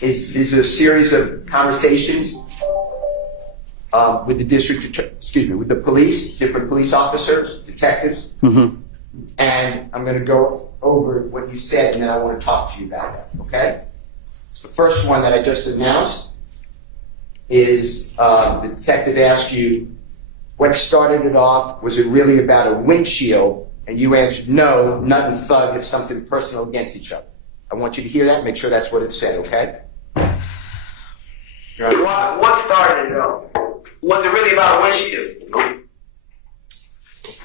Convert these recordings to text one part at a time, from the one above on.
is a series of conversations with the with the police, different police officers, detectives. Mm-hmm. And I'm going to go over what you said, and then I want to talk to you about that, okay? The first one that I just announced is the detective asked you, what started it off? Was it really about a windshield? And you answered, no, Nut and Thug had something personal against each other. I want you to hear that, make sure that's what it said, okay? What started it off? Was it really about a windshield? Nope.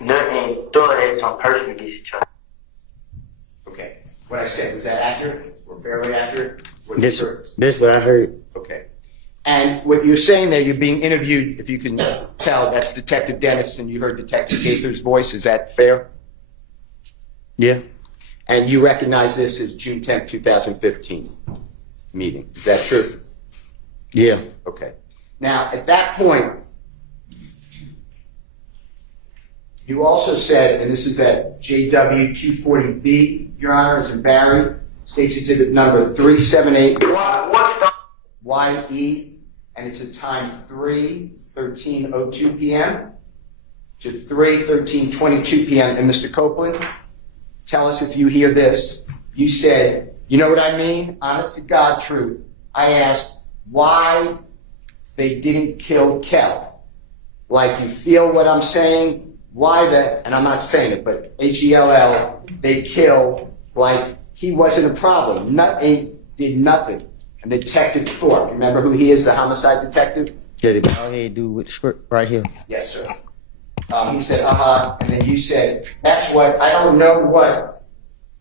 Nothing. Thug had some personal against each other. Okay. What I said, was that accurate or fairly accurate? This what I heard. Okay. And what you're saying there, you're being interviewed, if you can tell, that's Detective Dennis, and you heard Detective Gaither's voice. Is that fair? Yeah. And you recognize this as June 10th, 2015 meeting. Is that true? Yeah. Okay. Now, at that point, you also said, and this is at JW 240B, Your Honor, is in Barry, State's Exhibit number 378. YE, and it's at time 3:13:02 p.m. to 3:13:22 p.m. And Mr. Copeland, tell us if you hear this. You said, you know what I mean? Honest to God truth. I asked why they didn't kill Kel. Like, you feel what I'm saying? Why and I'm not saying it, but HELL, they kill, like he wasn't a problem. Nut did nothing. And Detective Thorpe, remember who he is, the homicide detective? Yeah, the bald head dude with the script right here. Yes, sir. He said, and then you said, that's what, I don't know what,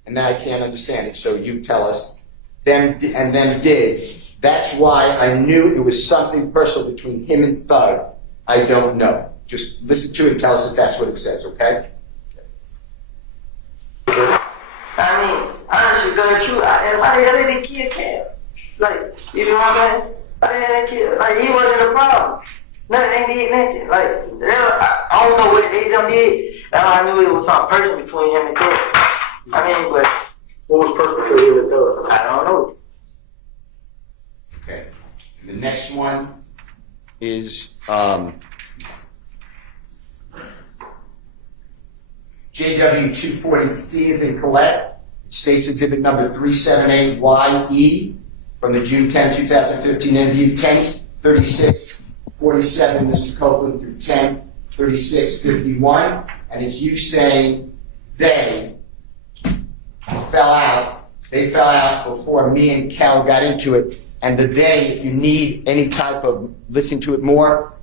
and then I can't understand it, so you tell us. Them did. That's why I knew it was something personal between him and Thug. I don't know. Just listen to it and tell us if that's what it says, okay? I mean, honestly, very true. Why the hell did he kill Kel? Like, you know what I'm saying? Why the hell did he kill? Like, he wasn't a problem. Nothing did nothing. Like, I don't know what they done did. I knew it was something personal between him and Thug. I mean, but what was personal between him and Thug? I don't know. Okay. And the next one is JW240C is in Colette. State's Exhibit number 378YE from the June 10, 2015 interview, 10:36:47, Mr. Copeland, through 10:36:51. And it's you saying they fell out before me and Cal got into it. And the they, if you need any type of listening to it more,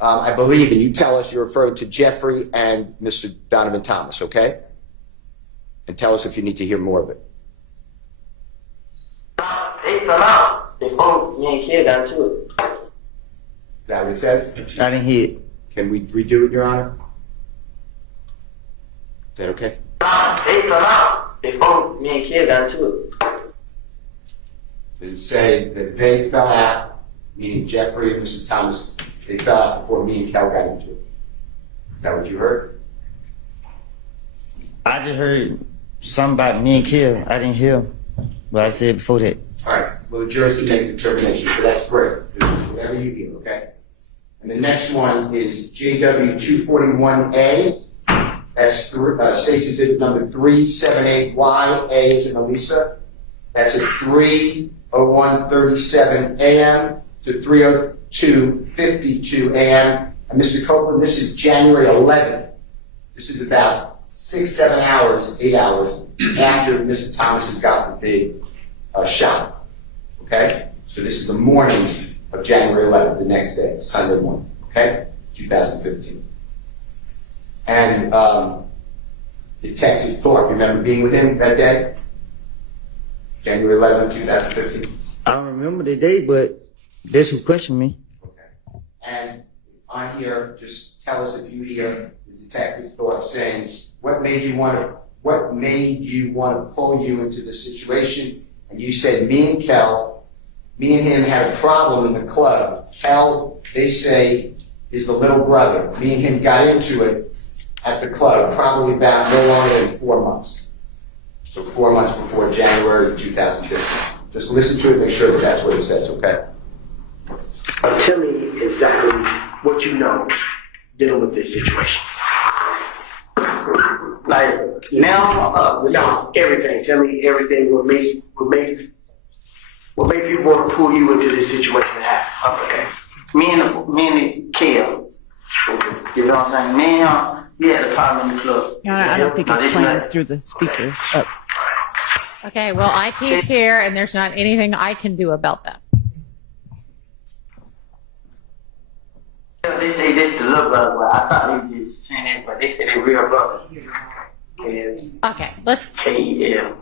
I believe, and you tell us you're referring to Jeffrey and Mr. Donovan Thomas, okay? And tell us if you need to hear more of it. They fell out before me and Kel got into it. Is that what it says? I didn't hear it. Can we redo it, Your Honor? Is that okay? They fell out before me and Kel got into it. Does it say that they fell out, meaning Jeffrey and Mr. Thomas, they fell out before me and Cal got into it? Is that what you heard? I just heard something about me and Kel. I didn't hear what I said before that. All right. Well, the jurors can make a determination, but that's great. Whatever you hear, okay? And the next one is JW241A. That's State's Exhibit number 378YA is in Elisa. That's at 3:01:37 a.m. to 3:02:52 a.m. And Mr. Copeland, this is January 11th. This is about 6-7 hours, 8 hours after Mr. Thomas has got the big shot. Okay? So this is the morning of January 11th, the next day, Sunday morning. Okay? 2015. And Detective Thorpe, remember being with him that day? January 11th, 2015? I don't remember the day, but this will question me. Okay. And on here, just tell us if you hear the Detective Thorpe saying, what made you want to pull you into this situation? And you said, me and him had a problem in the club. Kel, they say, is the little brother. Me and him got into it at the club, probably about no longer than 4 months. So 4 months before January 2015. Just listen to it and make sure that that's what it says, okay? Tell me exactly what you know dealing with this situation. Like now, no, everything. Tell me everything. What made you want to pull you into this situation to happen? Okay. Me and the kill. You know what I'm saying? Me and him, we had a problem in the club. I don't think it's playing through the speakers. Oh. Okay, well, IT's here, and there's not anything I can do about that. They say this the little brother, but I thought they was just saying that, but they said they real brothers. And Okay, let's KEL.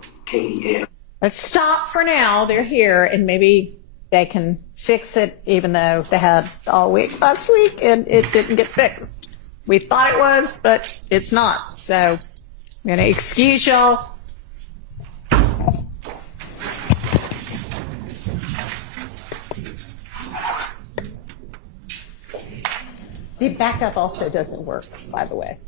let's stop for now. They're here, and maybe they can fix it, even though they had all week last week, and it didn't get fixed. We thought it was, but it's not. So I'm going to excuse y'all. The backup also doesn't work, by the way.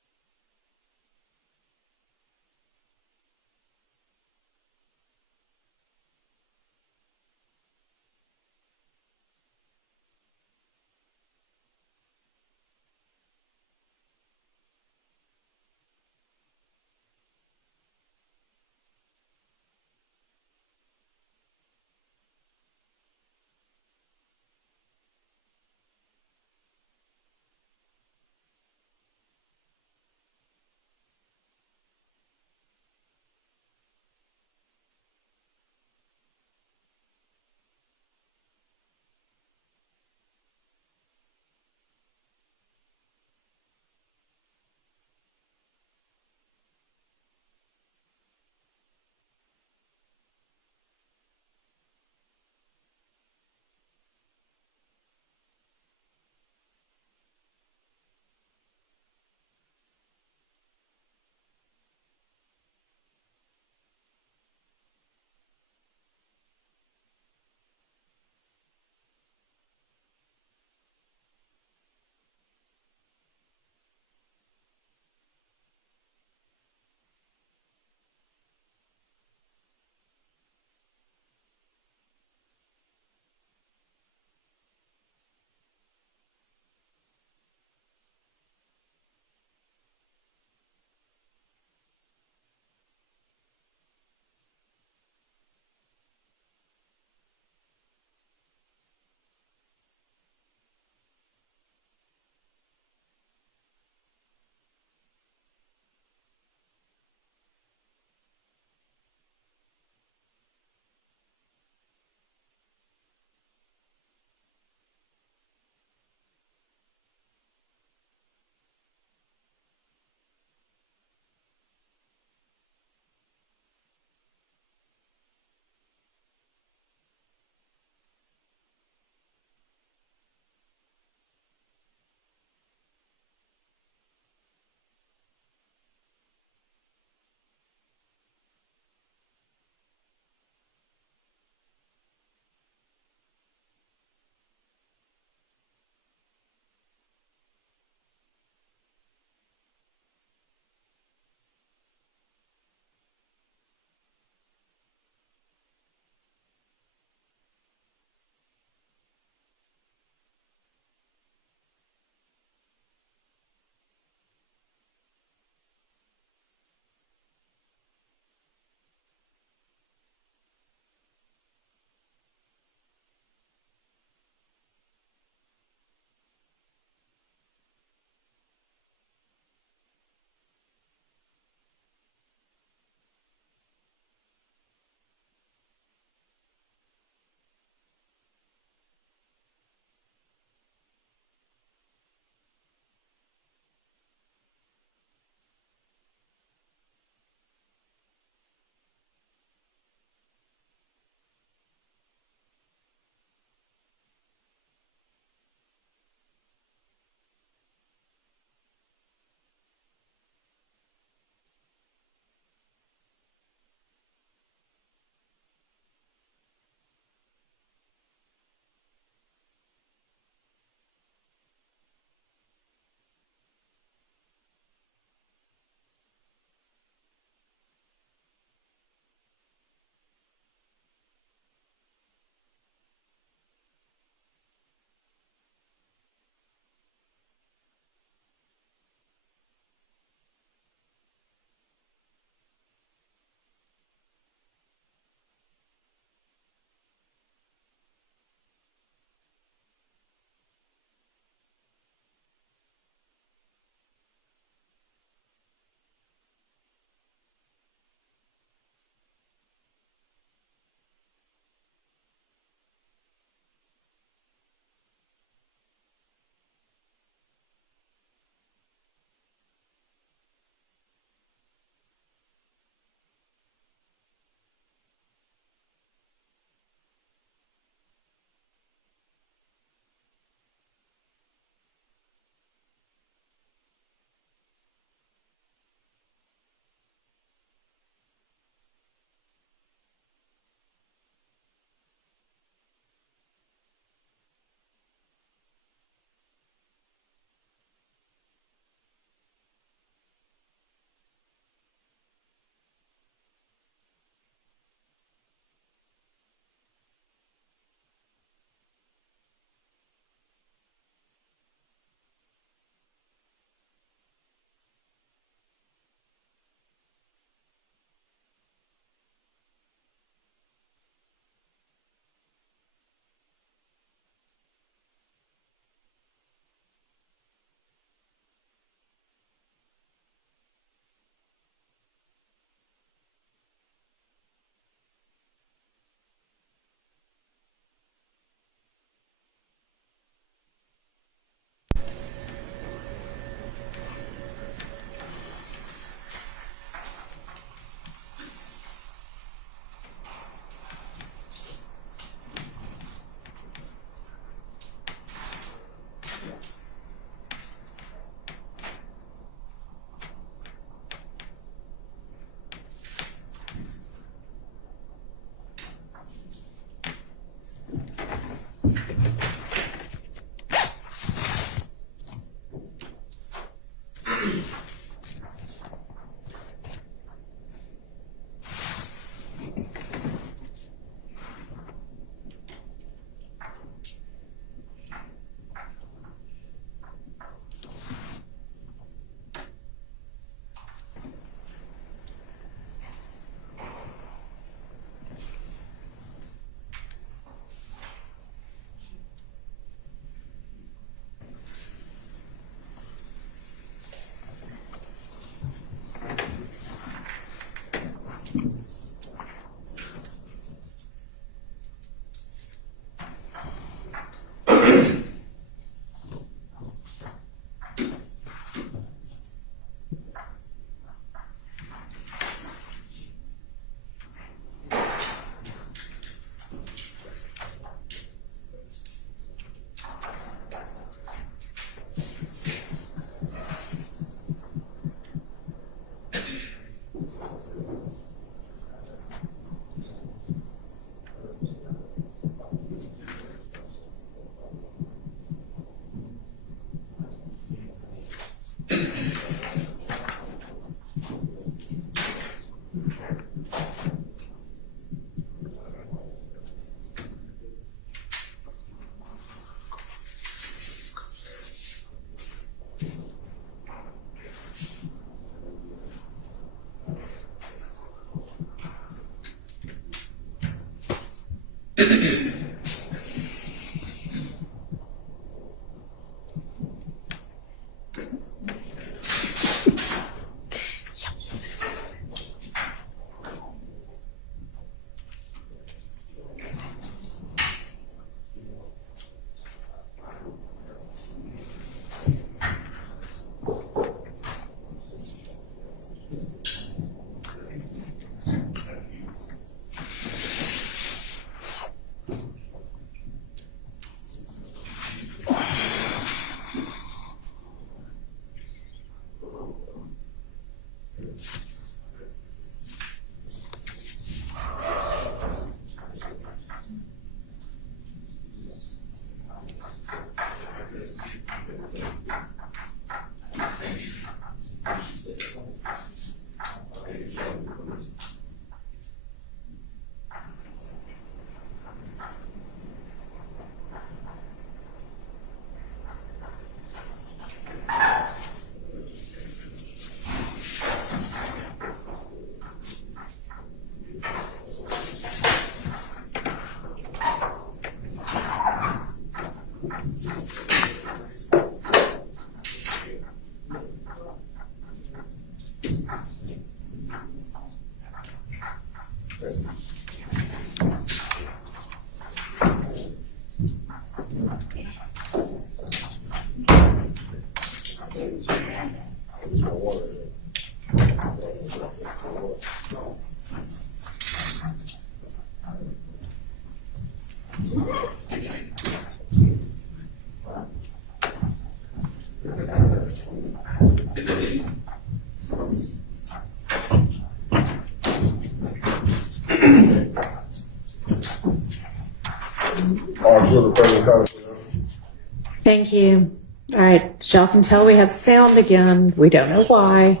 Thank you. All right, y'all can tell we have sound again. We don't know why.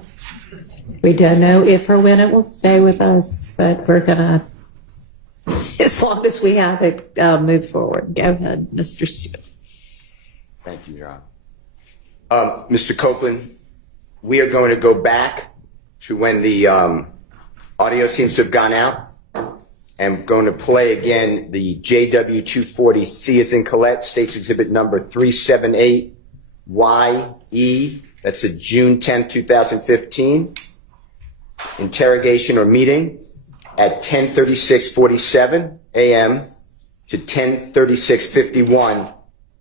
We don't know if or when it will stay with us, but we're gonna, as long as we have it, move forward. Go ahead, Mr. Stewart. Thank you, Your Honor. Mr. Copeland, we are going to go back to when the audio seems to have gone out. I'm going to play again the JW240C as in Colette, State's Exhibit number 378YE. That's a June 10, 2015. Interrogation or meeting at 10:36:47 a.m. to 10:36:51.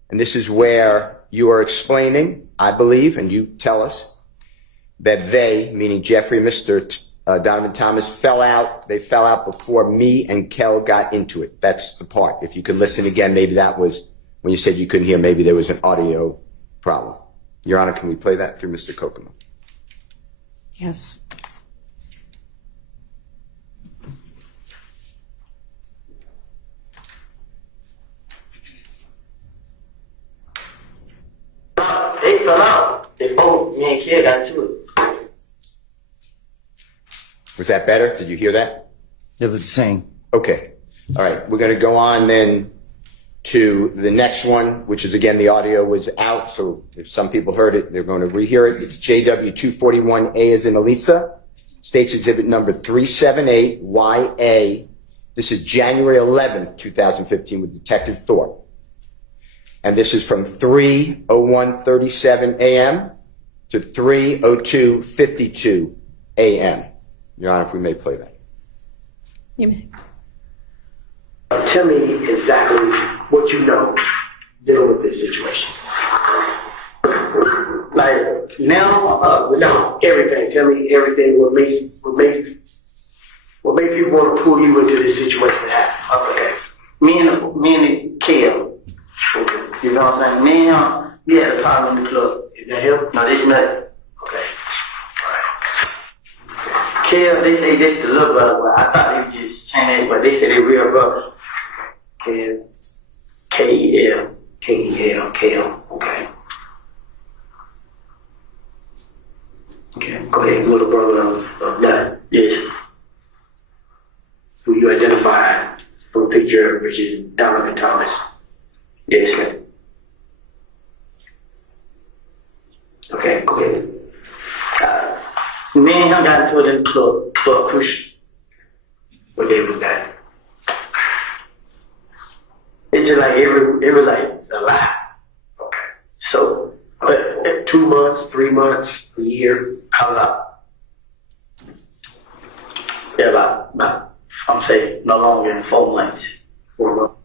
And this is where you are explaining, I believe, and you tell us, that they, meaning Jeffrey and Mr. Donovan Thomas, fell out. They fell out before me and Kel got into it. That's the part. If you could listen again, maybe that was, when you said you couldn't hear, maybe there was an audio problem. Your Honor, can we play that through Mr. Copeland? Yes. They fell out before me and Kid got to it. Was that better? Did you hear that? It was the same. Okay. All right. We're going to go on then to the next one, which is, again, the audio was out. So if some people heard it, they're going to rehear it. It's JW241A as in Elisa, State's Exhibit number 378YA. This is January 11th, 2015 with Detective Thorpe. And this is from 3:01:37 a.m. to 3:02:52 a.m. Your Honor, if we may play that. You may. Tell me exactly what you know dealing with this situation. Like now, no, everything. Tell me everything. What made people want to pull you into this situation? Okay. Me and Kel. You know what I'm saying? Me and him, we had a problem in the club. Is that him? No, this nothing. Okay. Kel, they say this the little brother, but I thought they was just changing, but they say they real brother. K-E-L. K-E-L. Okay. Okay, go ahead. Little brother of nothing. Yes. Who you identified from a picture, which is Donovan Thomas. Yes, sir. Okay, go ahead. Me and him got into it in the club push. What day was that? It's just like it was like a lot. Okay. So, 2 months, 3 months, a year, how long? Yeah, about I'm saying no longer than 4 months. 4 months.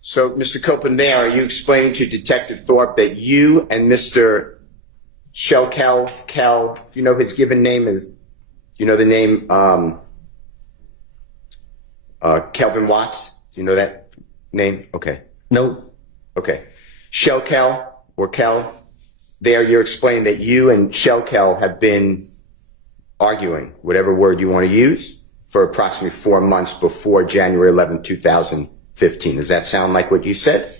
So, Mr. Copeland, there, are you explaining to Detective Thorpe that you and Mr. Kel, do you know his given name is, you know the name, Kelvin Watts? Do you know that name? Okay. Nope. Okay. Kel, or Kel, there you're explaining that you and Kel have been arguing, whatever word you want to use, for approximately 4 months before January 11, 2015. Does that sound like what you said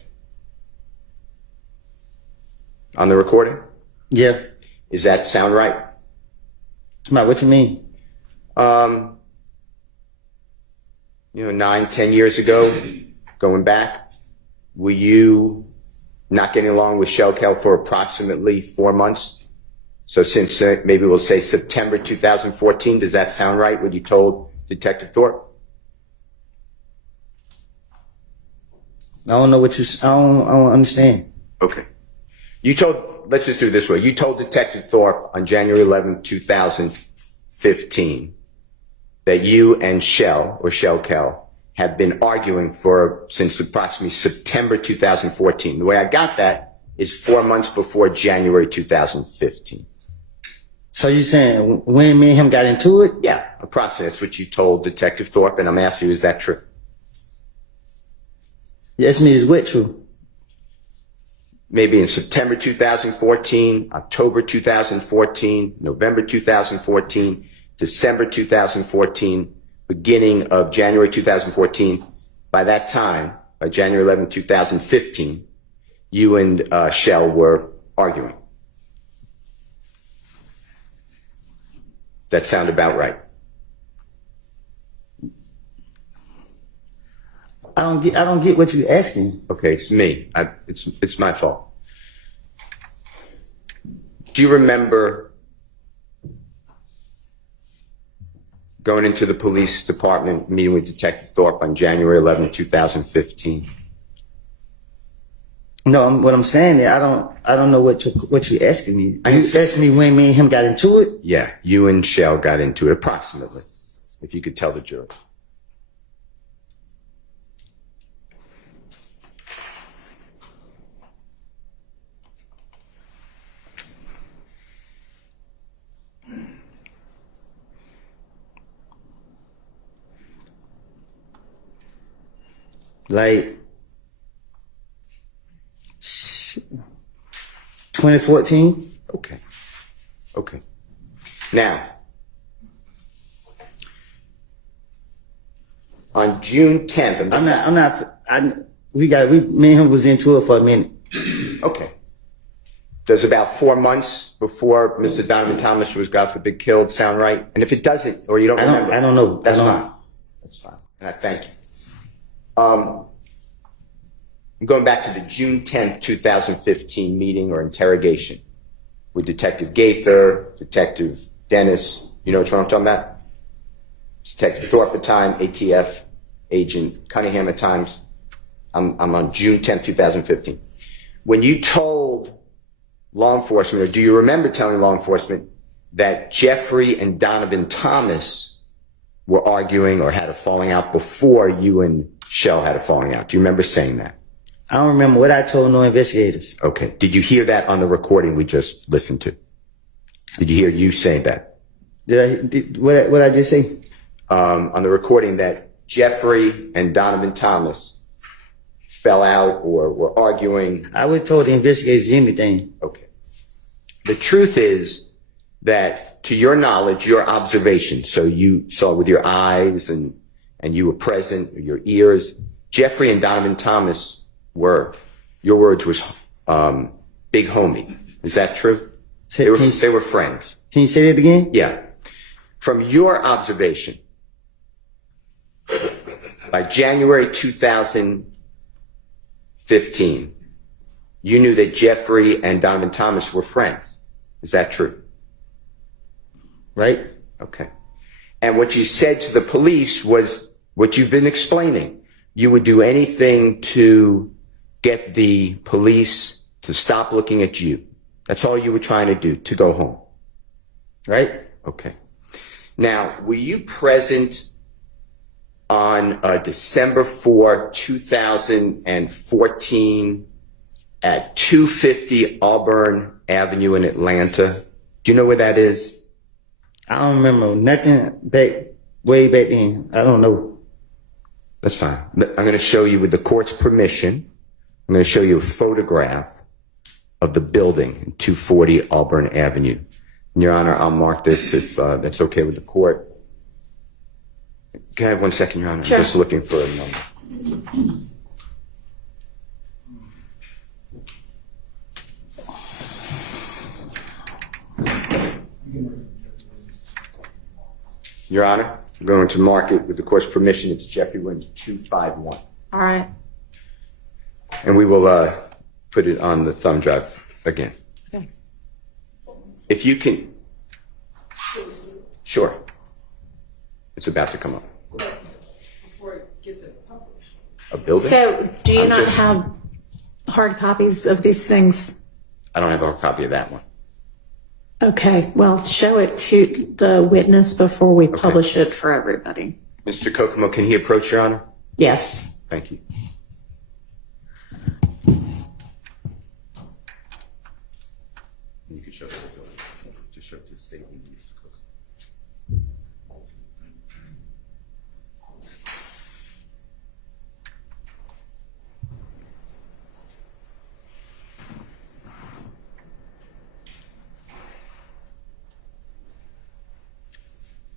on the recording? Yeah. Does that sound right? What you mean? 9, 10 years ago, going back, were you not getting along with Kel for approximately 4 months? So since maybe we'll say September 2014, does that sound right, what you told Detective Thorpe? I don't know what I don't understand. Okay. Let's just do it this way. You told Detective Thorpe on January 11, 2015 that you and Kel have been arguing since approximately September 2014. The way I got that is 4 months before January 2015. So you saying when me and him got into it? Yeah, approximately. That's what you told Detective Thorpe, and I'm asking you, is that true? Yes, me is what true? Maybe in September 2014, October 2014, November 2014, December 2014, beginning of January 2014. By that time, by January 11, 2015, you and Shell were arguing. That sound about right? I don't get what you're asking. Okay, it's me. It's my fault. Do you remember going into the police department, meeting with Detective Thorpe on January 11, 2015? No, what I'm saying is I don't know what you're asking me. You asking me when me and him got into it? Yeah, you and Shell got into it, approximately, if you could tell the jury. Like 2014. Okay. Now, on June 10th, me and him was into it for a minute. Okay. Does about 4 months before Mr. Donovan Thomas was, God forbid, killed sound right? And if it doesn't, or you don't remember, I don't know. That's fine. That's fine. And I thank you. I'm going back to the June 10th, 2015 meeting or interrogation with Detective Gaither, Detective Dennis. You know which one I'm talking about? Detective Thorpe at the time, ATF agent Cunningham at times. I'm on June 10th, 2015. When you told law enforcement, or do you remember telling law enforcement that Jeffrey and Donovan Thomas were arguing or had a falling out before you and Shell had a falling out? Do you remember saying that? I don't remember what I told no investigators. Okay. Did you hear that on the recording we just listened to? Did you hear you say that? What I just say? On the recording that Jeffrey and Donovan Thomas fell out or were arguing. I would have told the investigators anything. Okay. The truth is that, to your knowledge, your observation, so you saw with your eyes and you were present, your ears, Jeffrey and Donovan Thomas were, your words was, big homie. Is that true? They were friends. Can you say that again? Yeah. From your observation, by January 2015, you knew that Jeffrey and Donovan Thomas were friends. Is that true? Right. Okay. And what you said to the police was what you've been explaining. You would do anything to get the police to stop looking at you. That's all you were trying to do, to go home. Right? Okay. Now, were you present on December 4, 2014 at 250 Auburn Avenue in Atlanta? Do you know where that is? I don't remember nothing way back then. I don't know. That's fine. I'm going to show you, with the court's permission, I'm going to show you a photograph of the building, 240 Auburn Avenue. Your Honor, I'll mark this if that's okay with the court. Can I have 1 second, Your Honor? Sure. I'm just looking for a number. Your Honor, I'm going to mark it with the court's permission. It's Jeffrey Williams 251. All right. And we will put it on the thumb drive again. Okay. If you can. Sure. It's about to come up. Before it gets published. A building? So, do you I'm not just- have hard copies of these things? I don't have a copy of that one. Okay, well, show it to the witness before we publish it for everybody. Mr. Kokomo, can he approach, Your Honor? Yes. Thank you. show to the state we used to cook.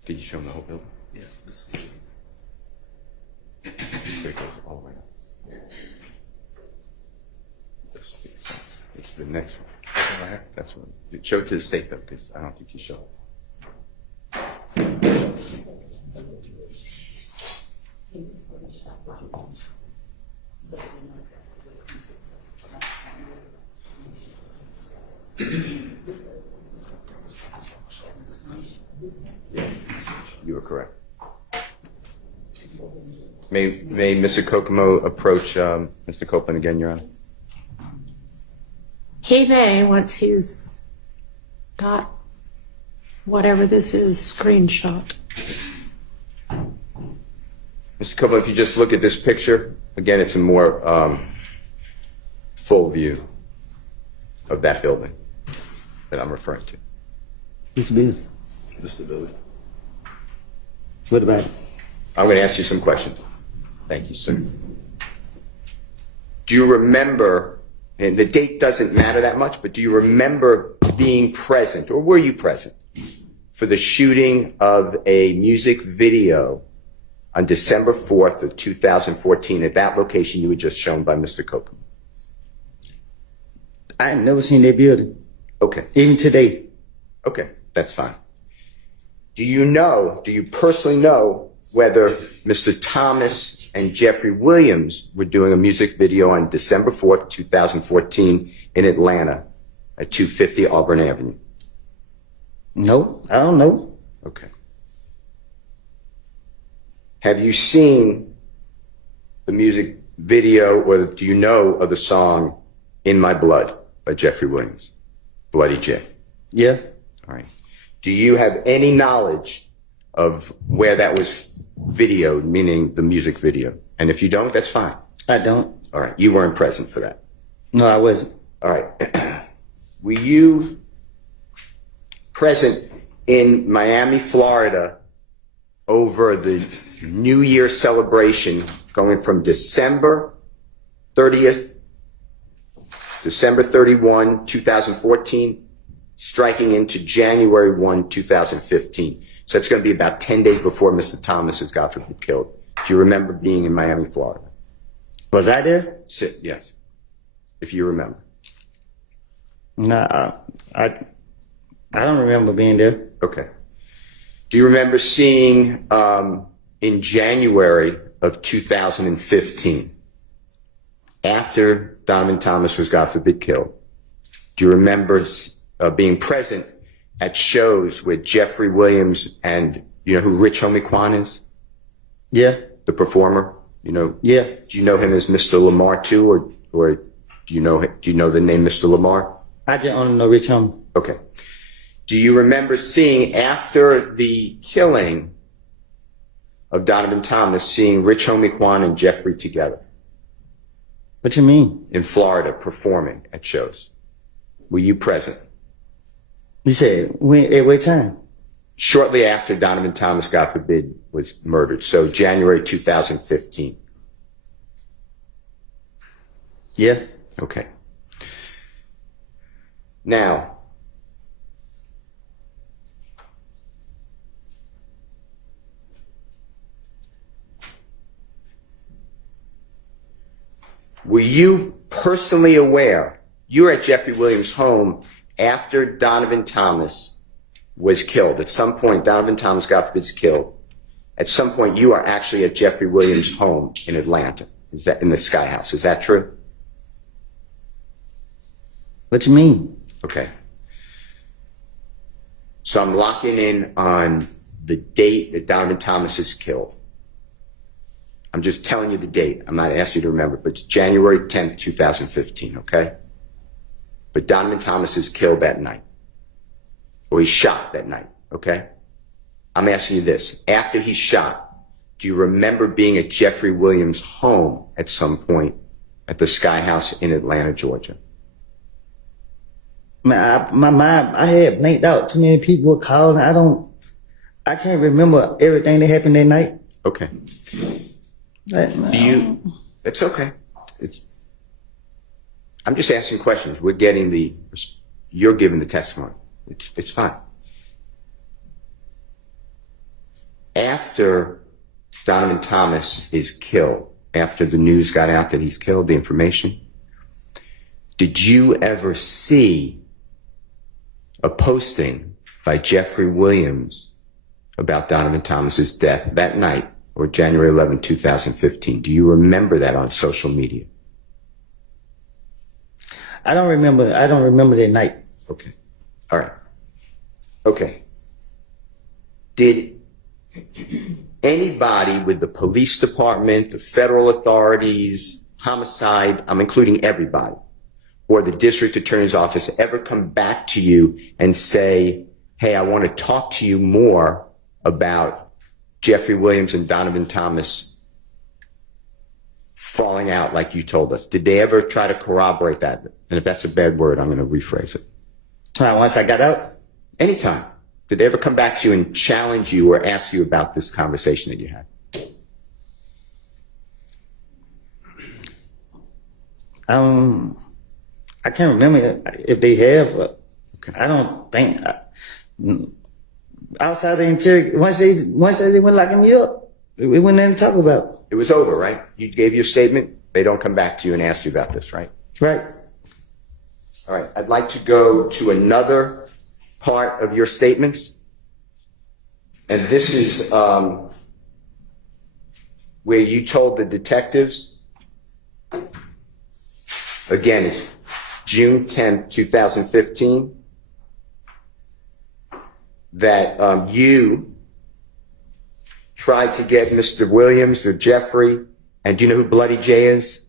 Did you show them the whole building? Yeah, this is There it goes all the way up. this. It's the next one. That's what. Show it to the state though, because I don't think you show it. Yes, you were correct. May Mr. Kokomo approach Mr. Copeland again, Your Honor? He may, once he's got whatever this is screenshot. Mr. Copeland, if you just look at this picture, again, it's a more full view of that building that I'm referring to. It's business. This is the building. What about it? I'm going to ask you some questions. Thank you, sir. Do you remember, and the date doesn't matter that much, but do you remember being present, or were you present, for the shooting of a music video on December 4th of 2014 at that location you were just shown by Mr. Copeland? I ain't never seen that building. Okay. Even today. Okay, that's fine. Do you personally know whether Mr. Thomas and Jeffrey Williams were doing a music video on December 4th, 2014 in Atlanta at 250 Auburn Avenue? No, I don't know. Okay. Have you seen the music video, or do you know of the song In My Blood by Jeffrey Williams? Bloody J. Yeah. All right. Do you have any knowledge of where that was videoed, meaning the music video? And if you don't, that's fine. I don't. All right. You weren't present for that. No, I wasn't. All right. Were you present in Miami, Florida over the New Year celebration going from December 30th, December 31, 2014, striking into January 1, 2015. So it's going to be about 10 days before Mr. Thomas is, God forbid, killed. Do you remember being in Miami, Florida? Was I there? Yes. If you remember. No, I don't remember being there. Okay. Do you remember seeing in January of 2015, after Donovan Thomas was, God forbid, killed, do you remember being present at shows with Jeffrey Williams and, you know who Rich Homie Quan is? Yeah. The performer? You know? Yeah. Do you know him as Mr. Lamar too, or do you know the name Mr. Lamar? I just only know Rich Homie. Okay. Do you remember seeing, after the killing of Donovan Thomas, seeing Rich Homie Quan and Jeffrey together? What you mean? In Florida, performing at shows. Were you present? You said, when, at what time? Shortly after Donovan Thomas, God forbid, was murdered. So January 2015. Yeah. Okay. Now, were you personally aware, you were at Jeffrey Williams' home after Donovan Thomas was killed. At some point, Donovan Thomas, God forbid, is killed. At some point, you are actually at Jeffrey Williams' home in Atlanta. Is that in the Sky House? Is that true? What you mean? Okay. So I'm locking in on the date that Donovan Thomas is killed. I'm just telling you the date. I'm not asking you to remember, but it's January 10th, 2015, okay? But Donovan Thomas is killed that night. Or he's shot that night, okay? I'm asking you this. After he's shot, do you remember being at Jeffrey Williams' home at some point at the Sky House in Atlanta, Georgia? Man, my mind, I had blanked out. Too many people were calling. I can't remember everything that happened that night. Okay. Like, man, It's okay. I'm just asking questions. You're giving the testimony. It's fine. After Donovan Thomas is killed, after the news got out that he's killed, the information, did you ever see a posting by Jeffrey Williams about Donovan Thomas's death that night, or January 11, 2015? Do you remember that on social media? I don't remember that night. Okay. All right. Okay. Did anybody with the police department, the federal authorities, homicide, I'm including everybody, or the district attorney's office ever come back to you and say, hey, I want to talk to you more about Jeffrey Williams and Donovan Thomas falling out like you told us? Did they ever try to corroborate that? And if that's a bad word, I'm going to rephrase it. Once I got out? Anytime. Did they ever come back to you and challenge you or ask you about this conversation that you had? I can't remember if they have. Okay. I don't think. Outside the interrogation, once they went locking me up, we wouldn't even talk about. It was over, right? You gave your statement. They don't come back to you and ask you about this, right? Right. All right. I'd like to go to another part of your statements. And this is where you told the detectives, again, it's June 10th, 2015, that you tried to get Mr. Williams or Jeffrey, and do you know who Bloody J is?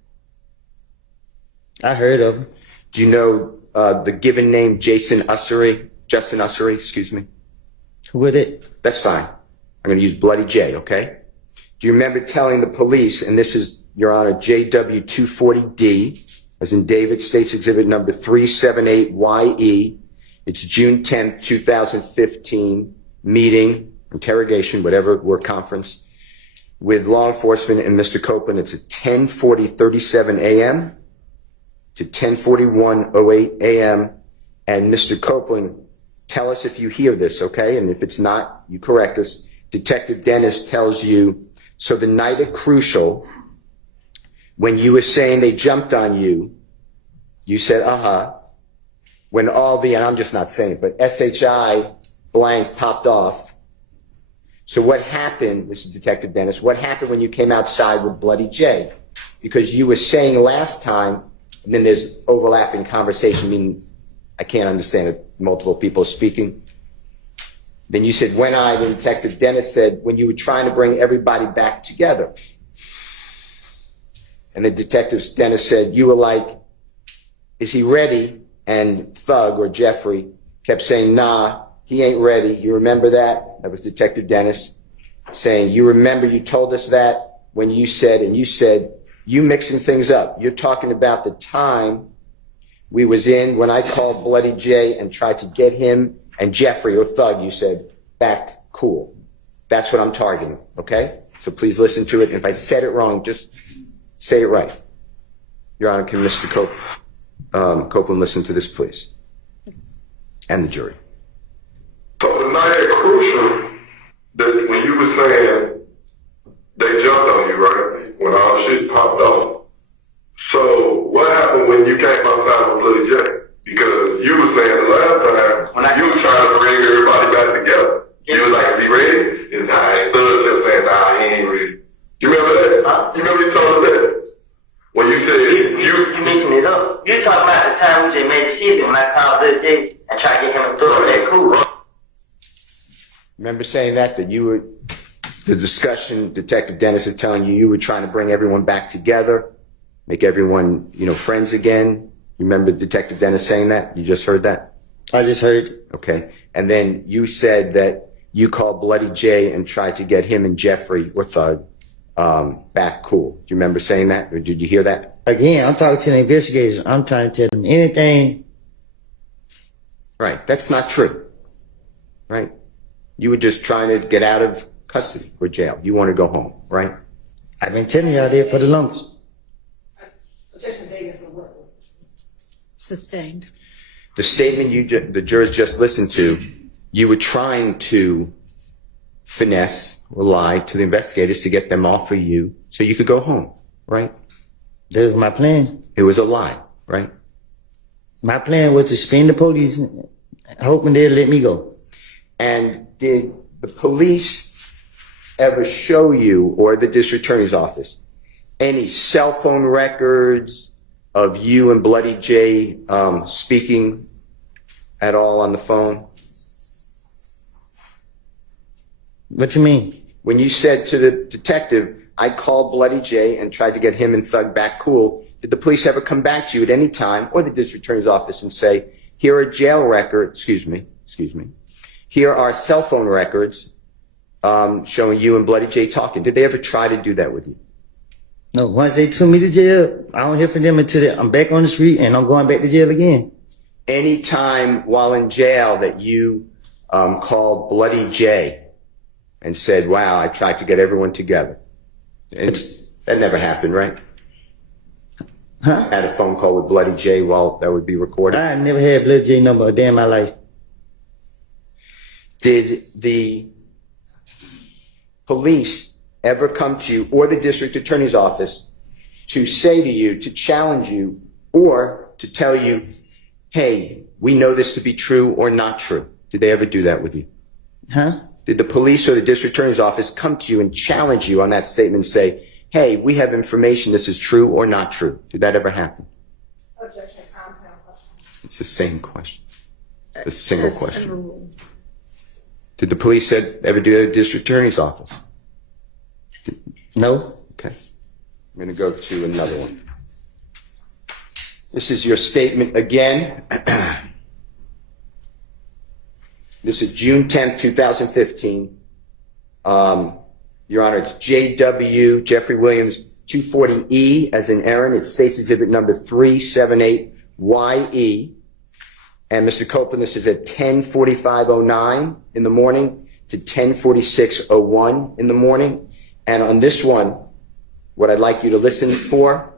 I heard of him. Do you know the given name Justin Ussery, excuse me? Who would it? That's fine. I'm going to use Bloody J, okay? Do you remember telling the police, and this is, Your Honor, JW240D, as in David States Exhibit number 378YE, it's June 10th, 2015, meeting, interrogation, whatever word, conference, with law enforcement and Mr. Copeland. It's at 10:40:37 a.m. to 10:41:08 a.m. And Mr. Copeland, tell us if you hear this, okay? And if it's not, you correct us. Detective Dennis tells you, so the night at Crucial, when you were saying they jumped on you, you said, when all the, and I'm just not saying it, but SHI blank popped off. So what happened, this is Detective Dennis, what happened when you came outside with Bloody J? Because you were saying last time, and then there's overlapping conversation, meaning I can't understand it, multiple people speaking. Then you said, then Detective Dennis said, when you were trying to bring everybody back together. And the Detective Dennis said, you were like, is he ready? And Thug, or Jeffrey, kept saying, nah, he ain't ready. You remember that? That was Detective Dennis saying, you remember you told us that when you said, and you said, you mixing things up. You're talking about the time we was in when I called Bloody J and tried to get him and Jeffrey, or Thug, you said, back cool. That's what I'm targeting, okay? So please listen to it. And if I said it wrong, just say it right. Your Honor, can Mr. Copeland listen to this, please? And the jury. So the night at Crucial, when you were saying they jumped on you, right? When all the shit popped off. So what happened when you came outside with Bloody J? Because you were saying the last time you were trying to bring everybody back together. You was like, is he ready? And I Thug kept saying, nah, he ain't ready. You remember that? You remember you told us that? When you said you mixing it up. You talking about the time we just made the shit when I called Bloody J and tried to get him to throw that cool. Remember saying that you were, the discussion, Detective Dennis is telling you were trying to bring everyone back together, make everyone, friends again. You remember Detective Dennis saying that? You just heard that? I just heard. Okay. And then you said that you called Bloody J and tried to get him and Jeffrey, or Thug, back cool. Do you remember saying that? Or did you hear that? Again, I'm talking to the investigators. I'm trying to tell them anything Right. That's not true. Right. You were just trying to get out of custody or jail. You want to go home, right? I've been telling y'all that for the longest. Objection, Davis, the word. Sustained. The statement the jurors just listened to, you were trying to finesse or lie to the investigators to get them off of you so you could go home, right? That was my plan. It was a lie, right? My plan was to spin the police, hoping they'd let me go. And did the police ever show you, or the district attorney's office, any cell phone records of you and Bloody J speaking at all on the phone? What you mean? When you said to the detective, I called Bloody J and tried to get him and Thug back cool, did the police ever come back to you at any time, or the district attorney's office, and say, here are jail records, excuse me, here are cell phone records showing you and Bloody J talking? Did they ever try to do that with you? No, once they took me to jail, I don't hear from them until I'm back on the street and I'm going back to jail again. Any time while in jail that you called Bloody J and said, wow, I tried to get everyone together. And that never happened, right? Huh? Had a phone call with Bloody J while that would be recorded. I never had Bloody J number a day in my life. Did the police ever come to you or the district attorney's office to say to you, to challenge you, or to tell you, hey, we know this to be true or not true? Did they ever do that with you? Huh? Did the police or the district attorney's office come to you and challenge you on that statement and say, hey, we have information, this is true or not true? Did that ever happen? Objection, compound. It's the same question. The single question. Did the police ever do that at the district attorney's office? No. Okay. I'm going to go to another one. This is your statement again. This is June 10th, 2015. Your Honor, it's JW, Jeffrey Williams, 240E, as in Aaron. It states exhibit number 378YE. And Mr. Copeland, this is at 10:45:09 in the morning to 10:46:01 in the morning. And on this one, what I'd like you to listen for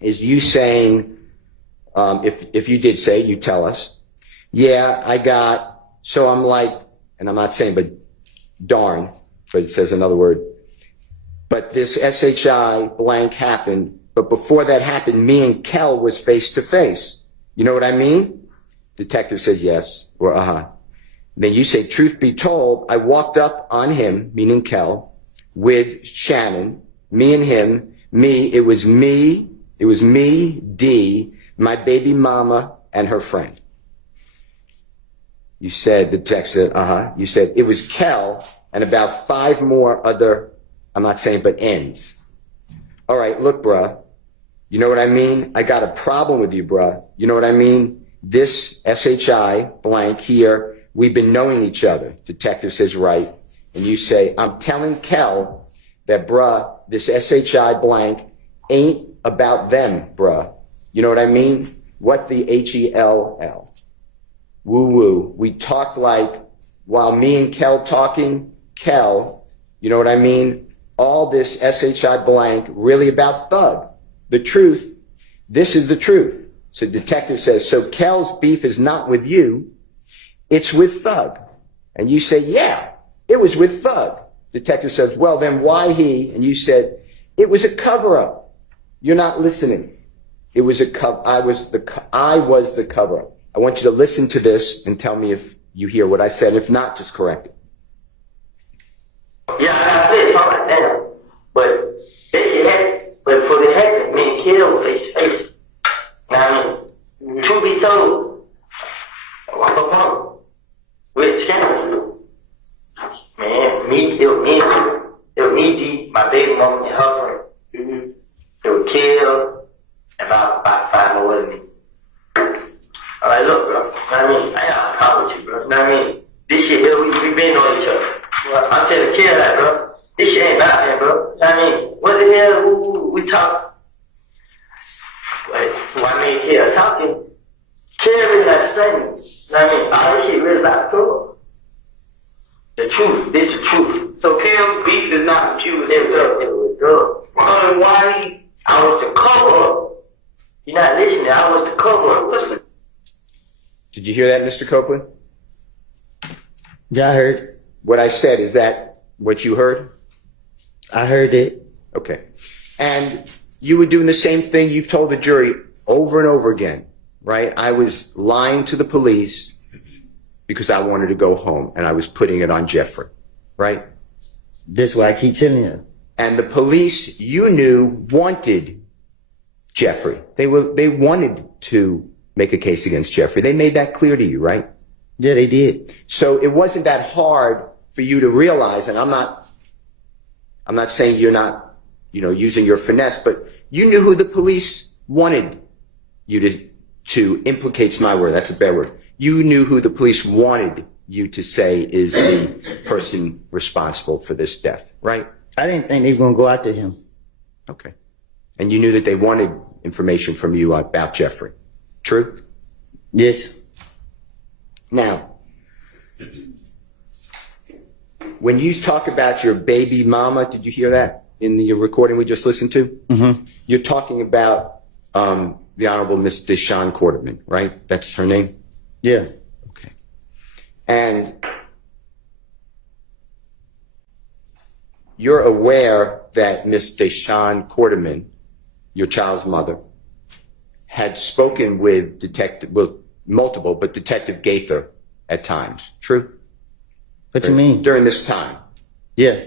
is you saying, if you did say, you tell us, yeah, so I'm like, and I'm not saying, but darn, but it says another word, but this SHI blank happened, but before that happened, me and Kel was face to face. You know what I mean? Detective says yes, or Then you say, truth be told, I walked up on him, meaning Kel, with Shannon, me and him, it was me, D, my baby mama, and her friend. You said, the text said, You said, it was Kel and about 5 more other, I'm not saying, but ends. All right, look, bruh. You know what I mean? I got a problem with you, bruh. You know what I mean? This SHI blank here, we've been knowing each other. Detective says, right. And you say, I'm telling Kel that, bruh, this SHI blank ain't about them, bruh. You know what I mean? What the HELL? Woo woo. We talked like, while me and Kel talking, Kel, you know what I mean? All this SHI blank really about Thug. The truth, this is the truth. So detective says, so Kel's beef is not with you, it's with Thug. And you say, yeah, it was with Thug. Detective says, well, then why he? And you said, it was a cover-up. You're not listening. It was I was the cover-up. I want you to listen to this and tell me if you hear what I said. If not, just correct it. Yeah, I said something like that. But for the heck of me, kill face. Now, I mean, truth be told, I'm alone with Shannon. Man, it was me, D, my baby mama, and her friend. It was Kill, and about 5 more with me. I'm like, look, bro, I mean, I got a problem with you, bro. I mean, this shit here, we been on each other. Well, I'm telling Kill that, bro. This shit ain't about that, bro. I mean, what the hell, we talk? Why me and Kill talking? Kill really not saying I mean, all this shit really not cool. The truth, this is the truth. So Kim's beef is not with you, it was drugs. Why? I was the cover up. You're not listening, I was the cover up. Listen. Did you hear that, Mr. Copeland? Yeah, I heard. What I said, is that what you heard? I heard it. Okay. And you were doing the same thing you've told the jury over and over again, right? I was lying to the police because I wanted to go home, and I was putting it on Jeffrey, right? That's why I keep telling you. And the police, you knew, wanted Jeffrey. They wanted to make a case against Jeffrey. They made that clear to you, right? Yeah, they did. So it wasn't that hard for you to realize, and I'm not saying you're not, using your finesse, but you knew who the police wanted you to implicate's my word, that's a bad word. You knew who the police wanted you to say is the person responsible for this death, right? I didn't think they were going to go after him. Okay. And you knew that they wanted information from you about Jeffrey. True? Yes. Now, when you talk about your baby mama, did you hear that in the recording we just listened to? Mm-hmm. You're talking about the Honorable Miss Deshawn Quarterman, right? That's her name? Yeah. Okay. And you're aware that Miss Deshawn Quarterman, your child's mother, had spoken with multiple, but Detective Gaither at times. True? What you mean? During this time. Yeah.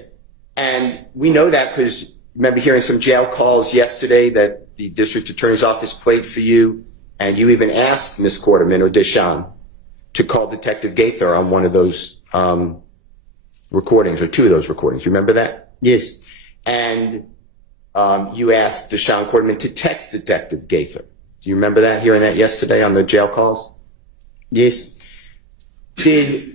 And we know that because remember hearing some jail calls yesterday that the district attorney's office played for you, and you even asked Miss Quarterman or Deshawn to call Detective Gaither on one of those recordings, or two of those recordings. You remember that? Yes. And you asked Deshawn Quarterman to text Detective Gaither. Do you remember that, hearing that yesterday on the jail calls? Yes. Do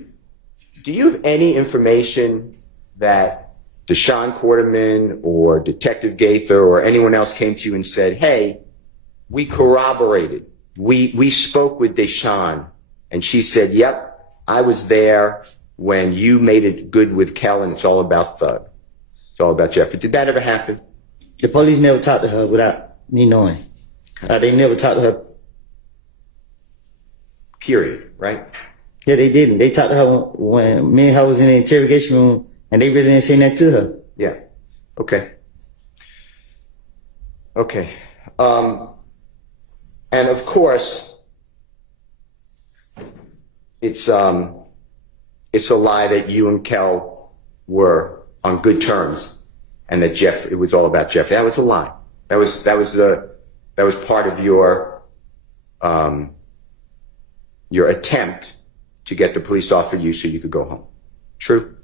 you have any information that Deshawn Quarterman or Detective Gaither or anyone else came to you and said, hey, we corroborated. We spoke with Deshawn, and she said, yep, I was there when you made it good with Kel, and it's all about Thug. It's all about Jeffrey. Did that ever happen? The police never talked to her without me knowing. Okay. They never talked to her. Period, right? Yeah, they didn't. They talked to her when me and her was in the interrogation room, and they really didn't say that to her. Yeah. Okay. Okay. And of course, it's a lie that you and Kel were on good terms, and that it was all about Jeffrey. That was a lie. That was part of your attempt to get the police off of you so you could go home. True?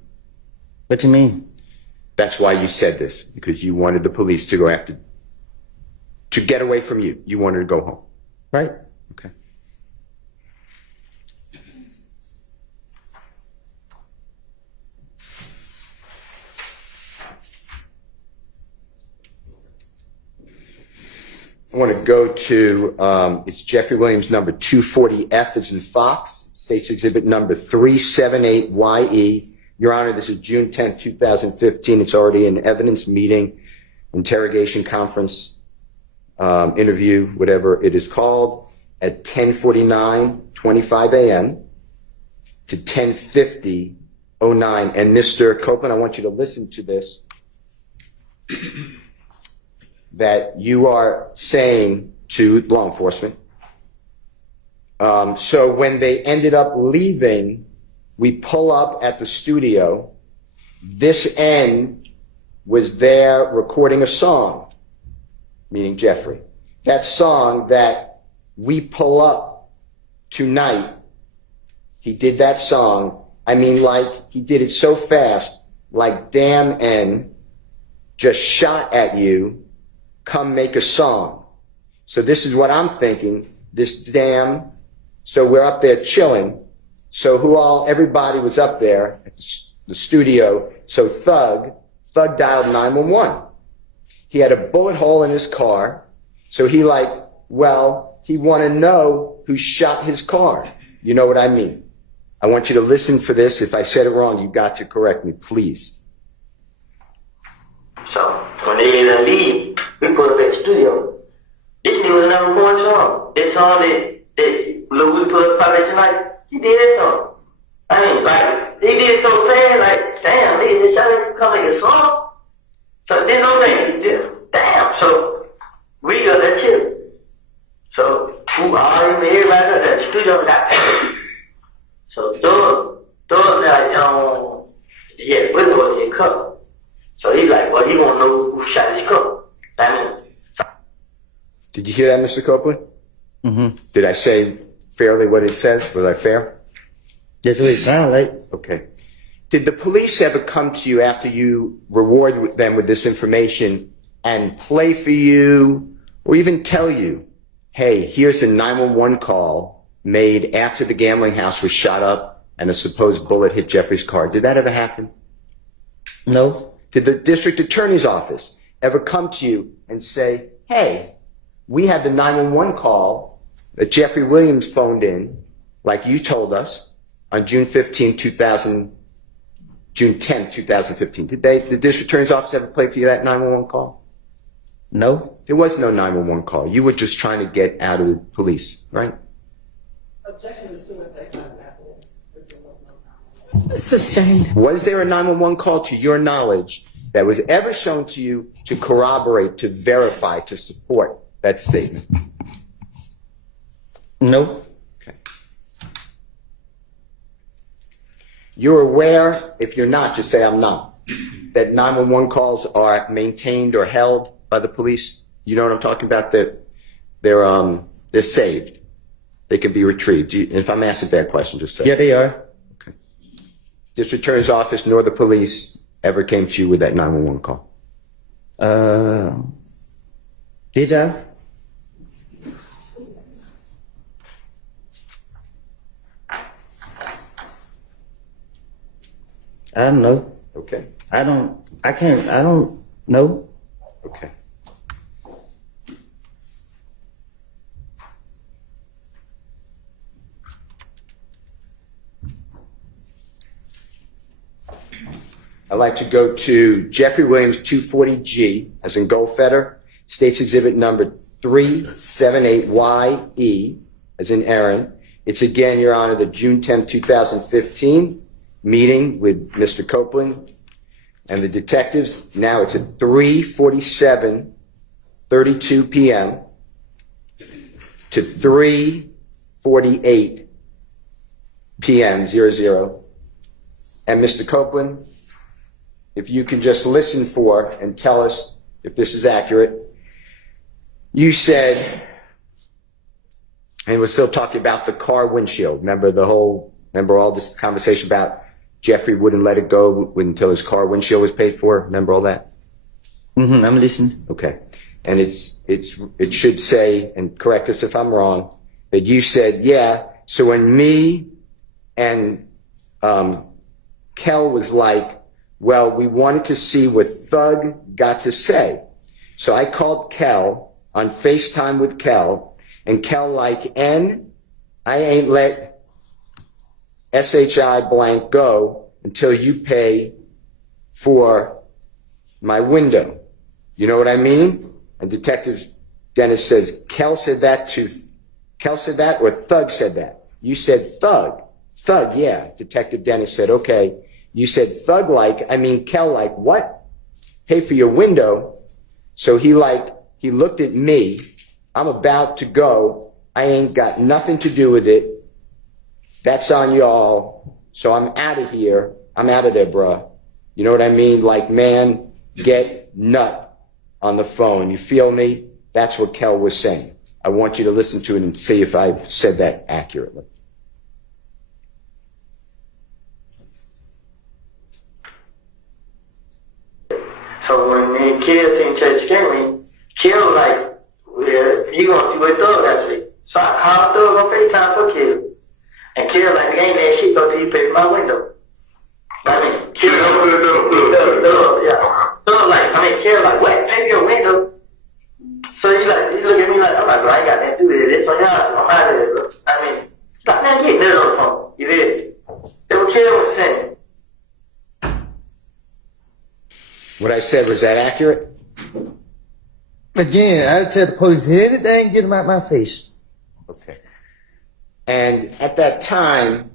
What you mean? That's why you said this, because you wanted the police to get away from you. You wanted to go home. Right. Okay. I want to go to, it's Jeffrey Williams number 240F as in Fox, State's Exhibit number 378YE. Your Honor, this is June 10th, 2015. It's already an evidence meeting, interrogation conference, interview, whatever it is called, at 10:49:25 a.m. to 10:50:09. And Mr. Copeland, I want you to listen to this. That you are saying to law enforcement. So when they ended up leaving, we pull up at the studio. This end was there recording a song, meaning Jeffrey. That song that we pull up tonight, he did that song. I mean, like, he did it so fast, like, damn N just shot at you. Come make a song. So this is what I'm thinking. This damn. So we're up there chilling. So everybody was up there at the studio. So Thug dialed 911. He had a bullet hole in his car. So he wanted to know who shot his car. You know what I mean. I want you to listen for this. If I said it wrong, you got to correct me, please. So when they leave, we put up at the studio. This nigga was never going song. That song that Lil Woody put up probably tonight, he did that song. I mean, like, he did it so fast, like, damn, nigga, this shot come make a song. So there's no thing. Damn. So we got that too. So everybody at the studio got paid. So those like yeah, we know his cup. So he like, well, he won't know who shot his cup. Did you hear that, Mr. Copeland? Mm-hmm. Did I say fairly what it says? Was I fair? That's what it sounds like. Okay. Did the police ever come to you after you reward them with this information and play for you or even tell you, hey, here's a 911 call made after the gambling house was shot up and a supposed bullet hit Jeffrey's car? Did that ever happen? No. Did the district attorney's office ever come to you and say, hey, we had the 911 call that Jeffrey Williams phoned in, like you told us, on June 10, 2015. Did the district attorney's office ever play for you that 911 call? No. There was no 911 call. You were just trying to get out of the police, right? Objection is soon as they find out. Sustained. Was there a 911 call to your knowledge that was ever shown to you to corroborate, to verify, to support that statement? No. Okay. You're aware, if you're not, just say I'm not, that 911 calls are maintained or held by the police? You know what I'm talking about? They're saved. They can be retrieved. If I'm asking a bad question, just say. Yeah, they are. Okay. District Attorney's Office nor the police ever came to you with that 911 call? Did y'all? I don't know. Okay. I don't know. Okay. I'd like to go to Jeffrey Williams 240G, as in Goldfeder, State's Exhibit number 378YE, as in Aaron. It's again, Your Honor, the June 10, 2015 meeting with Mr. Copeland and the detectives. Now it's at 3:47:32 p.m. to 3:48 p.m. 00. And Mr. Copeland, if you can just listen for and tell us if this is accurate. You said, and we're still talking about the car windshield. Remember all this conversation about Jeffrey wouldn't let it go until his car windshield was paid for? Remember all that? Mm-hmm, I'm listening. Okay. And it should say, and correct us if I'm wrong, that you said, yeah, so when me and Kel was like, well, we wanted to see what Thug got to say. So I called Kel on FaceTime with Kel, and Kel like, N, I ain't let SHI blank go until you pay for my window. You know what I mean? And Detective Dennis says, Kel said that or Thug said that? You said Thug. Thug, yeah. Detective Dennis said, okay. You said Thug like, I mean Kel like, what? Pay for your window. So he looked at me. I'm about to go. I ain't got nothing to do with it. That's on y'all. So I'm out of here. I'm out of there, bruh. You know what I mean? Like, man, get nut on the phone. You feel me? That's what Kel was saying. I want you to listen to it and see if I've said that accurately. So when me and Kill seen Church Skinny, Kill like, well, you gonna see what Thug got to say. So I called Thug on FaceTime for Kill. And Kill like, ain't that shit go till you pay for my window. I mean, Kill, yeah. Thug like, Kill like, what, pay for your window? So he look at me like, I'm like, bro, I ain't got nothing to do with it. It's on y'all, I'm out of there, bro. Stop that getting that on the phone. You did. They were killing what saying. What I said, was that accurate? Again, I tell the police anything, get them out my face. Okay. And at that time,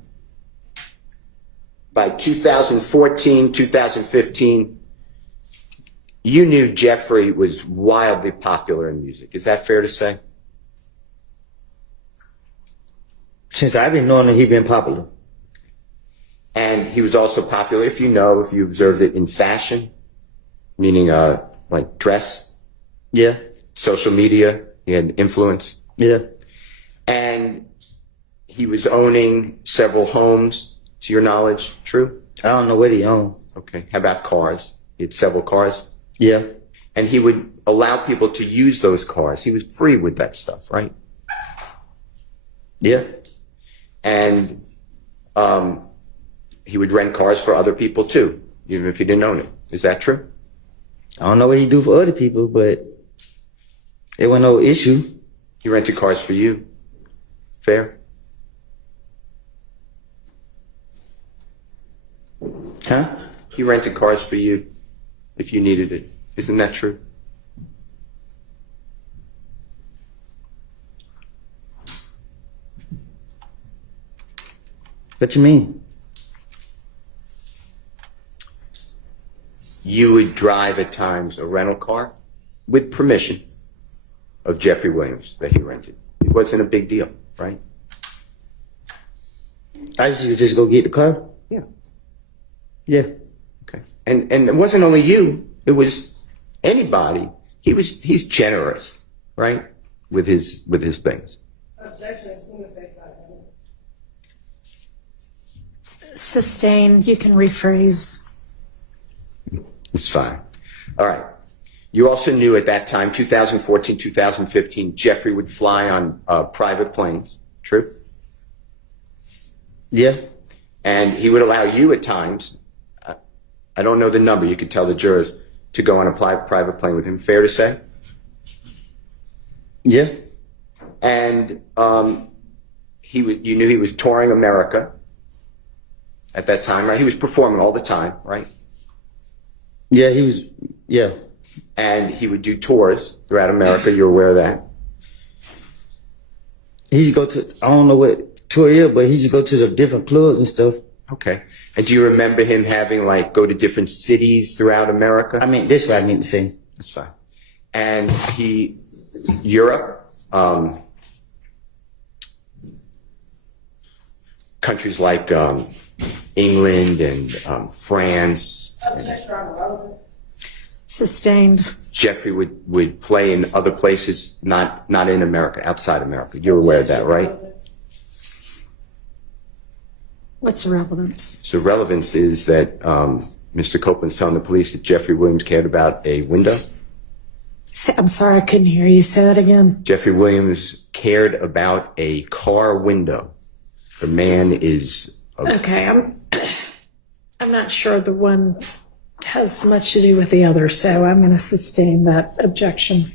by 2014, 2015, you knew Jeffrey was wildly popular in music. Is that fair to say? Since I've been knowing that he's been popular. And he was also popular, if you observed it, in fashion, meaning like dress, Yeah. social media. He had influence. Yeah. And he was owning several homes, to your knowledge. True? I don't know what he owned. Okay. How about cars? He had several cars. Yeah. And he would allow people to use those cars. He was free with that stuff, right? Yeah. And he would rent cars for other people too, even if he didn't own it. Is that true? I don't know what he do for other people, but it wasn't no issue. He rented cars for you. Fair? Huh? He rented cars for you if you needed it. Isn't that true? What you mean? You would drive at times a rental car with permission of Jeffrey Williams that he rented. It wasn't a big deal, right? I used to just go get the car. Yeah. Yeah. Okay. And it wasn't only you, it was anybody. He's generous, right? With his things. Objection is soon as they start. Sustained. You can rephrase. It's fine. All right. You also knew at that time, 2014, 2015, Jeffrey would fly on private planes. True? Yeah. And he would allow you at times, I don't know the number, you could tell the jurors, to go on a private plane with him. Fair to say? Yeah. And you knew he was touring America at that time, right? He was performing all the time, right? Yeah, he was, yeah. And he would do tours throughout America. You're aware of that? He used to go to, I don't know what tour he is, but he used to go to the different clubs and stuff. Okay. And do you remember him having, like, go to different cities throughout America? I mean, that's what I need to say. That's fine. And Europe, countries like England and France. Objection on relevant. Sustained. Jeffrey would play in other places, not in America, outside America. You're aware of that, right? What's the relevance? So relevance is that Mr. Copeland's telling the police that Jeffrey Williams cared about a window. I'm sorry, I couldn't hear you. Say that again. Jeffrey Williams cared about a car window. The man is... Okay, I'm not sure the one has much to do with the other, so I'm going to sustain that objection.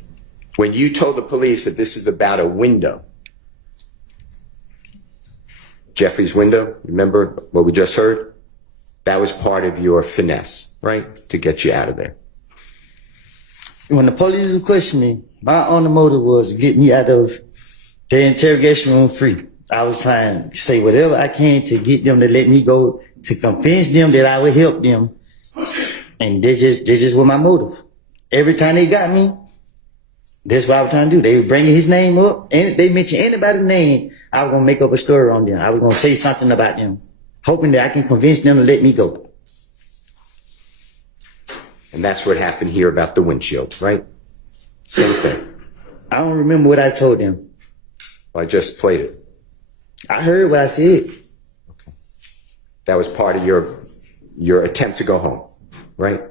When you told the police that this is about a window, Jeffrey's window, remember what we just heard? That was part of your finesse, right? To get you out of there. When the police was questioning, my only motive was to get me out of the interrogation room free. I was trying to say whatever I can to get them to let me go, to convince them that I would help them. And this just was my motive. Every time they got me, that's what I was trying to do. They were bringing his name up, and they mentioned anybody's name, I was going to make up a story on them. I was going to say something about them, hoping that I can convince them to let me go. And that's what happened here about the windshield, right? Same thing. I don't remember what I told them. Well, I just played it. I heard what I said. Okay. That was part of your attempt to go home, right?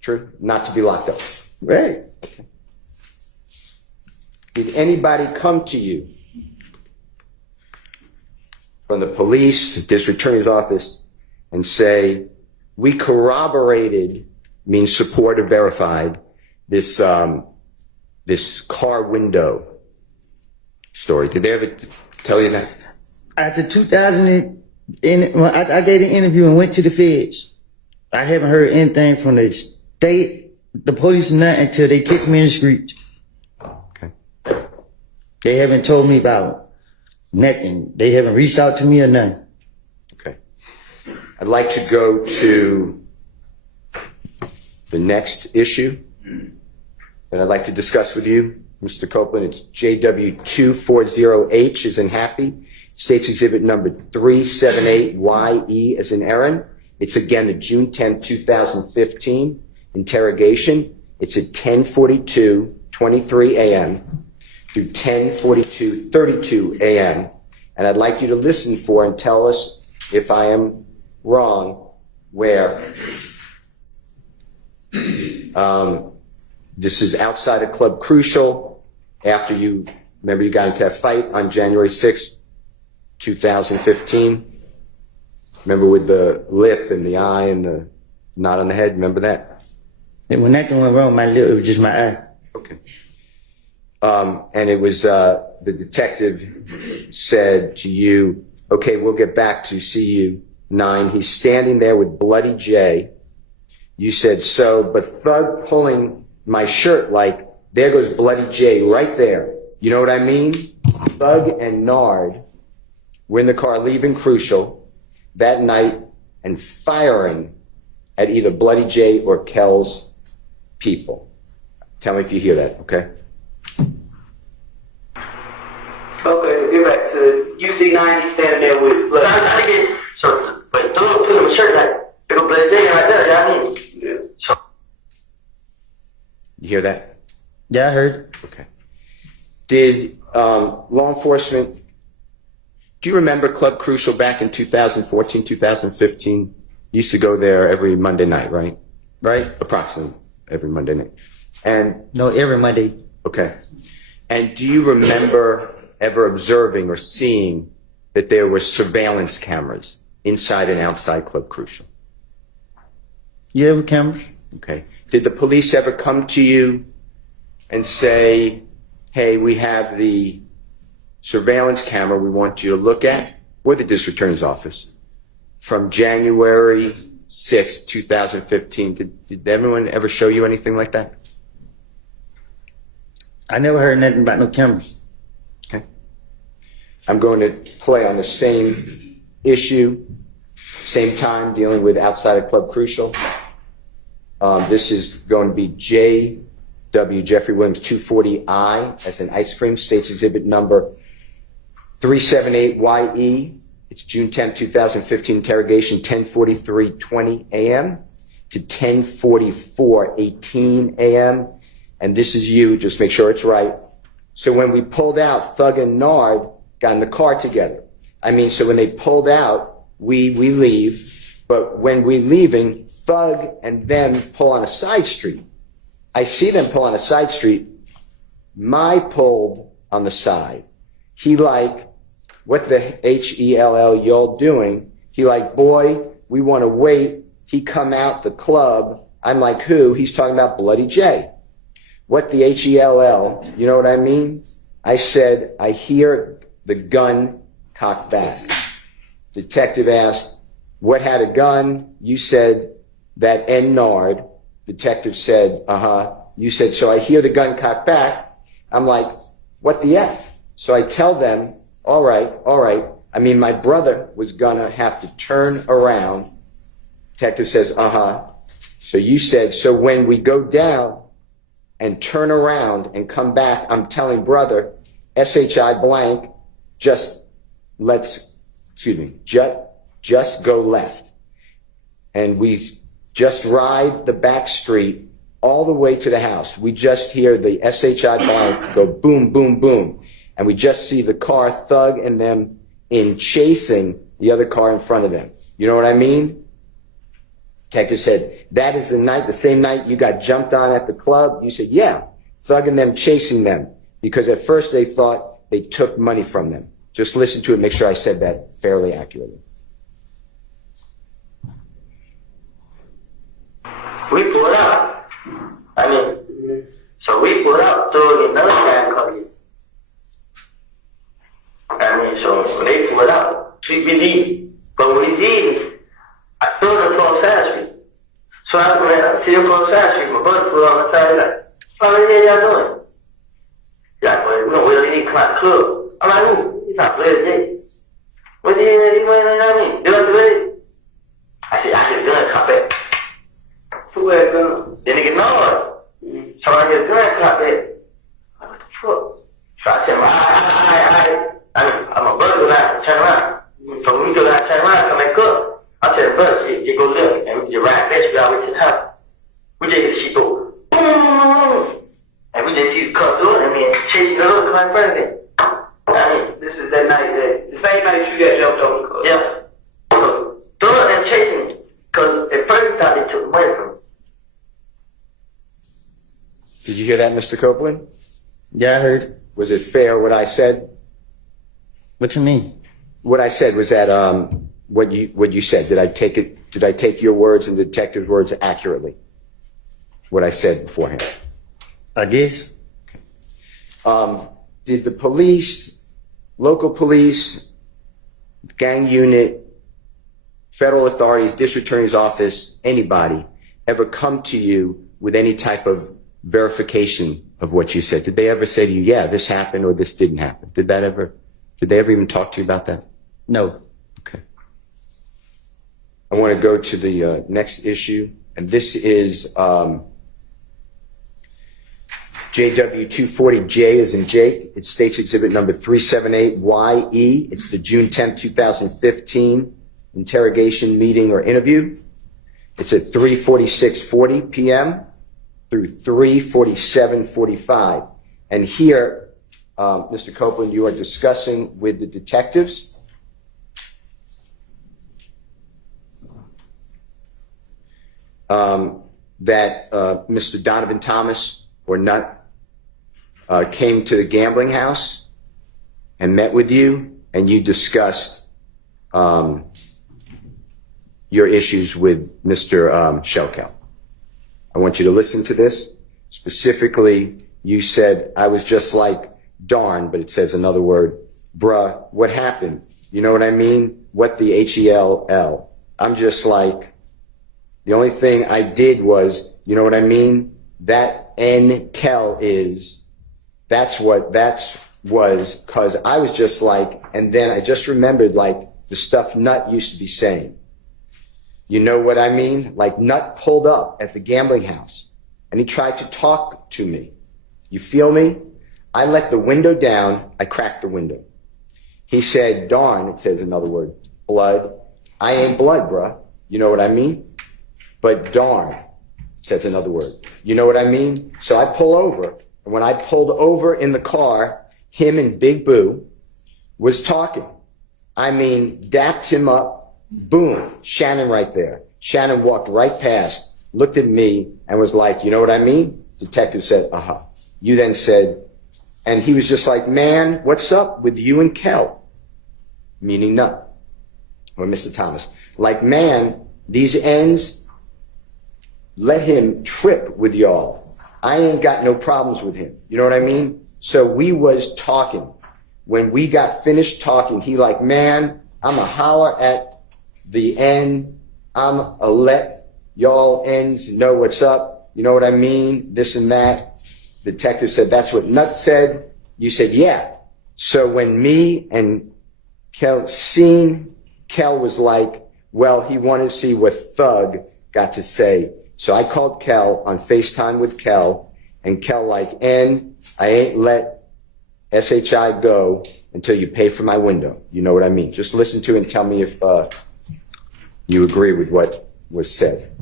True? Not to be locked up. Right. Okay. Did anybody come to you from the police, the district attorney's office, and say, we corroborated, means support or verified, this car window story. Did they ever tell you that? After 2000, I gave an interview and went to the feds. I haven't heard anything from the state, the police, or nothing until they kicked me in the street. Okay. They haven't told me about nothing. They haven't reached out to me or nothing. Okay. I'd like to go to the next issue that I'd like to discuss with you, Mr. Copeland. It's JW240H as in happy. States exhibit number 378YE as in Aaron. It's again the June 10, 2015 interrogation. It's at 10:42:23 a.m. through 10:42:32 a.m. And I'd like you to listen for and tell us if I am wrong where. This is outside of Club Crucial after you got into that fight on January 6, 2015. Remember with the lip and the eye and the knot on the head? Remember that? And when nothing went wrong, my lip, it was just my eye. Okay. And it was, the detective said to you, okay, we'll get back to see you 9. He's standing there with Bloody J. You said, so, but Thug pulling my shirt like, there goes Bloody J right there. You know what I mean? Thug and Nard were in the car leaving Crucial that night and firing at either Bloody J or Kel's people. Tell me if you hear that, okay? Okay, get back to UC90 standing there with blood. I get so, but Thug put him a shirt like, there go Bloody J right there, y'all mean? So. You hear that? Yeah, I heard. Okay. Did law enforcement, do you remember Club Crucial back in 2014, 2015? You used to go there every Monday night, right? Right. Approximately every Monday night. And no, every Monday. Okay. And do you remember ever observing or seeing that there were surveillance cameras inside and outside Club Crucial? You have cameras? Okay. Did the police ever come to you and say, hey, we have the surveillance camera we want you to look at, or the district attorney's office, from January 6, 2015? Did everyone ever show you anything like that? I never heard nothing about no cameras. Okay. I'm going to play on the same issue, same time, dealing with outside of Club Crucial. This is going to be JW Jeffrey Williams 240I as an ice cream, states exhibit number 378YE. It's June 10, 2015 interrogation, 10:43:20 a.m. to 10:44:18 a.m. And this is you, just make sure it's right. So when we pulled out, Thug and Nard got in the car together. So when they pulled out, we leave, but when we're leaving, Thug and them pull on a side street. I see them pull on a side street. My pulled on the side. He like, what the HELL y'all doing? He like, boy, we want to wait. He come out the club. I'm like, who? He's talking about Bloody J. What the HELL? You know what I mean? I said, I hear the gun cocked back. Detective asked, what had a gun? You said, that N Nard. Detective said, You said, so I hear the gun cocked back. I'm like, what the F? So I tell them, all right. My brother was gonna have to turn around. Detective says, So you said, so when we go down and turn around and come back, I'm telling brother, SHI blank, just go left. And we just ride the back street all the way to the house. We just hear the SHI blank go boom, boom, boom. And we just see the car, Thug and them in chasing the other car in front of them. You know what I mean? Detective said, that is the same night you got jumped on at the club? You said, yeah, Thug and them chasing them. Because at first they thought they took money from them. Just listen to it, make sure I said that fairly accurately. We pulled out. So we pulled out, Thug and another guy coming. I mean, so when they pull it out, she believed. But what he did is, I saw them from Side Street. So I went up to them from Side Street. My brother pulled on the side, like, what the hell y'all doing? Y'all going, we don't really need to come out the club. I'm like, who? He's not playing today. What the hell you want to know me? Do I do it? I said, gun cop back. Who had a gun? Then they get noise. So I hear gun cop back. What the fuck? So I said, I'm a brother now, turn around. So when we go down, turn around, come back up. I said, brother, you go look, and we just ride fast, we always to the house. We just hit the sheet door. Boom! And we just see the car door, and we chasing the little car in front of it. I mean, This is that night the same night you got jumped on the car. yeah. So, door and chasing me, because at first I thought they took money from me. Did you hear that, Mr. Copeland? Yeah, I heard. Was it fair what I said? What you mean? What I said was that what you said. Did I take your words and the detective's words accurately? What I said beforehand. I guess. Did the police, local police, gang unit, federal authorities, district attorney's office, anybody ever come to you with any type of verification of what you said? Did they ever say to you, yeah, this happened or this didn't happen? Did they ever even talk to you about that? No. Okay. I want to go to the next issue, and this is JW240J as in Jake. It states exhibit number 378YE. It's the June 10th, 2015 interrogation, meeting, or interview. It's at 3:46:40 p.m. through 3:47:45. And here, Mr. Copeland, you are discussing with the detectives that Mr. Donovan Thomas, or Nut, came to the gambling house and met with you, and you discussed your issues with Mr. Shelkel. I want you to listen to this. Specifically, you said, I was just like, darn, but it says another word, bruh, what happened? You know what I mean? What the H-E-L-L? I'm just like, the only thing I did was, you know what I mean? That N-Kel is, that was, cause I was just like, and then I just remembered like the stuff Nut used to be saying. You know what I mean? Like Nut pulled up at the gambling house and he tried to talk to me. You feel me? I let the window down. I cracked the window. He said, darn, it says another word, blood. I ain't blood, bruh. You know what I mean? But darn, says another word. You know what I mean? So I pull over. And when I pulled over in the car, him and Big Boo was talking. I mean, dapped him up. Boom, Shannon right there. Shannon walked right past, looked at me, and was like, you know what I mean? Detective said, uh-huh. You then said, and he was just like, man, what's up with you and Kel? Meaning Nut, or Mr. Thomas. Like, man, these ends, let him trip with y'all. I ain't got no problems with him. You know what I mean? So we was talking. When we got finished talking, he like, man, I'ma holler at the end. I'ma let y'all ends know what's up. You know what I mean? This and that. The detective said, that's what Nuts said. You said, yeah. So when me and Kel seen, Kel was like, well, he wanted to see what Thug got to say. So I called Kel on FaceTime with Kel, and Kel like, and I ain't let SHI go until you pay for my window. You know what I mean? Just listen to it and tell me if you agree with what was said.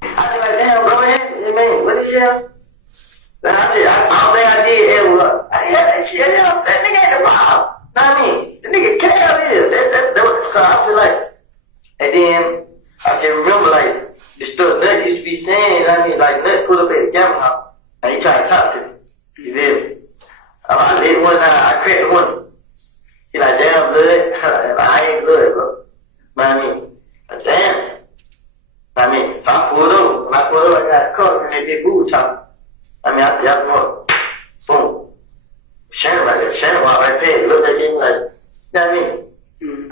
I was like, damn, bro, man, what is y'all? I said, I don't think I did ever. That nigga ain't the problem. Know what I mean? The nigga Cal is. That was so I feel like, and then I can remember like the stuff Nut used to be saying. I mean, like Nut put up at the camera house and he tried to talk to me. You feel me? I did one time. I cracked the one. He like, damn, blood. I ain't blood, bro. Know what I mean? Damn. I mean, so I pulled over. When I pulled over, I got caught and they did boo talk. I mean, I just walked. Boom. Shannon right there. Shannon walked right there.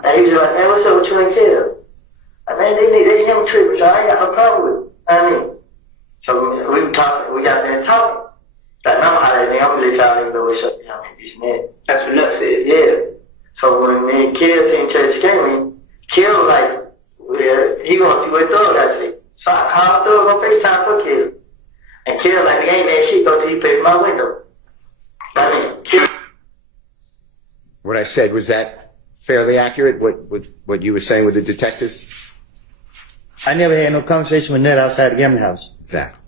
And he was like, man, what's up with you and Kill? I mean, they him tripping, so I ain't got no problem with it. I mean, so we talking, we got there talking. Like, I'm hollering, I'm gonna let y'all even know what's up, you know, this and that. That's what Nuts said, yeah. So when me and Kill came to the game, Kill was like, well, he gonna see what Thug got to say. So I called Thug on FaceTime for Kill. And Kill like, he ain't that shit, go till he pay for my window. I mean, Kill. What I said, was that fairly accurate, what you were saying with the detectives? I never had no conversation with Ned outside the gambling house. Exactly.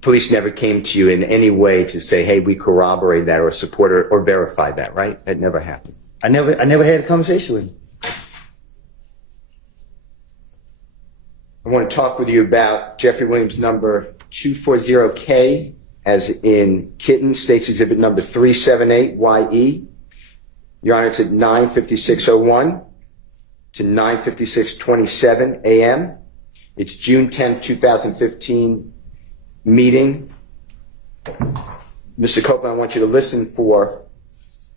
Police never came to you in any way to say, hey, we corroborate that or support or verify that, right? That never happened. I never had a conversation with him. I want to talk with you about Jeffrey Williams number 240K, as in Kitten, State's Exhibit number 378YE. Your Honor, it's at 9:56:01 to 9:56:27 a.m. It's June 10, 2015 meeting. Mr. Copeland, I want you to listen for,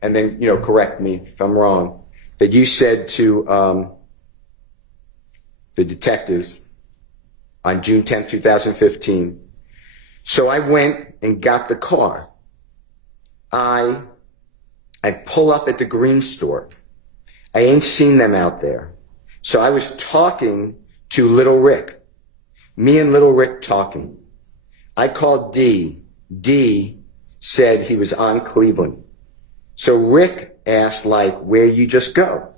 and then, correct me if I'm wrong, that you said to the detectives on June 10, 2015, so I went and got the car. I pull up at the green store. I ain't seen them out there. So I was talking to Little Rick. Me and Little Rick talking. I called D. D said he was on Cleveland. So Rick asked, where you just go?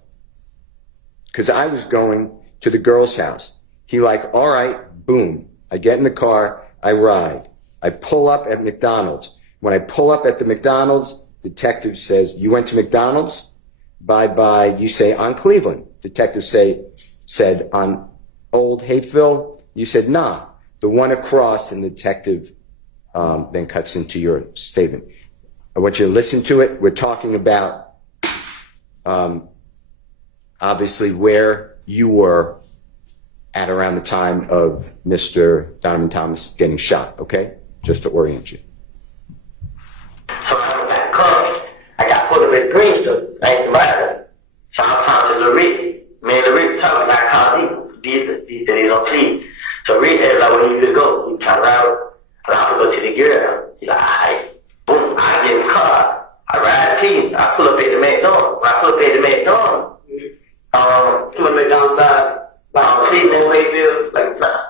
Because I was going to the girl's house. He all right, boom. I get in the car, I ride. I pull up at McDonald's. When I pull up at the McDonald's, detective says, you went to McDonald's? Bye-bye. You say, on Cleveland. Detective said, on Old Hateville? You said, nah, the one across, and the detective then cuts into your statement. I want you to listen to it. We're talking about, obviously, where you were at around the time of Mr. Donovan Thomas getting shot, okay? Just to orient you. So I got pulled up at Green Store. I ain't survived. So I'm talking to Lil Rick. Me and Lil Rick talking. I called him. He said he's on clean. So Rick asked where you could go. He turned around. And I go to the girl. He's like, alright. Boom. I get in the car. I ride to him. I pull up at the McDonald's. When I pull up at the McDonald's, to the McDonald's side, Cleveland, Wayville,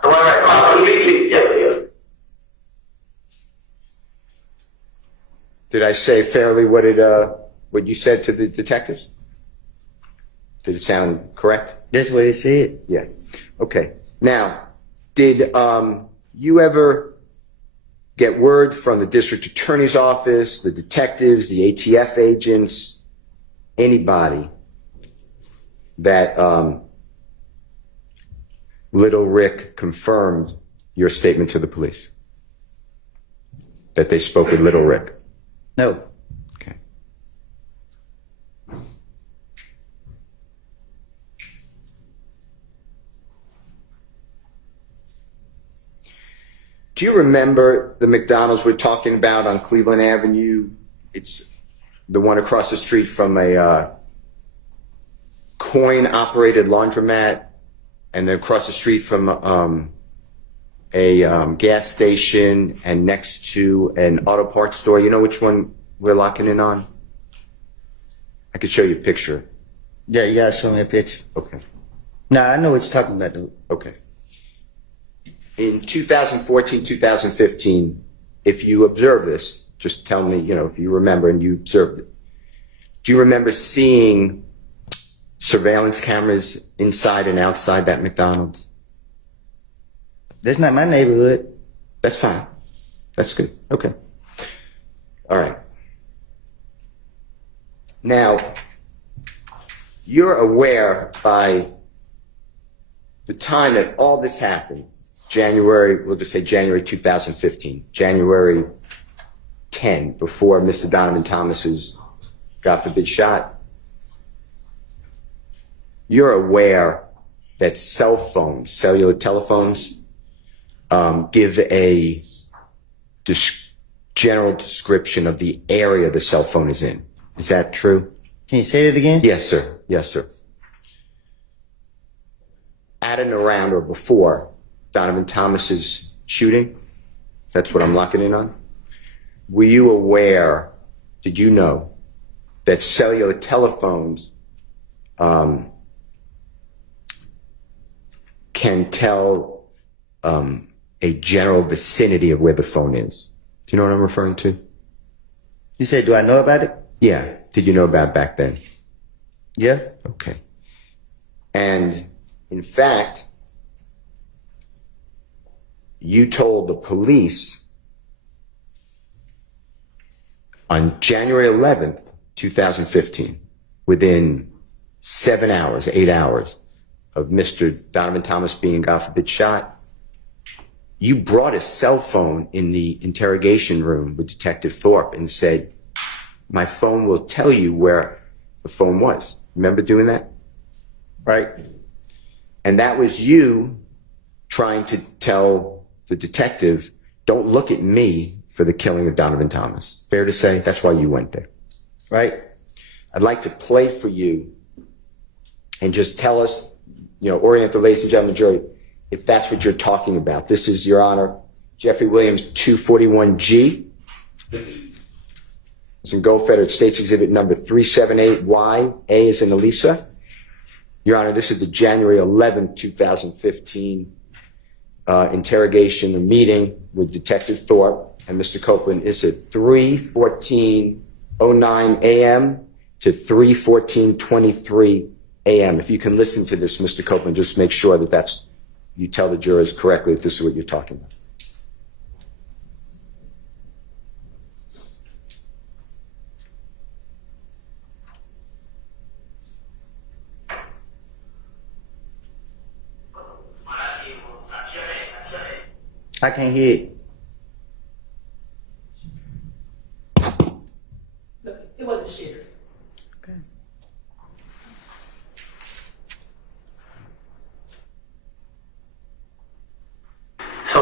the one right across the street. Yeah. Did I say fairly what you said to the detectives? Did it sound correct? That's what he said. Yeah. Okay. Now, did you ever get word from the district attorney's office, the detectives, the ATF agents, anybody that Little Rick confirmed your statement to the police? That they spoke with Little Rick? No. Okay. Do you remember the McDonald's we're talking about on Cleveland Avenue? It's the one across the street from a coin-operated laundromat, and then across the street from a gas station, and next to an auto parts store. You know which one we're locking in on? I could show you a picture. Yeah, you gotta show me a picture. Okay. Nah, I know what you're talking about, dude. Okay. In 2014, 2015, if you observe this, just tell me, if you remember and you observed it. Do you remember seeing surveillance cameras inside and outside that McDonald's? That's not my neighborhood. That's fine. That's good. Okay. All right. Now, you're aware by the time that all this happened, we'll just say January 2015, January 10, before Mr. Donovan Thomas's, God forbid, shot, you're aware that cell phones, cellular telephones, give a general description of the area the cell phone is in. Is that true? Can you say that again? Yes, sir. Yes, sir. At and around or before Donovan Thomas's shooting, that's what I'm locking in on. Were you aware, did you know, that cellular telephones can tell a general vicinity of where the phone is? Do you know what I'm referring to? You said, do I know about it? Yeah. Did you know about it back then? Yeah. Okay. And in fact, you told the police on January 11th, 2015, within 7 hours, 8 hours of Mr. Donovan Thomas being, God forbid, shot, you brought a cell phone in the interrogation room with Detective Thorpe and said, my phone will tell you where the phone was. Remember doing that? Right. And that was you trying to tell the detective, don't look at me for the killing of Donovan Thomas. Fair to say? That's why you went there. Right. I'd like to play for you and just tell us, orient the ladies and gentlemen jury, if that's what you're talking about. This is, Your Honor, Jeffrey Williams 241G. It's in Gold Federal States Exhibit number 378Y. A is in Elisa. Your Honor, this is the January 11, 2015 interrogation or meeting with Detective Thorpe and Mr. Copeland. It's at 3:14:09 a.m. to 3:14:23 a.m. If you can listen to this, Mr. Copeland, just make sure that you tell the jurors correctly if this is what you're talking about. I can't hear it. It wasn't shared. So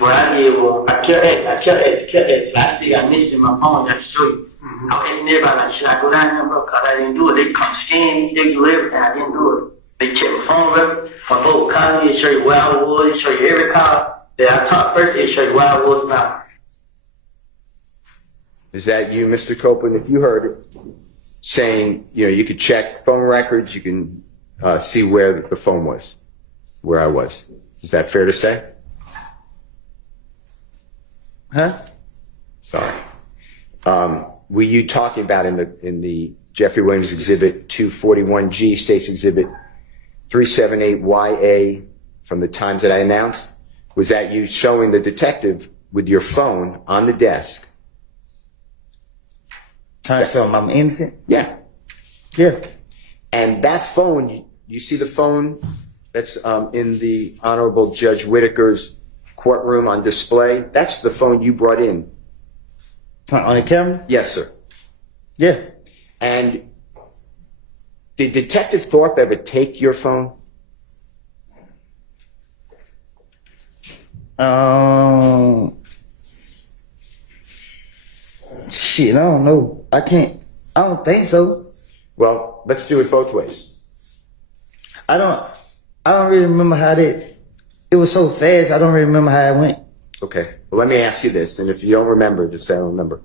what I did was I kept it. Last thing I missed in my phone, I show you. I was asking everybody, like, should I go down there, bro? Because I didn't do it. They come scan me, they do everything. I didn't do it. They check my phone record, my folks call me, they show you where I was, they show you every call. Then I talked first, they show you where I was now. Is that you, Mr. Copeland? If you heard it saying, you could check phone records, you can see where the phone was, where I was. Is that fair to say? Huh? Sorry. Were you talking about in the Jeffrey Williams Exhibit 241G, States Exhibit 378YA, from the times that I announced? Was that you showing the detective with your phone on the desk? Trying to show him I'm innocent? Yeah. Yeah. And that phone, you see the phone that's in the Honorable Judge Whitaker's courtroom on display? That's the phone you brought in. On the camera? Yes, sir. Yeah. And did Detective Thorpe ever take your phone? Shit, I don't know. I don't think so. Well, let's do it both ways. I don't really remember how it was so fast. I don't really remember how it went. Okay. Well, let me ask you this, and if you don't remember, just say I don't remember.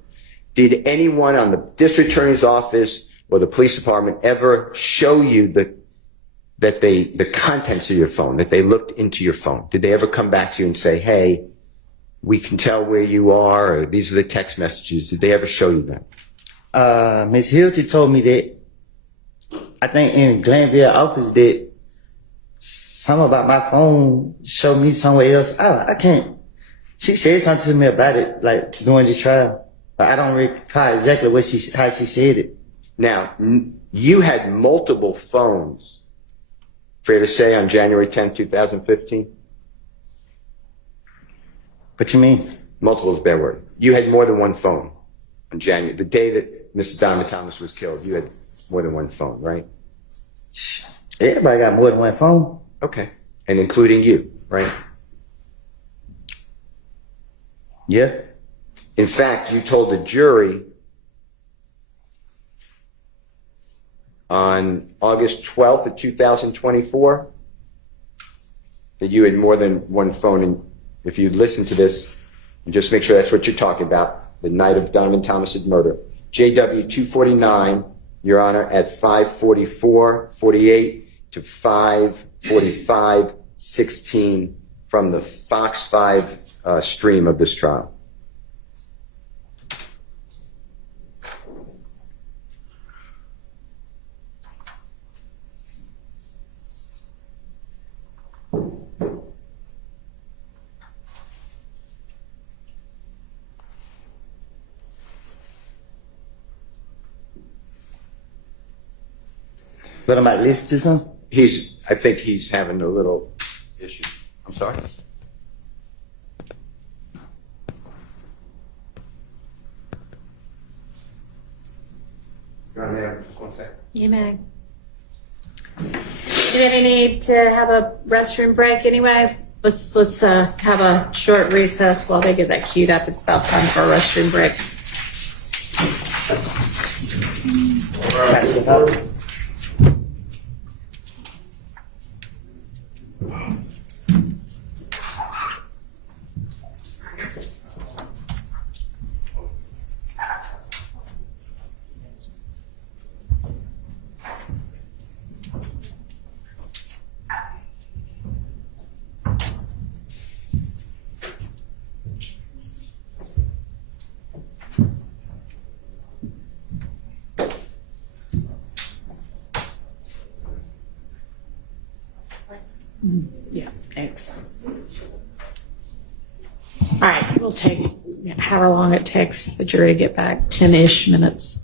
Did anyone on the district attorney's office or the police department ever show you the contents of your phone, that they looked into your phone? Did they ever come back to you and say, hey, we can tell where you are, or these are the text messages? Did they ever show you that? Miss Hilty told me that, I think in Glanville office, that something about my phone showed me somewhere else. I can't. She said something to me about it, like during this trial. But I don't recall exactly how she said it. Now, you had multiple phones, fair to say, on January 10, 2015? What you mean? Multiple is a bad word. You had more than one phone on January, the day that Mr. Donovan Thomas was killed. You had more than one phone, right? Everybody got more than one phone. Okay. And including you, right? Yeah. In fact, you told the jury on August 12th of 2024 that you had more than one phone. And if you listen to this, just make sure that's what you're talking about, the night of Donovan Thomas's murder. JW 249, Your Honor, at 5:44:48 to 5:45:16 from the Fox 5 stream of this trial. But I might listen to some. I think he's having a little issue. I'm sorry? You're on there, just one second. You may. Do we have any need to have a restroom break anyway? Let's have a short recess while they get that queued up. It's about time for a restroom break. Yeah, thanks. All right, we'll take however long it takes the jury to get back, 10-ish minutes.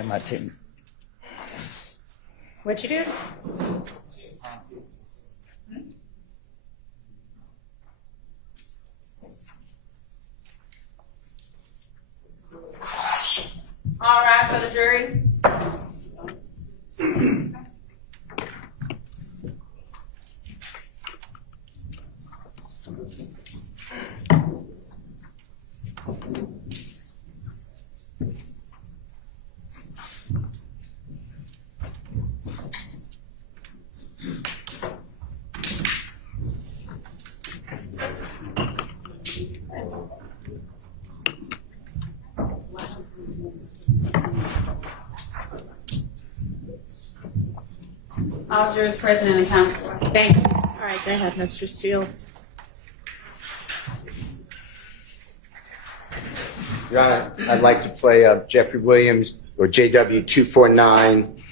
failed my technique. What'd you do? All right, for the jury. Officers, President, and Counsel. Thank you. All right, go ahead, Mr. Steele. Your Honor, I'd like to play Jeffrey Williams or JW 249.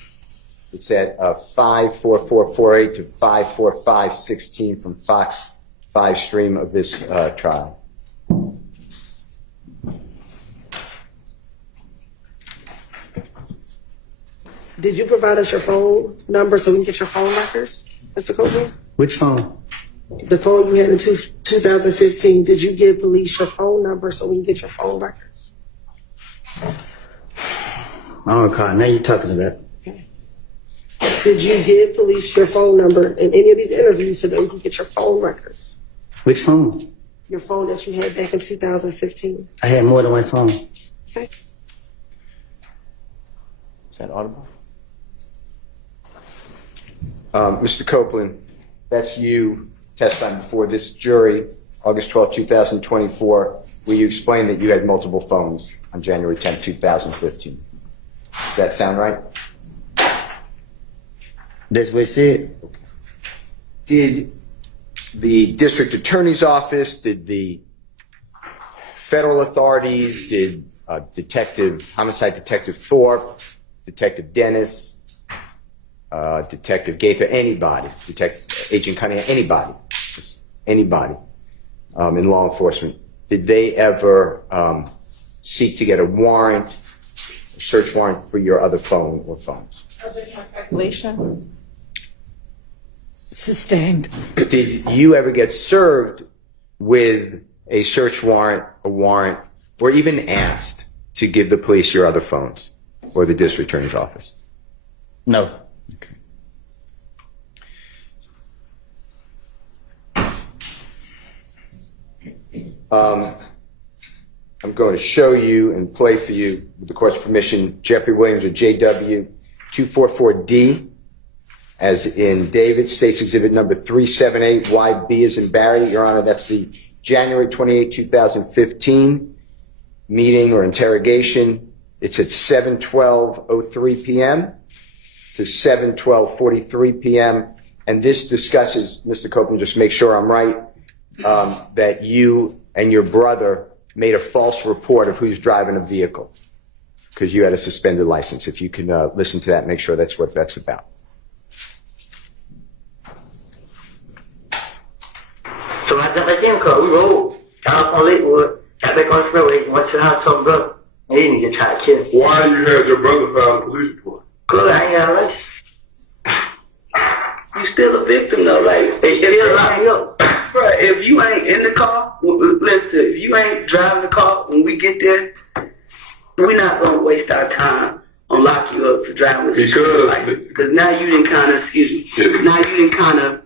It's at 54448 to 54516 from Fox 5 stream of this trial. Did you provide us your phone number so we can get your phone records, Mr. Copeland? Which phone? The phone you had in 2015, did you give police your phone number so we can get your phone records? I don't recall. Now you're talking about. Did you give police your phone number in any of these interviews so that we can get your phone records? Which phone? Your phone that you had back in 2015. I had more than one phone. Okay. Is that audible? Mr. Copeland, that's you testifying before this jury, August 12, 2024, where you explained that you had multiple phones on January 10, 2015. Does that sound right? That's what it said. Did the district attorney's office, did the federal authorities, did homicide detective Thorpe, Detective Dennis, Detective Gaither, anybody, Agent Cunningham, anybody, just anybody in law enforcement, did they ever seek to get a warrant, a search warrant for your other phone or phones? Speculation. Sustained. Did you ever get served with a search warrant, a warrant, or even asked to give the police your other phones or the district attorney's office? No. Okay. I'm going to show you and play for you, with the court's permission, Jeffrey Williams or JW 244D, as in David, States Exhibit number 378, YB as in Barry. Your Honor, that's the January 28, 2015 meeting or interrogation. It's at 7:12:03 p.m. to 7:12:43 p.m. And this discusses, Mr. Copeland, just make sure I'm right, that you and your brother made a false report of who's driving a vehicle because you had a suspended license. If you can listen to that, make sure that's what that's about. So I jumped back in the car. We rolled. Got off on Lakewood. Got back on the freeway. Went to the house. Told my brother. He didn't get tried to kill me. Why you had your brother file a police report? Cause I ain't got a license. You still a victim though, like They still lock me up. bro, if you ain't in the car, listen, if you ain't driving the car when we get there, we're not gonna waste our time on lock you up for driving because now you didn't kind of, now you didn't kind of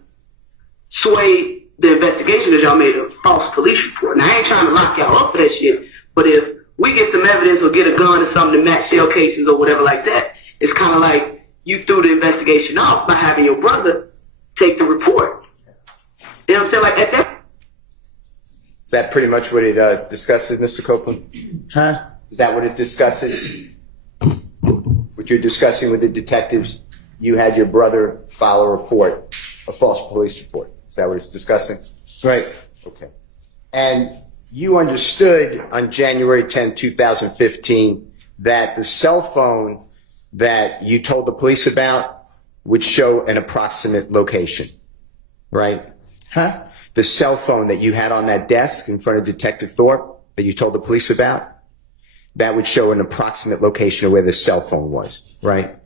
sway the investigation that y'all made a false police report. Now I ain't trying to lock y'all up for that shit, but if we get some evidence or get a gun or something to match shell cases or whatever like that, it's kind of like you threw the investigation off by having your brother take the report. You know what I'm saying? Like that. Is that pretty much what it discusses, Mr. Copeland? Huh? Is that what it discusses? What you're discussing with the detectives, you had your brother file a report, a false police report. Is that what it's discussing? Right. Okay. And you understood on January 10, 2015, that the cell phone that you told the police about would show an approximate location, right? Huh? The cell phone that you had on that desk in front of Detective Thorpe that you told the police about, that would show an approximate location of where the cell phone was, right?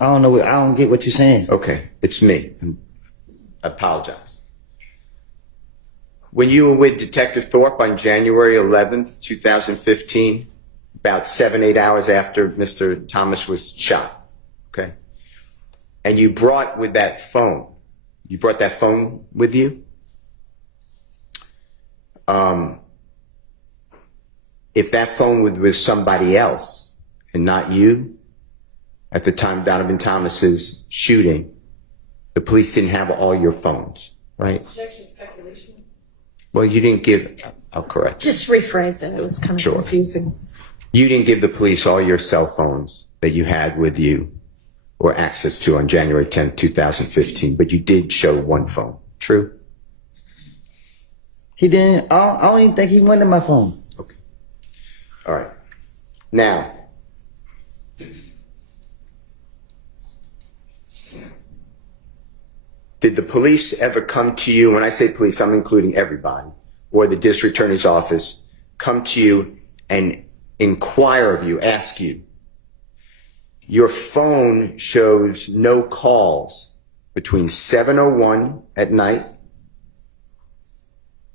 I don't know. I don't get what you're saying. Okay, it's me. I apologize. When you were with Detective Thorpe on January 11th, 2015, about 7-8 hours after Mr. Thomas was shot, okay? And you brought with that phone, you brought that phone with you? If that phone was with somebody else and not you, at the time of Donovan Thomas's shooting, the police didn't have all your phones, right? Speculation. Well, you didn't give, I'll correct you. Just rephrase it. It was kind of Sure. confusing. You didn't give the police all your cell phones that you had with you or access to on January 10th, 2015, but you did show one phone. True? He didn't. I don't even think he wanted my phone. Okay. All right. Now, did the police ever come to you, when I say police, I'm including everybody, or the district attorney's office, come to you and inquire of you, ask you, your phone shows no calls between 7:01 at night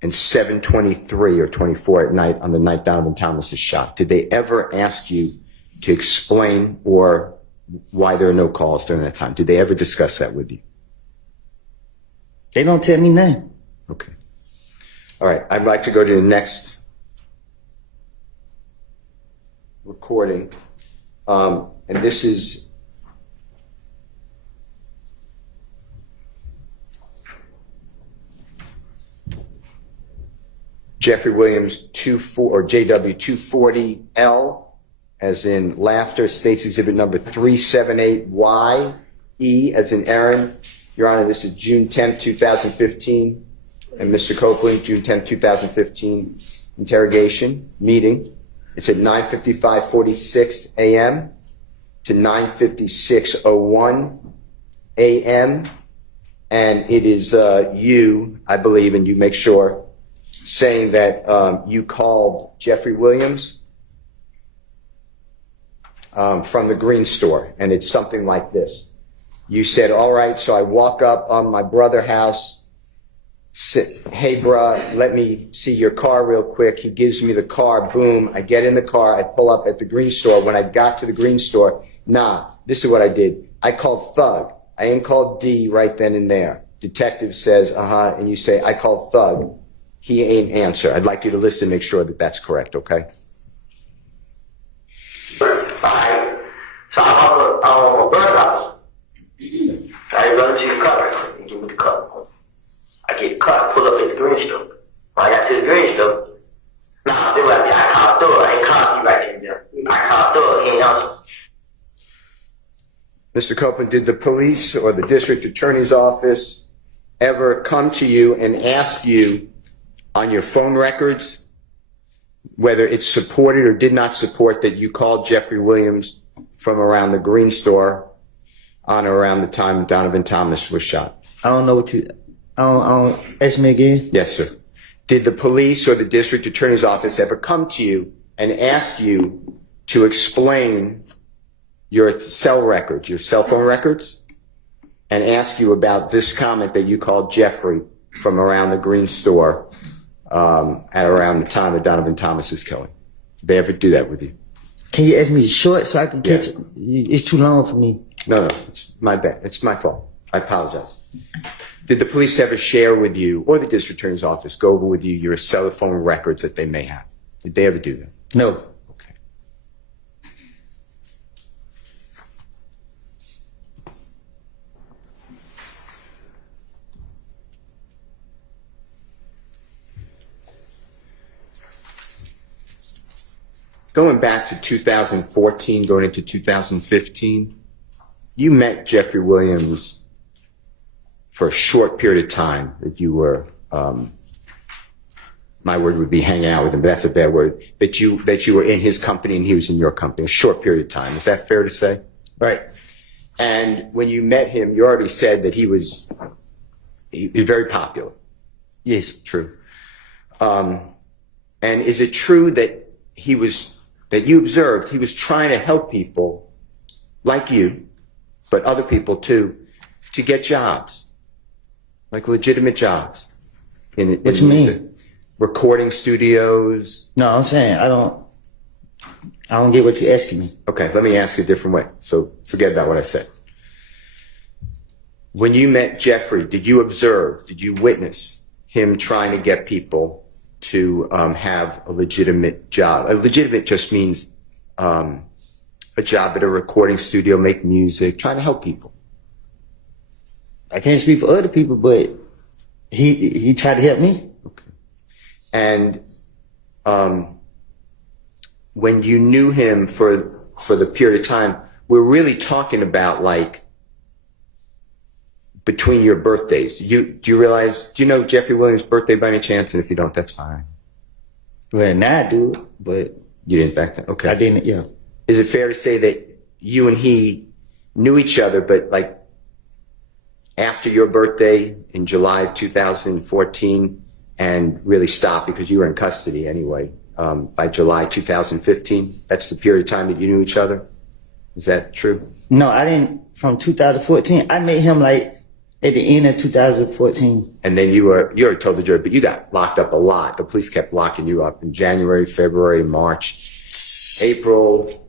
and 7:23 or 24 at night on the night Donovan Thomas is shot? Did they ever ask you to explain or why there are no calls during that time? Did they ever discuss that with you? They don't tell me nothing. Okay. All right. I'd like to go to the next recording. And this is Jeffrey Williams 24 or JW 240L, as in laughter, states exhibit number 378Y, E as in Aaron. Your Honor, this is June 10th, 2015. And Mr. Copeland, June 10th, 2015, interrogation meeting. It's at 9:55:46 a.m. to 9:56:01 a.m. And it is you, I believe, and you make sure, saying that you called Jeffrey Williams from the green store. And it's something like this. You said, all right, so I walk up on my brother's house. Hey, bruh, let me see your car real quick. He gives me the car. Boom. I get in the car. I pull up at the green store. When I got to the green store, this is what I did. I called Thug. I ain't called D right then and there. Detective says, and you say, I called Thug. He ain't answer. I'd like you to listen, make sure that that's correct, okay? Alright. So I'm on my brother's house. I run to the car. He give me the car. I get caught, pull up at the green store. When I got to the green store, they were like, I called Thug. I ain't called you right there. I called Thug. He ain't answer. Mr. Copeland, did the police or the district attorney's office ever come to you and ask you on your phone records whether it supported or did not support that you called Jeffrey Williams from around the green store on or around the time Donovan Thomas was shot? I don't know what you. I don't. Ask me again. Yes, sir. Did the police or the district attorney's office ever come to you and ask you to explain your cell records, your cell phone records, and ask you about this comment that you called Jeffrey from around the green store at around the time of Donovan Thomas's killing? Did they ever do that with you? Can you ask me short so I can catch it? It's too long for me. No, it's my bad. It's my fault. I apologize. Did the police ever share with you, or the district attorney's office go over with you your cell phone records that they may have? Did they ever do that? No. Okay. Going back to 2014, going into 2015, you met Jeffrey Williams for a short period of time that you were, my word would be hanging out with him, but that's a bad word, that you were in his company and he was in your company, a short period of time. Is that fair to say? Right. And when you met him, you already said that he was very popular. Yes. True. And is it true that that you observed, he was trying to help people like you, but other people too, to get jobs, like legitimate jobs. What you mean? Recording studios. No, I'm saying I don't get what you're asking me. Okay, let me ask you a different way. So forget about what I said. When you met Jeffrey, did you witness him trying to get people to have a legitimate job? A legitimate just means a job at a recording studio, make music, trying to help people. I can't speak for other people, but he tried to help me. Okay. And when you knew him for the period of time, we're really talking about like between your birthdays. Do you know Jeffrey Williams' birthday by any chance? And if you don't, that's fine. Well, now I do, but you didn't back then? Okay. I didn't, yeah. Is it fair to say that you and he knew each other, but like after your birthday in July 2014 and really stopped because you were in custody anyway, by July 2015? That's the period of time that you knew each other? Is that true? No, I didn't. From 2014, I met him like at the end of 2014. And then you already told the jury, but you got locked up a lot. The police kept locking you up in January, February, March, April,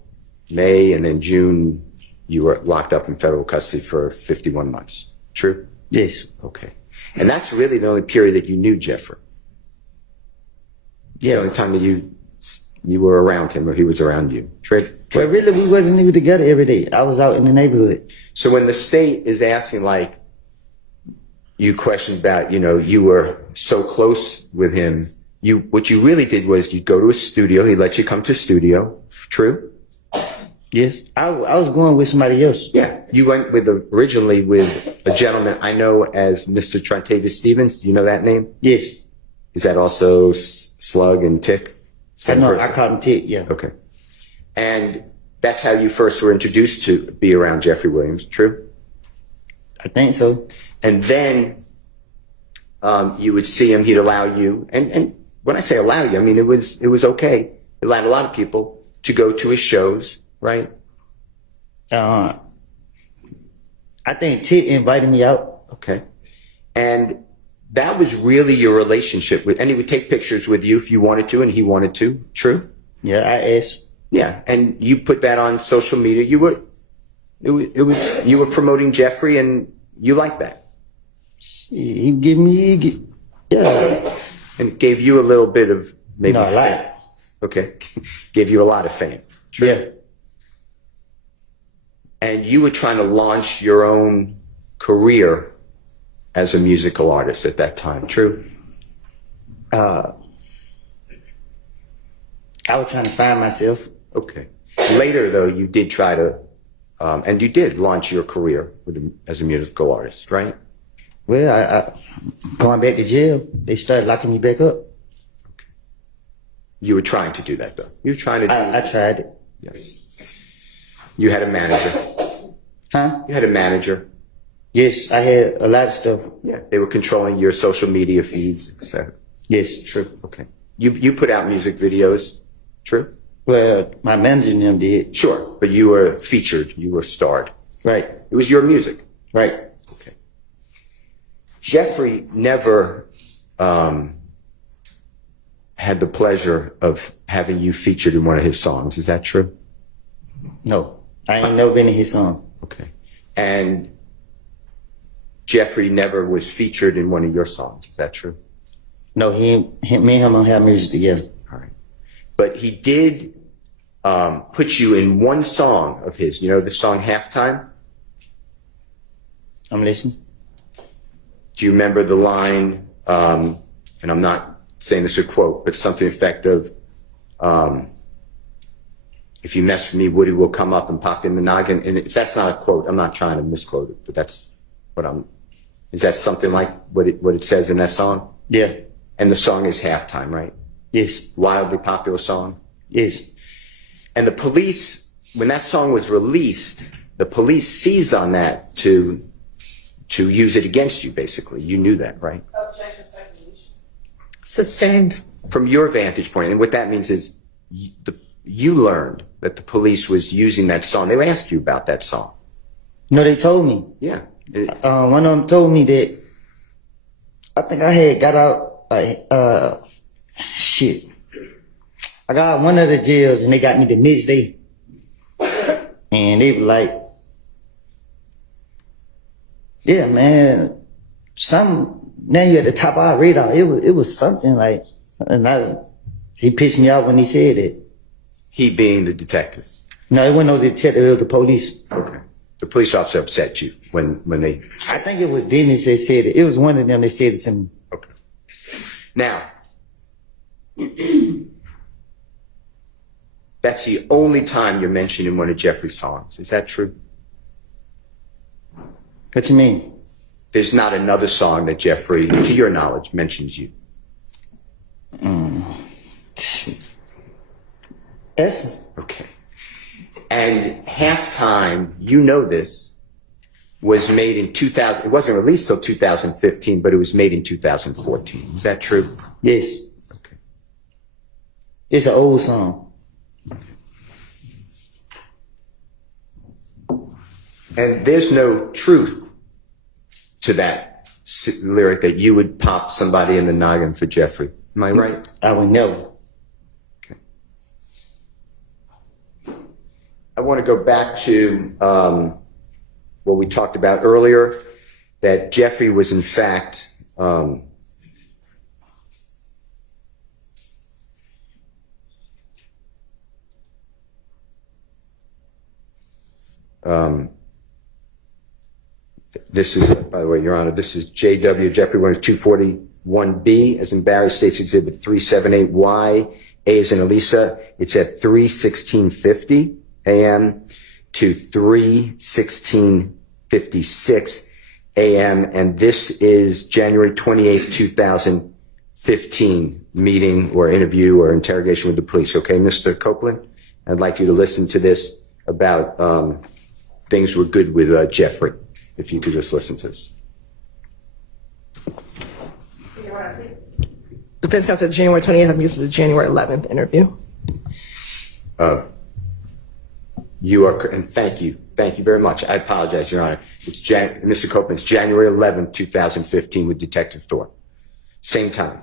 May, and then June, you were locked up in federal custody for 51 months. True? Yes. Okay. And that's really the only period that you knew Jeffrey. Yeah. The only time that you were around him or he was around you. True? Well, really, we wasn't even together every day. I was out in the neighborhood. So when the state is asking, like, you questioned about, you were so close with him, what you really did was you'd go to a studio, he'd let you come to a studio. True? Yes. I was going with somebody else. Yeah. You went originally with a gentleman I know as Mr. Trontavious Stevens. Do you know that name? Yes. Is that also Slug and Tick? I called him Tick, yeah. Okay. And that's how you first were introduced to be around Jeffrey Williams, true? I think so. And then you would see him, he'd allow you, and when I say allow you, I mean it was okay. He allowed a lot of people to go to his shows, right? I think Tick invited me out. Okay. And that was really your relationship with, and he would take pictures with you if you wanted to and he wanted to, true? Yeah, I asked. Yeah, and you put that on social media. You were promoting Jeffrey, and you liked that. He gave me, yeah. And it gave you a little bit of maybe no, a fame. lot. Okay, gave you a lot of fame. True. Yeah. And you were trying to launch your own career as a musical artist at that time. True. I was trying to find myself. Okay. Later, though, you did try to, and you did launch your career as a musical artist, right? Well, I going back to jail, they started locking me back up. Okay. You were trying to do that, though. You were trying to do I tried it. Yes. You had a manager. Huh? You had a manager. Yes, I had a lot of stuff. Yeah. They were controlling your social media feeds, etc. Yes. True. Okay. You put out music videos. True. Well, my manager and them did. Sure, but you were featured. You were starred. Right. It was your music. Right. Okay. Jeffrey never had the pleasure of having you featured in one of his songs. Is that true? No, I ain't never been in his song. Okay. And Jeffrey never was featured in one of your songs. Is that true? No, me and him don't have music together. All right. But he did put you in one song of his. You know the song Halftime? I'm listening. Do you remember the line, and I'm not saying this is a quote, but something effective, if you mess with me, Woody will come up and pop in the noggin. And if that's not a quote, I'm not trying to misquote it, but that's what is that something like what it says in that song? Yeah. And the song is Halftime, right? Yes. Wildly popular song? Yes. And the police, when that song was released, the police seized on that to use it against you, basically. You knew that, right? Sustained. From your vantage point, and what that means is you learned that the police was using that song. They asked you about that song. No, they told me. Yeah. One of them told me that I think I had got out, shit. I got out one of the jails and they got me the next day. And they were like, yeah, man, now you're at the top of our radar. It was something like, he pissed me off when he said it. He being the detective. No, it wasn't no detective, it was the police. Okay. The police officer upset you when they... I think it was Dennis that said it. It was one of them that said it to me. Okay. Now, that's the only time you're mentioned in one of Jeffrey's songs. Is that true? What you mean? There's not another song that Jeffrey, to your knowledge, mentions you. Yes. Okay. And Halftime, you know this, was made in 2000. It wasn't released till 2015, but it was made in 2014. Is that true? Yes. Okay. It's an old song. And there's no truth to that lyric that you would pop somebody in the noggin for Jeffrey. Am I right? I would never. I want to go back to what we talked about earlier, that Jeffrey was in fact this is, by the way, Your Honor, this is JW, Jeffrey Williams, 241B, as in Barry States Exhibit 378Y, A as in Elisa. It's at 3:16:50 a.m. to 3:16:56 a.m. And this is January 28th, 2015 meeting or interview or interrogation with the police. Okay, Mr. Copeland, I'd like you to listen to this about things were good with Jeffrey. If you could just listen to this. Defense counsel said January 28th. I think this is the January 11th interview. You are, and thank you very much. I apologize, Your Honor. It's Mr. Copeland, it's January 11th, 2015 with Detective Thorpe. Same time.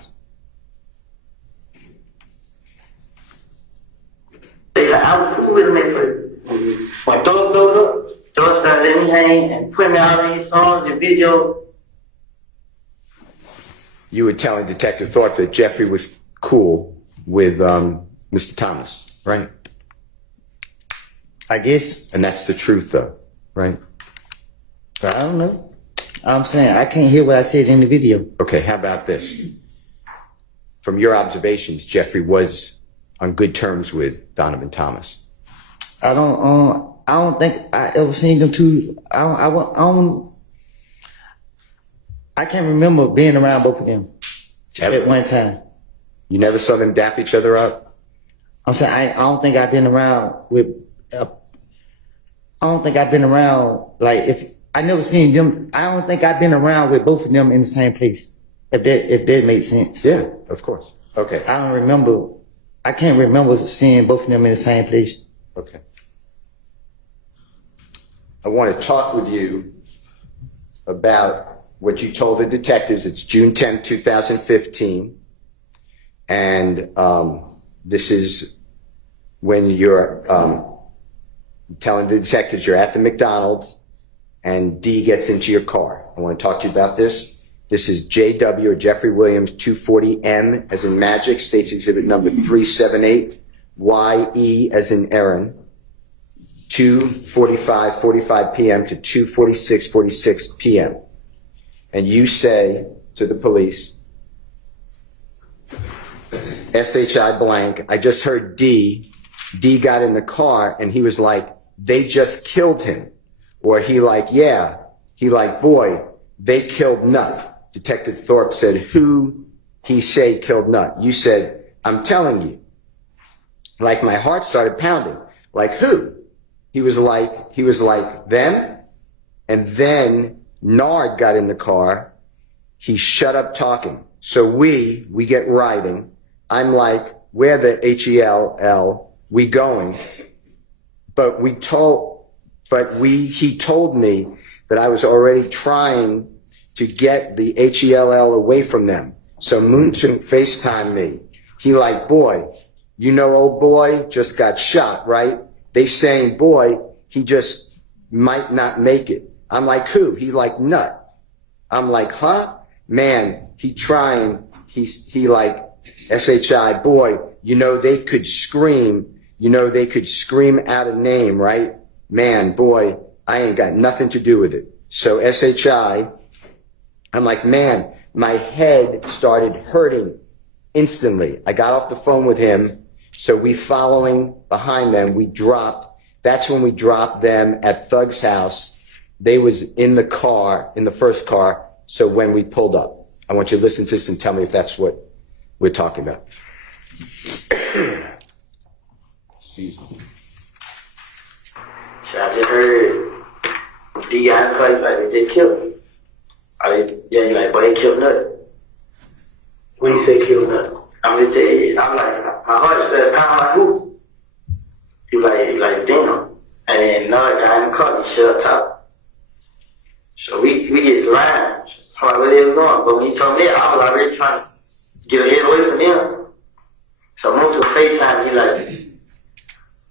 I was cool with him at first. When doors blowed up, doors started letting me hang and put me out in songs and videos. You were telling Detective Thorpe that Jeffrey was cool with Mr. Thomas, right? I guess. And that's the truth, though, right? I don't know. I'm saying I can't hear what I said in the video. Okay, how about this? From your observations, Jeffrey was on good terms with Donovan Thomas. I don't think I ever seen them two. I can't remember being around both of them at one time. You never saw them dap each other up? I'm saying I don't think I've been around with. I don't think I've been around, like, if I never seen them. I don't think I've been around with both of them in the same place. If that makes sense. Yeah, of course. Okay. I don't remember. I can't remember seeing both of them in the same place. Okay. I want to talk with you about what you told the detectives. It's June 10, 2015. And this is when you're telling the detectives you're at the McDonald's and D gets into your car. I want to talk to you about this. This is JW or Jeffrey Williams 240M as in Magic, States Exhibit number 378, YE as in Aaron, 2:45 p.m. to 2:46 p.m. And you say to the police, SHI blank, I just heard D got in the car and he was like, they just killed him. Or he like, yeah. He like, boy, they killed Nut. Detective Thorpe said, who he say killed Nut? You said, I'm telling you. Like my heart started pounding. Like who? He was like, them. And then Nard got in the car. He shut up talking. So we get riding. I'm like, where the HELL we going, but he told me that I was already trying to get the HELL away from them. So Moonton FaceTimed me. He like, boy, you know old boy just got shot, right? They saying, boy, he just might not make it. I'm like, who? He like, nut. I'm like, huh? Man, he trying, he like, SHI, boy, you know they could scream out a name, right? Man, boy, I ain't got nothing to do with it. So SHI, I'm like, man, my head started hurting instantly. I got off the phone with him, so we following behind them, that's when we dropped them at Thug's house. They was in the car, in the first car, so when we pulled up. I want you to listen to this and tell me if that's what we're talking about. Excuse me. So I just heard D guy in the place like they killed him. You like, boy, they killed Nut. When you say killed Nut, I'm like, my heart started pounding like who? He like, damn. And then another guy in the car, he shut up. So we get around. I'm like, where they was going? But when he told me that, I was already trying to get a head away from them. So moved to FaceTime, he like,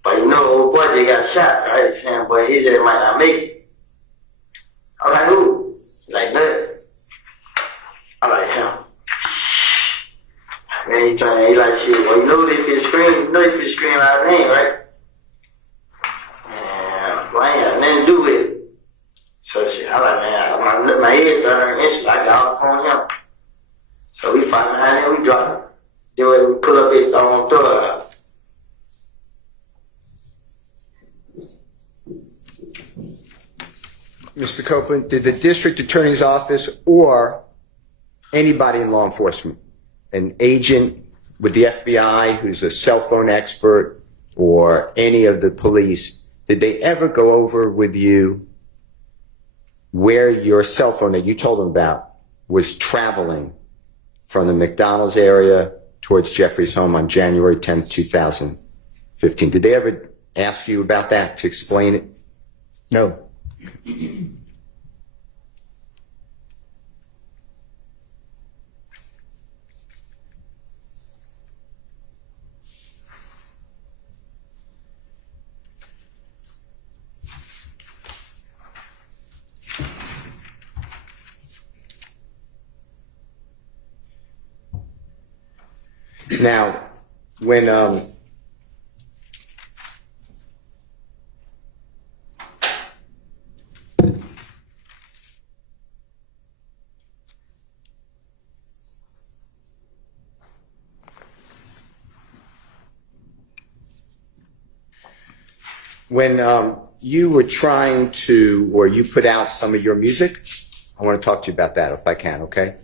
but you know, old boy, they got shot, right? Saying, boy, his head might not make it. I'm like, who? He like, Nut. I'm like, him. Man, he like, shit, well, you know they could scream out of name, right? Man, well, I ain't got nothing to do with it. So shit, I'm like, man, my head started hurting, I got off on him. So we find behind him, we drop him. Then we pull up his own door. Mr. Copeland, did the district attorney's office or anybody in law enforcement, an agent with the FBI who's a cell phone expert or any of the police, did they ever go over with you where your cell phone that you told them about was traveling from the McDonald's area towards Jeffrey's home on January 10th, 2015? Did they ever ask you about that to explain it? No. Now, when you were trying to, or you put out some of your music, I want to talk to you about that if I can, okay?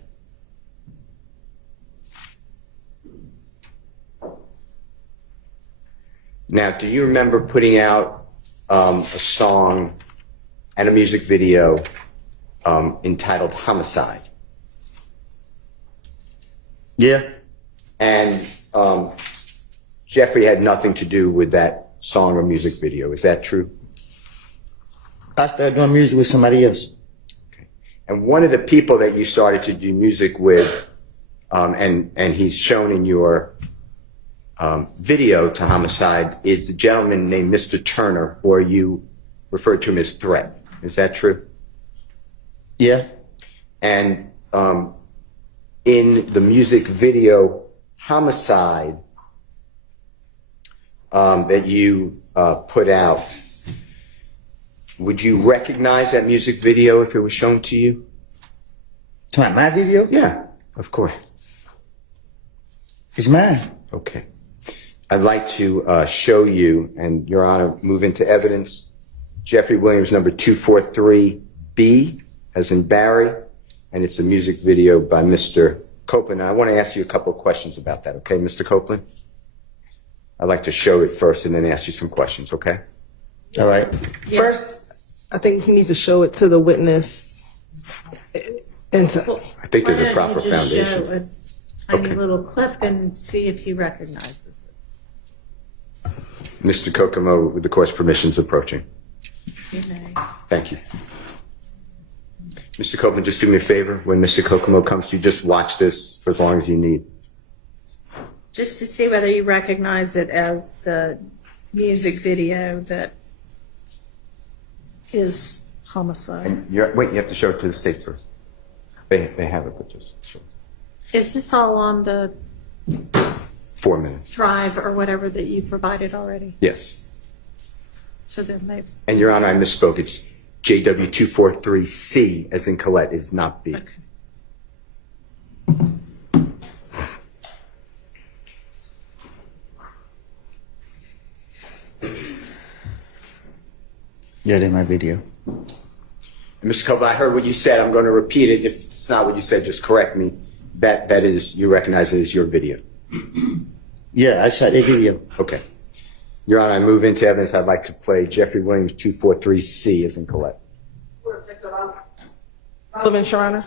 Now, do you remember putting out a song and a music video entitled Homicide? Yeah. And Jeffrey had nothing to do with that song or music video. Is that true? I started doing music with somebody else. Okay. And one of the people that you started to do music with, and he's shown in your video to Homicide, is a gentleman named Mr. Turner, or you referred to him as Threat. Is that true? Yeah. And in the music video Homicide that you put out, would you recognize that music video if it was shown to you? My video? Yeah, of course. It's mine. Okay. I'd like to show you, and Your Honor, move into evidence, Jeffrey Williams, number 243B, as in Barry, and it's a music video by Mr. Copeland. And I want to ask you a couple of questions about that, okay, Mr. Copeland? I'd like to show it first and then ask you some questions, okay? All right. First, I think he needs to show it to the witness. And I think there's a proper foundation. tiny Okay. little clip and see if he recognizes it. Mr. Kokomo, with the court's permissions approaching. You may. Thank you. Mr. Copeland, just do me a favor. When Mr. Kokomo comes to you, just watch this for as long as you need. Just to see whether you recognize it as the music video that is homicide. Wait, you have to show it to the state first. They have it, but just show it. Is this all on the 4 minutes. drive or whatever that you provided already? Yes. So then they've, And Your Honor, I misspoke. It's JW243C, as in Colette, is not B. okay. Yeah, they my video. And Mr. Copeland, I heard what you said. I'm going to repeat it. If it's not what you said, just correct me. That is, you recognize it as your video. Yeah, I shot that video. Okay. Your Honor, I move into evidence. I'd like to play Jeffrey Williams 243C, as in Colette. Relevant, Your Honor.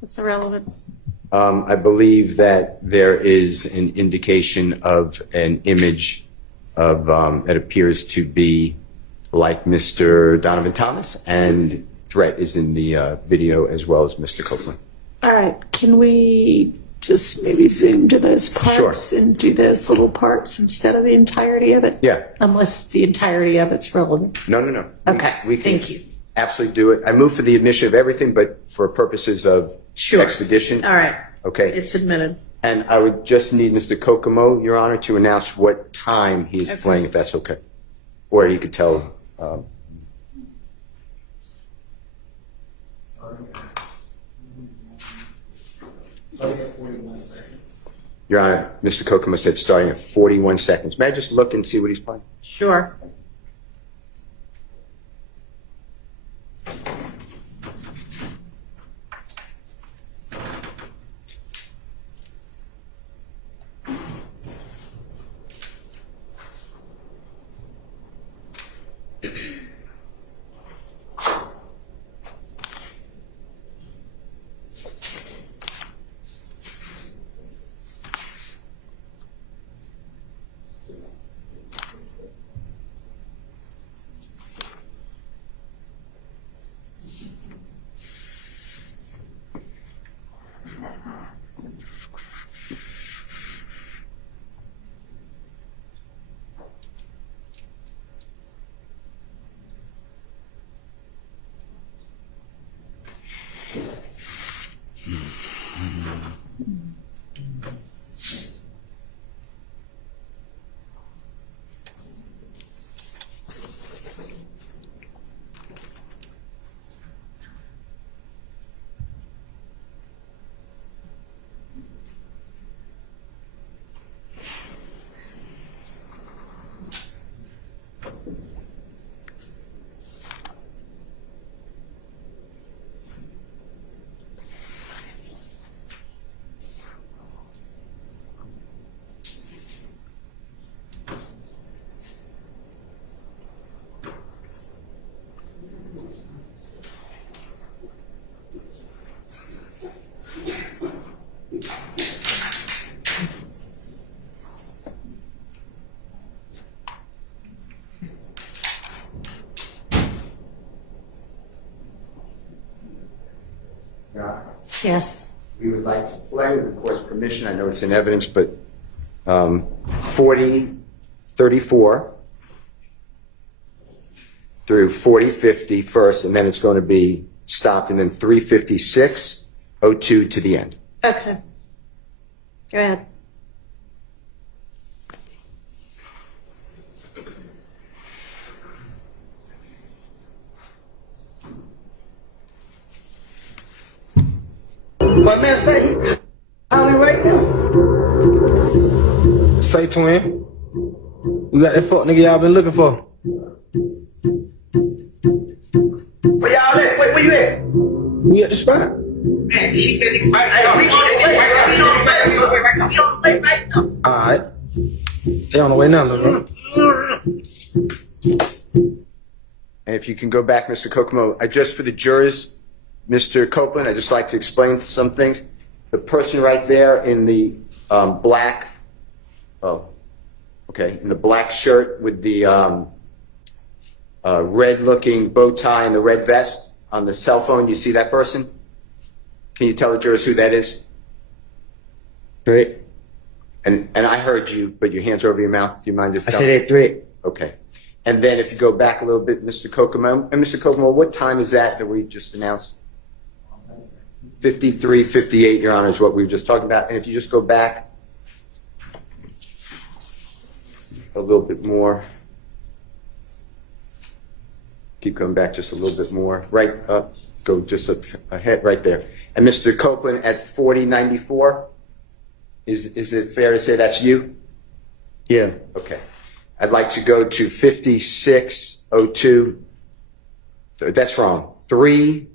What's the relevance? I believe that there is an indication of an image of that appears to be like Mr. Donovan Thomas, and threat is in the video as well as Mr. Copeland. All right, can we just maybe zoom to those parts Sure. and do those little parts instead of the entirety of it? Yeah. Unless the entirety of it's relevant. No. Okay, We can thank you. absolutely do it. I move for the admission of everything, but for purposes of Sure. expedition. All right, Okay. it's admitted. And I would just need Mr. Kokomo, Your Honor, to announce what time he's Okay. playing, if that's okay. Or he could tell. Your Honor, Mr. Kokomo said starting at 41 seconds. May I just look and see what he's playing? Sure. Yes. We would like to play, with the court's permission. I know it's in evidence, but 40:34 through 40:50 first, and then it's going to be stopped, and then 3:56:02 to the end. Okay. Go ahead. But matter of fact, he's calling right now. Say twin, we got that fuck nigga y'all been looking for. Where y'all at? Where you at? We at the spot. Man, she got it right now. Alright. They on the way now, little bro. And if you can go back, Mr. Kokomo, just for the jurors, Mr. Copeland, I'd just like to explain some things. the person right there in the black, oh, okay, in the black shirt with the red-looking bow tie and the red vest on the cell phone, you see that person? Can you tell the jurors who that is? Threat. And I heard you, but your hands are over your mouth. Do you mind just I telling said that threat. Okay. And then if you go back a little bit, Mr. Kokomo, and Mr. Kokomo, what time is that we just announced? 53:58, Your Honor, is what we were just talking about. And if you just go back a little bit more. Keep coming back just a little bit more. Right up, go just ahead right there. And Mr. Copeland at 4094, is it fair to say that's you? Yeah. Okay. I'd like to go to 5602. That's wrong. 3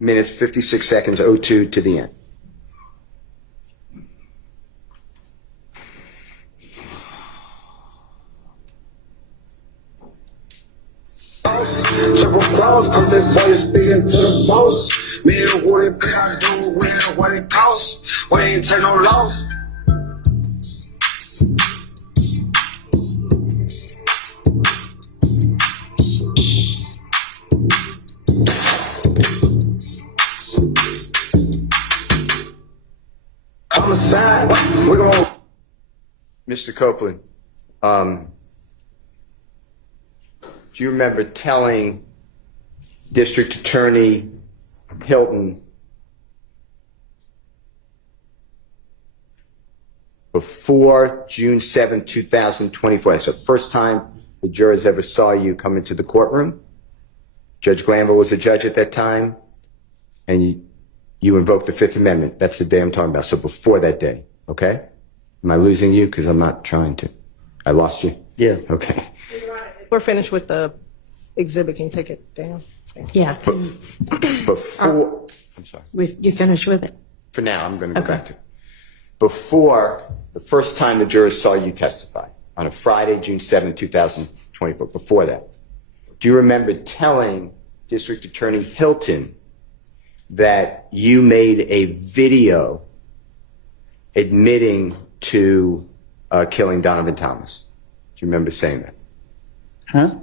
minutes, 56 seconds, 02 to the end. Triple close, cause this boy is speaking to the boss. Me and Woody, I do what it costs. We ain't take no loss. Homicide, we gon' Mr. Copeland, do you remember telling District Attorney Hilton before June 7, 2024, that's the first time the jurors ever saw you come into the courtroom? Judge Glanville was the judge at that time, and you invoked the Fifth Amendment. That's the day I'm talking about, so before that day, okay? Am I losing you? Because I'm not trying to. I lost you? Yeah. Okay. We're finished with the exhibit. Can you take it down? Yeah. Before, I'm sorry. You finished with it? For now, I'm going to go Okay. back to it. Before the first time the jurors saw you testify, on a Friday, June 7, 2024, before that, do you remember telling District Attorney Hilton that you made a video admitting to killing Donovan Thomas? Do you remember saying that? Huh?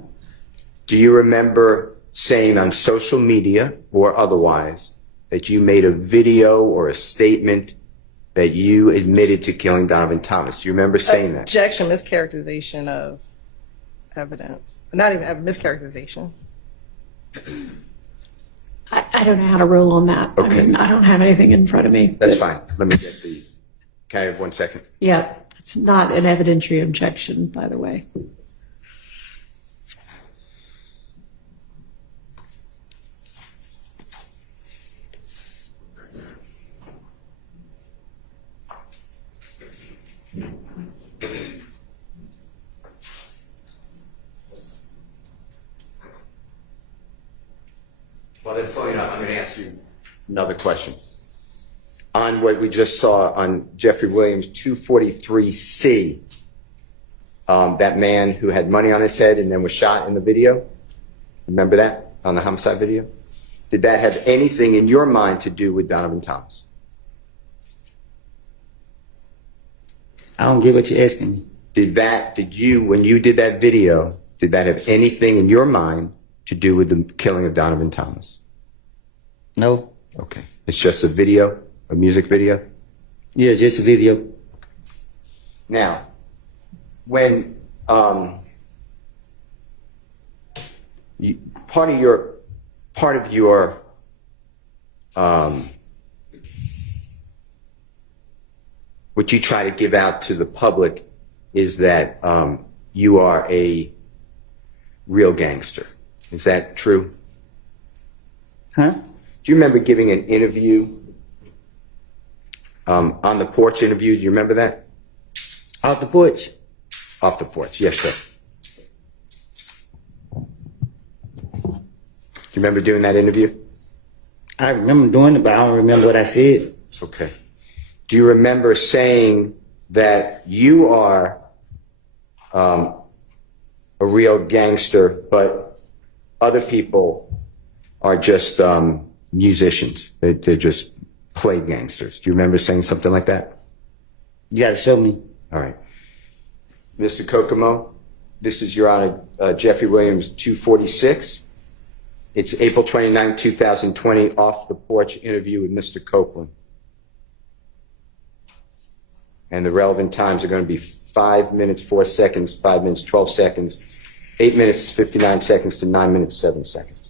Do you remember saying on social media or otherwise that you made a video or a statement that you admitted to killing Donovan Thomas? Do you remember saying that? Objection, mischaracterization of evidence. Not even mischaracterization. I don't know how to rule on that. Okay. I mean, I don't have anything in front of me. That's fine. Let me get the, can I have 1 second? Yeah, it's not an evidentiary objection, by the way. Well, they're pulling up. I'm going to ask you another question. On what we just saw on Jeffrey Williams 243C, that man who had money on his head and then was shot in the video, remember that on the homicide video? Did that have anything in your mind to do with Donovan Thomas? I don't get what you're asking me. When you did that video, did that have anything in your mind to do with the killing of Donovan Thomas? No. Okay. It's just a video, a music video? Yeah, just a video. Now, when part of your what you try to give out to the public is that you are a real gangster. Is that true? Huh? Do you remember giving an interview on the porch interview? Do you remember that? Off the porch? Off the porch, yes, sir. Do you remember doing that interview? I remember doing it, but I don't remember what I said. Okay. Do you remember saying that you are a real gangster, but other people are just musicians? They're just played gangsters. Do you remember saying something like that? You gotta show me. All right. Mr. Kokomo, this is Your Honor, Jeffrey Williams, 246. It's April 29, 2020, off the porch interview with Mr. Copeland. And the relevant times are going to be 5 minutes, 4 seconds, 5 minutes, 12 seconds, 8 minutes, 59 seconds to 9 minutes, 7 seconds.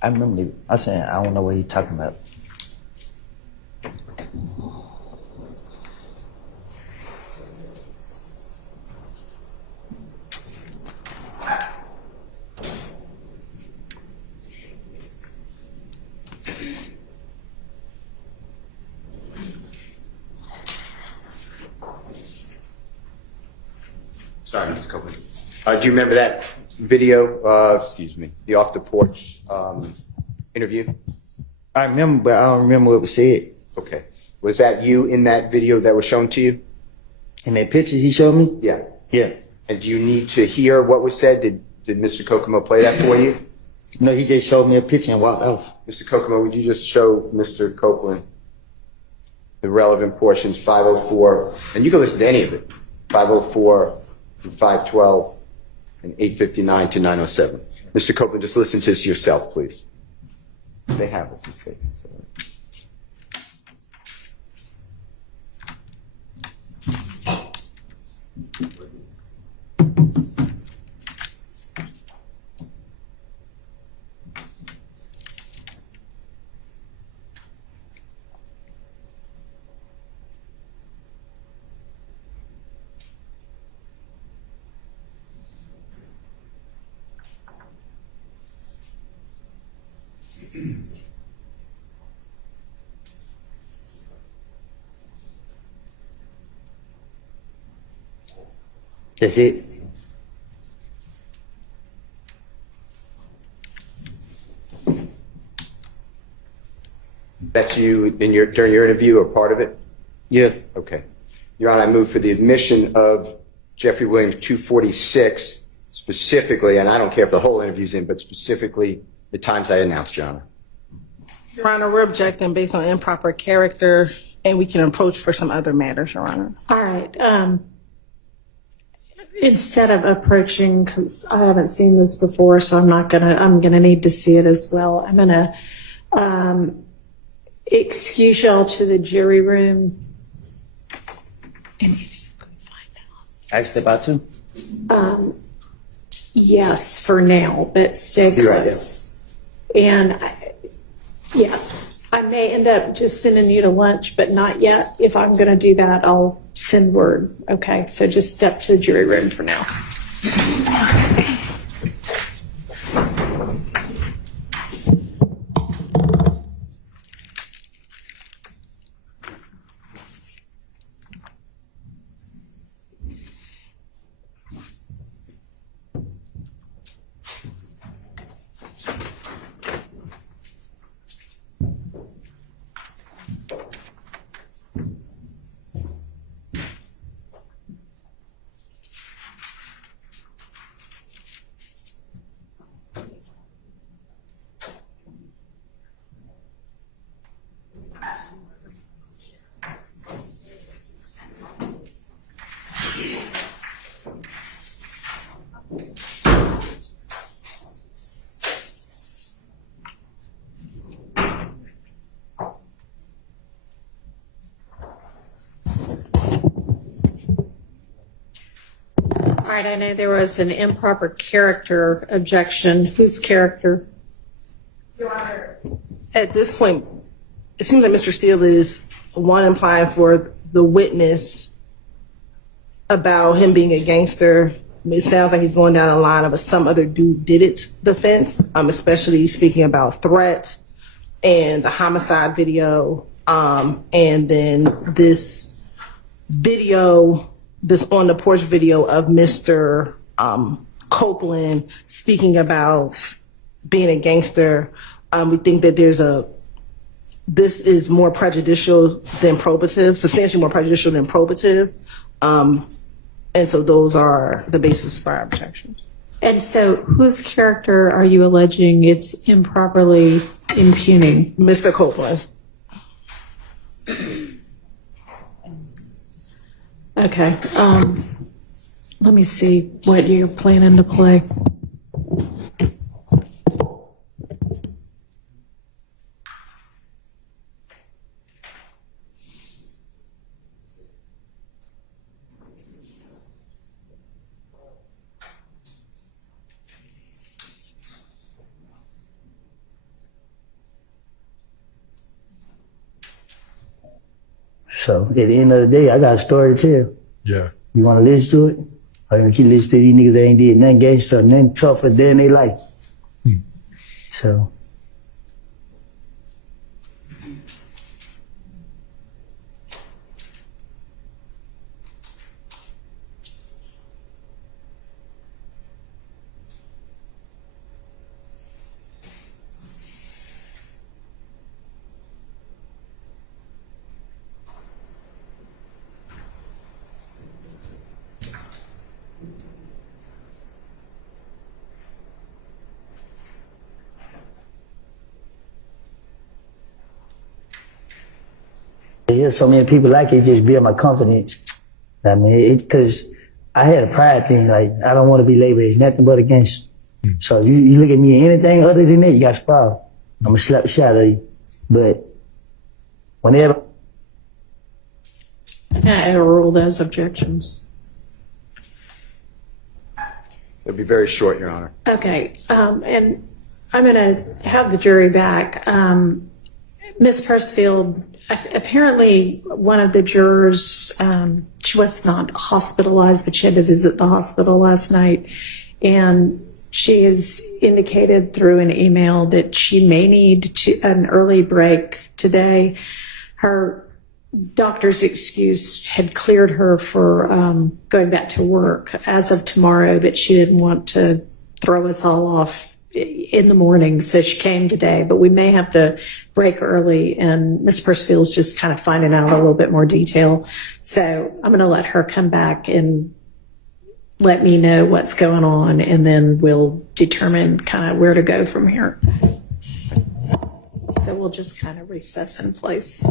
I remember I said, I don't know what he's talking about. Sorry, Mr. Copeland. Do you remember that video, the off the porch interview? I remember, but I don't remember what was said. Okay. Was that you in that video that was shown to you? In that picture he showed me? Yeah. Yeah. And do you need to hear what was said? Did Mr. Kokomo play that for you? No, he just showed me a picture and walked off. Mr. Kokomo, would you just show Mr. Copeland the relevant portions, 504, and you can listen to any of it, 504 to 512 and 859 to 907. Mr. Copeland, just listen to this yourself, please. They have it, these statements. That's it. That's you during your interview or part of it? Yeah. Okay. Your Honor, I move for the admission of Jeffrey Williams 246 specifically, and I don't care if the whole interview's in, but specifically the times I announced, Your Honor. Your Honor, we're objecting based on improper character, and we can approach for some other matters, Your Honor. All right. Instead of approaching, 'cause I haven't seen this before, so I'm gonna need to see it as well. I'm gonna excuse y'all to the jury room. I step out too? Yes, for now, but stay Be right close. And I may end up just sending you to lunch, but not yet. If I'm going to do that, I'll send word. Okay, so just step to the jury room for now. All right, I know there was an improper character objection. Whose character? Your Honor, at this point, it seems like Mr. Steele is implying for the witness about him being a gangster. It sounds like he's going down the line of some other dude did it defense, especially speaking about threats and the homicide video, and then this on the porch video of Mr. Copeland speaking about being a gangster. We think that this is more prejudicial than probative, substantially more prejudicial than probative. And so those are the basis for our objections. And so whose character are you alleging it's improperly impugning? Mr. Copeland. Okay. Let me see what you're planning to play. So at the end of the day, I got a story to tell. Yeah. You want to listen to it? Or you gonna keep listening to these niggas that ain't did nothing gangster, nothing tough a day in their life? So. There's so many people like it, just build my confidence. I mean, because I had a pride thing, like, I don't want to be labeled as nothing but a gangster. So you look at me anything other than that, you got a problem. I'm going to slap the shit out of you. But whenever. I overrule those objections. It'll be very short, Your Honor. Okay. And I'm going to have the jury back. Ms. Persfield, apparently one of the jurors, she was not hospitalized, but she had to visit the hospital last night. And she has indicated through an email that she may need an early break today. Her doctor's excuse had cleared her for going back to work as of tomorrow, but she didn't want to throw us all off in the morning, so she came today, but we may have to break early, and Ms. Persfield's just kind of finding out a little bit more detail. So I'm going to let her come back and let me know what's going on, and then we'll determine kind of where to go from here. So we'll just kind of recess in place.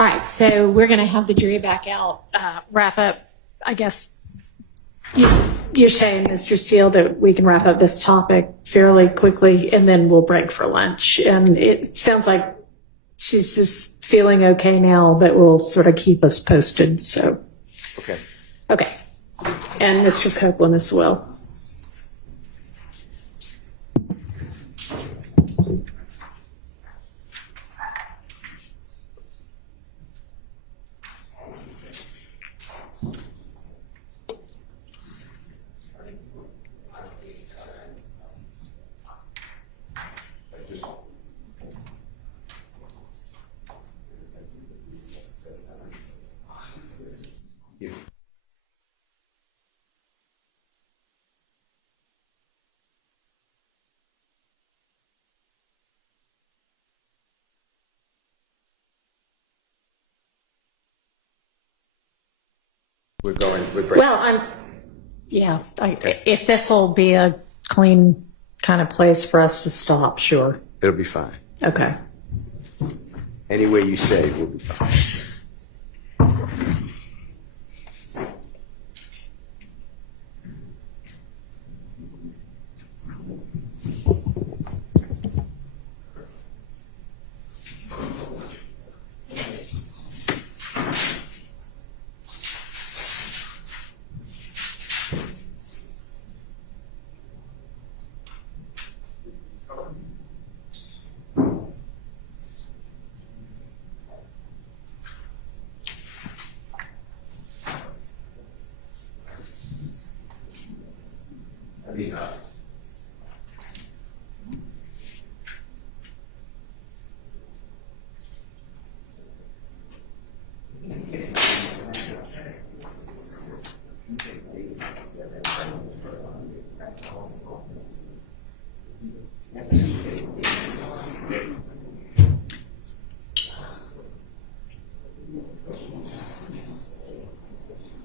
All right, so we're going to have the jury back out, wrap up. I guess you're saying, Mr. Steele, that we can wrap up this topic fairly quickly, and then we'll break for lunch. And it sounds like she's just feeling okay now, but will sort of keep us posted. So, Okay. okay. And Mr. Copeland as well. We're breaking. Well, if this will be a clean kind of place for us to stop, sure. It'll be fine. Okay. Any way you say, we'll be fine.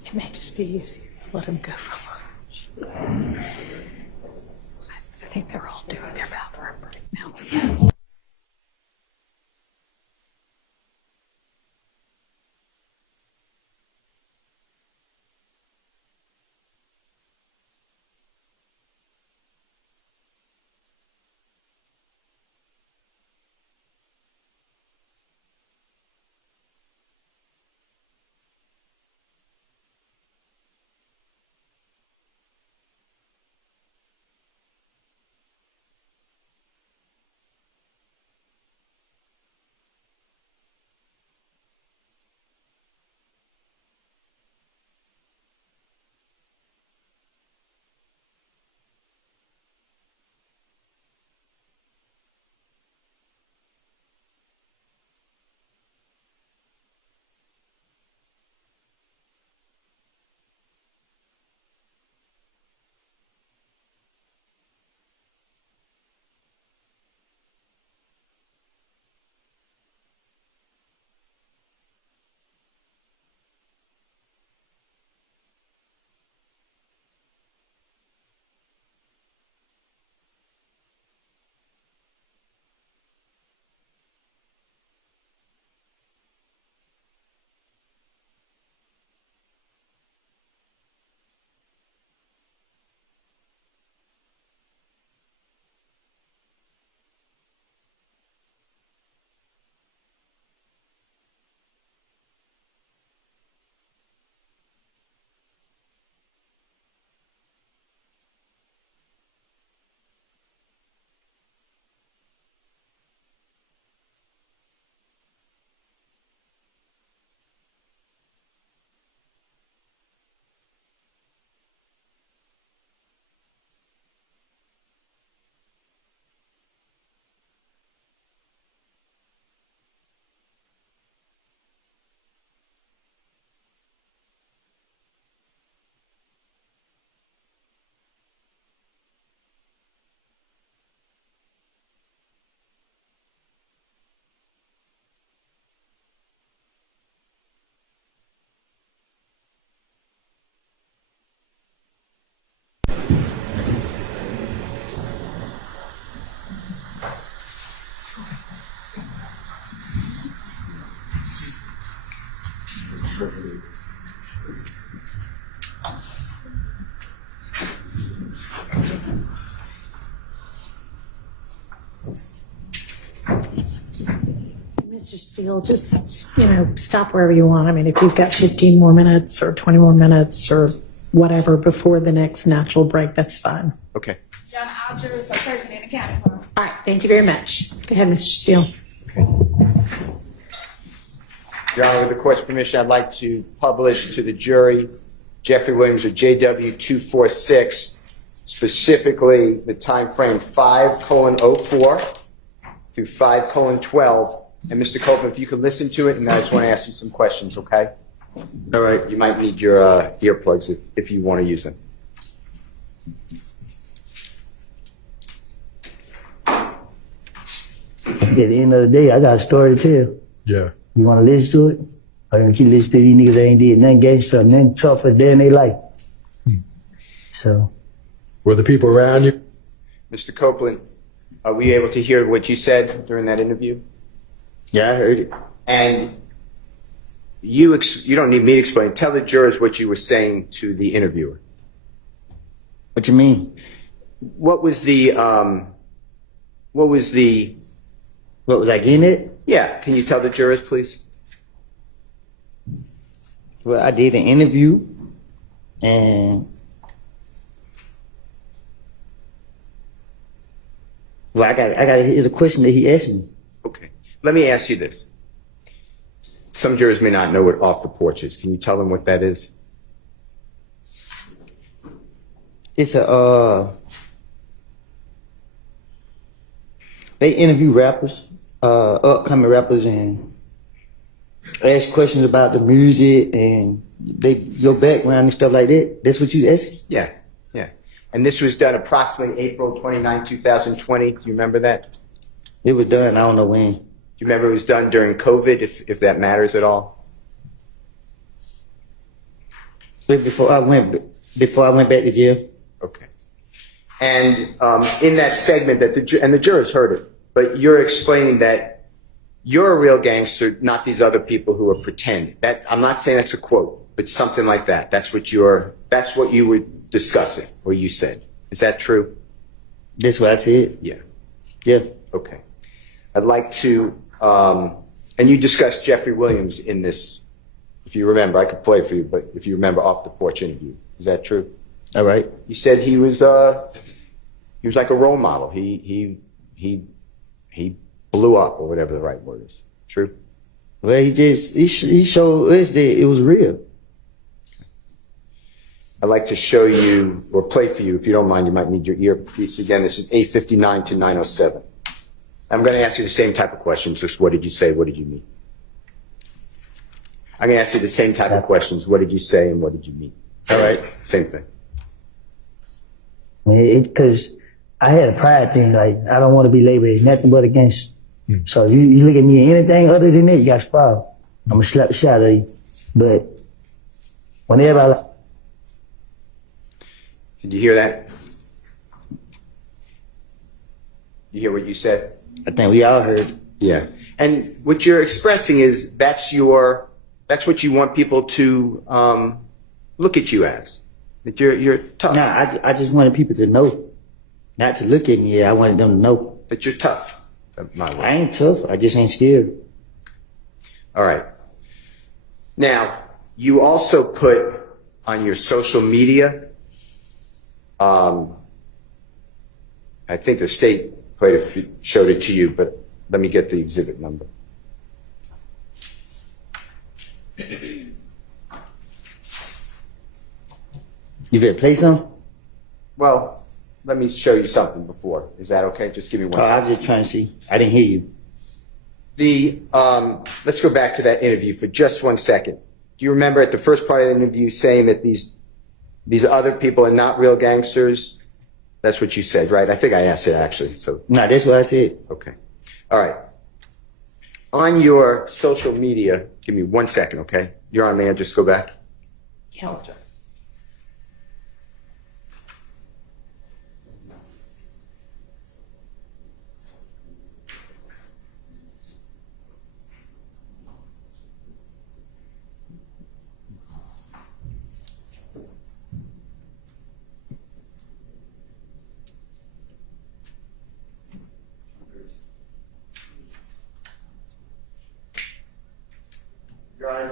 It may just be easier to let him go for lunch. I think they're all doing their bathroom break now. So. Mr. Steele, just, stop wherever you want. I mean, if you've got 15 more minutes or 20 more minutes or whatever before the next natural break, that's fine. Okay. John Alger for president and county clerk. All right, thank you very much. Go ahead, Mr. Steele. Your Honor, with the court's permission, I'd like to publish to the jury Jeffrey Williams of JW 246, specifically the time frame 5:04 through 5:12. And Mr. Copeland, if you could listen to it, and I just want to ask you some questions, okay? All right. You might need your earplugs if you want to use them. At the end of the day, I got a story to tell. Yeah. You want to listen to it? Or you keep listening to these niggas that ain't did nothing gangster, nothing tougher than they life. So. Were the people around you? Mr. Copeland, are we able to hear what you said during that interview? Yeah, I heard it. And you don't need me to explain. Tell the jurors what you were saying to the interviewer. What you mean? What was I getting it? Yeah. Can you tell the jurors, please? Well, I did an interview, and I got to hear the question that he asked me. Okay. Let me ask you this. Some jurors may not know what off the porch is. Can you tell them what that is? It's they interview rappers, upcoming rappers, and ask questions about the music and your background and stuff like that. That's what you ask? Yeah. And this was done approximately April 29, 2020. Do you remember that? It was done. I don't know when. Do you remember it was done during COVID, if that matters at all? Before I went back to jail. Okay. And in that segment, the jurors heard it, but you're explaining that you're a real gangster, not these other people who are pretend. I'm not saying that's a quote, but something like that. That's what you were discussing, or you said. Is that true? That's what I said. Yeah. Yeah. Okay. I'd like to, and you discussed Jeffrey Williams in this. If you remember, I could play for you, but if you remember off the porch interview, is that true? All right. You said he was like a role model. He blew up, or whatever the right word is. True? Well, he showed us that it was real. I'd like to show you, or play for you, if you don't mind. You might need your earpiece again. This is 8:59 to 9:07. I'm going to ask you the same type of questions. Just what did you say? What did you mean? I'm going to ask you the same type of questions. What did you say and what did you mean? All right? Same thing. Because I had a pride thing. Like, I don't want to be labeled as nothing but a gangster. So you look at me anything other than that, you got a problem. I'm going to slap the shit out of you. But whenever I... Did you hear that? You hear what you said? I think we all heard. Yeah. And what you're expressing is that's what you want people to look at you as. That you're tough. Nah, I just wanted people to know. Not to look at me. I wanted them to know. That you're tough. I ain't tough. I just ain't scared. All right. Now, you also put on your social media, I think the state showed it to you, but let me get the exhibit number. You better play some? Well, let me show you something before. Is that okay? Just give me 1 second. I was just trying to see. I didn't hear you. Let's go back to that interview for just 1 second. Do you remember at the first part of the interview saying that these other people are not real gangsters? That's what you said, right? I think I asked it actually. So no, that's what I said. Okay. All right. On your social media, give me 1 second, okay? You're on, may I just go back? Yeah. Apologize.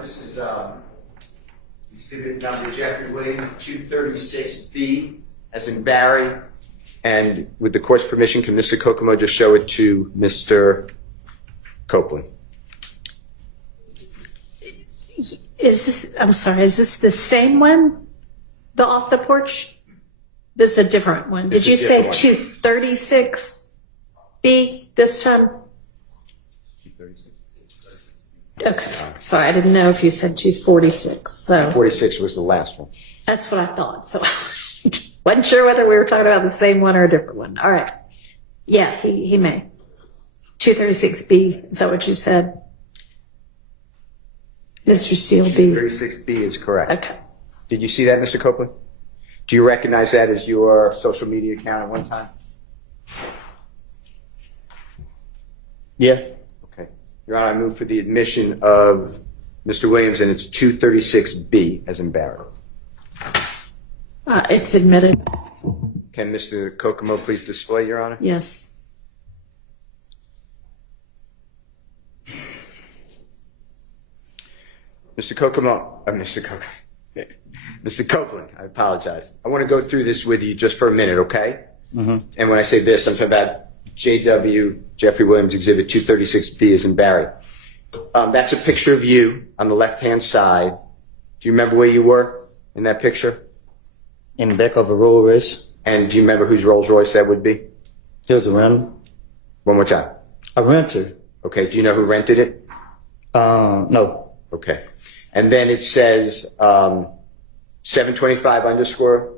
this is exhibit number Jeffrey Williams, 236B, as in Barry. And with the court's permission, can Mr. Kokomo just show it to Mr. Copeland? I'm sorry, is this the same one? The off the porch? This is a different one. Did you say 236B this time? Okay, sorry, I didn't know if you said 246. So 46 was the last one. that's what I thought. So wasn't sure whether we were talking about the same one or a different one. All right. Yeah, he may. 236B, is that what you said? Mr. Steele B. 236B is correct. Okay. Did you see that, Mr. Copeland? Do you recognize that as your social media account at one time? Yeah. Okay. Your Honor, I move for the admission of Mr. Williams, and it's 236B, as in Barry. It's admitted. Can Mr. Kokomo please display, Your Honor? Yes. Mr. Copeland, I apologize. I want to go through this with you just for a minute, okay? Mm-hmm. And when I say this, I'm talking about JW, Jeffrey Williams, Exhibit 236B, as in Barry. That's a picture of you on the left-hand side. Do you remember where you were in that picture? In the back of a Rolls Royce. And do you remember whose Rolls Royce that would be? It was a rental. One more time. A renter. Okay, do you know who rented it? No. Okay. And then it says 725_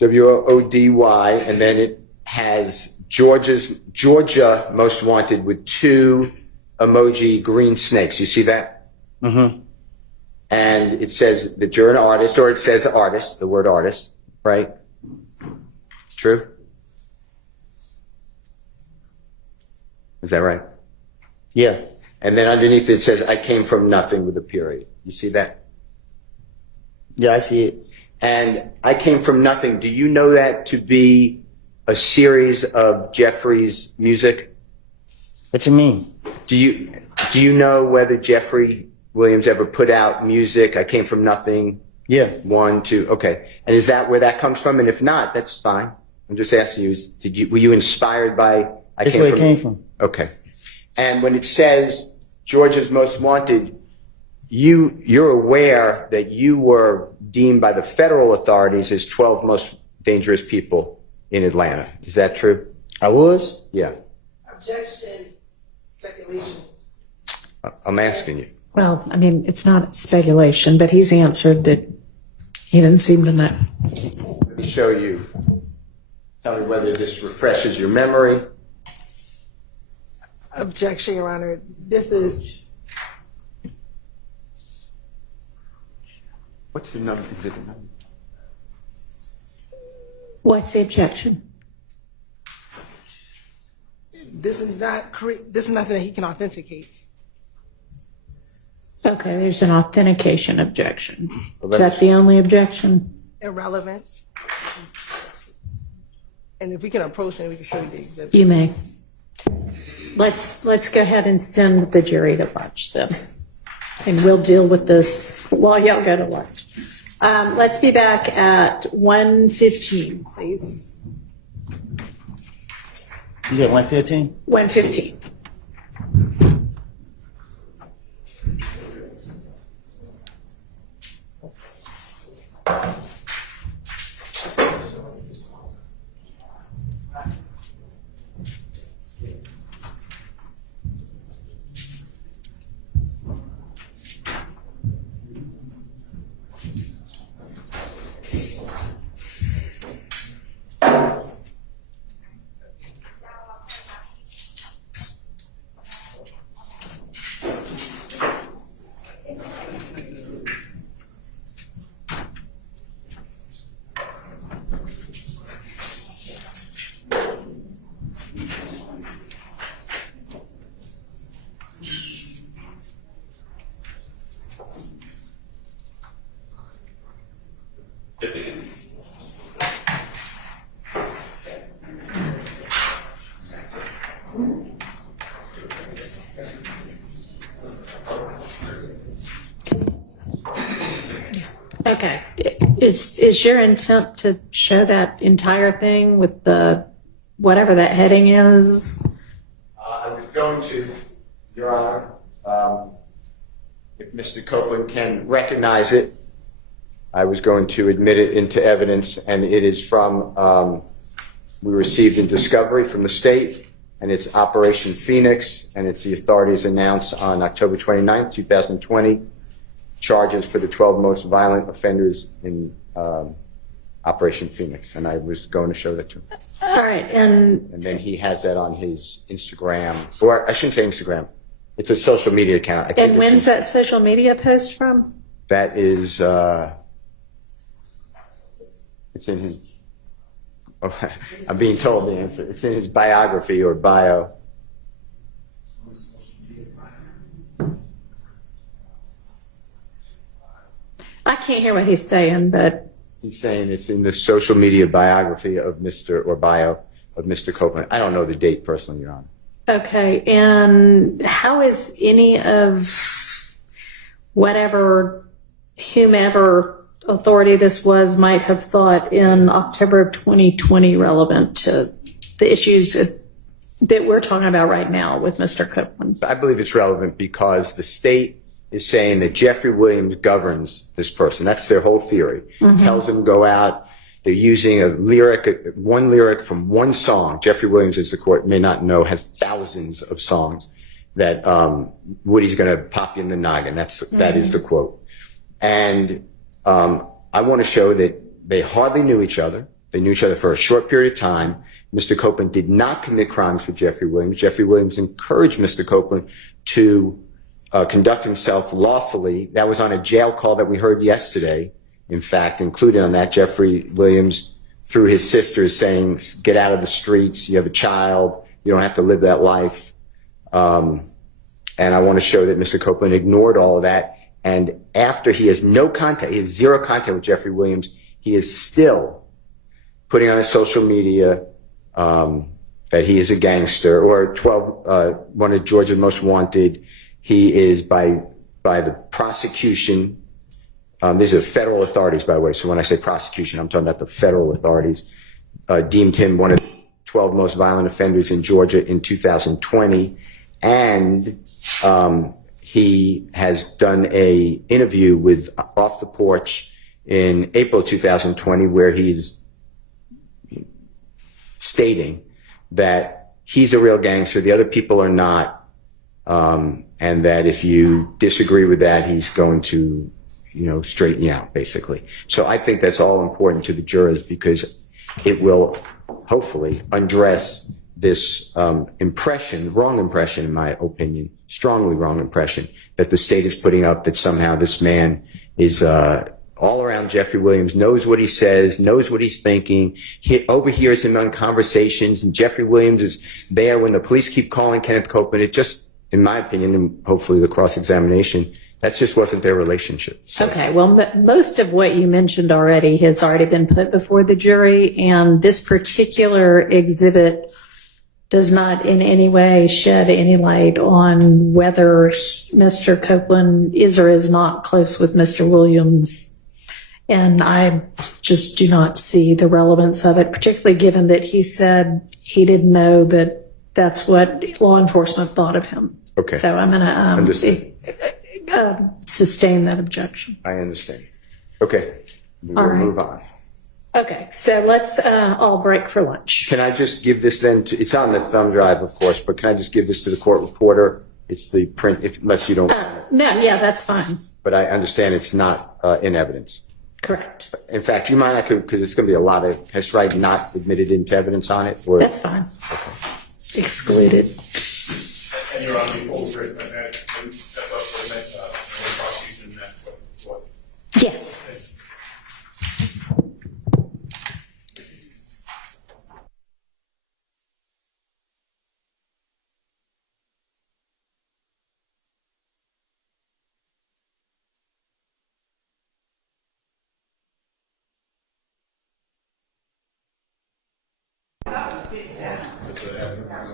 WODY, and then it has Georgia Most Wanted with 2 emoji green snakes. You see that? Mm-hmm. And it says that you're an artist, or it says artist, the word artist, right? True? Is that right? Yeah. And then underneath it says, I came from nothing with a period. You see that? Yeah, I see it. And I came from nothing. Do you know that to be a series of Jeffrey's music? What you mean? Do you know whether Jeffrey Williams ever put out music? I came from nothing. Yeah. 1, 2. Okay. And is that where that comes from? And if not, that's fine. I'm just asking you, were you inspired by That's where it came from. Okay. And when it says Georgia's Most Wanted, you're aware that you were deemed by the federal authorities as 12 most dangerous people in Atlanta. Is that true? I was? Yeah. Objection. Speculation. I'm asking you. Well, I mean, it's not speculation, but he's answered that he didn't seem to know. Let me show you. Tell me whether this refreshes your memory. Objection, Your Honor. This is. What's the number? Is it a number? What's the objection? This is nothing that he can authenticate. Okay, there's an authentication objection. Well, Is that the only objection? Irrelevance. And if we can approach him, we can show you the exhibit. You may. Let's go ahead and send the jury to watch them. And we'll deal with this while y'all go to lunch. Let's be back at 1:15, please. You said 1:15? 1:15. is your intent to show that entire thing with the, whatever that heading is? I was going to, Your Honor, if Mr. Copeland can recognize it, I was going to admit it into evidence, and it is from, we received in discovery from the state, and it's Operation Phoenix, and it's the authorities announced on October 29th, 2020, charges for the 12 most violent offenders in Operation Phoenix, and I was going to show that to him. All right, and then he has that on his Instagram, or I shouldn't say Instagram. It's a social media account. And when's that social media post from? That is, it's in his, I'm being told the answer. It's in his biography or bio. I can't hear what he's saying, but. He's saying it's in the social media biography of Mr. or bio of Mr. Copeland. I don't know the date personally, Your Honor. Okay, and how is any of whatever, whomever authority this was might have thought in October of 2020 relevant to the issues that we're talking about right now with Mr. Copeland? I believe it's relevant because the state is saying that Jeffrey Williams governs this person. That's their whole theory. Tells them go out. They're using a lyric, one lyric from one song. Jeffrey Williams, as the court may not know, has thousands of songs that Woody's going to pop you in the noggin. That is the quote. And I want to show that they hardly knew each other. They knew each other for a short period of time. Mr. Copeland did not commit crimes for Jeffrey Williams. Jeffrey Williams encouraged Mr. Copeland to conduct himself lawfully. That was on a jail call that we heard yesterday. In fact, included on that, Jeffrey Williams, through his sisters, saying, get out of the streets, you have a child, you don't have to live that life. And I want to show that Mr. Copeland ignored all of that. And after he has no contact, he has zero contact with Jeffrey Williams, he is still putting on his social media that he is a gangster, or 12, one of Georgia's most wanted. He is by the prosecution. These are federal authorities, by the way. So when I say prosecution, I'm talking about the federal authorities. Deemed him one of the 12 most violent offenders in Georgia in 2020. And he has done a interview with Off the Porch in April 2020, where he's stating that he's a real gangster, the other people are not. And that if you disagree with that, he's going to, straighten you out, basically. So I think that's all important to the jurors because it will hopefully undress this impression, wrong impression, in my opinion, strongly wrong impression, that the state is putting up that somehow this man is all around Jeffrey Williams, knows what he says, knows what he's thinking, he overhears him on conversations, and Jeffrey Williams is there when the police keep calling Kenneth Copeland. It just, in my opinion, and hopefully the cross-examination, that just wasn't their relationship. So. Okay, well, most of what you mentioned already has already been put before the jury, and this particular exhibit does not in any way shed any light on whether Mr. Copeland is or is not close with Mr. Williams. And I just do not see the relevance of it, particularly given that he said he didn't know that that's what law enforcement thought of him. Okay. So I'm going to sustain that objection. I understand. Okay. We will move on. Okay, so let's all break for lunch. Can I just give this then to, it's on the thumb drive, of course, but can I just give this to the court reporter? It's the print, unless you don't. No, yeah, that's fine. But I understand it's not in evidence. Correct. In fact, you mind, because it's going to be a lot of, has Wright not admitted into evidence on it? Or? That's fine. Okay. Excluded. And you're on the full break, and that's what we meant, prosecution, that's what. Yes.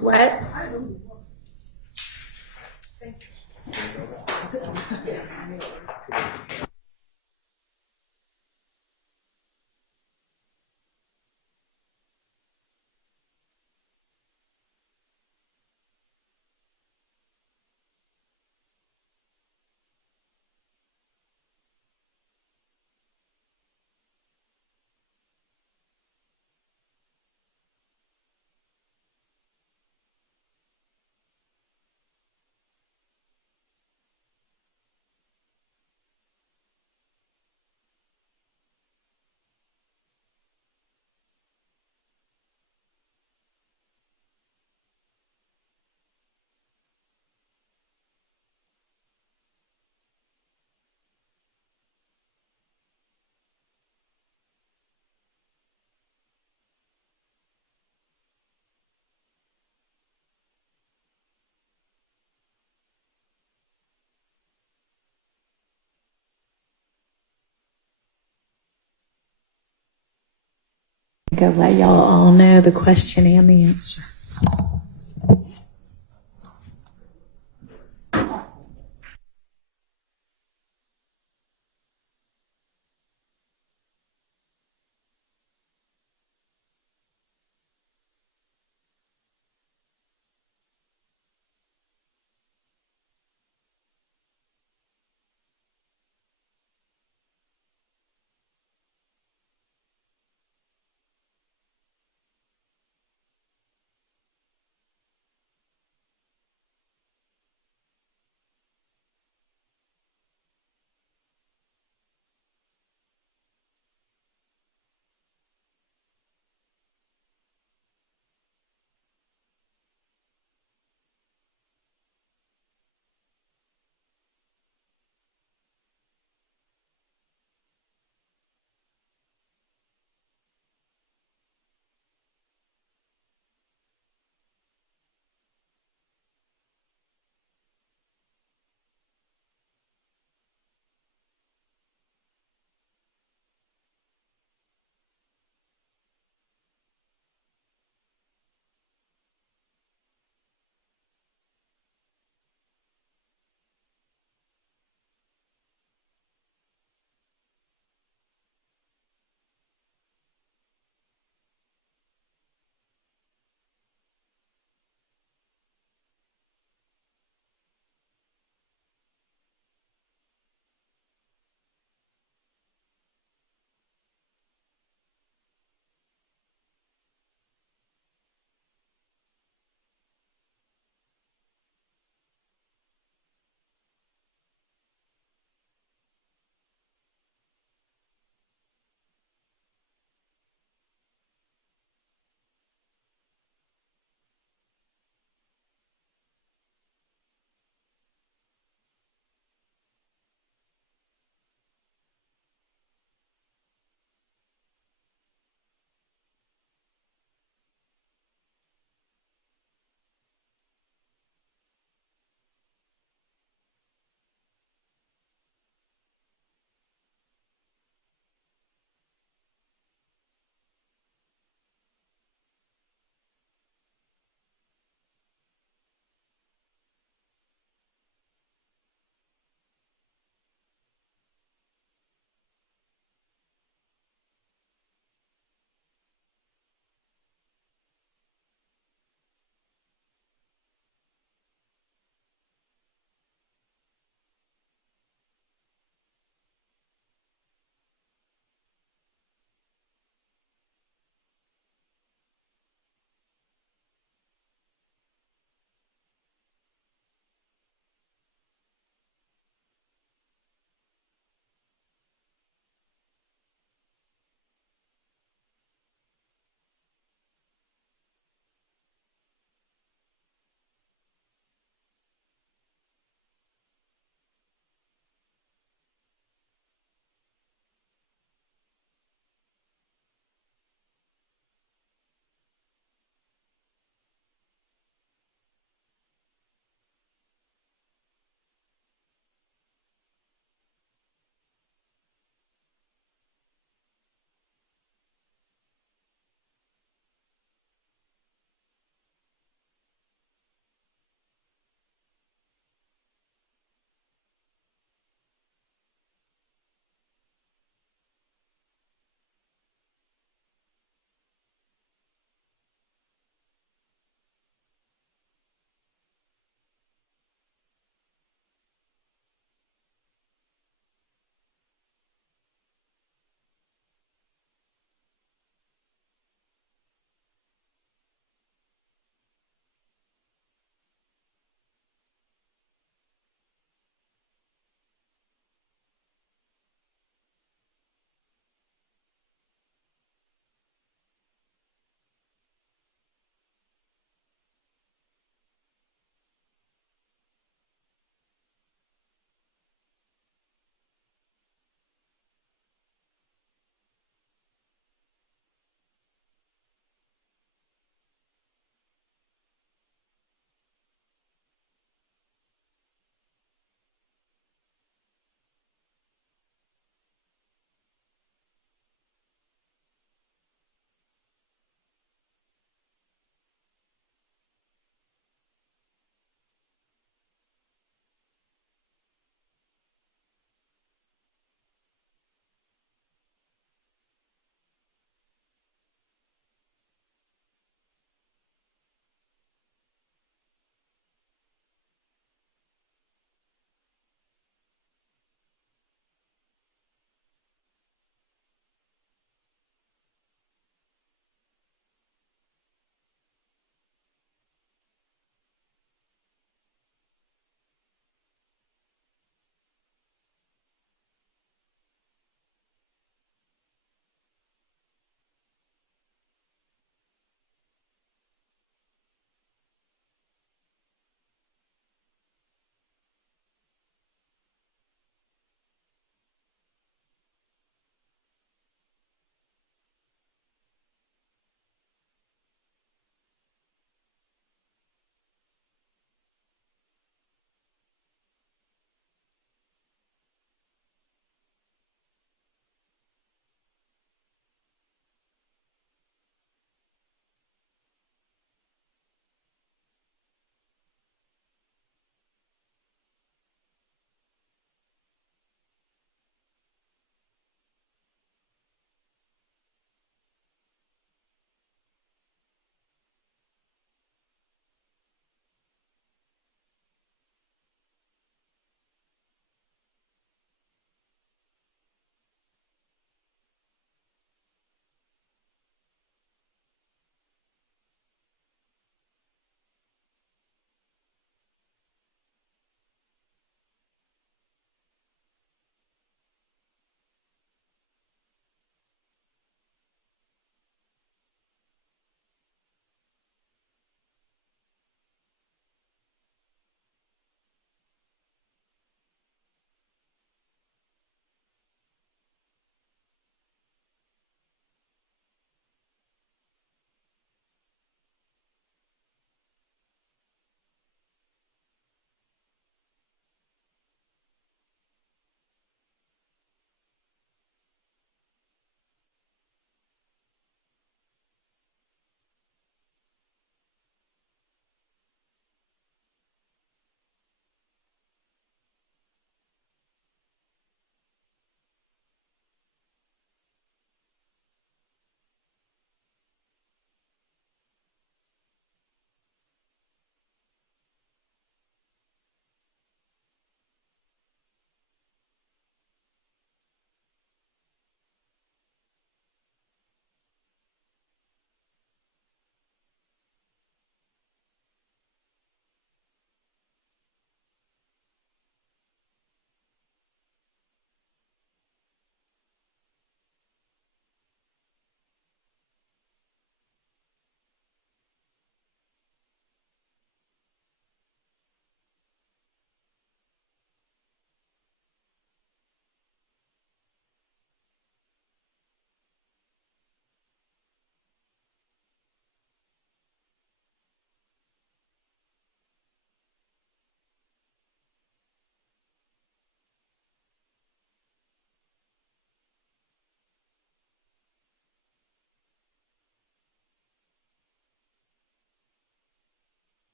What? Go let y'all all know the question and the answer.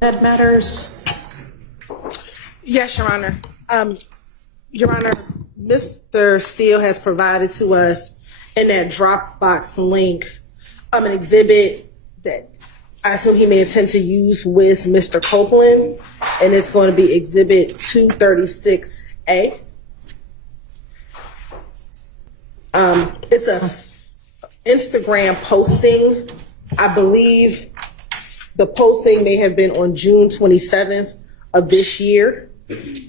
That matters. Yes, Your Honor. Your Honor, Mr. Steele has provided to us in that Dropbox link an exhibit that I assume he may intend to use with Mr. Copeland, and it's going to be Exhibit 236A. It's a Instagram posting. I believe the posting may have been on June 27th of this year,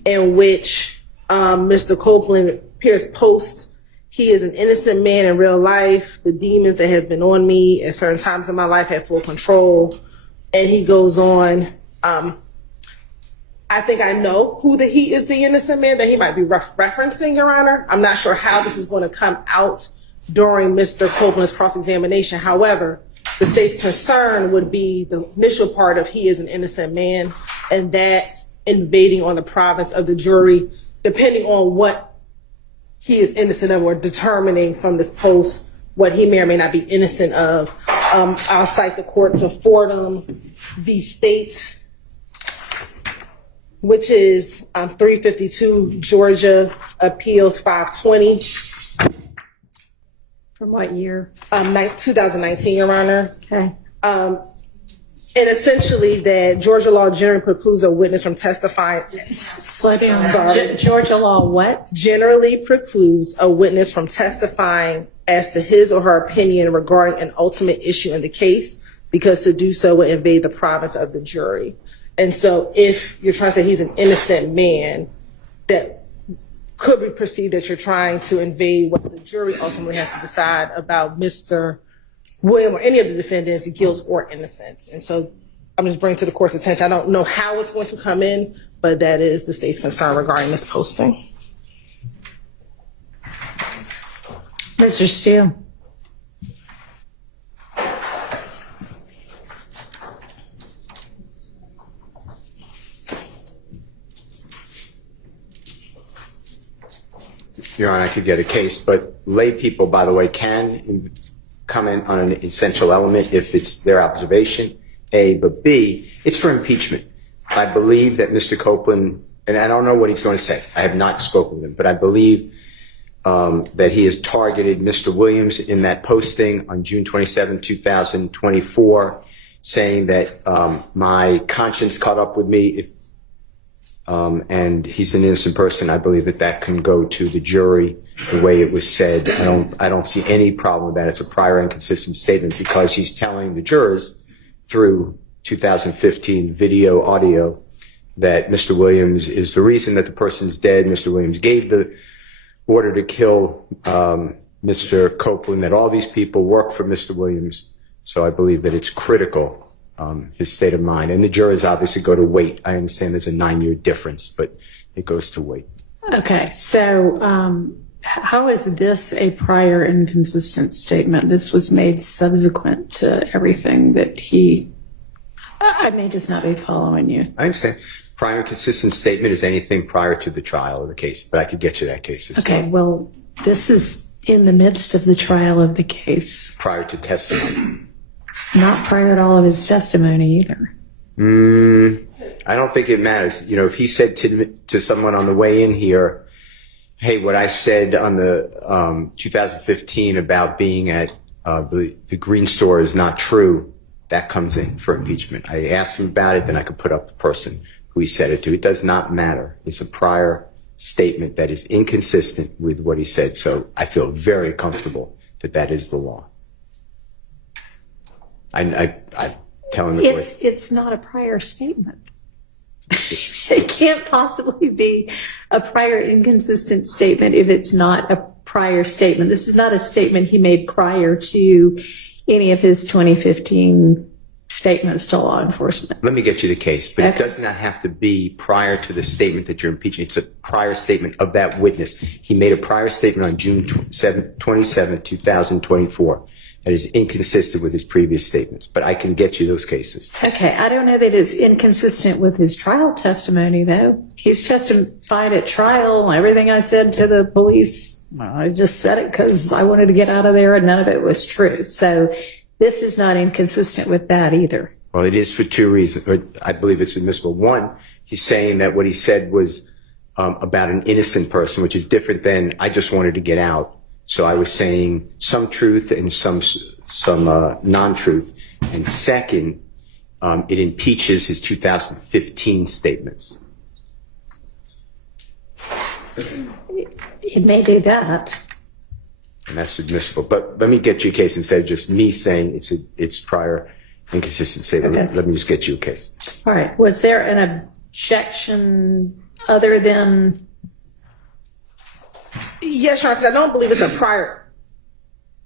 in which Mr. Copeland appears post, he is an innocent man in real life. The demons that has been on me at certain times in my life had full control. And he goes on, I think I know who he is the innocent man that he might be referencing, Your Honor. I'm not sure how this is going to come out during Mr. Copeland's cross-examination. However, the state's concern would be the initial part of he is an innocent man, and that's invading on the province of the jury, depending on what he is innocent of or determining from this post what he may or may not be innocent of. I'll cite the courts of Fordham v. State, which is 352 Georgia Appeals 520. From what year? 2019, Your Honor. Okay. And essentially that Georgia law generally precludes a witness from testifying. Slow down. Sorry. Georgia law what? Generally precludes a witness from testifying as to his or her opinion regarding an ultimate issue in the case, because to do so would invade the province of the jury. And so if you're trying to say he's an innocent man, that could be perceived that you're trying to invade what the jury ultimately has to decide about Mr. William or any of the defendants' guilt or innocence. And so I'm just bringing to the court's attention, I don't know how it's going to come in, but that is the state's concern regarding this posting. Mr. Steele. Your Honor, I could get a case, but lay people, by the way, can comment on an essential element if it's their observation, A, but B, it's for impeachment. I believe that Mr. Copeland, and I don't know what he's going to say. I have not spoken with him, but I believe that he has targeted Mr. Williams in that posting on June 27, 2024, saying that my conscience caught up with me and he's an innocent person. I believe that can go to the jury the way it was said. I don't see any problem with that. It's a prior inconsistent statement because he's telling the jurors through 2015 video, audio, that Mr. Williams is the reason that the person's dead. Mr. Williams gave the order to kill Mr. Copeland, that all these people work for Mr. Williams. So I believe that it's critical, his state of mind. And the jurors obviously go to weight. I understand there's a 9-year difference, but it goes to weight. Okay, so how is this a prior inconsistent statement? This was made subsequent to everything that I may just not be following you. I understand. Prior inconsistent statement is anything prior to the trial of the case, but I could get you that case. Okay, well, this is in the midst of the trial of the case. Prior to testimony. It's not prior to all of his testimony either. I don't think it matters. You know, if he said to someone on the way in here, hey, what I said on the 2015 about being at the green store is not true, that comes in for impeachment. I asked him about it, then I could put up the person who he said it to. It does not matter. It's a prior statement that is inconsistent with what he said. So I feel very comfortable that that is the law. I tell him it's not a prior statement. It can't possibly be a prior inconsistent statement if it's not a prior statement. This is not a statement he made prior to any of his 2015 statements to law enforcement. Let me get you the case, but Okay. It does not have to be prior to the statement that you're impeaching. It's a prior statement of that witness. He made a prior statement on June 27, 2024 that is inconsistent with his previous statements, but I can get you those cases. Okay, I don't know that it's inconsistent with his trial testimony, though. He's testified at trial. Everything I said to the police, I just said it because I wanted to get out of there, and none of it was true. So this is not inconsistent with that either. Well, it is for two reasons, or I believe it's admissible. One, he's saying that what he said was about an innocent person, which is different than I just wanted to get out. So I was saying some truth and some non-truth. And second, it impeaches his 2015 statements. It may do that. And that's admissible. But let me get you a case instead of just me saying it's prior inconsistency. Okay. Let me just get you a case. All right. Was there an objection other than? Yes, Your Honor, because I don't believe it's a prior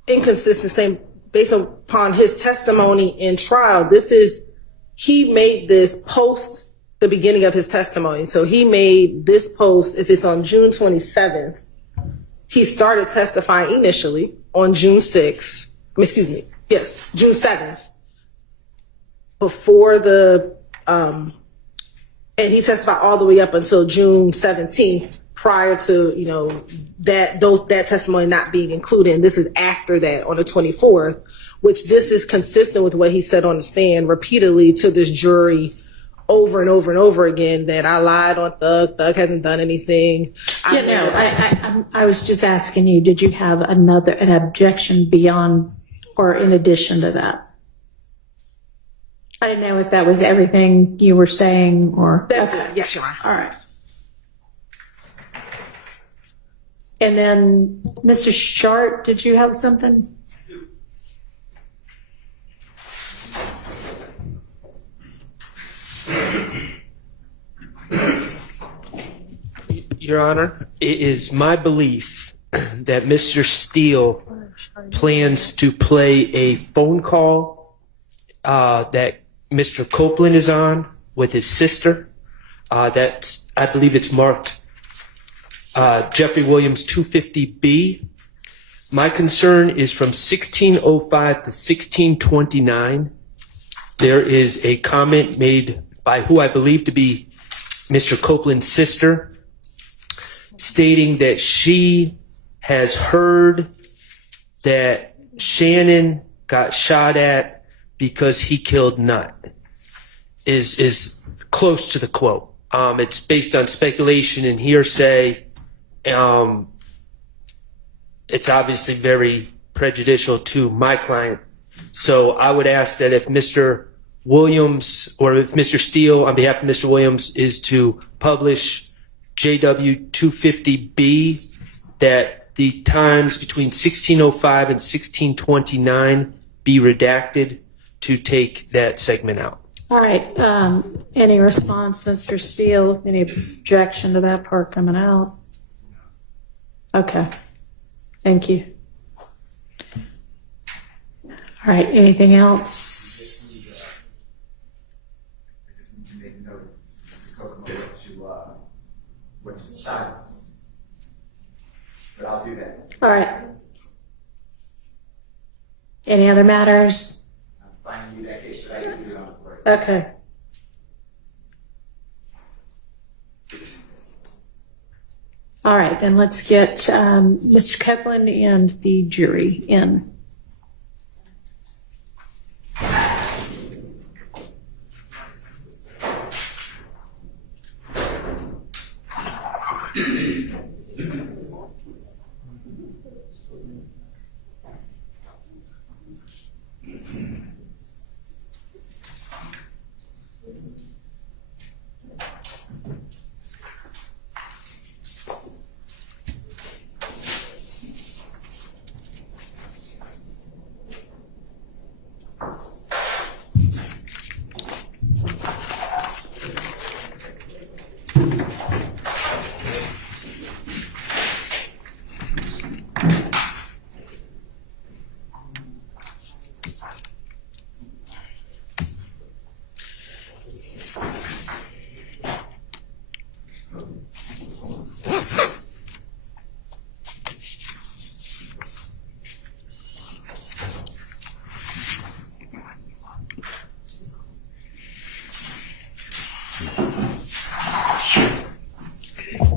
inconsistent statement based upon his testimony in trial. He made this post the beginning of his testimony. So he made this post, if it's on June 27th, he started testifying initially on June 6th, June 7th, before and he testified all the way up until June 17th, prior to, that testimony not being included. And this is after that on the 24th, which this is consistent with what he said on the stand repeatedly to this jury over and over and over again, that I lied on Thug hasn't done anything. I was just asking you, did you have an objection beyond or in addition to that? I didn't know if that was everything you were saying or. Okay. Yes, Your Honor. All right. And then, Mr. Sharp, did you have something? Your Honor, it is my belief that Mr. Steele plans to play a phone call that Mr. Copeland is on with his sister. I believe it's marked Jeffrey Williams 250B. My concern is from 1605 to 1629. There is a comment made by who I believe to be Mr. Copeland's sister, stating that she has heard that Shannon got shot at because he killed Nutt, is close to the quote. It's based on speculation and hearsay. It's obviously very prejudicial to my client. So I would ask that if Mr. Williams or if Mr. Steele, on behalf of Mr. Williams, is to publish JW 250B, that the times between 1605 and 1629 be redacted to take that segment out. All right. Any response, Mr. Steele? Any objection to that part coming out? Okay. Thank you. All right. Anything else? Which is silence. But I'll do that. All right. Any other matters? I'm finding you that case that I can do it on the break. Okay. All right, then let's get Mr. Copeland and the jury in.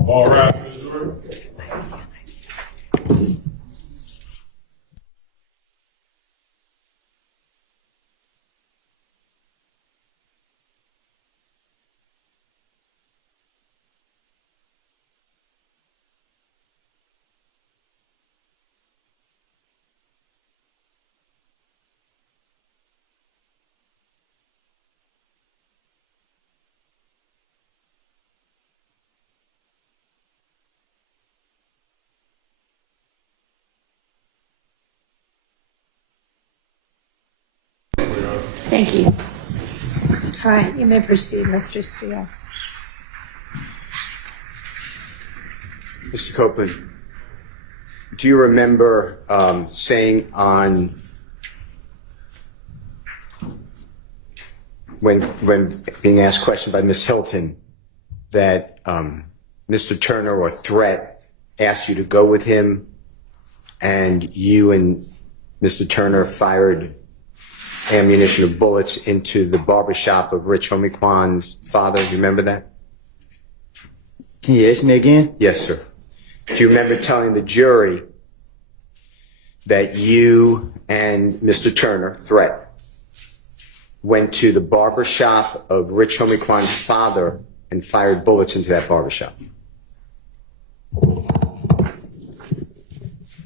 All right, Mr. Jordan. Thank you. All right, you may proceed, Mr. Steele. Mr. Copeland, do you remember saying on when being asked questions by Ms. Hilton that Mr. Turner or Threat asked you to go with him and you and Mr. Turner fired ammunition or bullets into the barbershop of Rich Homie-Kwan's father? Do you remember that? Can you ask me again? Yes, sir. Do you remember telling the jury that you and Mr. Turner, Threat, went to the barbershop of Rich Homie-Kwan's father and fired bullets into that barbershop?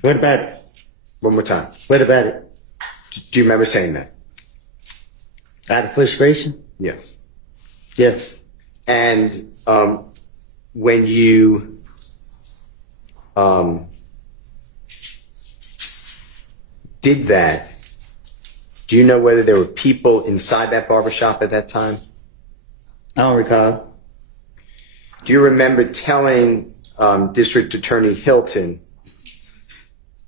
What about it? One more time. What about it? Do you remember saying that? Out of frustration? Yes. Yes. And when you did that, do you know whether there were people inside that barbershop at that time? I don't recall. Do you remember telling District Attorney Hilton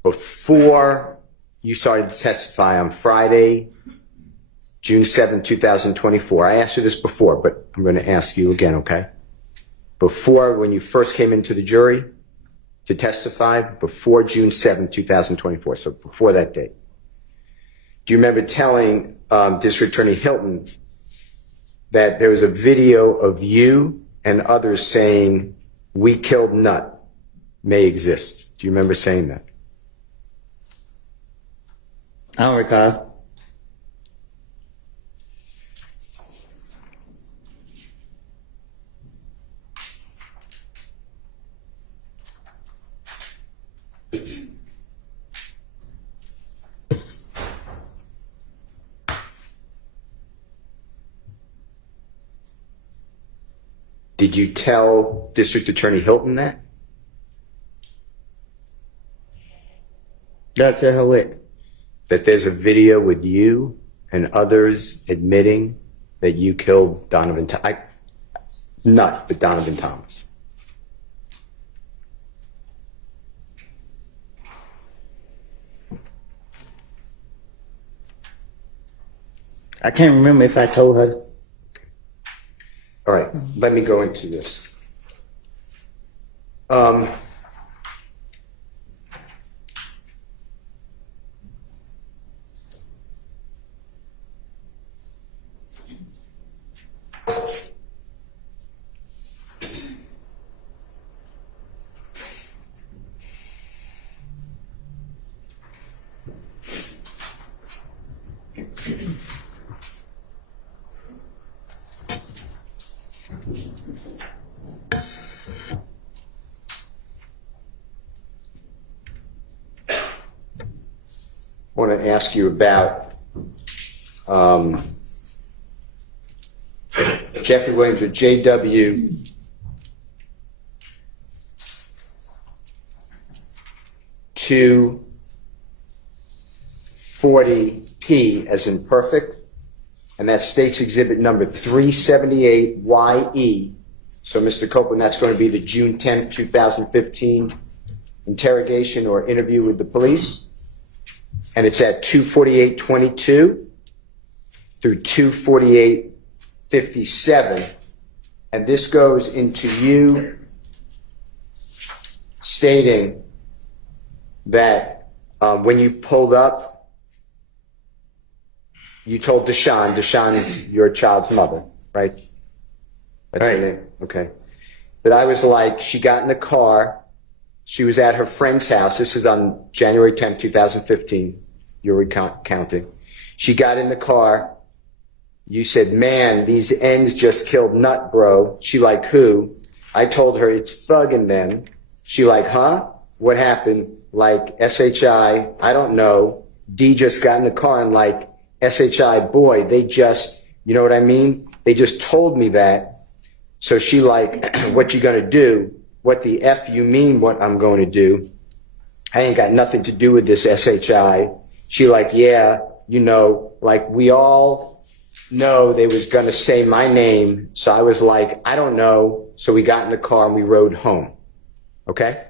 before you started to testify on Friday, June 7, 2024? I asked you this before, but I'm going to ask you again, okay? Before, when you first came into the jury to testify, before June 7, 2024, so before that date, do you remember telling District Attorney Hilton that there was a video of you and others saying, "We killed Nut," may exist? Do you remember saying that? I don't recall. Did you tell District Attorney Hilton that? That's how it. That there's a video with you and others admitting that you killed Donovan Nut, but Donovan Thomas. I can't remember if I told her. All right, let me go into this. I want to ask you about Jeffrey Williams or JW. $240P as in perfect, and that's State's Exhibit number 378YE. So, Mr. Copeland, that's going to be the June 10, 2015 interrogation or interview with the police. And it's at 248:22 through 248:57. And this goes into you stating that when you pulled up, you told Deshawn is your child's mother, right? That's her name? Okay. That I was like, she got in the car, she was at her friend's house. This is on January 10, 2015. You're recounting. She got in the car. You said, "Man, these ends just killed Nut, bro." She like, "Who?" I told her, "It's Thug in them." She like, "Huh? What happened?" Like, SHI, I don't know. D just got in the car and like, SHI, boy, they just, you know what I mean? They just told me that. So she like, "What you gonna do?" "What the F you mean what I'm going to do? I ain't got nothing to do with this, SHI." She like, "Yeah, you know, like we all know they was going to say my name. So I was like, I don't know. So we got in the car and we rode home. Okay?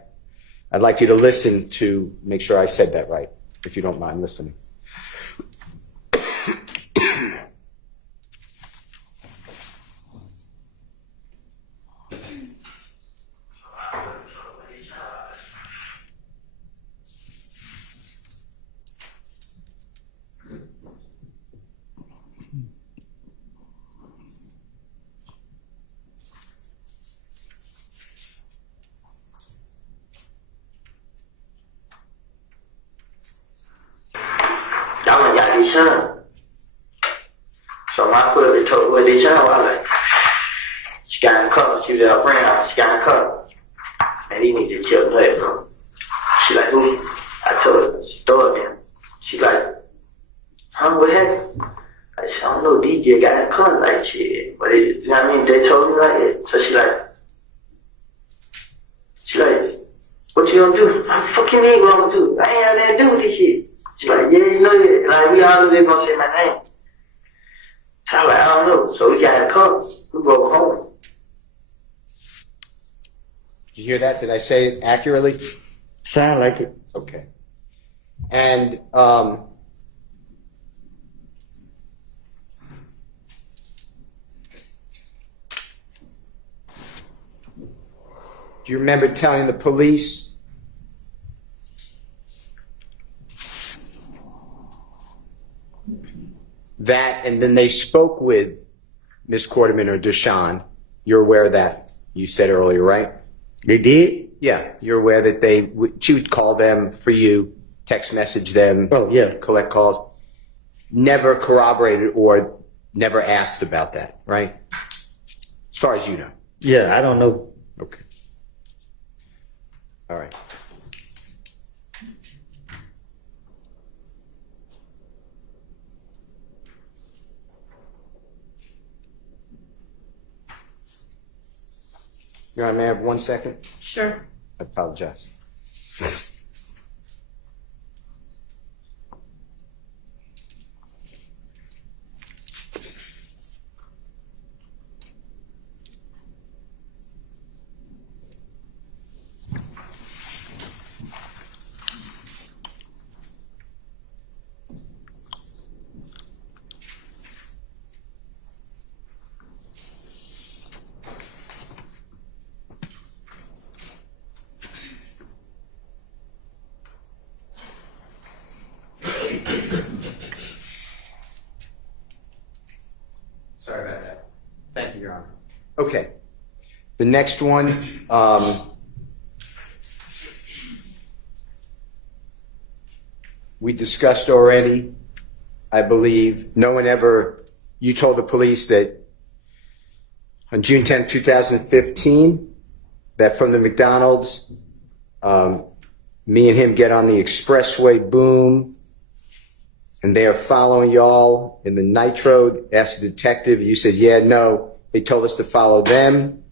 I'd like you to listen to make sure I said that right, if you don't mind listening. So my foot told what they tell I like she got in the car, she was at her friend's house, she got in the car. And he needs to chill play bro. She like, who? I told her, she throw it in. She like, huh, what happened? I said, I don't know, DJ got in the car like shit. But it, you know what I mean? They told me like it. So she like, what you gonna do? What the fuck you mean what I'm gonna do? I ain't had nothing to do with this shit. She like, yeah, you know it. Like, we always gonna say my name. So I like, I don't know. So we got in the car. We drove home. Did you hear that? Did I say it accurately? Sound like it. Okay. And do you remember telling the police that, and then they spoke with Miss Quarterman or Deshawn? You're aware of that? You said earlier, right? They did? Yeah, you're aware that she would call them for you, text message them. Oh, yeah. Collect calls. Never corroborated or never asked about that, right? As far as you know. Yeah, I don't know. Okay. All right. Your Honor, may I have 1 second? Sure. I apologize. Sorry about that. Thank you, Your Honor. Okay. The next one, we discussed already, I believe. No one ever, you told the police that on June 10, 2015, that from the McDonald's, me and him get on the expressway, boom, and they are following y'all in the Nitro. Asked the detective. You said, yeah, no. They told us to follow them.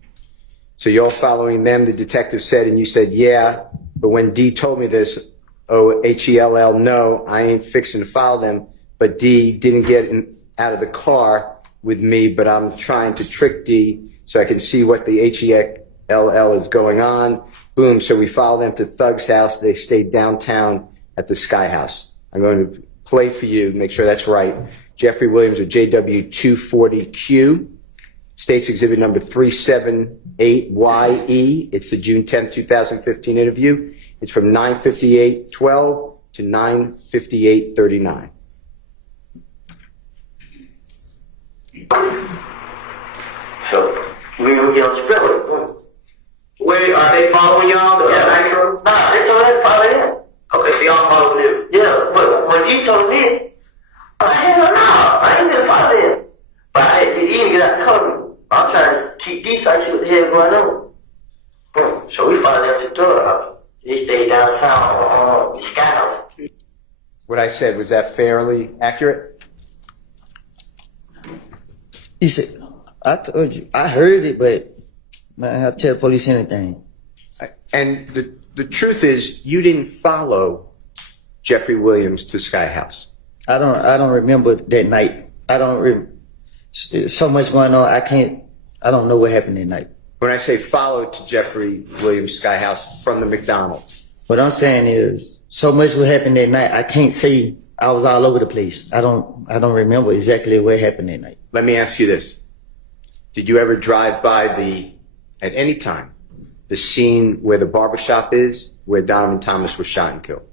So y'all following them, the detective said, and you said, yeah. But when D told me this, O-H-E-L-L, no, I ain't fixing to follow them. But D didn't get out of the car with me, but I'm trying to trick D so I can see what the H-E-L-L is going on. Boom, so we followed them to Thug's house. They stayed downtown at the Sky House. I'm going to play for you, make sure that's right. Jeffrey Williams of JW240Q, State's Exhibit number 378YE. It's the June 10, 2015 interview. It's from 9:58:12 to 9:58:39. So we will get on Spiller. Wait, are they following y'all? Yeah, Nitro? Nah, they told us to follow them. Okay, so y'all follow them. Yeah, but when he told me, hell no, I ain't gonna follow them. But I didn't even get out the cover. I'm trying to keep these, I see what the hell going on. So we followed them to the door. They stayed downtown on the Sky House. What I said, was that fairly accurate? He said, I told you, I heard it, but man, I'll tell the police anything. And the truth is, you didn't follow Jeffrey Williams to Sky House. I don't remember that night. so much going on. I don't know what happened that night. When I say follow to Jeffrey Williams Sky House from the McDonald's. What I'm saying is, so much what happened that night. I can't say I was all over the place. I don't remember exactly what happened that night. Let me ask you this. Did you ever drive by at any time, the scene where the barbershop is, where Donovan Thomas was shot and killed?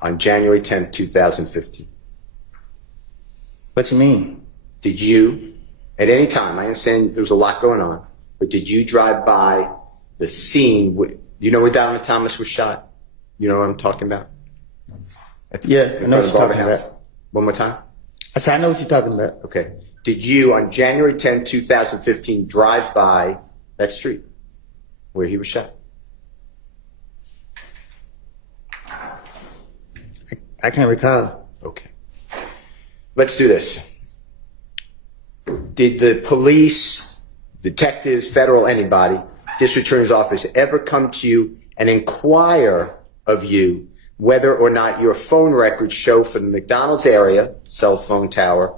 On January 10th, 2015. What you mean? Did you, at any time, I understand there was a lot going on, but did you drive by the scene, you know where Donovan Thomas was shot? You know what I'm talking about? Yeah, I know what you're talking about. One more time? I said, I know what you're talking about. Okay. Did you, on January 10th, 2015, drive by that street where he was shot? I can't recall. Okay. Let's do this. Did the police, detectives, federal, anybody, district attorney's office ever come to you and inquire of you whether or not your phone records show from the McDonald's area, cell phone tower,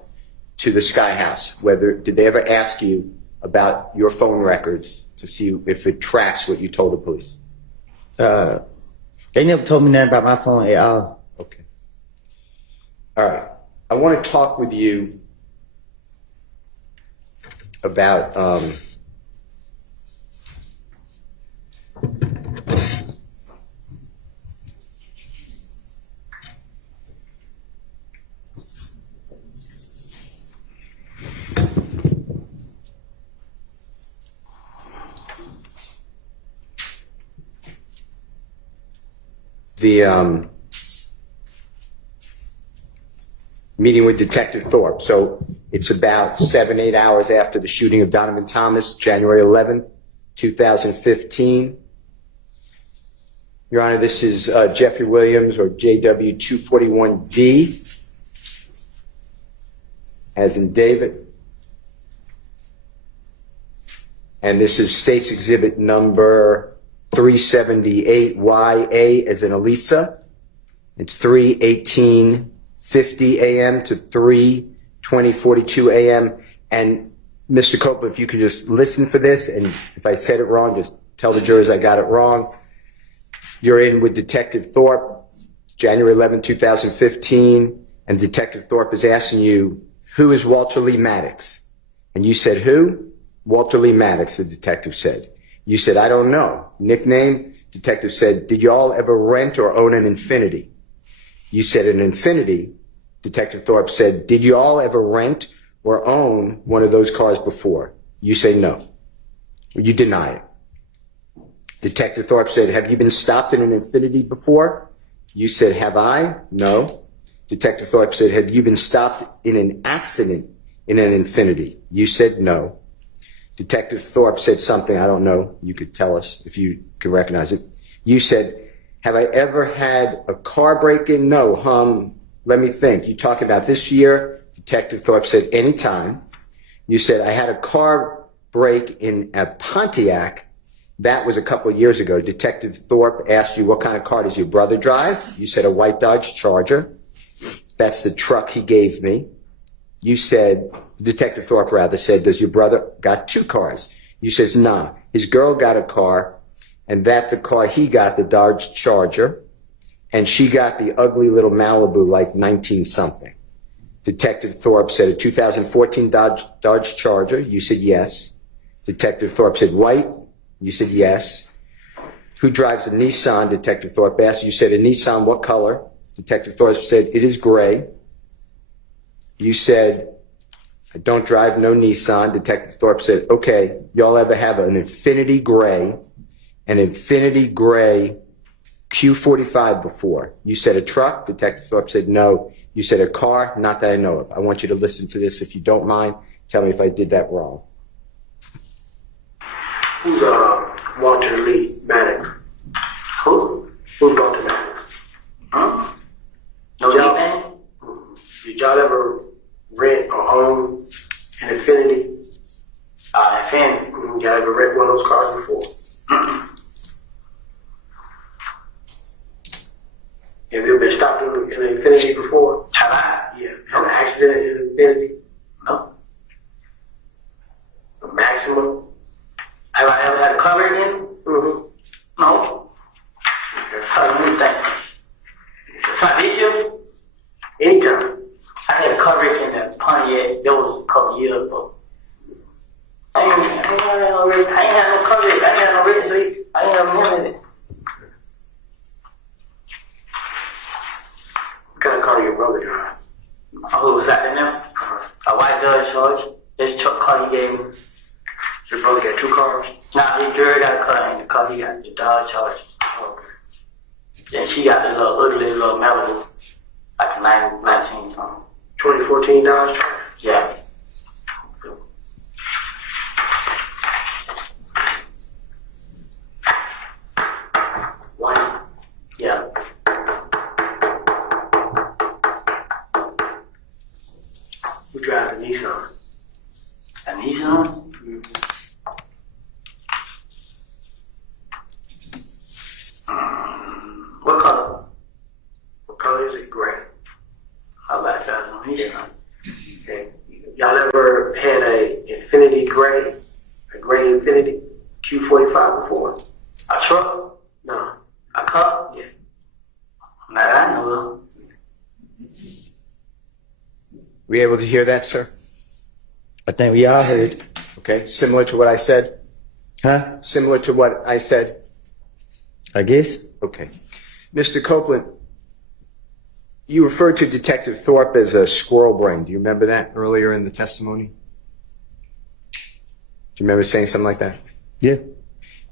to the Sky House? Did they ever ask you about your phone records to see if it tracks what you told the police? They never told me nothing about my phone at all. Okay. All right. I want to talk with you about the meeting with Detective Thorpe. So it's about 7-8 hours after the shooting of Donovan Thomas, January 11th, 2015. Your Honor, this is Jeffrey Williams, or JW 241D, as in David. And this is State's Exhibit number 378YA, as in Elisa. It's 3:18:50 a.m. to 3:20:42 a.m. And Mr. Copeland, if you could just listen for this, and if I said it wrong, just tell the jurors I got it wrong. You're in with Detective Thorpe, January 11, 2015, and Detective Thorpe is asking you, who is Walter Lee Maddox? And you said, who? Walter Lee Maddox, the detective said. You said, I don't know. Nickname? Detective said, did you all ever rent or own an Infiniti? You said an Infiniti. Detective Thorpe said, did you all ever rent or own one of those cars before? You say no. You deny it. Detective Thorpe said, have you been stopped in an Infiniti before? You said, have I? No. Detective Thorpe said, have you been stopped in an accident in an Infiniti? You said no. Detective Thorpe said something, I don't know. You could tell us if you can recognize it. You said, have I ever had a car break-in? No. Let me think. You talking about this year? Detective Thorpe said, anytime. You said, I had a car break in a Pontiac. That was a couple of years ago. Detective Thorpe asked you, what kind of car does your brother drive? You said, a white Dodge Charger. That's the truck he gave me. You said, Detective Thorpe rather said, does your brother got two cars? You says, nah. His girl got a car, and the car he got, the Dodge Charger, and she got the ugly little Malibu, like 19-something. Detective Thorpe said, a 2014 Dodge Charger. You said yes. Detective Thorpe said, white. You said yes. Who drives a Nissan? Detective Thorpe asked. You said, a Nissan, what color? Detective Thorpe said, it is gray. You said, I don't drive no Nissan. Detective Thorpe said, okay, y'all ever have an Infiniti Gray Q45 before? You said a truck. Detective Thorpe said no. You said a car. Not that I know of. I want you to listen to this. If you don't mind, tell me if I did that wrong. Who's Walter Lee Maddox? Who? Who's Walter Maddox? Huh? No, y'all. Did y'all ever rent or own an Infiniti? Infiniti. Y'all ever rent one of those cars before? Have you ever been stopped in an Infiniti before? Have I? Yeah. An accident in an Infiniti? No. cover again? Mm-hmm. No. Let me think. This year? Anytime. I had coverage in the Pontiac. That was a couple years ago. I ain't had no coverage. I ain't had no registry. I ain't have none of it. Gotta call your brother, John. Who was that in there? A white Dodge Charge. This truck car he gave me. Your brother got 2 cars? Nah, his girl got a car in the car. He got the Dodge Charge. Then she got the little ugly little Melody. Like a 19 something. 2014 Dodge Charge? Yeah. One. Yeah. We drive a Nissan. A Nissan? Mm-hmm. What color? What color is it? Gray. How about that on Nissan? Okay. Y'all ever had a Infinity Gray? A Gray Infinity Q45 before? A truck? No. A cup? Yeah. Not that I know of. Were you able to hear that, sir? I think we all heard. Okay, similar to what I said? Huh? Similar to what I said? I guess. Okay. Mr. Copeland, you referred to Detective Thorpe as a squirrel brain. Do you remember that earlier in the testimony? Do you remember saying something like that? Yeah.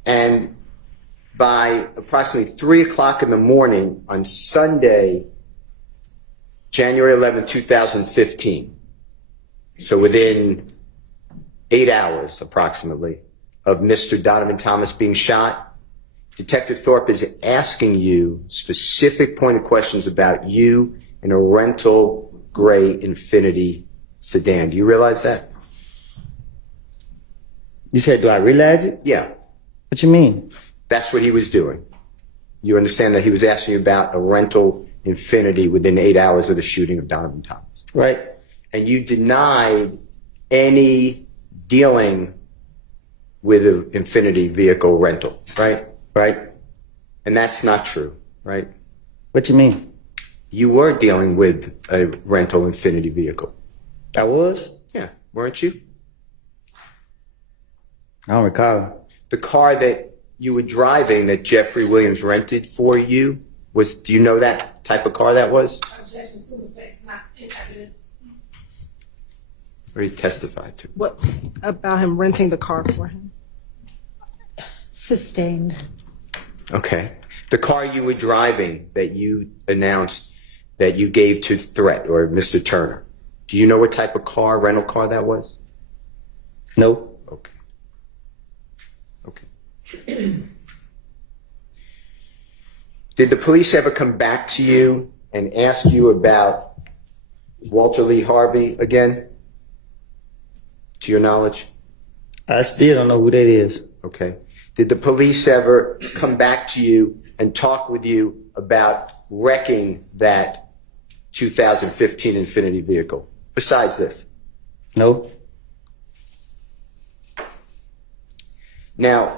And by approximately 3 o'clock in the morning on Sunday, January 11, 2015, so within 8 hours approximately of Mr. Donovan Thomas being shot, Detective Thorpe is asking you specific pointed questions about you in a rental gray Infinity sedan. Do you realize that? You said, do I realize it? Yeah. What you mean? That's what he was doing. You understand that he was asking you about a rental Infinity within 8 hours of the shooting of Donovan Thomas. Right. And you denied any dealing with an Infinity vehicle rental, right? Right. And that's not true, right? What you mean? You were dealing with a rental Infinity vehicle. I was? Yeah, weren't you? I don't recall. The car that you were driving that Jeffrey Williams rented for you was, do you know that type of car that was? Or he testified to? What about him renting the car for him? Sustained. Okay. The car you were driving that you announced that you gave to Threat or Mr. Turner, do you know what type of car, rental car that was? No. Okay. Okay. Did the police ever come back to you and ask you about Walter Lee Harvey again? To your knowledge? I still don't know who that is. Okay. Did the police ever come back to you and talk with you about wrecking that 2015 Infinity vehicle? Besides this? No. Now,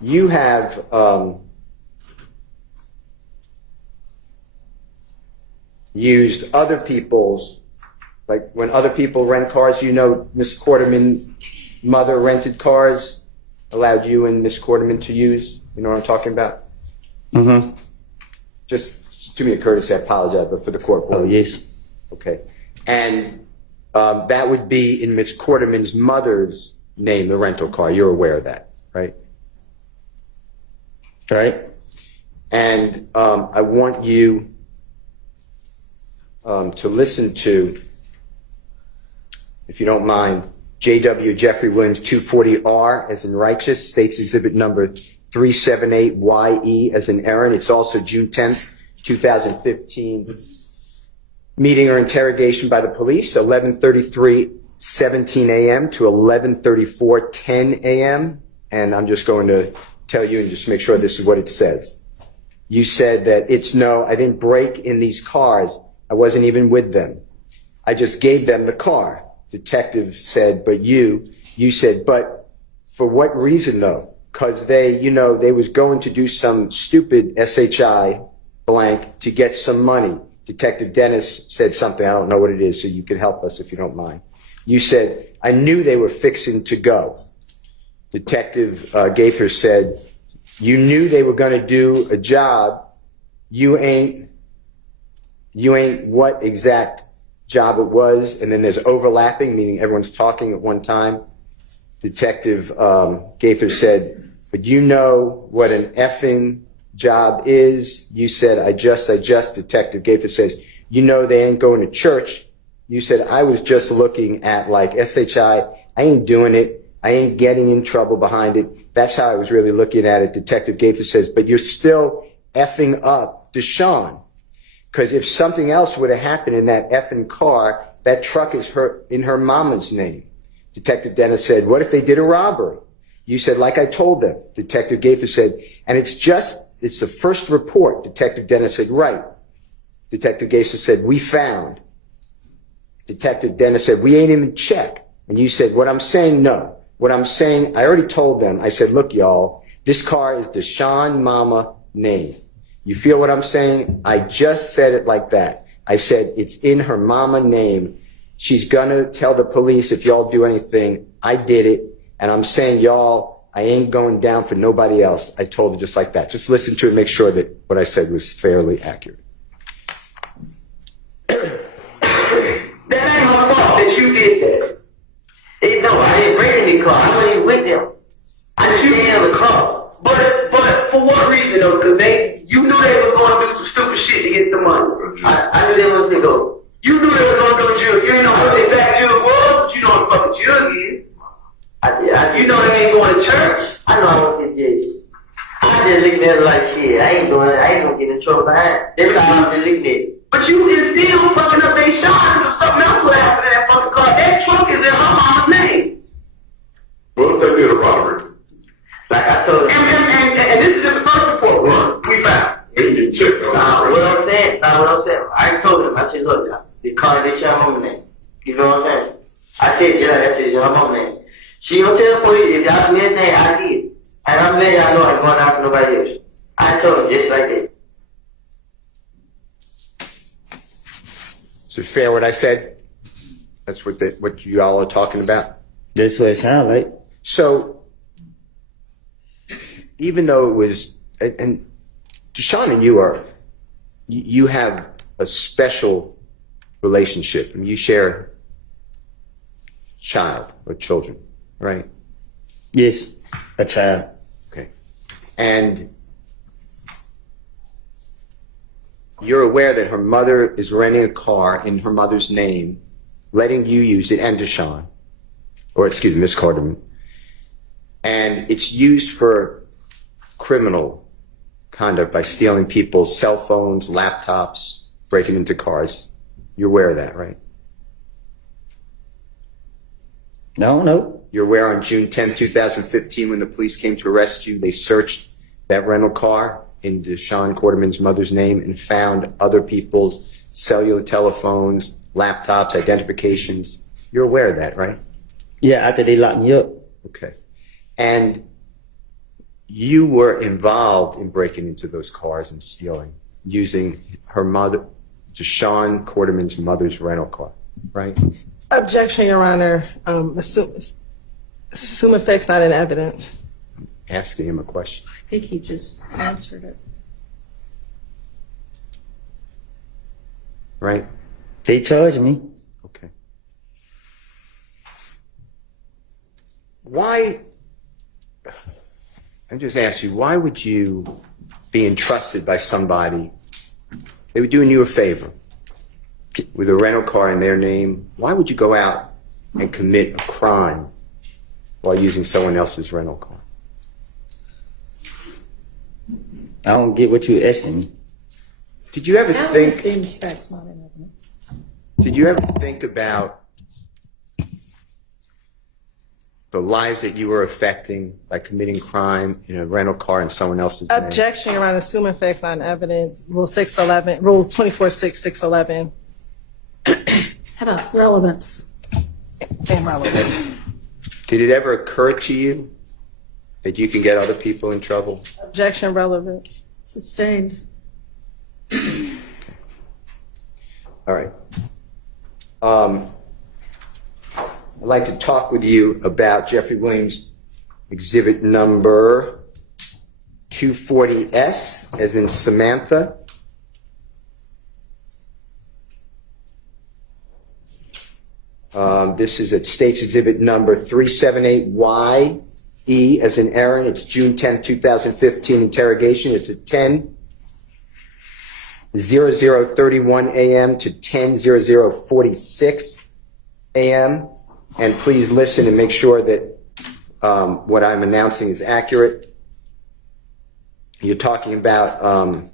you have used other people's, like when other people rent cars, you know Miss Quarterman's mother rented cars, allowed you and Miss Quarterman to use, you know what I'm talking about? Mm-hmm. Just do me a courtesy, I apologize, but for the court. Oh, yes. Okay. And that would be in Miss Quarterman's mother's name, the rental car. You're aware of that, right? Right. And I want you to listen to, if you don't mind, J.W. Jeffrey Williams 240R as in righteous, States Exhibit number 378YE as in Aaron. It's also June 10th, 2015. Meeting or interrogation by the police, 11:33:17 a.m. to 11:34:10 a.m. And I'm just going to tell you and just make sure this is what it says. You said that it's no, I didn't break in these cars. I wasn't even with them. I just gave them the car. Detective said, but you said, but for what reason though? Because they was going to do some stupid SHI blank to get some money. Detective Dennis said something, I don't know what it is, so you can help us if you don't mind. You said, I knew they were fixing to go. Detective Gaither said, you knew they were going to do a job. You ain't what exact job it was. And then there's overlapping, meaning everyone's talking at one time. Detective Gaither said, but you know what an effing job is. You said, I just. Detective Gaither says, you know they ain't going to church. You said, I was just looking at like SHI. I ain't doing it. I ain't getting in trouble behind it. That's how I was really looking at it. Detective Gaither says, but you're still effing up Deshaun. Because if something else would have happened in that effing car, that truck is in her mama's name. Detective Dennis said, what if they did a robbery? You said, like I told them. Detective Gaither said, and it's the first report. Detective Dennis said, right. Detective Gaither said, we found. Detective Dennis said, we ain't even check. And you said, what I'm saying, no. What I'm saying, I already told them. I said, look, y'all, this car is Deshaun Mama name. You feel what I'm saying? I just said it like that. I said, it's in her mama name. She's gonna tell the police if y'all do anything. I did it. And I'm saying, y'all, I ain't going down for nobody else. I told her just like that. Just listen to it and make sure that what I said was fairly accurate. That ain't my fault that you did that. No, I didn't bring any car. I wasn't even with them. I just didn't have a car. But for what reason though? Because you knew they was going to do some stupid shit to get some money. I knew they was going to go. You knew they was going to go to jail. You didn't know what the exact jug was, but you know what the fucking jug is. You know they ain't going to church. I know I won't get jail. I just looking at it like shit. I ain't going to get in trouble behind. That's how I'm just looking at it. But you is still fucking up their shot or something else would happen to that fucking car. That truck is in her mama's name. What if they did a robbery? Like I told you. And this is in the first report run. We found. And you checked on What I'm saying. I told him. I said, look, the car is your mama's name. You know what I'm saying? I said, yeah, that's your mama's name. She don't tell the police if y'all do anything, I did. And I'm letting y'all know I'm going out for nobody else. I told him just like that. Is it fair what I said? That's what you all are talking about? That's what it sounds like. So, even though it was, and Deshaun and you have a special relationship. I mean, you share a child or children, right? Yes, a child. Okay. And you're aware that her mother is renting a car in her mother's name, letting you use it, and Deshaun, or excuse me, Miss Carterman, and it's used for criminal conduct by stealing people's cell phones, laptops, breaking into cars. You're aware of that, right? No. You're aware on June 10, 2015, when the police came to arrest you, they searched that rental car in Deshaun Quarterman's mother's name and found other people's cellular telephones, laptops, identifications. You're aware of that, right? Yeah, after they locked me up. Okay. And you were involved in breaking into those cars and stealing, using her mother, Deshaun Quarterman's mother's rental car, right? Objection, Your Honor. Assume effect's not in evidence. Asking him a question. I think he just answered it. Right? They charged me. Okay. Why, I'm just asking you, why would you be entrusted by somebody? They were doing you a favor with a rental car in their name. Why would you go out and commit a crime while using someone else's rental car? I don't get what you're asking me. Did you ever think? That's not in evidence. Did you ever think about the lives that you were affecting by committing crime in a rental car in someone else's name? Objection, Your Honor. Assume effect's not in evidence. Rule 611, Rule 24-6, 611. How about relevance? And relevance. Did it ever occur to you that you can get other people in trouble? Objection, relevant. Sustained. All right. I'd like to talk with you about Jeffrey Williams exhibit number 240S, as in Samantha. This is at State's exhibit number 378YE, as in Aaron. It's June 10, 2015 interrogation. It's at 10:0031 a.m. to 10:0046 a.m. And please listen and make sure that what I'm announcing is accurate. You're talking about,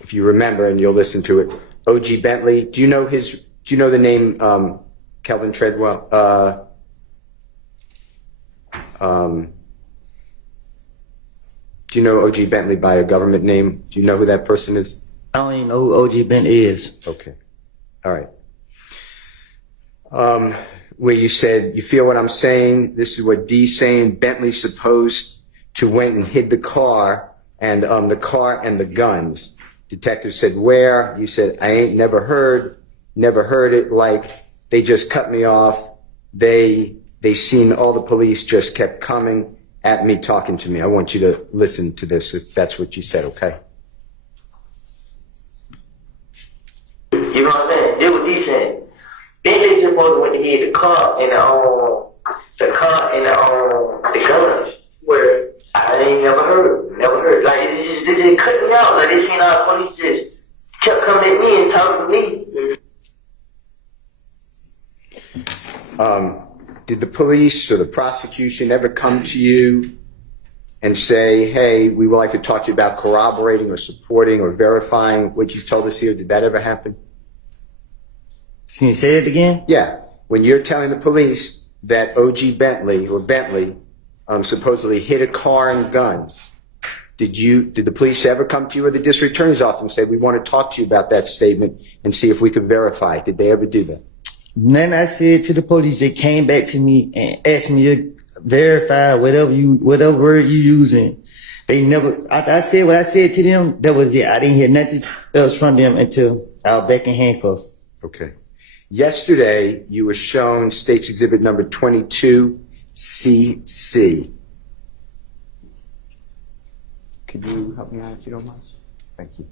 if you remember, and you'll listen to it, O.G. Bentley. Do you know the name Kelvin Treadwell? Do you know O.G. Bentley by a government name? Do you know who that person is? I don't even know who O.G. Bentley is. Okay. All right. Where you said, you feel what I'm saying? This is what D's saying. Bentley's supposed to went and hid the car and the guns. Detective said, where? You said, I ain't never heard it. Like, they just cut me off. They seen all the police just kept coming at me, talking to me. I want you to listen to this if that's what you said, okay? You know what I'm saying? This what he said. Bentley supposed to went to hit the car and the guns. Where I ain't never heard. Like it just cut me out. Like they seen all the police just kept coming at me and talking to me. Did the police or the prosecution ever come to you and say, hey, we would like to talk to you about corroborating or supporting or verifying what you told us here? Did that ever happen? Can you say it again? Yeah. When you're telling the police that O.G. Bentley supposedly hit a car and guns, did the police ever come to you or the district attorney's office and say, we want to talk to you about that statement and see if we could verify it? Did they ever do that? And then I said to the police, they came back to me and asked me to verify whatever word you using. They never, after I said what I said to them, that was it. I didn't hear nothing else from them until I was back in handcuffs. Okay. Yesterday, you were shown State's Exhibit number 22CC. Could you help me out if you don't mind? Thank you.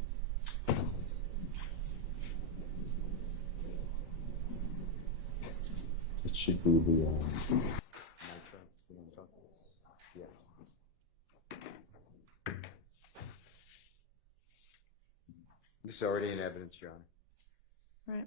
It should be the nitro. Yes. This is already in evidence, Your Honor. Right.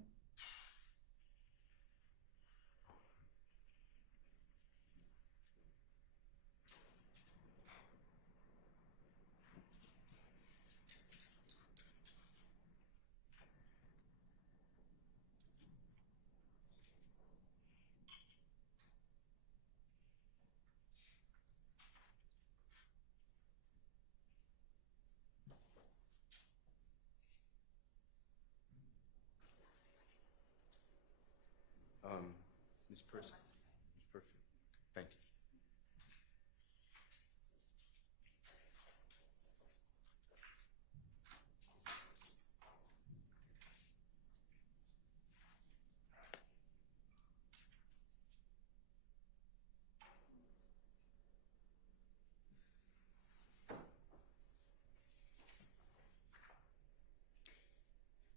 Ms. Person. Perfect. Thank you.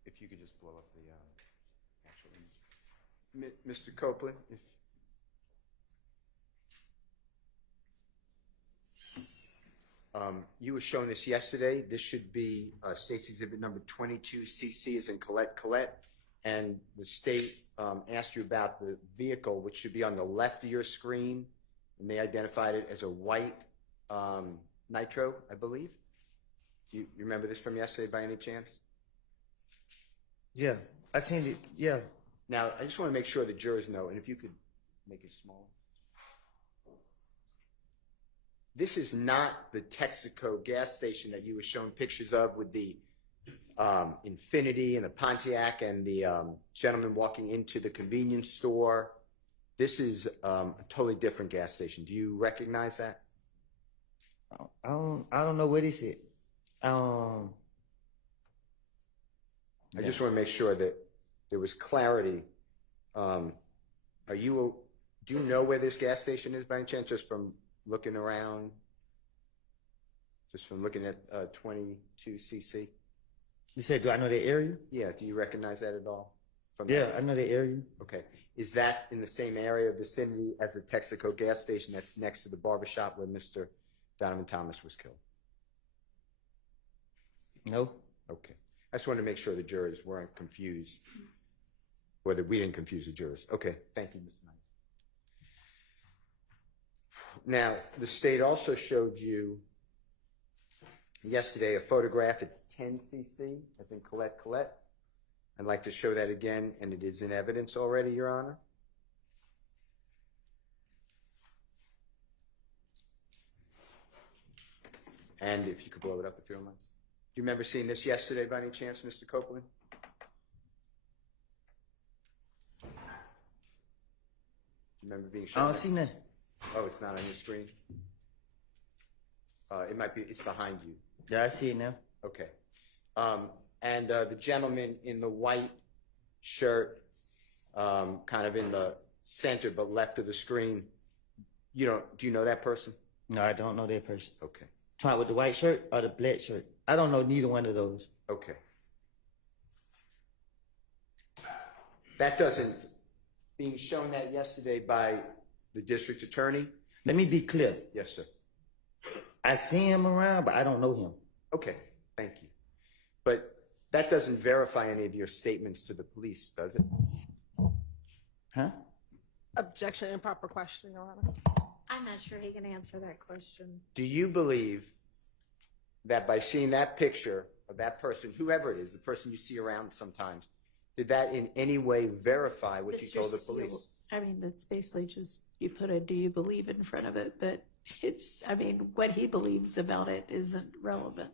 If you could just blow up the actual image. Mr. Copeland, if you were shown this yesterday, this should be State's Exhibit number 22CC as in Colette, and the state asked you about the vehicle, which should be on the left of your screen, and they identified it as a white Nitro, I believe. Do you remember this from yesterday by any chance? Yeah, I seen it, yeah. Now, I just want to make sure the jurors know, and if you could make it smaller. This is not the Texaco gas station that you were shown pictures of with the Infinity and the Pontiac and the gentleman walking into the convenience store. This is a totally different gas station. Do you recognize that? I don't know what he said. I just want to make sure that there was clarity. Do you know where this gas station is by any chance, just from looking around? Just from looking at 22cc? You said, do I know the area? Yeah, do you recognize that at all? Yeah, I know the area. Okay. Is that in the same area, vicinity as the Texaco gas station that's next to the barbershop where Mr. Donovan Thomas was killed? No. Okay. I just wanted to make sure the jurors weren't confused, or that we didn't confuse the jurors. Okay. Thank you, Mr. Knight. Now, the state also showed you yesterday a photograph. It's 10cc, as in Colette. I'd like to show that again, and it is in evidence already, Your Honor. And if you could blow it up, if you don't mind. Do you remember seeing this yesterday by any chance, Mr. Copeland? Do you remember being shown? I don't see that. Oh, it's not on your screen? It might be, it's behind you. Yeah, I see it now. Okay. And the gentleman in the white shirt, kind of in the center but left of the screen, do you know that person? No, I don't know that person. Okay. Talking with the white shirt or the black shirt? I don't know neither one of those. Okay. That doesn't, being shown that yesterday by the district attorney? Let me be clear. Yes, sir. I see him around, but I don't know him. Okay, thank you. But that doesn't verify any of your statements to the police, does it? Huh? Objection, improper question, Your Honor. I'm not sure he can answer that question. Do you believe that by seeing that picture of that person, whoever it is, the person you see around sometimes, did that in any way verify what you told the police? I mean, that's basically just, you put a do you believe in front of it, but what he believes about it isn't relevant.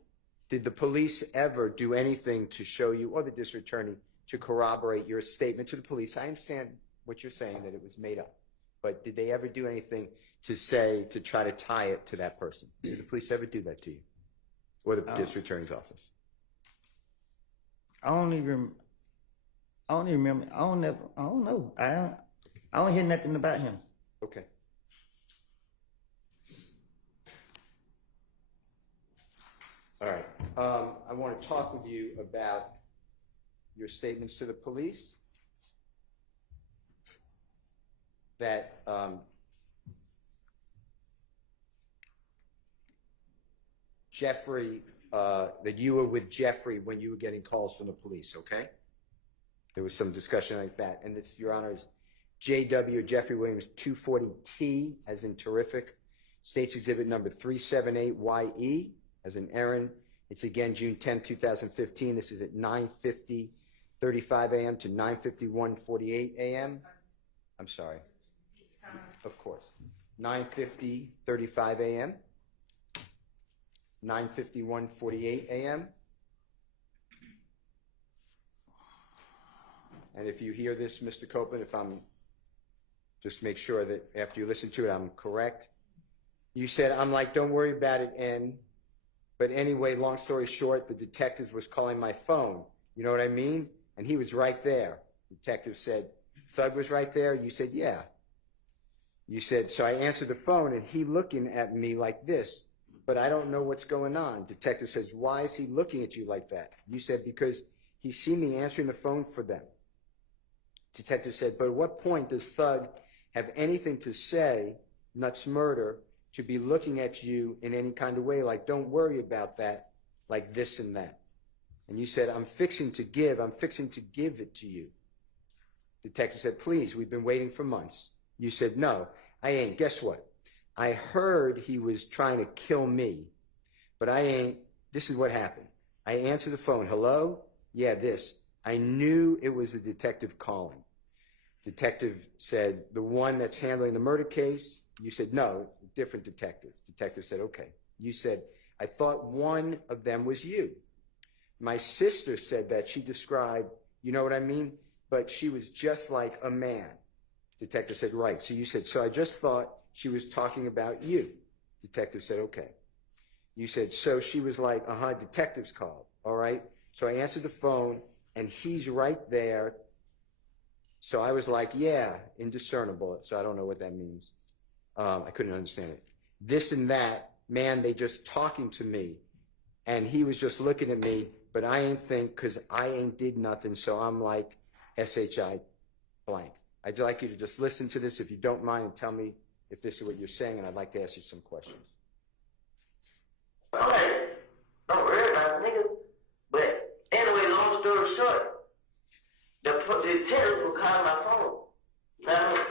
Did the police ever do anything to show you, or the district attorney, to corroborate your statement to the police? I understand what you're saying, that it was made up. But did they ever do anything to try to tie it to that person? Did the police ever do that to you? Or the district attorney's office? I don't even remember. I don't know. I don't hear nothing about him. Okay. All right. I want to talk with you about your statements to the police. That Jeffrey, that you were with Jeffrey when you were getting calls from the police, okay? There was some discussion like that. And it's, Your Honor, is J.W. Jeffrey Williams 240T, as in terrific. State's Exhibit number 378YE, as in Aaron. It's again June 10, 2015. This is at 9:50:35 a.m. to 9:51:48 a.m. I'm sorry. Of course. 9:50:35 a.m. 9:51:48 a.m. And if you hear this, Mr. Copeland, if I'm, just make sure that after you listen to it, I'm correct. You said, I'm like, don't worry about it, N. But anyway, long story short, the detective was calling my phone. You know what I mean? And he was right there. The detective said, Thug was right there? You said, yeah. You said, so I answered the phone, and he looking at me like this, but I don't know what's going on. Detective says, why is he looking at you like that? You said, because he see me answering the phone for them. Detective said, but at what point does Thug have anything to say, nuts murder, to be looking at you in any kind of way, like, don't worry about that, like this and that? And you said, I'm fixing to give it to you. Detective said, please, we've been waiting for months. You said, no, I ain't. Guess what? I heard he was trying to kill me, but I ain't. This is what happened. I answered the phone. Hello? Yeah, this. I knew it was a detective calling. Detective said, the one that's handling the murder case? You said, no, different detective. Detective said, okay. You said, I thought one of them was you. My sister said that she described, you know what I mean? But she was just like a man. Detective said, right. So you said, so I just thought she was talking about you. Detective said, okay. You said, so she was like, detective's called. All right. So I answered the phone and he's right there. So I was like, yeah, indiscernible. So I don't know what that means. I couldn't understand it. This and that, man, they just talking to me. And he was just looking at me, but I ain't think, because I ain't did nothing. So I'm like, SHI blank. I'd like you to just listen to this if you don't mind and tell me if this is what you're saying, and I'd like to ask you some questions. Okay, don't worry about it, nigga. But anyway, long story short, the detective was calling my phone. You know what I mean?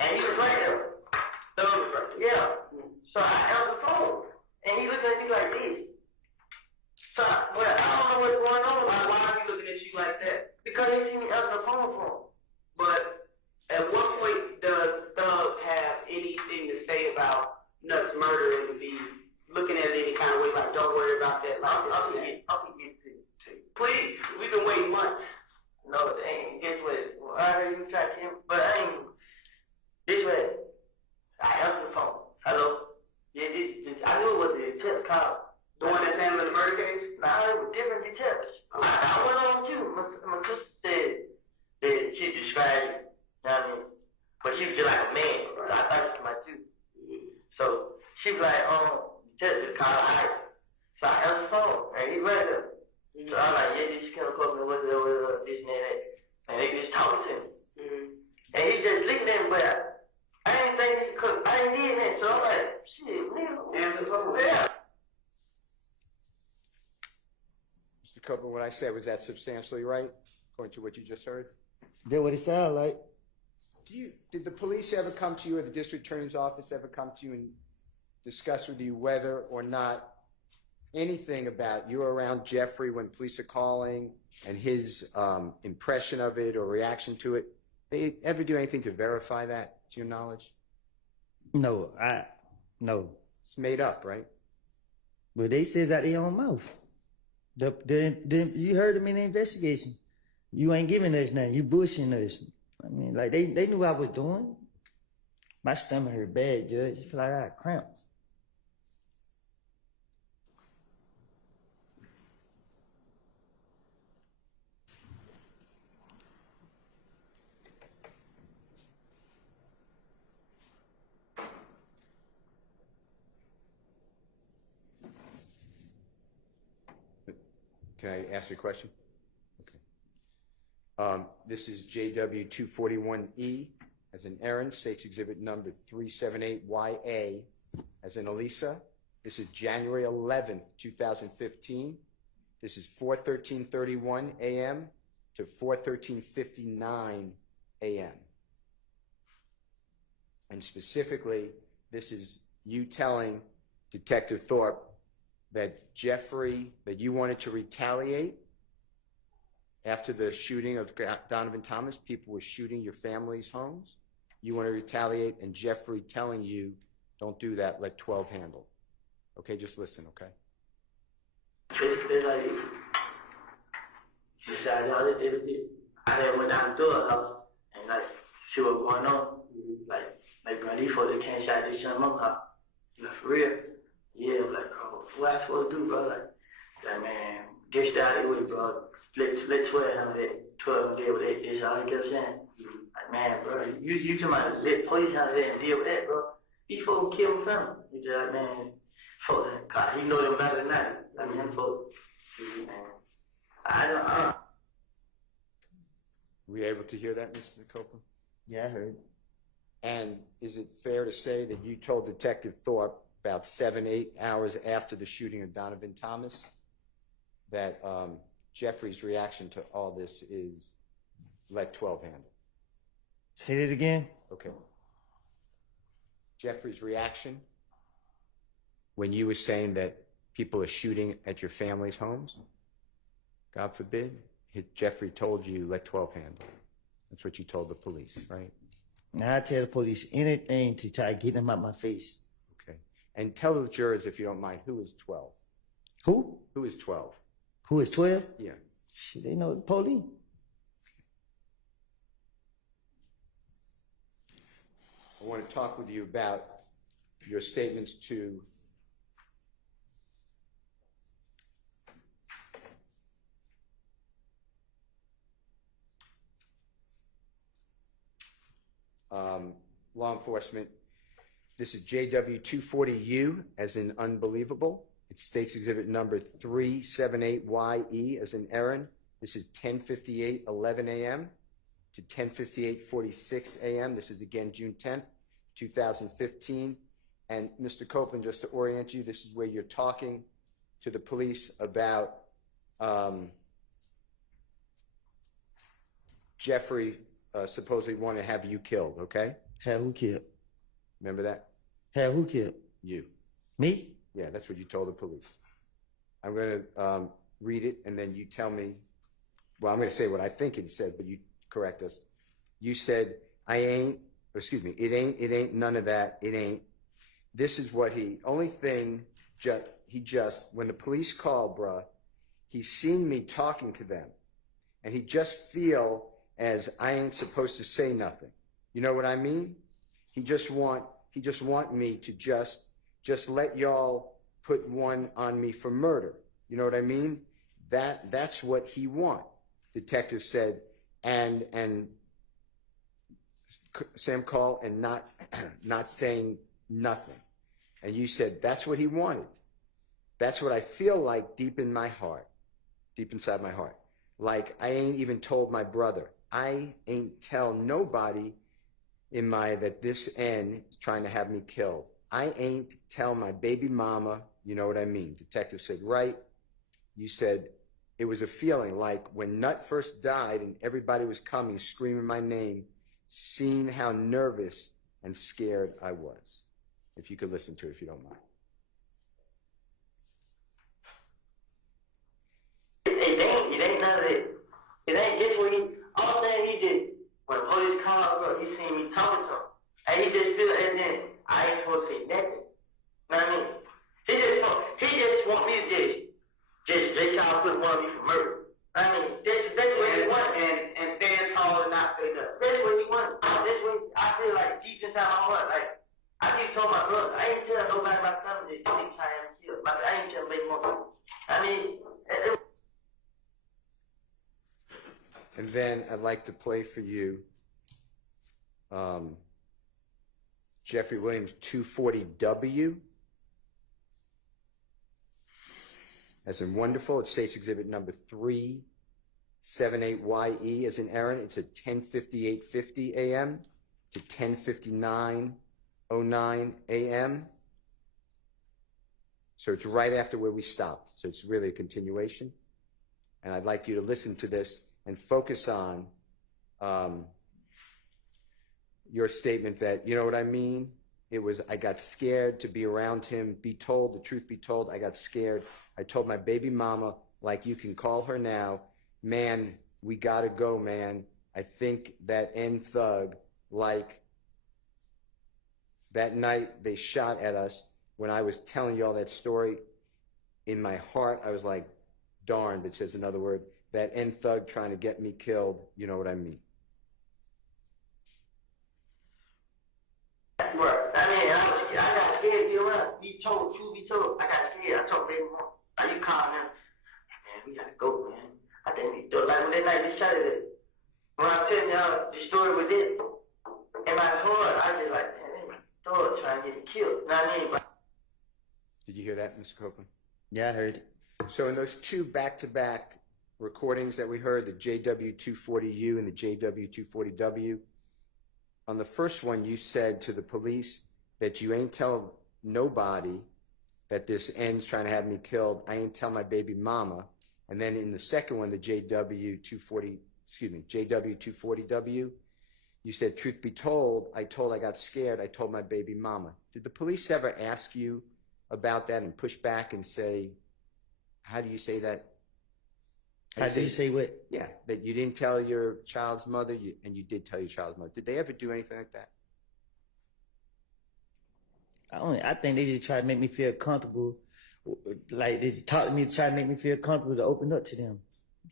And he was right there. So, yeah. So I answered the phone. And he looked at me like this. So, well, I don't know what's going on. Like, why are you looking at you like that? Because he seen me answer the phone for him. But at what point does Thug have anything to say about Nuts murder and be looking at it any kind of way, like, don't worry about that. Like, I'll get to you. Please, we've been waiting months. No, they ain't. Guess what? Well, I heard you try to him, but I ain't. This way. I answered the phone. Hello? Yeah, this I knew it was the detective call. The one that's handling the murder case? Nah, it was different detectives. I went on too. My sister said that she described it. You know what I mean? But she was just like a man. I thought she was my too. So she was like, detective call Ice. So I answered the phone, and he right there. So I'm like, yeah, this Kenneth Copeland, what's this and that. And they just talking to him. And he just looking at him, but I ain't think because I ain't did that. So I'm like, shit, nigga, yeah. Mr. Copeland, what I said, was that substantially right, according to what you just heard? That what it sounded like. Did the police ever come to you, or the district attorney's office ever come to you and discuss with you whether or not anything about you were around Jeffrey when police are calling and his impression of it or reaction to it? They ever do anything to verify that, to your knowledge? No. It's made up, right? But they said that their own mouth. You heard them in the investigation. You ain't giving us nothing. You bushing us. I mean, like they knew what I was doing. My stomach hurt bad, Judge. I feel like I had cramps. Can I ask you a question? Okay. This is JW241E as in Aaron, State's Exhibit number 378YA as in Elisa. This is January 11th, 2015. This is 4:13:31 a.m. to 4:13:59 a.m. And specifically, this is you telling Detective Thorpe that that you wanted to retaliate after the shooting of Donovan Thomas. People were shooting your family's homes. You want to retaliate, and Jeffrey telling you, don't do that, let 12 handle. Okay, just listen, okay? Basically, like, she said, I had went down to her house and, like, see what's going on. Like, bro, these folks that can't shot this shit in my house. Like, for real. Yeah, I'm like, bro, what I supposed to do, bro? Like, man, get out of the way, bro. Let 12 handle that. 12 deal with that. That's all he kept saying. Like, man, bro, you somebody let police handle that and deal with that, bro. These folks kill my family. He just like, man, folks, God, he know them better than that. I mean, them folks, man. I don't. Were you able to hear that, Mr. Copeland? Yeah, I heard. And is it fair to say that you told Detective Thorpe about 7-8 hours after the shooting of Donovan Thomas that Jeffrey's reaction to all this is let 12 handle? Say it again. Okay. Jeffrey's reaction when you were saying that people are shooting at your family's homes, God forbid, Jeffrey told you let 12 handle. That's what you told the police, right? Now I tell the police anything to try to get them out my face. Okay. And tell the jurors, if you don't mind, who is 12? Who? Who is 12? Who is 12? Yeah. Shit, they know the police. I want to talk with you about your statements to law enforcement. This is JW240U as in unbelievable. It's State's Exhibit number 378YE as in Aaron. This is 10:58:11 a.m. to 10:58:46 a.m. This is again June 10th, 2015. And Mr. Copeland, just to orient you, this is where you're talking to the police about Jeffrey supposedly wanted to have you killed, okay? Have who killed? Remember that? Have who killed? You. Me? Yeah, that's what you told the police. I'm going to read it, and then you tell me. Well, I'm going to say what I think it said, but you correct us. You said, it ain't none of that. It ain't. This is what only thing, when the police called, bruh, he's seen me talking to them, and he just feel as I ain't supposed to say nothing. You know what I mean? He just want me to just let y'all put one on me for murder. You know what I mean? That's what he want. Detective said, and Sam called and not saying nothing. And you said, that's what he wanted. That's what I feel like deep inside my heart. Like I ain't even told my brother. I ain't tell nobody that this N is trying to have me killed. I ain't tell my baby mama, you know what I mean? Detective said, right. You said, it was a feeling like when Nut first died and everybody was coming, screaming my name, seeing how nervous and scared I was. If you could listen to it, if you don't mind. It ain't none of it. It ain't just what all saying he just, when the police come up, bro, he seen me talking to him. And he just feel, and then I ain't supposed to say nothing. You know what I mean? He just want me to just try to put one of me for murder. I mean, that's what he wants. And stand tall and not say nothing. That's what he wants. That's what I feel like deep inside my heart. Like, I just told my brother, I ain't tell nobody about something that he trying to kill. Like, I ain't tell baby more. I mean, and then I'd like to play for you Jeffrey Williams 240W. As in wonderful, it's State's Exhibit number 378YE as in Aaron. It's at 10:58:50 a.m. to 10:59:09 a.m. So it's right after where we stopped. So it's really a continuation. And I'd like you to listen to this and focus on your statement that, you know what I mean? It was, I got scared to be around him, be told, the truth be told, I got scared. I told my baby mama, like you can call her now, man, we gotta go, man. I think that N thug, like that night they shot at us when I was telling y'all that story, in my heart, I was like, darn, but says another word, that N thug trying to get me killed, you know what I mean? I mean, I got scared to be around. Be told, truth be told, I got scared. I told baby mom, are you calling him? Man, we gotta go, man. I think we do. Like when that night they shot it. When I was telling y'all the story with it, in my heart, I just like, man, they my dog trying to get me killed. You know what I mean? Did you hear that, Mr. Copeland? Yeah, I heard it. So in those two back-to-back recordings that we heard, the JW240U and the JW240W, on the first one you said to the police that you ain't tell nobody that this N's trying to have me killed. I ain't tell my baby mama. And then in the second one, the JW240W, you said, truth be told, I got scared. I told my baby mama. Did the police ever ask you about that and push back and say, how do you say that? How do you say what? Yeah, that you didn't tell your child's mother, and you did tell your child's mother. Did they ever do anything like that? I think they just try to make me feel comfortable Like they talked to me to try to make me feel comfortable to open up to them.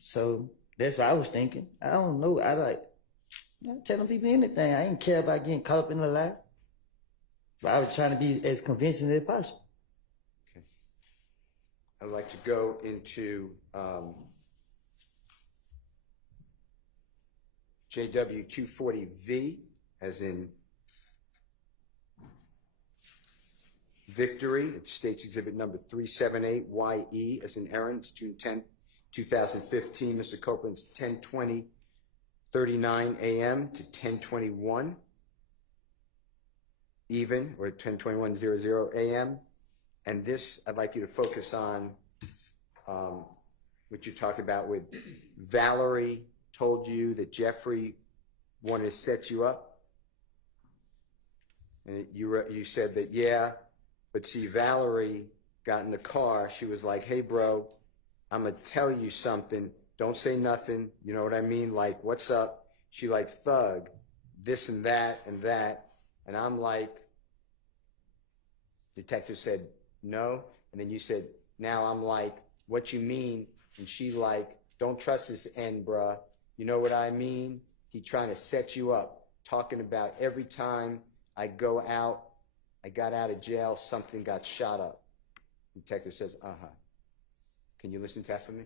So that's what I was thinking. I don't know. I'm telling people anything. I ain't care about getting caught up in a lie. But I was trying to be as convincing as possible. Okay. I'd like to go into JW240V, as in Victory. It's State's Exhibit number 378YE, as in Aaron. It's June 10, 2015. Mr. Copeland's 10:20:39 a.m. to 10:21 even, or 10:21:00 a.m. And this, I'd like you to focus on what you're talking about with Valerie told you that Jeffrey wanted to set you up. And you said that, yeah, but see, Valerie got in the car. She was like, hey, bro, I'm going to tell you something. Don't say nothing. You know what I mean? Like, what's up? She like, thug, this and that and that. And I'm like, detective said, no. And then you said, now I'm like, what you mean? And she like, don't trust this N, bruh. You know what I mean? He trying to set you up, talking about every time I go out, I got out of jail, something got shot up. Detective says, uh-huh. Can you listen to that for me?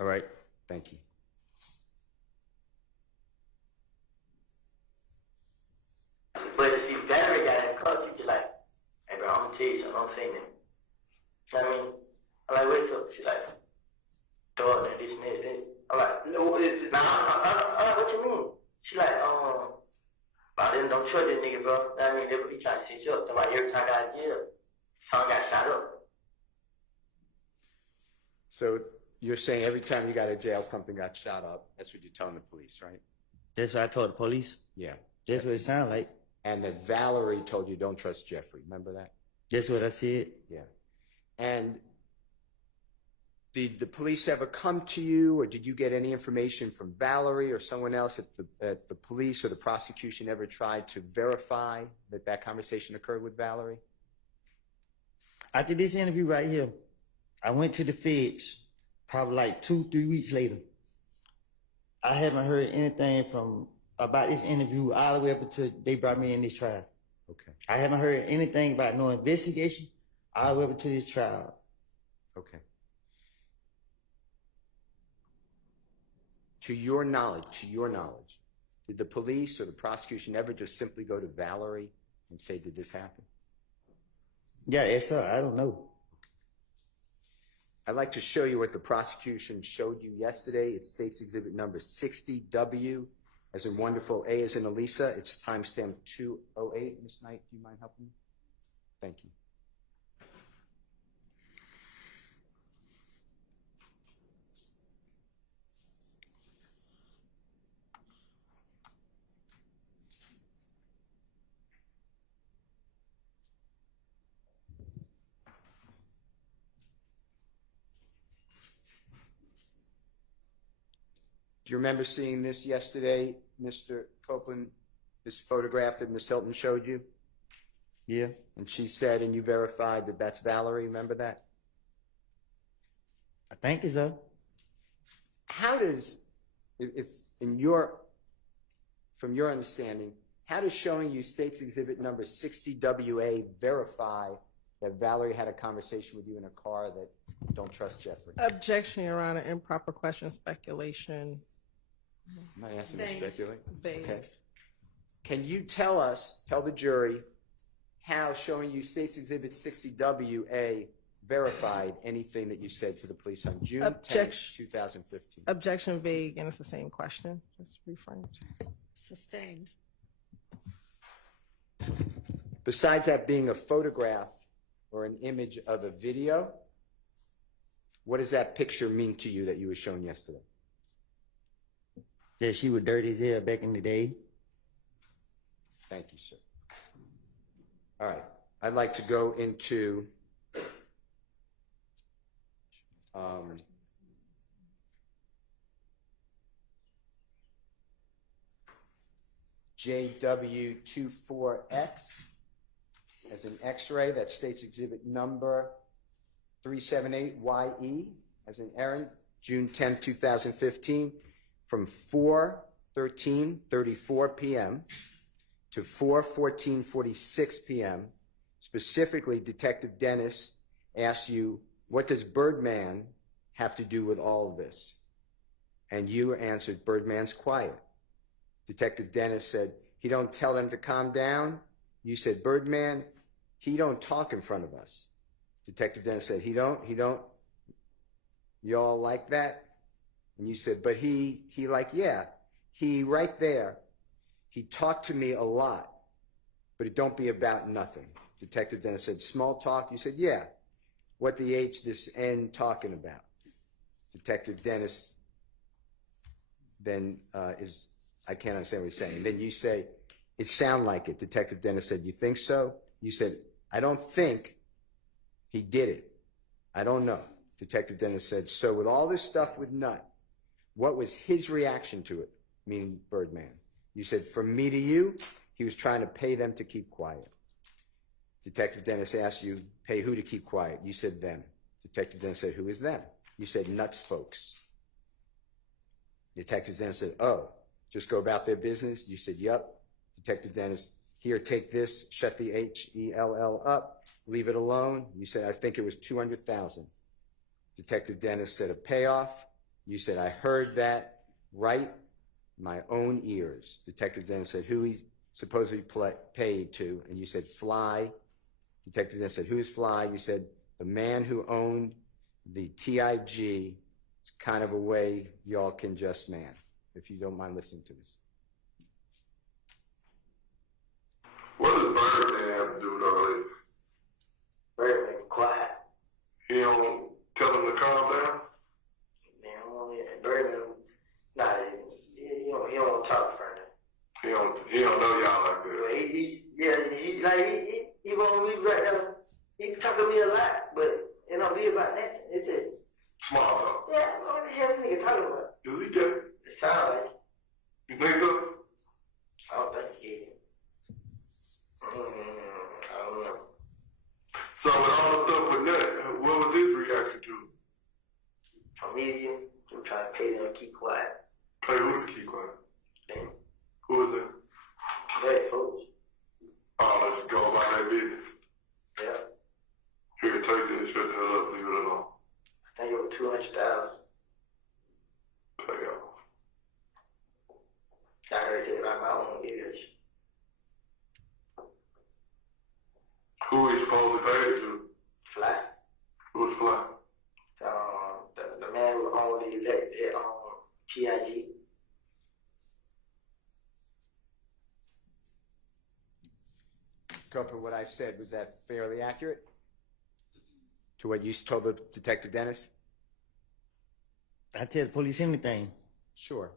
All right. Thank you. But if you Valerie got in close, you just like, hey bro, I'm gonna tell you something, don't say nothing. You know what I mean? I'm like, wait till she's like, dog, this and this. I'm like, no, what is it? Nah, what you mean? She like, but then don't trust this nigga, bro. You know what I mean? They would be trying to set you up. Like, every time I got in jail, someone got shot up. So you're saying every time you got out of jail, something got shot up. That's what you're telling the police, right? That's what I told the police. Yeah. That's what it sounded like. And that Valerie told you don't trust Jeffrey. Remember that? That's what I said. Yeah. And did the police ever come to you, or did you get any information from Valerie or someone else at the police or the prosecution ever tried to verify that conversation occurred with Valerie? After this interview right here, I went to the feds probably like 2-3 weeks later. I haven't heard anything about this interview all the way up until they brought me in this trial. Okay. I haven't heard anything about no investigation all the way up until this trial. Okay. To your knowledge, did the police or the prosecution ever just simply go to Valerie and say, did this happen? Yeah, yes, sir. I don't know. I'd like to show you what the prosecution showed you yesterday. It's State's Exhibit number 60W, as in wonderful, A as in Elisa. It's timestamp 208. Ms. Knight, do you mind helping me? Thank you. Do you remember seeing this yesterday, Mr. Copeland, this photograph that Ms. Hilton showed you? Yeah. And she said, and you verified that that's Valerie, remember that? I think it's so. How does, from your understanding, how does showing you State's Exhibit number 60WA verify that Valerie had a conversation with you in a car that don't trust Jeffrey? Objection, Your Honor. Improper question, speculation. I'm not asking to speculate. Vague. Okay. Can you tell the jury, how showing you State's Exhibit 60WA verified anything that you said to the police on June 10th, 2015? Objection, vague, and it's the same question. Just reframe. Sustained. Besides that being a photograph or an image of a video, what does that picture mean to you that you were shown yesterday? That she was dirty as hell back in the day. Thank you, sir. All right. I'd like to go into JW24X as an X-ray. That State's Exhibit number 378YE, as in Aaron, June 10, 2015, from 4:13:34 p.m. to 4:14:46 p.m. Specifically, Detective Dennis asked you, what does Birdman have to do with all of this? And you answered, Birdman's quiet. Detective Dennis said, he don't tell them to calm down. You said, Birdman, he don't talk in front of us. Detective Dennis said, he don't. Y'all like that? And you said, but he like, yeah, he right there. He talked to me a lot, but it don't be about nothing. Detective Dennis said, small talk. You said, yeah. What the H this N talking about? Detective Dennis then I can't understand what he's saying. And then you say, it sound like it. Detective Dennis said, you think so? You said, I don't think he did it. I don't know. Detective Dennis said, so with all this stuff with Nut, what was his reaction to it? Meaning Birdman. You said, from me to you, he was trying to pay them to keep quiet. Detective Dennis asked you, pay who to keep quiet? You said them. Detective Dennis said, who is them? You said, Nuts folks. Detective Dennis said, oh, just go about their business? You said, yup. Detective Dennis, here, take this, shut the HELL up, leave it alone. You said, I think it was $200,000. Detective Dennis said, a payoff. You said, I heard that right my own ears. Detective Dennis said, who he supposedly paid to? And you said, Fly. Detective Dennis said, who's Fly? You said, the man who owned the TIG. It's kind of a way y'all can just man, if you don't mind listening to this. What does Birdman have to do with all this? Birdman quiet. He don't tell him to calm down? Man, Birdman, nah, he don't talk for him. He don't know y'all like that. He won't be right now. He talk to me a lot, but it don't be about nothing. It's just small talk. Yeah, what the hell this nigga talking about? Do he get it? It sounds like it. You think so? I don't think he did. I don't know. So with all the stuff with that, what was his reaction to it? Comedian, I'm trying to pay them to keep quiet. Pay who to keep quiet? Them. Who is that? Hey, folks. Oh, let's go about that business. Yeah. Here, take this, shut the hell up, leave it alone. I think it was 200,000. Take off. I heard it by my own ears. Who is supposed to pay it to? Fly. Who's Fly? The man who owned the TIG. Copeland, what I said, was that fairly accurate to what you told the Detective Dennis? I tell the police anything. Sure.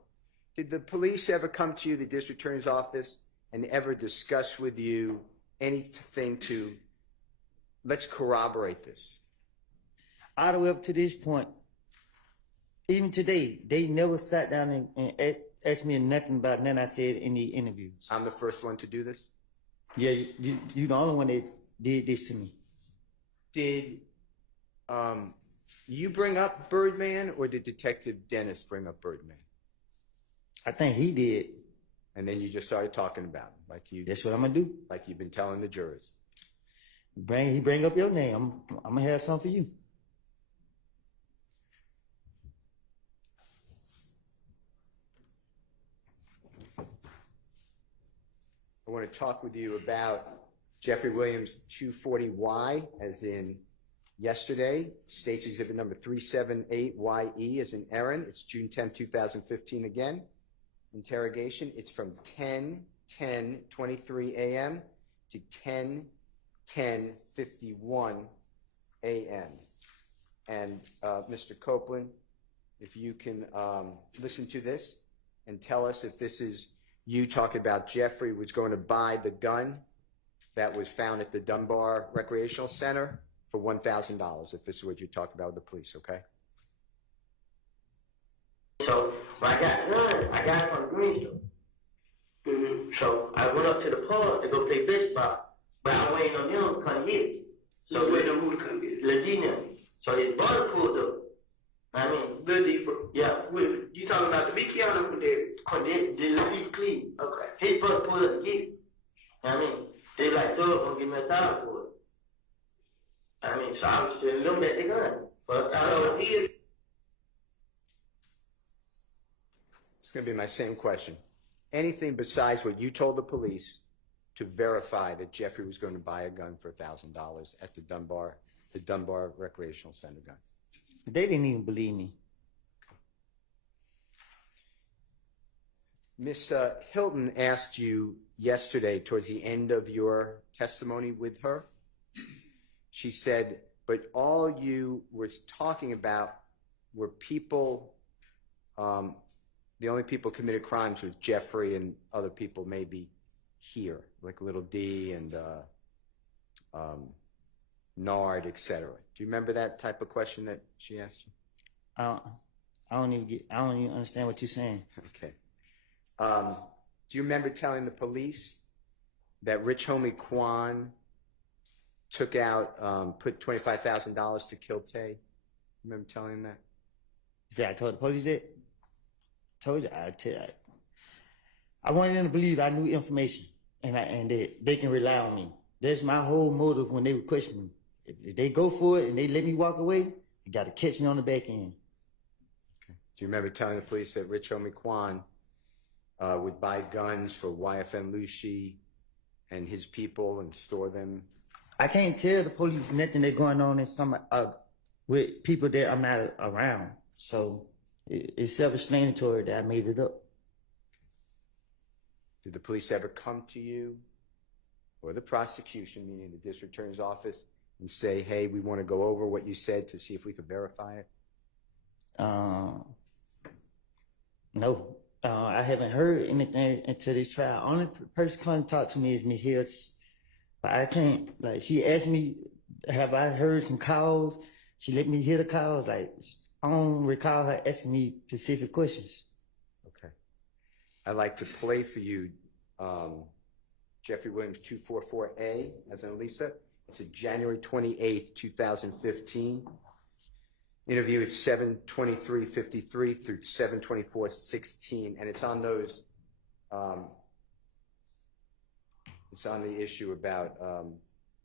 Did the police ever come to you, the district attorney's office, and ever discuss with you anything to, let's corroborate this? All the way up to this point, even today, they never sat down and asked me nothing about nothing I said in the interviews. I'm the first one to do this? Yeah, you're the only one that did this to me. Did you bring up Birdman, or did Detective Dennis bring up Birdman? I think he did. And then you just started talking about him, like you. That's what I'm gonna do. Like you've been telling the jurors. He bring up your name. I'm gonna have something for you. I want to talk with you about Jeffrey Williams 240Y, as in yesterday. State's exhibit number 378YE, as in Aaron. It's June 10, 2015 again. Interrogation. It's from 10:23 a.m. to 10:51 a.m. And Mr. Copeland, if you can listen to this and tell us if this is you talking about Jeffrey was going to buy the gun that was found at the Dunbar Recreational Center for $1,000, if this is what you're talking about with the police, okay? So when I got it from Greenfield. So I went up to the pub to go play baseball, but I'm waiting on them to come get it. So waiting on who to come get it? Legina. So his brother pulled up. I mean, Lil D, you talking about to be careful with that, let's be clean. Okay. His brother pulled up to get it. I mean, they like, so don't give me a time for it. I mean, so I'm just telling them that they're gun. But I don't know, he is. It's going to be my same question. Anything besides what you told the police to verify that Jeffrey was going to buy a gun for $1,000 at the Dunbar Recreational Center gun? They didn't even believe me. Miss Hilton asked you yesterday towards the end of your testimony with her. She said, but all you were talking about were people, the only people committed crimes was Jeffrey and other people maybe here, like Little D and Nard, etc. Do you remember that type of question that she asked you? I don't even understand what you're saying. Okay. Do you remember telling the police that Rich Homie Quan took out, put $25,000 to kill Tay? Remember telling him that? See, I told the police that. Told you, I wanted them to believe I knew information and that they can rely on me. That's my whole motive when they were questioning me. If they go for it and they let me walk away, they got to catch me on the back end. Okay. Do you remember telling the police that Rich Homie Quan would buy guns for YFN Lucy and his people and store them? I can't tell the police nothing that's going on in with people that I'm not around. So it's self-explanatory that I made it up. Did the police ever come to you or the prosecution, meaning the district attorney's office, and say, hey, we want to go over what you said to see if we could verify it? No. I haven't heard anything until this trial. Only person come talk to me is Miss Hill. But I can't, like, she asked me, have I heard some calls? She let me hear the calls. Like, I don't recall her asking me specific questions. Okay. I'd like to play for you Jeffrey Williams 244A as an Elisa. It's a January 28th, 2015 interview. It's 7:23:53 through 7:24:16, and it's on those. It's on the issue about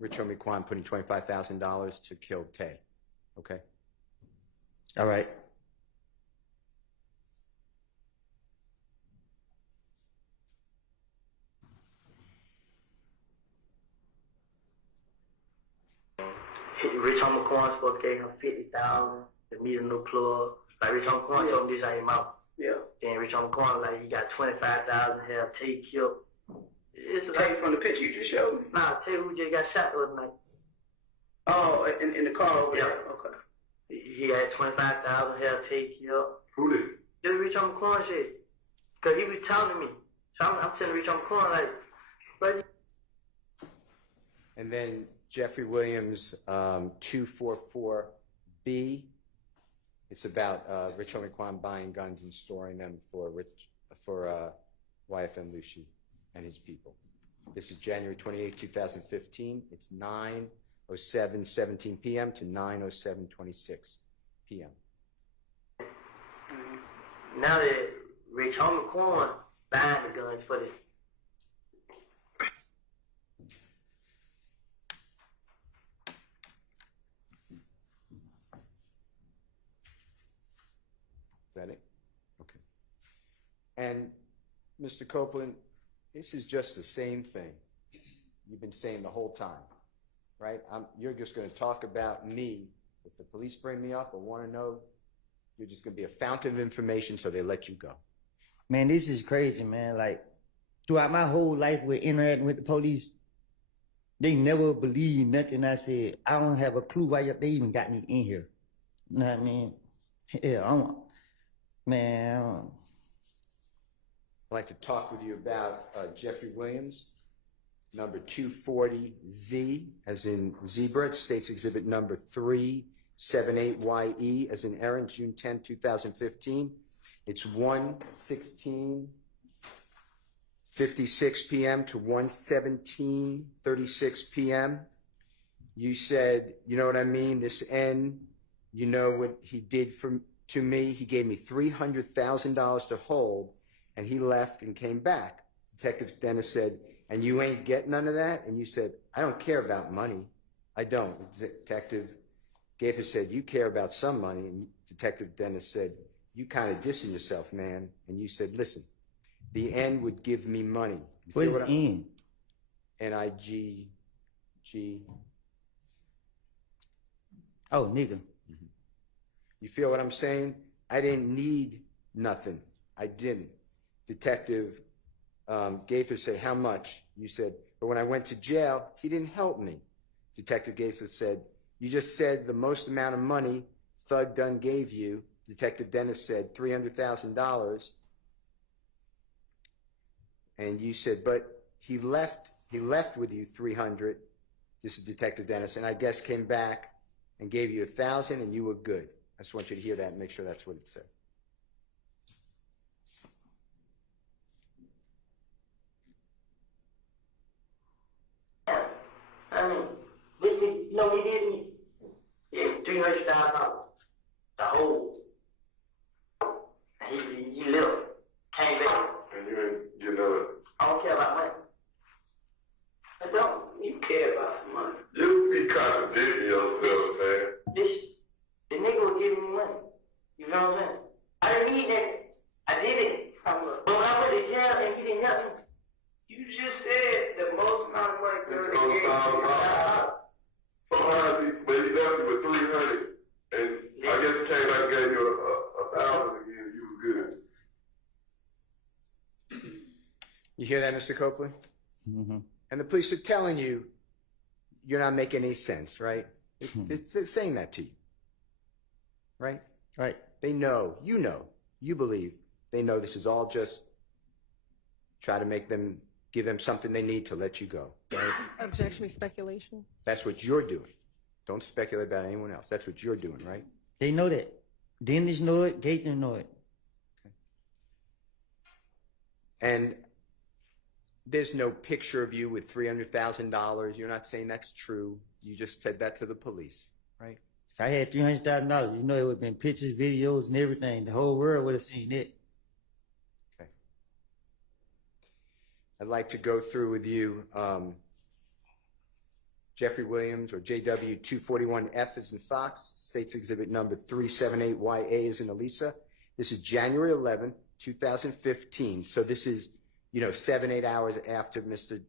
Rich Homie Quan putting $25,000 to kill Tay. Okay. All right. Rich Homie Quan supposed to give him $50,000 to meet a new club. Like Rich Homie Quan told me this out his mouth. Yeah. Then Rich Homie Quan like he got $25,000 have Tay killed. It's like from the picture you just showed me. Nah, Tay who just got shot the other night. Oh, in the car over there. Okay. He had $25,000 have Tay killed. Who did? Just Rich Homie Quan shit. Cause he was telling me. So I'm telling Rich Homie Quan like, but. And then Jeffrey Williams 244B. It's about Rich Homie Quan buying guns and storing them for YFN Lucy and his people. This is January 28, 2015. It's 9:07:17 p.m. to 9:07:26 p.m. Now that Rich Homie Quan buying the guns for this. Is that it? Okay. And Mr. Copeland, this is just the same thing you've been saying the whole time, right? You're just going to talk about me. If the police bring me up or want to know, you're just going to be a fountain of information so they let you go. Man, this is crazy, man. Like, throughout my whole life with interacting with the police, they never believed nothing I said. I don't have a clue why they even got me in here. You know what I mean? Yeah, Man. I'd like to talk with you about Jeffrey Williams, number 240Z, as in zebra, States Exhibit number 378YE, as in Aaron, June 10, 2015. It's 1:16:56 p.m. to 1:17:36 p.m. You said, you know what I mean, this N You know what he did to me? He gave me $300,000 to hold, and he left and came back. Detective Dennis said, and you ain't getting none of that? And you said, I don't care about money. I don't. Detective Gaither said, you care about some money. And Detective Dennis said, you kind of dissing yourself, man. And you said, listen, the N would give me money. What is N? N-I-G-G. Oh, nigga. You feel what I'm saying? I didn't need nothing. I didn't. Detective Gaither said, how much? You said, but when I went to jail, he didn't help me. Detective Gaither said, you just said the most amount of money Thug Dunn gave you. Detective Dennis said $300,000. And you said, but he left with you 300. This is Detective Dennis, and I guess came back and gave you 1,000 and you were good. I just want you to hear that and make sure that's what it said. I mean, with me, you know, he did me. Yeah, $300,000. The whole. And he left. Came back. And you ain't getting none. I don't care about money. I don't. You care about money. You be contradicting yourself, man. The nigga was giving me money. You know what I'm saying? I didn't need that. I did it. But when I went to jail and he didn't help me, you just said the most amount of money Thug Dunn gave me. But he left you with 300, and I guess he came back and gave you a 1,000 again. You was good. You hear that, Mr. Copeland? Mm-hmm. And the police are telling you you're not making any sense, right? It's saying that to you, right? Right. They know, you believe they know this is all just try to give them something they need to let you go, right? Objection, speculation. That's what you're doing. Don't speculate about anyone else. That's what you're doing, right? They know that. Dennis know it. Gaither know it. Okay. And there's no picture of you with $300,000. You're not saying that's true. You just said that to the police, right? If I had $300,000, you know, it would have been pictures, videos, and everything. The whole world would have seen it. Okay. I'd like to go through with you Jeffrey Williams, or JW 241F as in Fox, States Exhibit number 378YA is in Elisa. This is January 11th, 2015. So this is, 7-8 hours after Mr.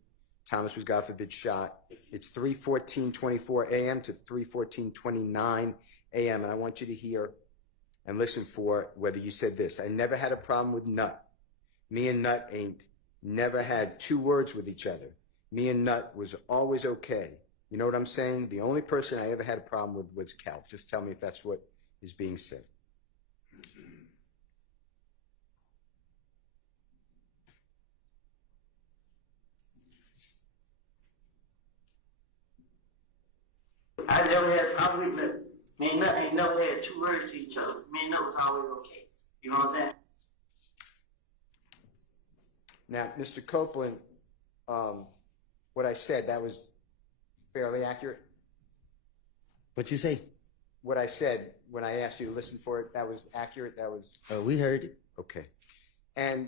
Thomas was, God forbid, shot. It's 3:14:24 a.m. to 3:14:29 a.m. And I want you to hear and listen for whether you said this. I never had a problem with Nut. Me and Nut ain't never had two words with each other. Me and Nut was always okay. You know what I'm saying? The only person I ever had a problem with was Cal. Just tell me if that's what is being said. I never had a problem with nothing. Me and Nut ain't never had two words to each other. Me and Nut was always okay. You know what I'm saying? Now, Mr. Copeland, what I said, that was fairly accurate? What you say? What I said when I asked you to listen for it, that was accurate? That was... we heard it. Okay. And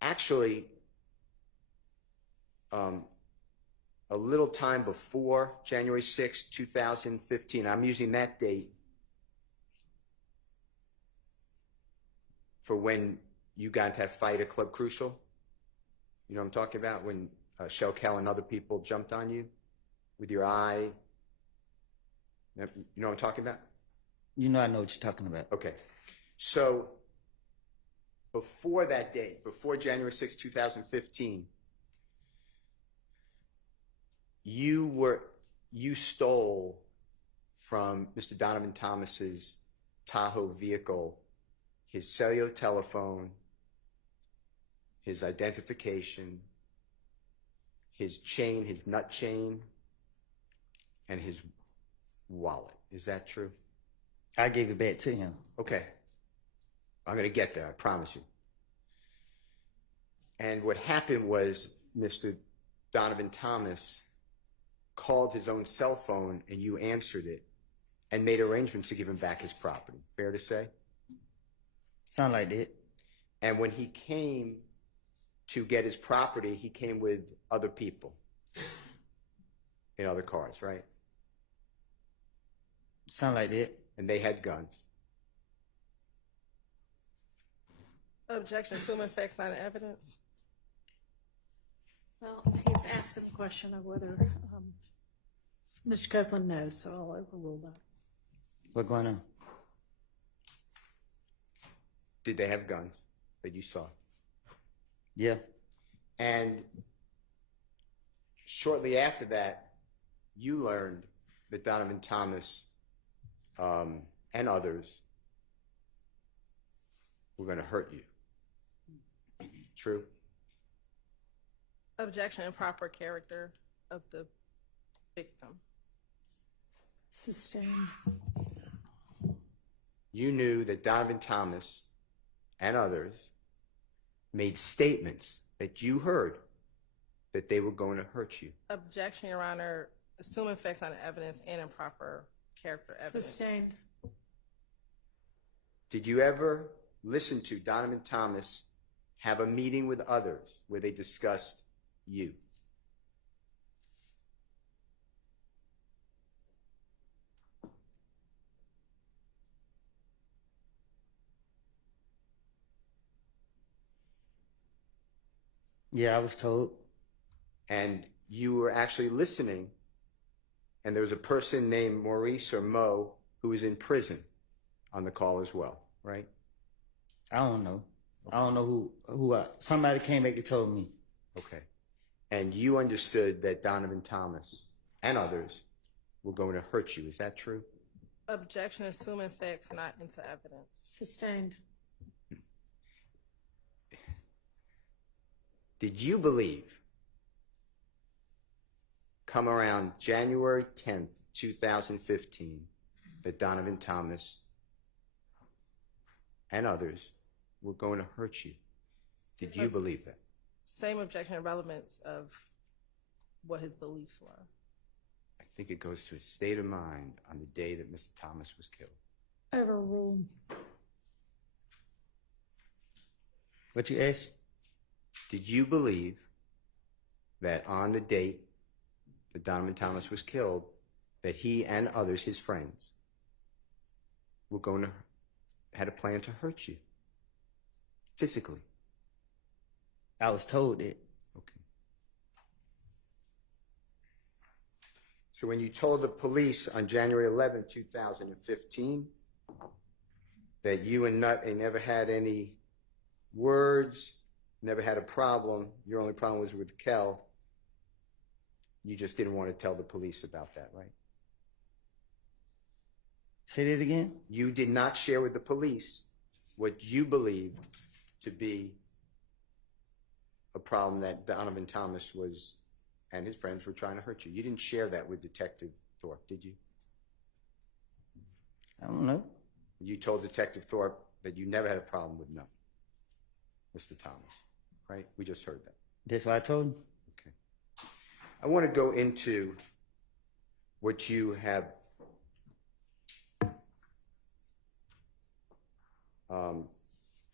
actually, a little time before January 6, 2015, I'm using that date for when you got into that fight at Club Crucial. You know what I'm talking about? When Shell Cal and other people jumped on you with your eye. You know what I'm talking about? You know I know what you're talking about. Okay. So before that date, before January 6, 2015, you stole from Mr. Donovan Thomas's Tahoe vehicle his cellular telephone, his identification, his chain, his nut chain, and his wallet. Is that true? I gave it back to him. Okay. I'm going to get there, I promise you. And what happened was Mr. Donovan Thomas called his own cell phone and you answered it. and made arrangements to give him back his property. Fair to say? Sound like that. And when he came to get his property, he came with other people in other cars, right? Sound like that. And they had guns. Objection, assuming facts, not evidence. Well, he's asking the question of whether Mr. Copeland knows, so I'll overrule that. What going on? Did they have guns that you saw? Yeah. And shortly after that, you learned that Donovan Thomas and others were going to hurt you. True? Objection, improper character of the victim. Sustained. You knew that Donovan Thomas and others made statements that you heard that they were going to hurt you. Objection, Your Honor, assuming facts, not evidence, and improper character evidence. Sustained. Did you ever listen to Donovan Thomas have a meeting with others where they discussed you? Yeah, I was told. And you were actually listening, and there was a person named Maurice or Mo who was in prison on the call as well, right? I don't know. I don't know who somebody came back and told me. Okay. And you understood that Donovan Thomas and others were going to hurt you. Is that true? Objection, assuming facts, not into evidence. Sustained. Did you believe, come around January 10th, 2015, that Donovan Thomas and others were going to hurt you? Did you believe that? Same objection and relevance of what his beliefs were. I think it goes to his state of mind on the day that Mr. Thomas was killed. Overruled. What you asked? Did you believe that on the date that Donovan Thomas was killed, that he and others, his friends, were going to, had a plan to hurt you? Physically? I was told it. Okay. So when you told the police on January 11, 2015, that you and Nut ain't never had any words, never had a problem, your only problem was with Kel, you just didn't want to tell the police about that, right? Say that again? You did not share with the police what you believed to be a problem that Donovan Thomas was and his friends were trying to hurt you. You didn't share that with Detective Thorpe, did you? I don't know. You told Detective Thorpe that you never had a problem with Mr. Thomas, right? We just heard that. That's what I told him. Okay. I want to go into what you have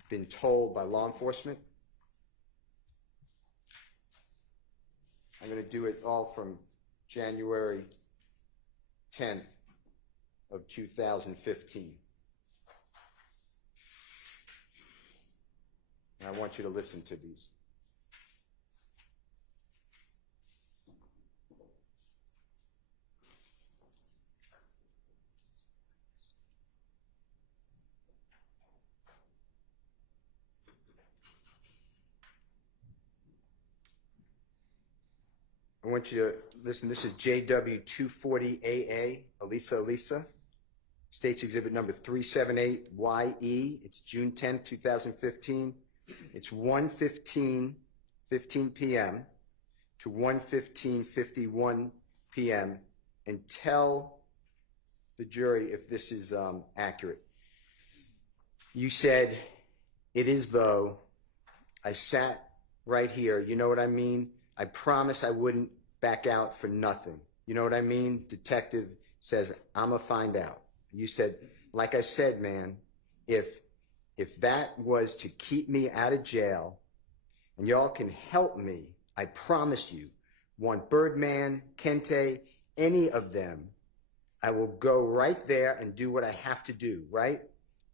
been told by law enforcement. I'm going to do it all from January 10th of 2015. And I want you to listen to these. I want you to listen. This is JW240AA, Elisa. States Exhibit number 378YE. It's June 10th, 2015. It's 1:15 p.m. to 1:51 p.m. and tell the jury if this is accurate. You said, "It is though. I sat right here. You know what I mean? I promise I wouldn't back out for nothing. You know what I mean?" Detective says, "I'ma find out." You said, like I said, man, if that was to keep me out of jail and y'all can help me, I promise you, want Birdman, Kente, any of them, I will go right there and do what I have to do, right?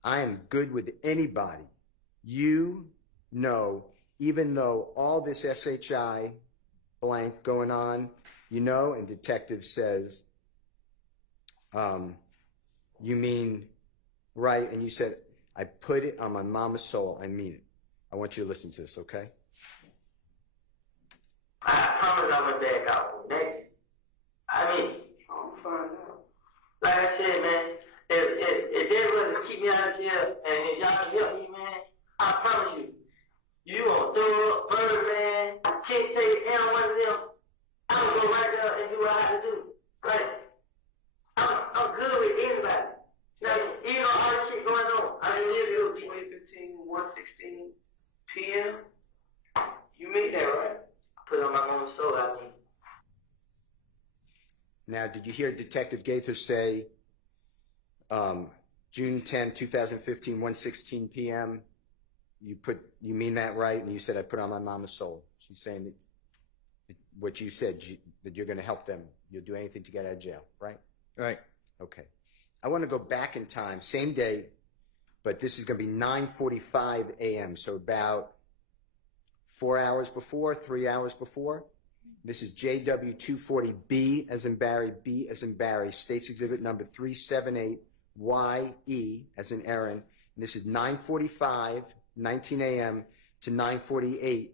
I am good with anybody. You know, even though all this SHI blank going on, you know, and detective says, you mean, right? And you said, I put it on my mama's soul. I mean it. I want you to listen to this, okay? I promise I'm gonna back out next. I mean, I'm fine now. Like I said, man, if they was to keep me out of jail and if y'all can help me, man, I promise you, you gonna throw up Birdman, Kente, and one of them. I'm gonna go right there and do what I have to do. Like, I'm good with anybody. Now, you know all this shit going on. I mean, it was 2015, 1:16 p.m. You mean that, right? Put on my own soul, I mean. Now, did you hear Detective Gaither say June 10, 2015, 1:16 p.m.? You mean that right? And you said, I put on my mama's soul. She's saying that what you said, that you're going to help them. You'll do anything to get out of jail, right? Right. Okay. I want to go back in time, same day, but this is going to be 9:45 a.m., so about 4 hours before, 3 hours before. This is JW240B as in Barry, B as in Barry, States Exhibit number 378YE as in Aaron. And this is 9:45, 19 a.m. to 9:48,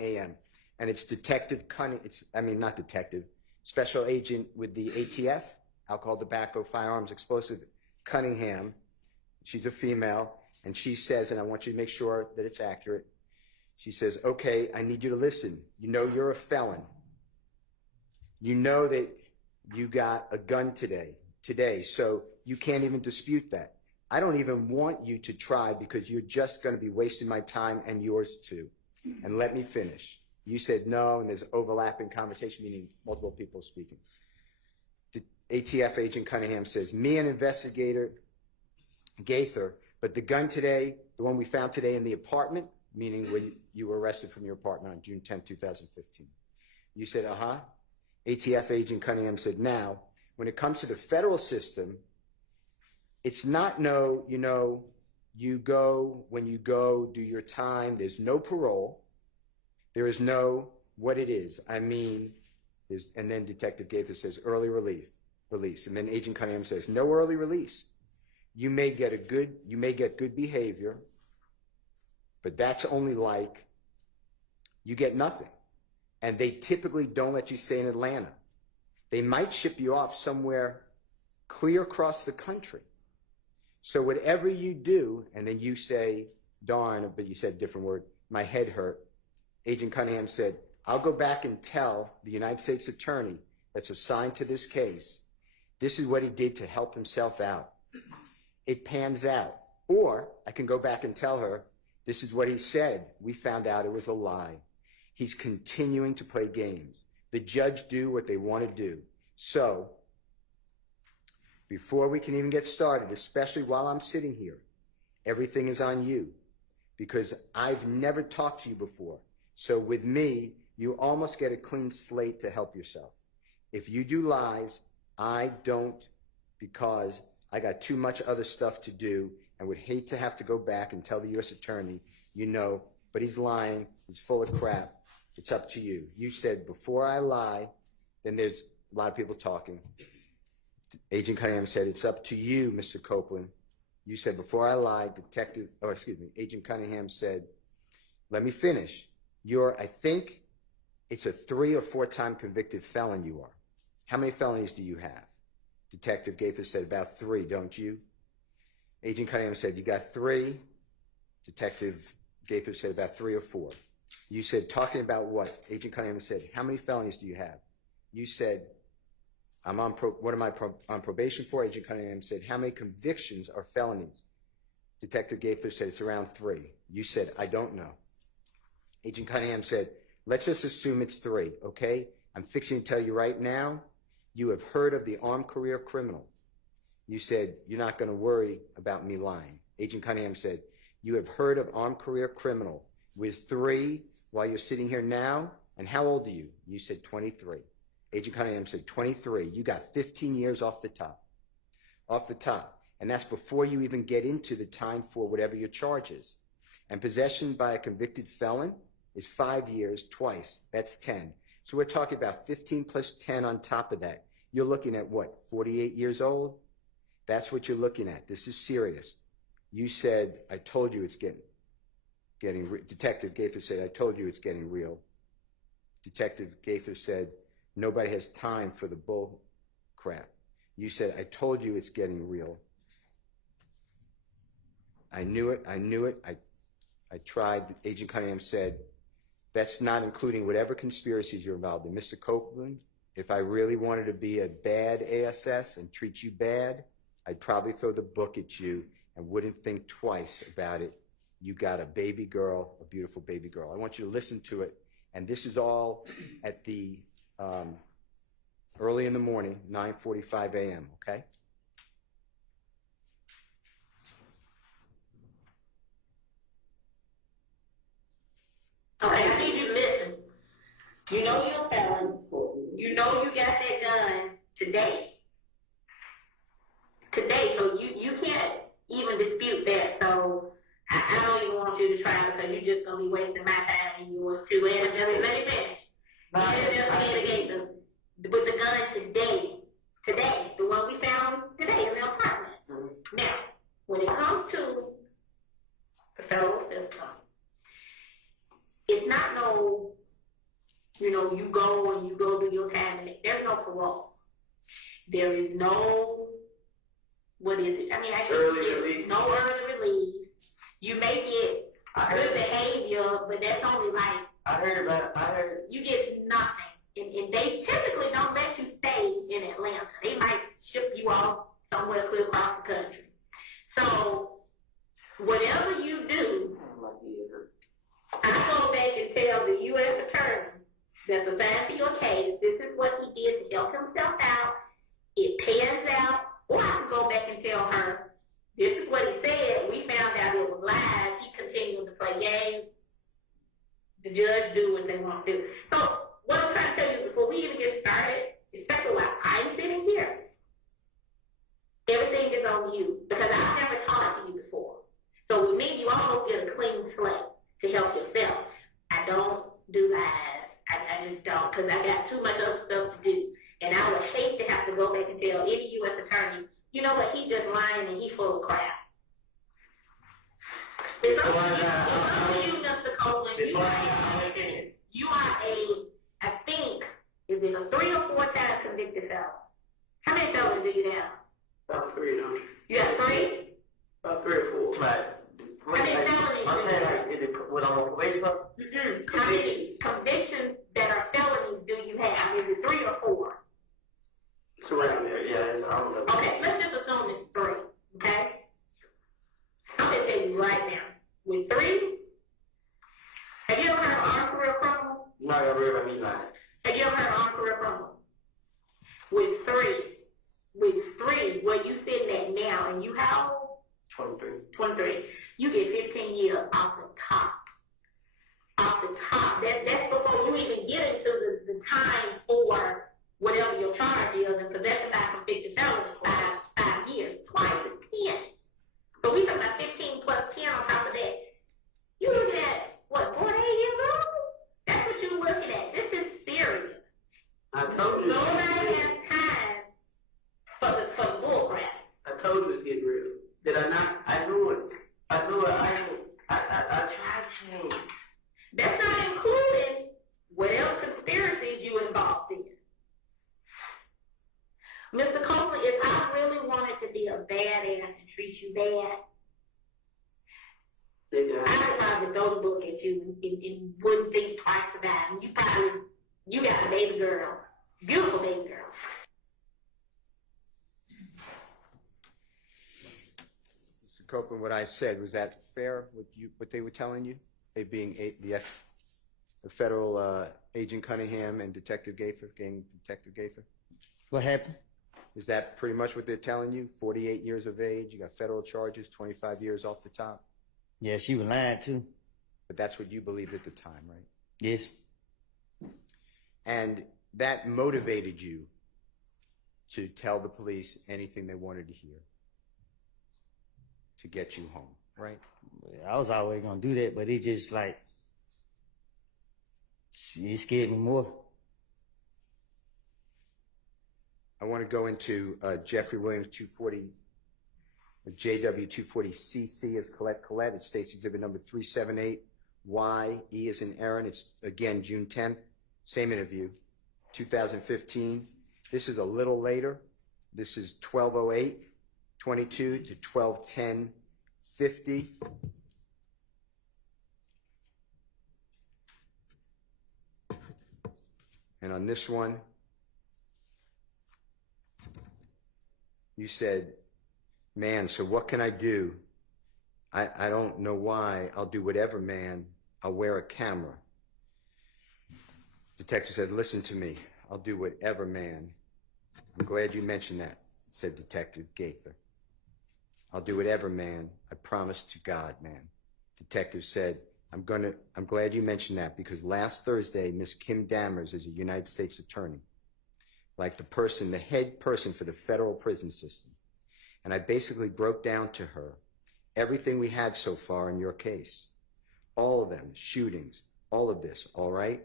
a.m. And it's Detective Cunningham, not detective, Special Agent with the ATF, Alcohol, Tobacco, Firearms, Explosive, Cunningham. She's a female, and she says, and I want you to make sure that it's accurate, she says, okay, I need you to listen. You know you're a felon. You know that you got a gun today, so you can't even dispute that. I don't even want you to try because you're just going to be wasting my time and yours too. And let me finish. You said no, and there's overlapping conversation, meaning multiple people speaking. The ATF agent Cunningham says, me and investigator Gaither, but the gun today, the one we found today in the apartment, meaning when you were arrested from your apartment on June 10, 2015. You said, ATF agent Cunningham said, now, when it comes to the federal system, it's not you go, when you go, do your time, there's no parole. There is no what it is. And then Detective Gaither says, early release. And then Agent Cunningham says, no early release. You may get good behavior, but that's only like you get nothing. And they typically don't let you stay in Atlanta. They might ship you off somewhere clear across the country. So whatever you do, and then you say, darn, but you said a different word, my head hurt. Agent Cunningham said, I'll go back and tell the United States attorney that's assigned to this case, this is what he did to help himself out. It pans out. Or I can go back and tell her, this is what he said. We found out it was a lie. He's continuing to play games. The judge do what they want to do. So, before we can even get started, especially while I'm sitting here, everything is on you. Because I've never talked to you before. So with me, you almost get a clean slate to help yourself. If you do lies, I don't, because I got too much other stuff to do and would hate to have to go back and tell the U.S. attorney, but he's lying, he's full of crap. It's up to you. You said, before I lie, then there's a lot of people talking. Agent Cunningham said, it's up to you, Mr. Copeland. You said, before I lie, Agent Cunningham said, let me finish. I think it's a 3 or 4 time convicted felon you are. How many felonies do you have? Detective Gaither said, about 3, don't you? Agent Cunningham said, you got 3. Detective Gaither said, about 3 or 4. You said, talking about what? Agent Cunningham said, how many felonies do you have? You said, what am I on probation for? Agent Cunningham said, how many convictions are felonies? Detective Gaither said, it's around 3. You said, I don't know. Agent Cunningham said, let's just assume it's 3, okay? I'm fixing to tell you right now, you have heard of the armed career criminal. You said, you're not going to worry about me lying. Agent Cunningham said, you have heard of armed career criminal with 3 while you're sitting here now? And how old are you? You said 23. Agent Cunningham said 23. You got 15 years off the top. Off the top. And that's before you even get into the time for whatever your charge is. And possession by a convicted felon is 5 years twice. That's 10. So we're talking about 15 plus 10 on top of that. You're looking at what, 48 years old? That's what you're looking at. This is serious. You said, I told you it's getting Detective Gaither said, I told you it's getting real. Detective Gaither said, nobody has time for the bull crap. You said, I told you it's getting real. I knew it. I tried. Agent Cunningham said, that's not including whatever conspiracies you're involved in. Mr. Copeland, if I really wanted to be a bad ASS and treat you bad, I'd probably throw the book at you and wouldn't think twice about it. You got a baby girl, a beautiful baby girl. I want you to listen to it. And this is all at the early in the morning, 9:45 a.m., okay? Okay, I need you to listen. You know you're a felon. You know you got that gun today. Today, so you can't even dispute that. So I don't even want you to try because you're just going to be wasting my time and yours too. And let me finish. With the gun today, the one we found today in the apartment. Now, when it comes to the federal system, it's not no, you go do your time and there's no parole. There is no, what is it? I mean, no early release. You may get good behavior, but that's only like, you get nothing. And they typically don't let you stay in Atlanta. They might ship you off somewhere clear across the country. So, whatever you do, I go back and tell the U.S. attorney that's assigned to your case, this is what he did to help himself out. It pans out. Or I can go back and tell her, this is what he said. We found out it was lies. He continued to play games. The judge do what they want to do. So, what I'm trying to tell you before we even get started, especially while I'm sitting here, everything is on you. Because I've never talked to you before. So with me, you almost get a clean slate to help yourself. I don't do lies. I just don't, because I got too much other stuff to do. And I would hate to have to go back and tell any U.S. attorney, you know what, he just lying and he full of crap. It's up to you, Mr. Copeland. You are I think, is it a 3 or 4 times convicted felon? How many felons do you have? About 3, You have 3? About 3 or 4. Right. How many felonies? I'm saying, like, is it what I'm on probation for? How many convictions that are felonies do you have? Is it 3 or 4? It's around there, yeah. I don't know. Okay, let's just assume it's 3, okay? I'm going to tell you right now. With 3, have you ever heard of armed career criminal? No, I ever heard of me lying. Have you ever heard of armed career criminal? With 3, where you sitting at now, and you how old? 23. You get 15 years off the top. Off the top. That's before you even get into the time for whatever your charge is, and possession by convicted felon is 5 years. Twice is 10. So we talking about 15 plus 10 on top of that. You looking at, what, 48 years old? That's what you're looking at. This is serious. I told you. Nobody has time for the bull crap. I told you it's getting real. Did I not? I knew it. I tried to. That's not including whatever conspiracies you involved in. Mr. Copeland, if I really wanted to be a badass and treat you bad, I would probably throw the book at you and wouldn't think twice about it. You got a baby girl. Beautiful baby girl. Mr. Copeland, what I said, was that fair, what they were telling you? They being the federal agent Cunningham and Detective Gaither, Detective Gaither? What happened? Is that pretty much what they're telling you? 48 years of age, you got federal charges, 25 years off the top? Yeah, she was lying too. But that's what you believed at the time, right? Yes. And that motivated you to tell the police anything they wanted to hear to get you home, right? I was always gonna do that, but it just like, it scared me more. I want to go into Jeffrey Williams 240, JW 240CC as Colette. It states exhibit number 378. YE is in Aaron. It's again June 10th. Same interview, 2015. This is a little later. This is 12:08:22 to 12:10:50. And on this one, you said, man, so what can I do? I don't know why. I'll do whatever, man. I'll wear a camera. Detective said, listen to me. I'll do whatever, man. I'm glad you mentioned that, said Detective Gaither. I'll do whatever, man. I promise to God, man. Detective said, I'm glad you mentioned that because last Thursday, Miss Kim Dammers is a United States attorney, like the head person for the federal prison system. And I basically broke down to her everything we had so far in your case. All of them, shootings, all of this, all right?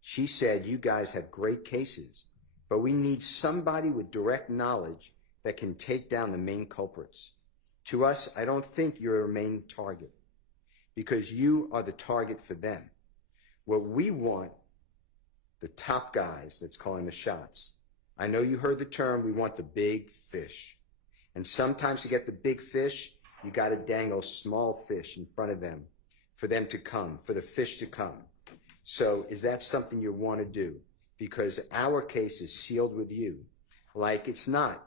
She said, you guys have great cases, but we need somebody with direct knowledge that can take down the main culprits. To us, I don't think you're a main target because you are the target for them. What we want, the top guys that's calling the shots. I know you heard the term, we want the big fish. And sometimes to get the big fish, you got to dangle small fish in front of them for them to come, for the fish to come. So is that something you want to do? Because our case is sealed with you. Like it's not,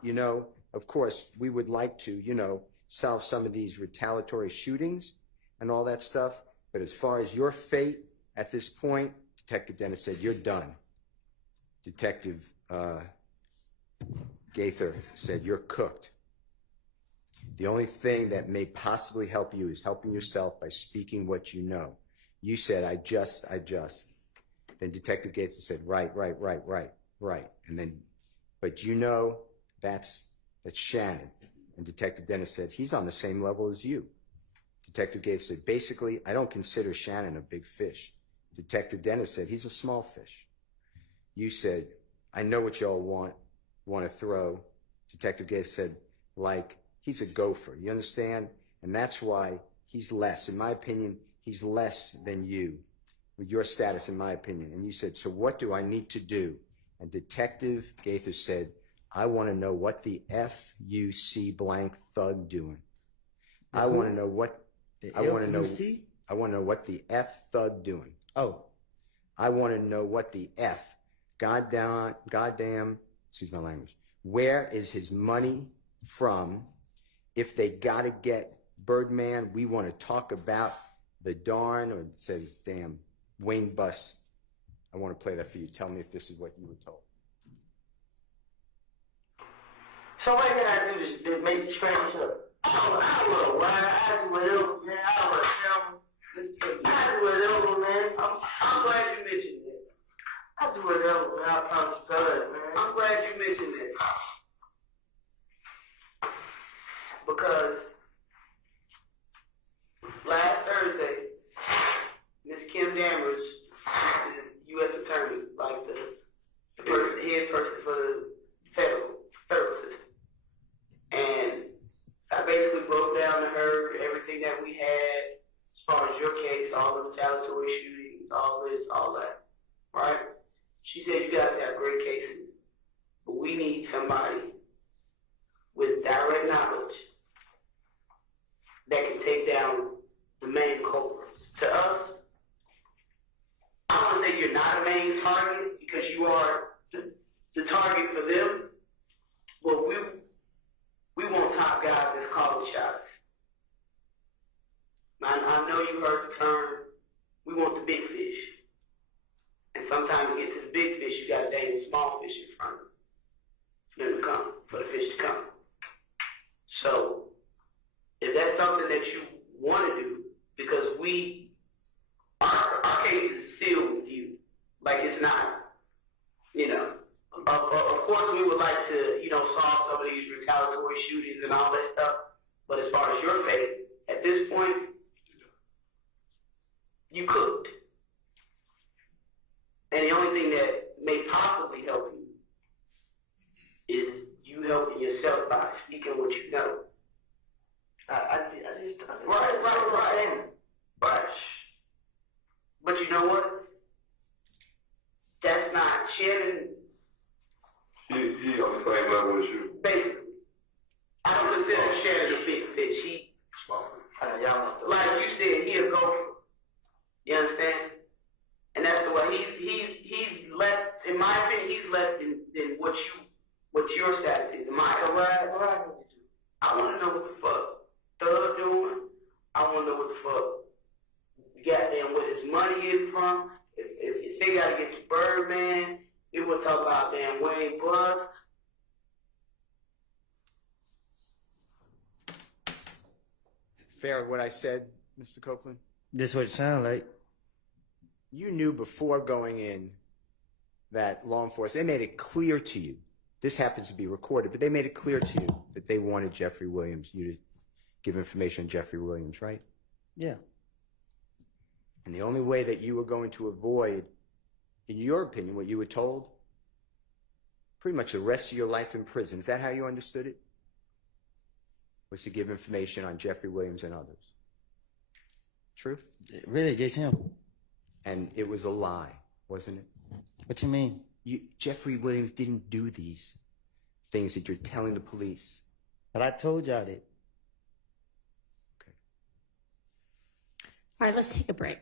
of course, we would like to, solve some of these retaliatory shootings and all that stuff. But as far as your fate at this point, Detective Dennis said, you're done. Detective Gaither said, you're cooked. The only thing that may possibly help you is helping yourself by speaking what you know. You said, I just. Then Detective Gaither said, right. And then, but that's Shannon. And Detective Dennis said, he's on the same level as you. Detective Gaither said, basically, I don't consider Shannon a big fish. Detective Dennis said, he's a small fish. You said, I know what y'all want to throw. Detective Gaither said, like, he's a gopher. You understand? And that's why he's less. In my opinion, he's less than you with your status, in my opinion. And you said, so what do I need to do? And Detective Gaither said, I want to know what the F-U-C blank thug doing. I want to know what the F thug doing. Oh. I want to know what the F, goddamn, excuse my language. Where is his money from? If they got to get Birdman, we want to talk about the darn, or it says, damn, Wayne Bus. I want to play that for you. Tell me if this is what you were told. So what can I do to make the strange up? I do whatever, man. I do whatever, man. I'm glad you mentioned that. I do whatever, man. I promise God, man. I'm glad you mentioned that. Because last Thursday, Miss Kim Dammers, the U.S. attorney, like the head person for the federal system, and I basically broke down to her everything that we had as far as your case, all the retaliatory shootings, all this, all that, right? She said you guys have great cases, but we need somebody with direct knowledge that can take down the main culprits. To us, I don't want to say you're not a main target because you are the target for them, but we want top guys that's calling shots. I know you heard the term, we want the big fish. And sometimes to get to the big fish, you got to dangle small fish in front of them to come. for the fish to come. So, if that's something that you want to do, because our case is sealed with you, like it's not, you know. Of course, we would like to, solve some of these retaliatory shootings and all that stuff. But as far as your case, at this point, you could. And the only thing that may possibly help you is you helping yourself by speaking what you know. Right. But you know what? That's not Shannon. He on the same level as you. Basically. I don't consider Shannon a big fish. Like you said, he a gopher. You understand? And that's the way he's less, in my opinion, he's less than what your status is. In my opinion. I want to know what the fuck Thug doing. I want to know what the fuck goddamn where his money is from. If they got to get to Birdman, we will talk about damn Wayne Bus. Fair what I said, Mr. Copeland? This what it sound like. You knew before going in that law enforcement, they made it clear to you. This happens to be recorded, but they made it clear to you that they wanted Jeffrey Williams, you to give information on Jeffrey Williams, right? Yeah. And the only way that you were going to avoid, in your opinion, what you were told, pretty much the rest of your life in prison, is that how you understood it? Was to give information on Jeffrey Williams and others. True? Really, just him. And it was a lie, wasn't it? What you mean? Jeffrey Williams didn't do these things that you're telling the police. But I told y'all that. Okay. All right, let's take a break.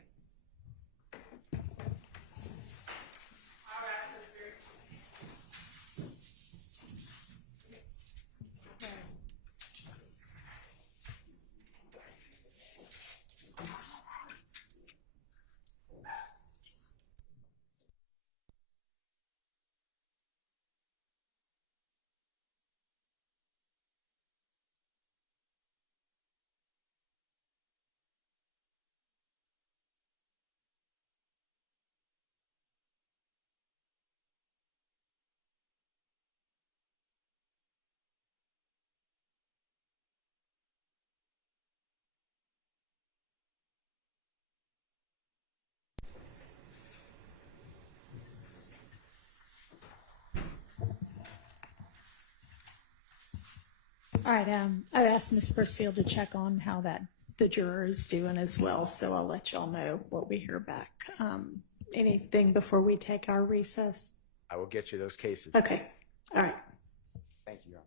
All right. I asked Ms. Persfield to check on how the juror is doing as well, so I'll let y'all know what we hear back. Anything before we take our recess? I will get you those cases. Okay. All right. Thank you, Your Honor.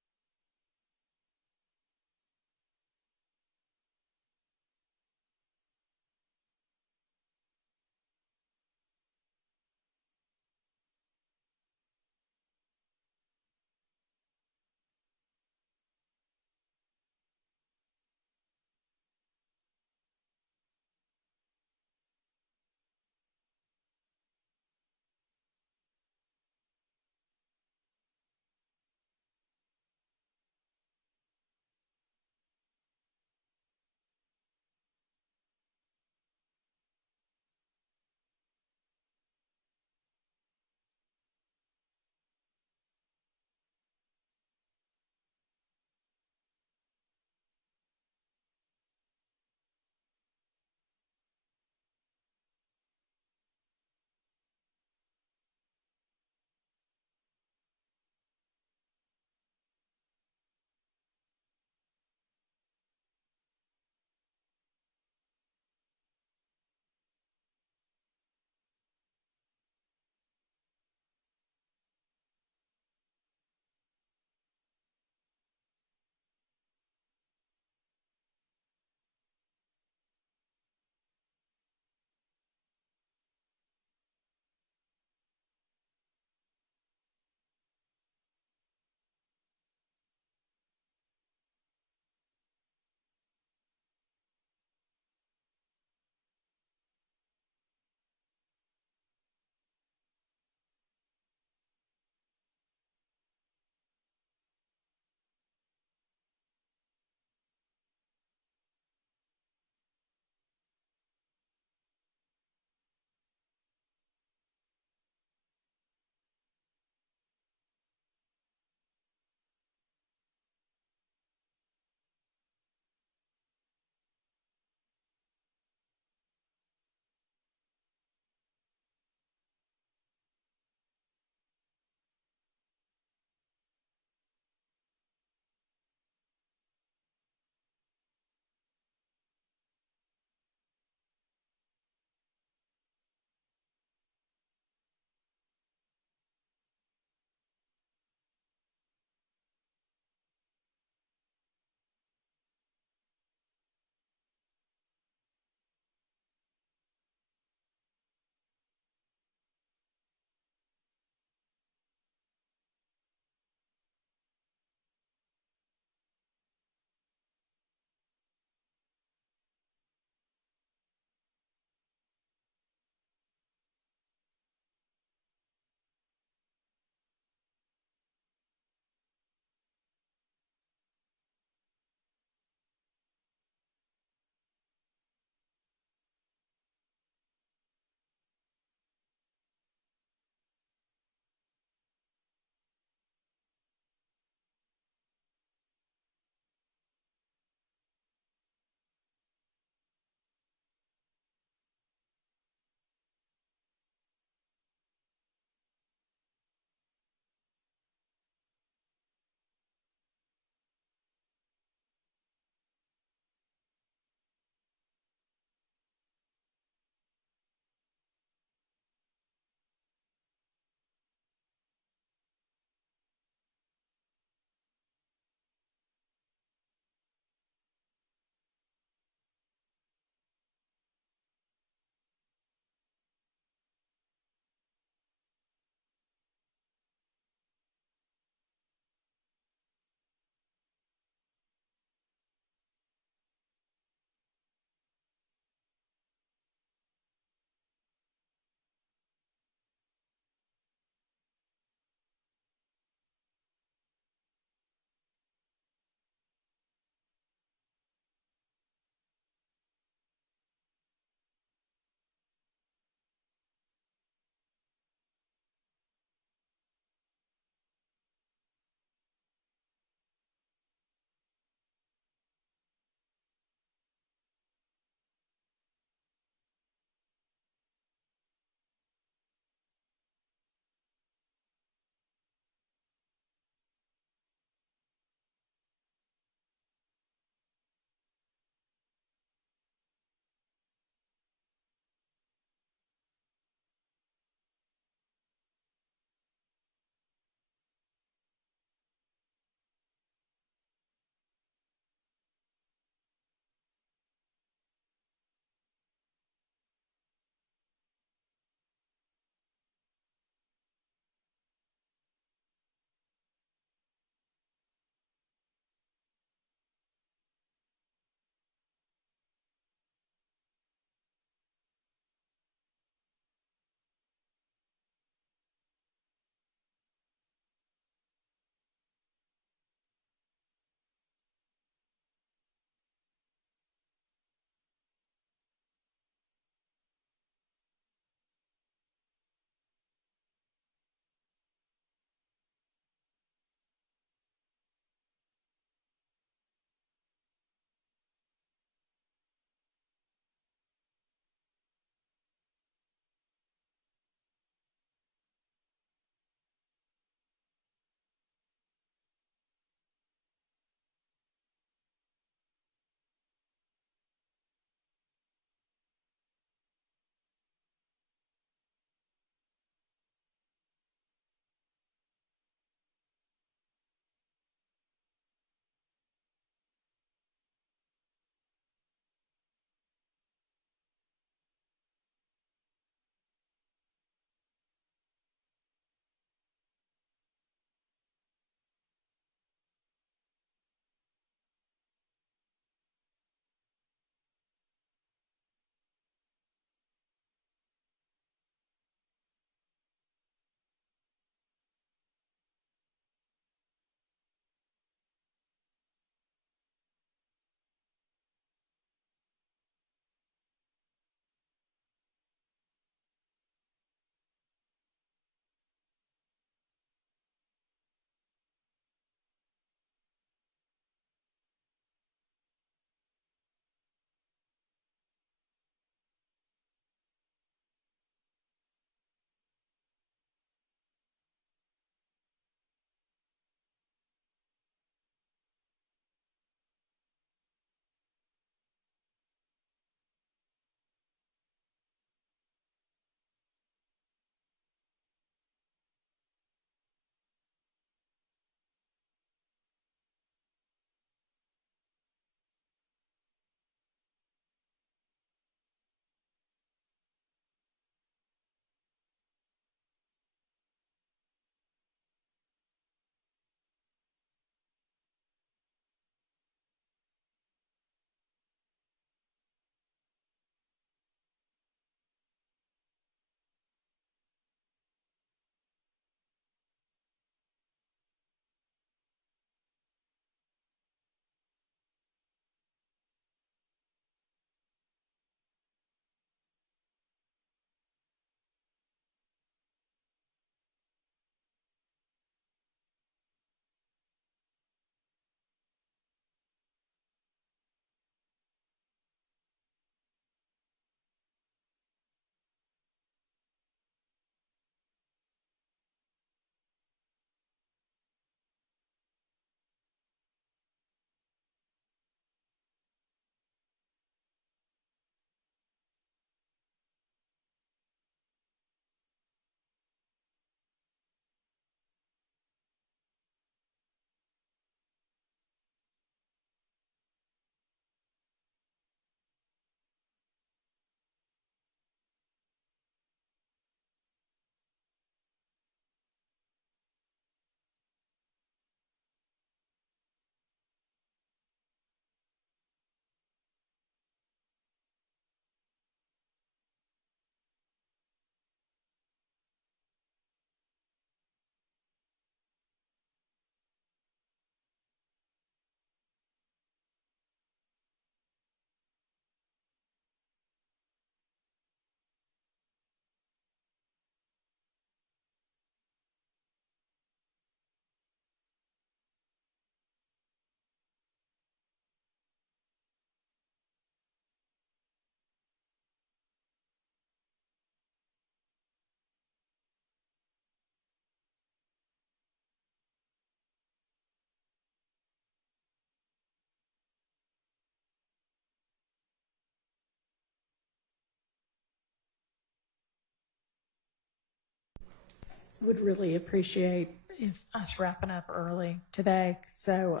would really appreciate if us wrapping up early today. So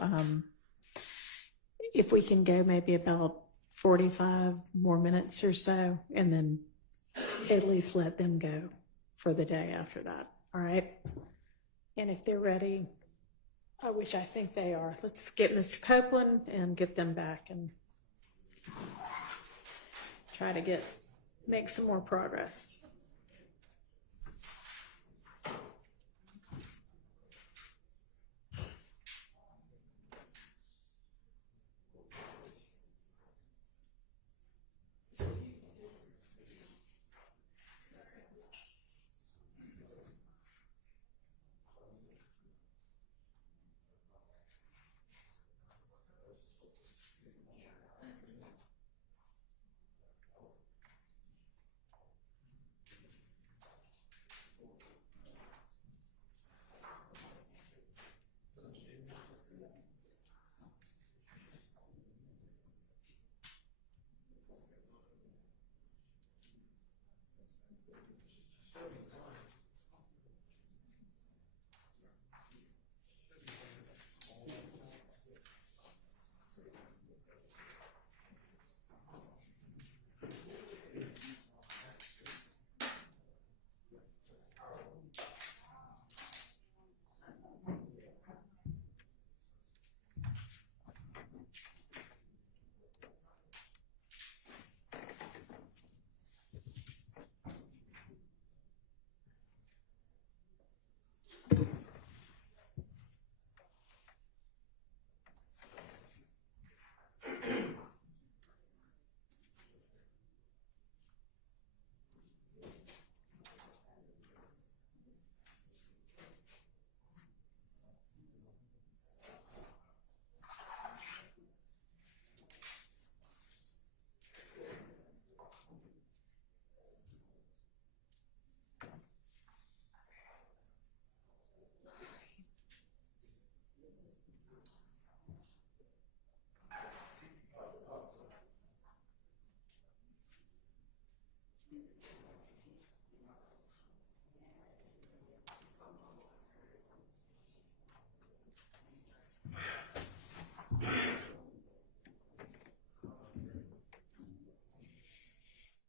if we can go maybe about 45 more minutes or so, and then at least let them go for the day after that. All right. And if they're ready, I think they are. Let's get Mr. Copeland and get them back and try to make some more progress.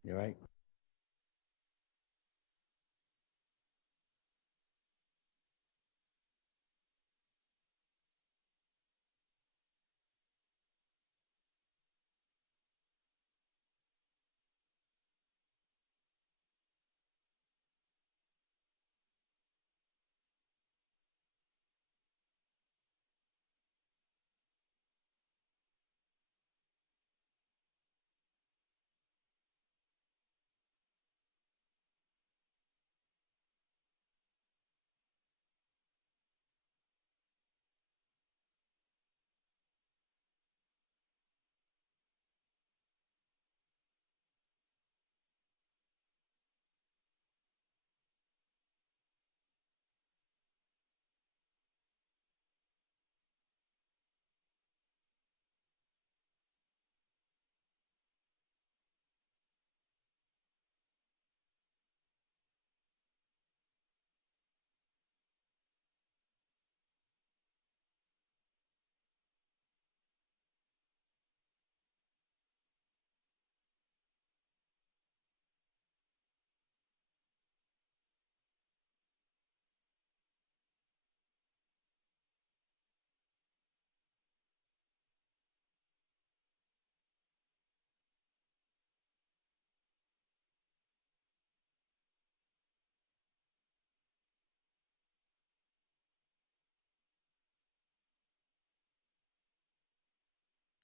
You all right?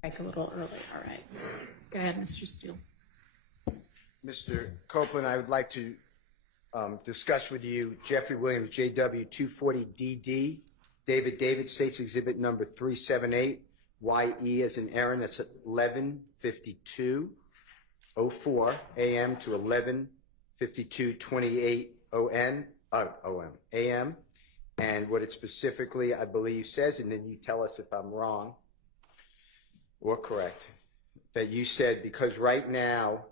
Break a little early. All right. Go ahead, Mr. Steele. Mr. Copeland, I would like to discuss with you Jeffrey Williams, JW 240DD, David States Exhibit number 378, YE as in Aaron, that's at 11:52:04 a.m. to 11:52:28 a.m. And what it specifically, I believe, says, and then you tell us if I'm wrong or correct, that you said, because right now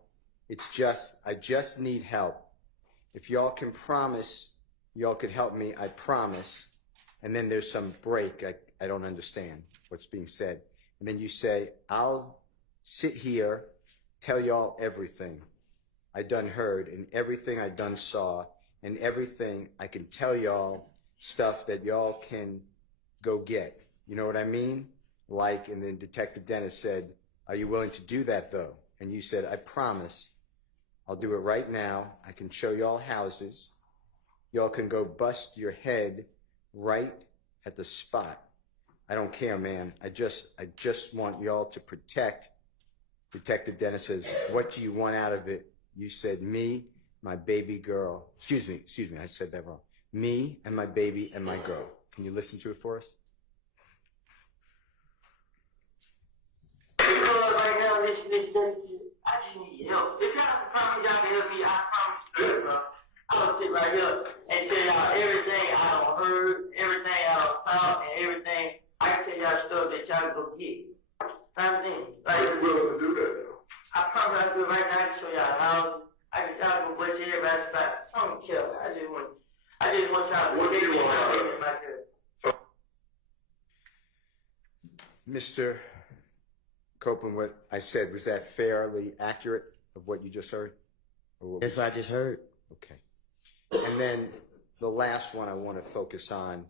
I just need help. If y'all can promise y'all could help me, I promise. And then there's some break. I don't understand what's being said. And then you say, I'll sit here, tell y'all everything I done heard and everything I done saw and everything I can tell y'all, stuff that y'all can go get. You know what I mean? Like, and then Detective Dennis said, are you willing to do that though? And you said, I promise. I'll do it right now. I can show y'all houses. Y'all can go bust your head right at the spot. I don't care, man. I just want y'all to protect. Detective Dennis says, what do you want out of it? You said, me, my baby girl. Excuse me, I said that wrong. Me and my baby and my girl. Can you listen to it for us? Because right now, I just need help. If y'all promise y'all can help me, I promise you, bro. I'm gonna sit right here and tell y'all everything I done heard, everything I done thought, and everything. I can tell y'all stuff that y'all go get. Like, Are you willing to do that now? I promise I'll do it right now. I can show y'all how. I can y'all go butcher everybody's spot. I don't care. I just want y'all to What do you want out of it? like that. Mr. Copeland, what I said, was that fairly accurate of what you just heard? That's what I just heard. Okay. And then the last one I want to focus on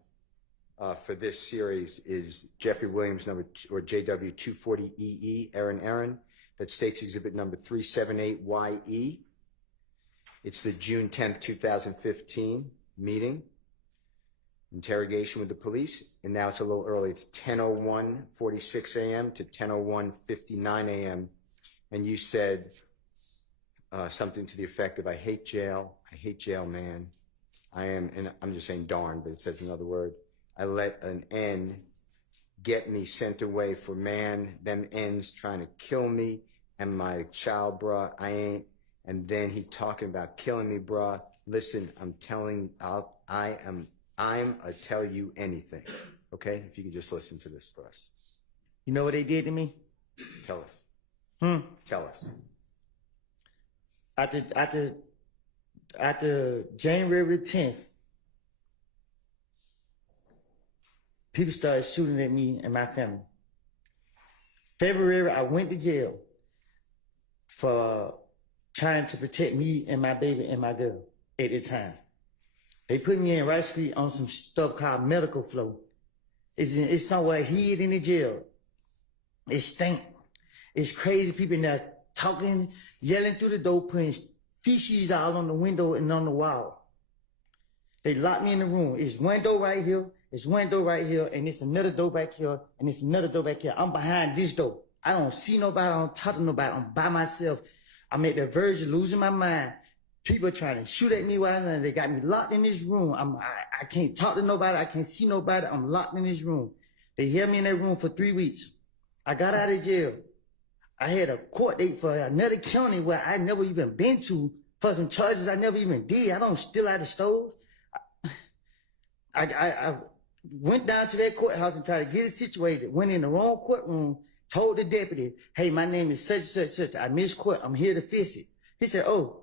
for this series is Jeffrey Williams or JW 240EE, Aaron, that states exhibit number 378YE. It's the June 10th, 2015 meeting, interrogation with the police, and now it's a little early. It's 10:01:46 a.m. to 10:01:59 a.m. And you said something to the effect of, I hate jail, man. And I'm just saying darn, but it says another word. I let an N get me sent away for man, them N's trying to kill me and my child, bruh, I ain't. And then he talking about killing me, bruh. Listen, I'm a tell you anything. Okay? If you could just listen to this for us. You know what they did to me? Tell us. Tell us. After January the 10th, people started shooting at me and my family. February, I went to jail for trying to protect me and my baby and my girl at the time. They put me in Rice Street on some stuff called medical flow. It's somewhere hid in the jail. It stink. It's crazy people in there talking, yelling through the door, putting feces all on the window and on the wall. They locked me in the room. It's one door right here. It's one door right here. And it's another door back here. And it's another door back here. I'm behind this door. I don't see nobody. I don't talk to nobody. I'm by myself. I'm at the verge of losing my mind. People trying to shoot at me while they got me locked in this room. I can't talk to nobody. I can't see nobody. I'm locked in this room. They held me in that room for 3 weeks. I got out of jail. I had a court date for another county where I never even been to for some charges I never even did. I don't steal out of stores. I went down to that courthouse and tried to get it situated. Went in the wrong courtroom. Told the deputy, hey, my name is such and such, such. I missed court. I'm here to fix it. He said, oh,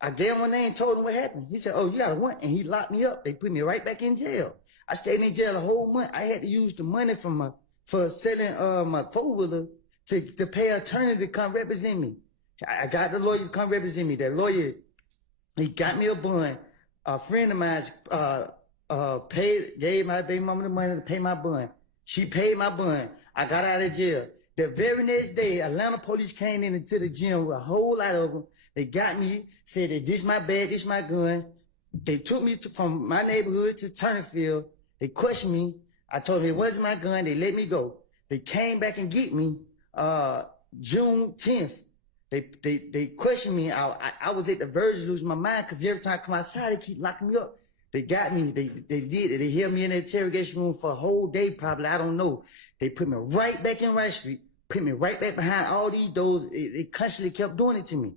I gave him my name, told him what happened. He said, oh, you got a warrant. And he locked me up. They put me right back in jail. I stayed in jail a whole month. I had to use the money for selling, my four-wheeler to pay an attorney to come represent me. I got the lawyer to come represent me. That lawyer, he got me a bond. A friend of mine, gave my baby mama the money to pay my bond. She paid my bond. I got out of jail. The very next day, Atlanta police came into the gym with a whole lot of them. They got me, said that this my bag, this my gun. They took me from my neighborhood to Turnerfield. They questioned me. I told them it wasn't my gun. They let me go. They came back and get me, June 10th. They questioned me. I was at the verge of losing my mind because every time I come outside, they keep locking me up. They got me. They did it. They held me in the interrogation room for a whole day, probably. I don't know. They put me right back in Rice Street, put me right back behind all these doors. They constantly kept doing it to me.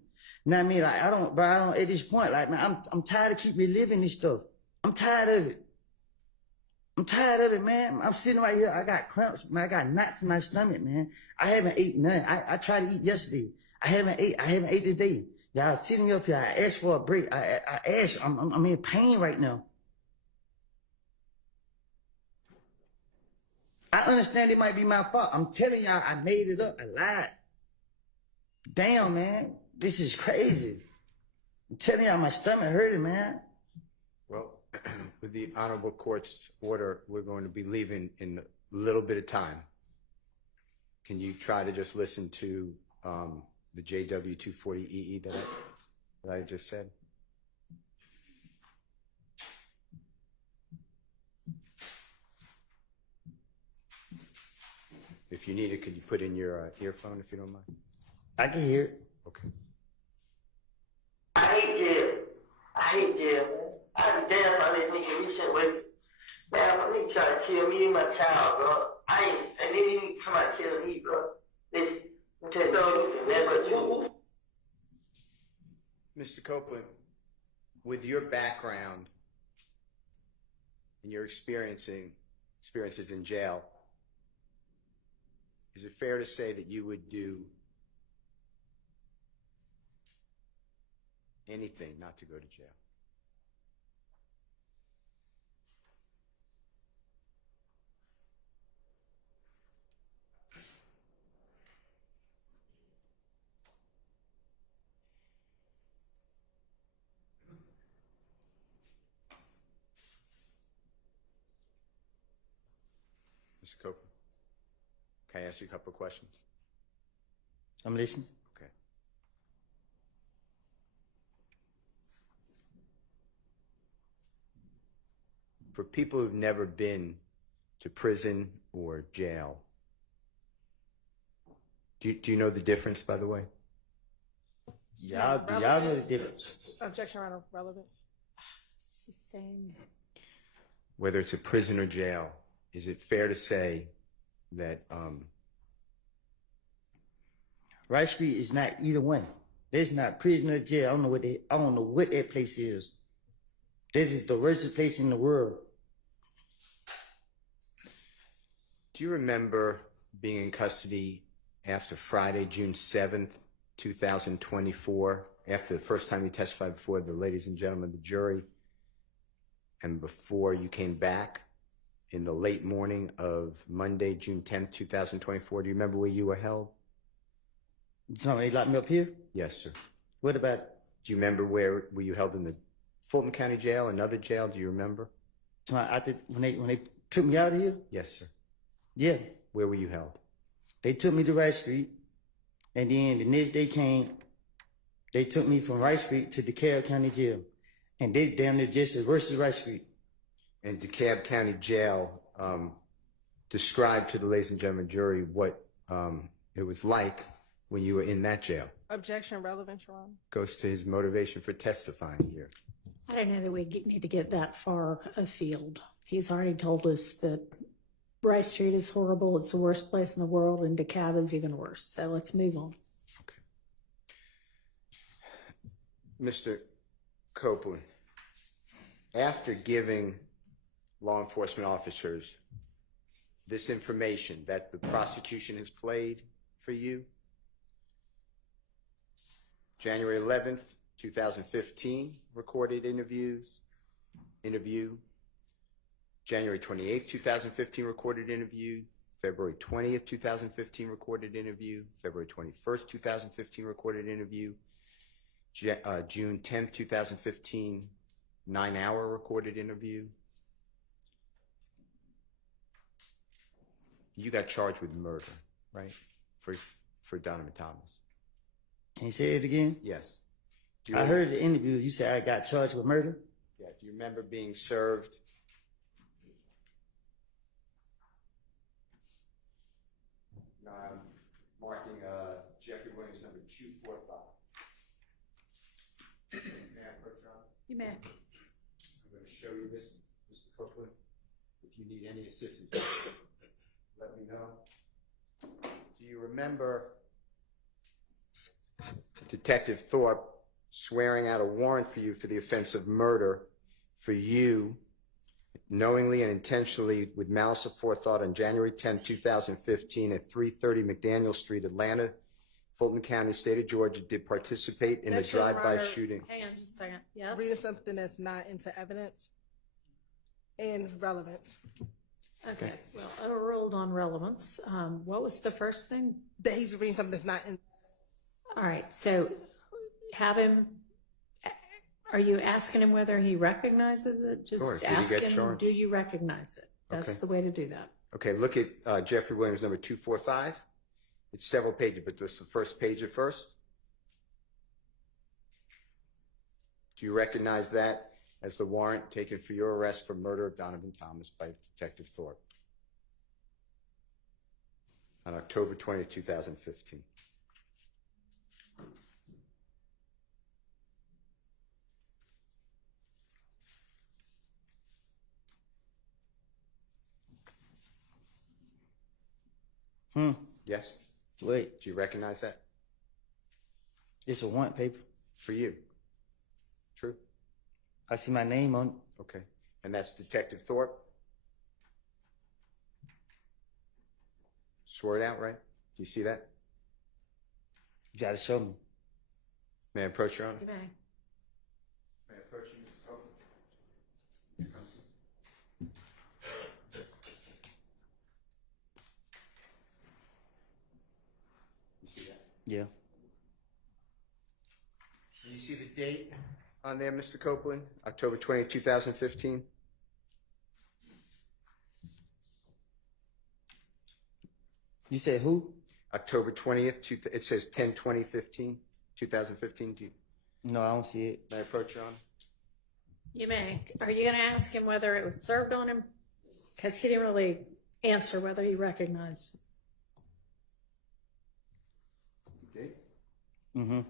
Now, I mean, I don't, at this point, like, man, I'm tired of keep reliving this stuff. I'm tired of it. I'm tired of it, man. I'm sitting right here. I got cramps, man. I got knots in my stomach, man. I haven't ate none. I tried to eat yesterday. I haven't ate today. Y'all sitting up here. I asked for a break. I asked. I'm in pain right now. I understand it might be my fault. I'm telling y'all, I made it up. I lied. Damn, man. This is crazy. I'm telling y'all, my stomach hurting, man. Well, with the Honorable Court's order, we're going to be leaving in a little bit of time. Can you try to just listen to the JW 240EE that I just said? If you need it, could you put in your earphone if you don't mind? I can hear it. Okay. I hate jail. I hate jail, man. I be damn how this nigga reach that way. Man, my nigga try to kill me and my child, bro. And they didn't even come out kill me, bro. Listen, I'm telling you, man, but you. Mr. Copeland, with your background and your experiences in jail, is it fair to say that you would do anything not to go to jail? Mr. Copeland, can I ask you a couple of questions? I'm listening. Okay. For people who've never been to prison or jail, do you know the difference, by the way? Y'all know the difference. Objection around relevance. Sustained. Whether it's a prison or jail, is it fair to say that Rice Street is not either one. There's not prison or jail. I don't know what that place is. This is the worst place in the world. Do you remember being in custody after Friday, June 7th, 2024, after the first time you testified before the ladies and gentlemen of the jury, and before you came back in the late morning of Monday, June 10th, 2024? Do you remember where you were held? You talking about they locked me up here? Yes, sir. What about it? Do you remember where were you held in the Fulton County Jail, another jail? Do you remember? When they took me out of here? Yes, sir. Yeah. Where were you held? They took me to Rice Street, and then the next day came, they took me from Rice Street to DeKalb County Jail. And they damn near just as worse as Rice Street. And DeKalb County Jail, describe to the ladies and gentlemen jury what it was like when you were in that jail. Objection relevant, Your Honor. Goes to his motivation for testifying here. I don't know that we need to get that far afield. He's already told us that Rice Street is horrible. It's the worst place in the world, and DeKalb is even worse. So let's move on. Okay. Mr. Copeland, after giving law enforcement officers this information that the prosecution has played for you, January 11th, 2015, recorded interview, January 28th, 2015, recorded interview, February 20th, 2015, recorded interview, February 21st, 2015, recorded interview, June 10th, 2015, 9-hour recorded interview. You got charged with murder, right? For Donovan Thomas. Can you say it again? Yes. I heard the interview. You said I got charged with murder? Yeah. Do you remember being served? No, I'm marking Jeffrey Williams number 245. May I approach, Your Honor? You may. I'm going to show you this, Mr. Copeland. If you need any assistance, let me know. Do you remember Detective Thorpe swearing out a warrant for you for the offense of murder for you knowingly and intentionally with malice aforethought on January 10, 2015 at 330 McDaniel Street, Atlanta, Fulton County, state of Georgia, did participate in the That's your drive-by Honor. shooting. Hang on just a second. Yes. Reading something that's not into evidence and relevance. Okay. Well, overruled on relevance. What was the first thing? That he's reading something that's not in. All right. So have him. Are you asking him whether he recognizes it? Just Sure. Did he ask get him, charged? do you recognize it? That's Okay. the way to do that. Okay, look at Jeffrey Williams, number 245. It's several pages, but this is the first page at first. Do you recognize that as the warrant taken for your arrest for murder of Donovan Thomas by Detective Thorpe on October 20th, 2015? Yes? Wait. Do you recognize that? It's a warrant paper. For you. True? I see my name on it. Okay. And that's Detective Thorpe? Swore it out, right? Do you see that? You gotta show me. May I approach your honor? You may. May I approach you, Mr. Copeland? You see that? Yeah. You see the date on there, Mr. Copeland? October 20th, 2015? You said who? October 20th, it says 10/20/15, 2015. No, I don't see it. May I approach your honor? You may. Are you going to ask him whether it was served on him? Because he didn't really answer whether he recognized it. Okay. Mm-hmm.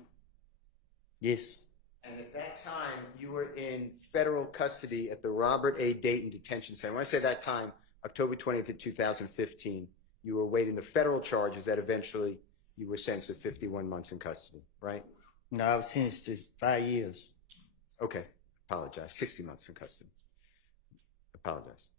Yes. And at that time, you were in federal custody at the Robert A. Dayton Detention Center. When I say that time, October 20th of 2015, you were awaiting the federal charges that eventually you were sentenced to 51 months in custody, right? No, I was sentenced to 5 years. Okay. Apologize. 60 months in custody. Apologize.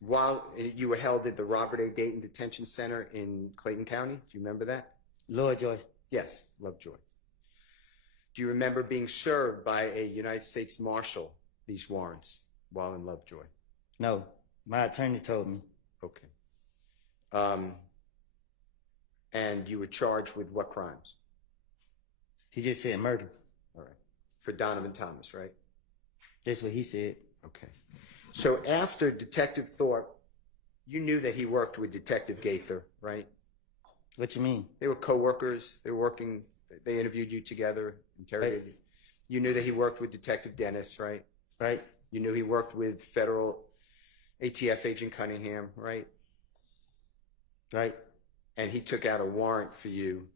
While you were held at the Robert A. Dayton Detention Center in Clayton County, do you remember that? Lovejoy. Yes, Lovejoy. Do you remember being served by a United States Marshal these warrants while in Lovejoy? No, my attorney told me. Okay. And you were charged with what crimes? He just said murder. All right. For Donovan Thomas, right? That's what he said. Okay. So after Detective Thorpe, you knew that he worked with Detective Gaither, right? What you mean? They were co-workers. They were working. They interviewed you together, interrogated you. You knew that he worked with Detective Dennis, right? Right. You knew he worked with federal ATF agent Cunningham, right? Right. And he took out a warrant for you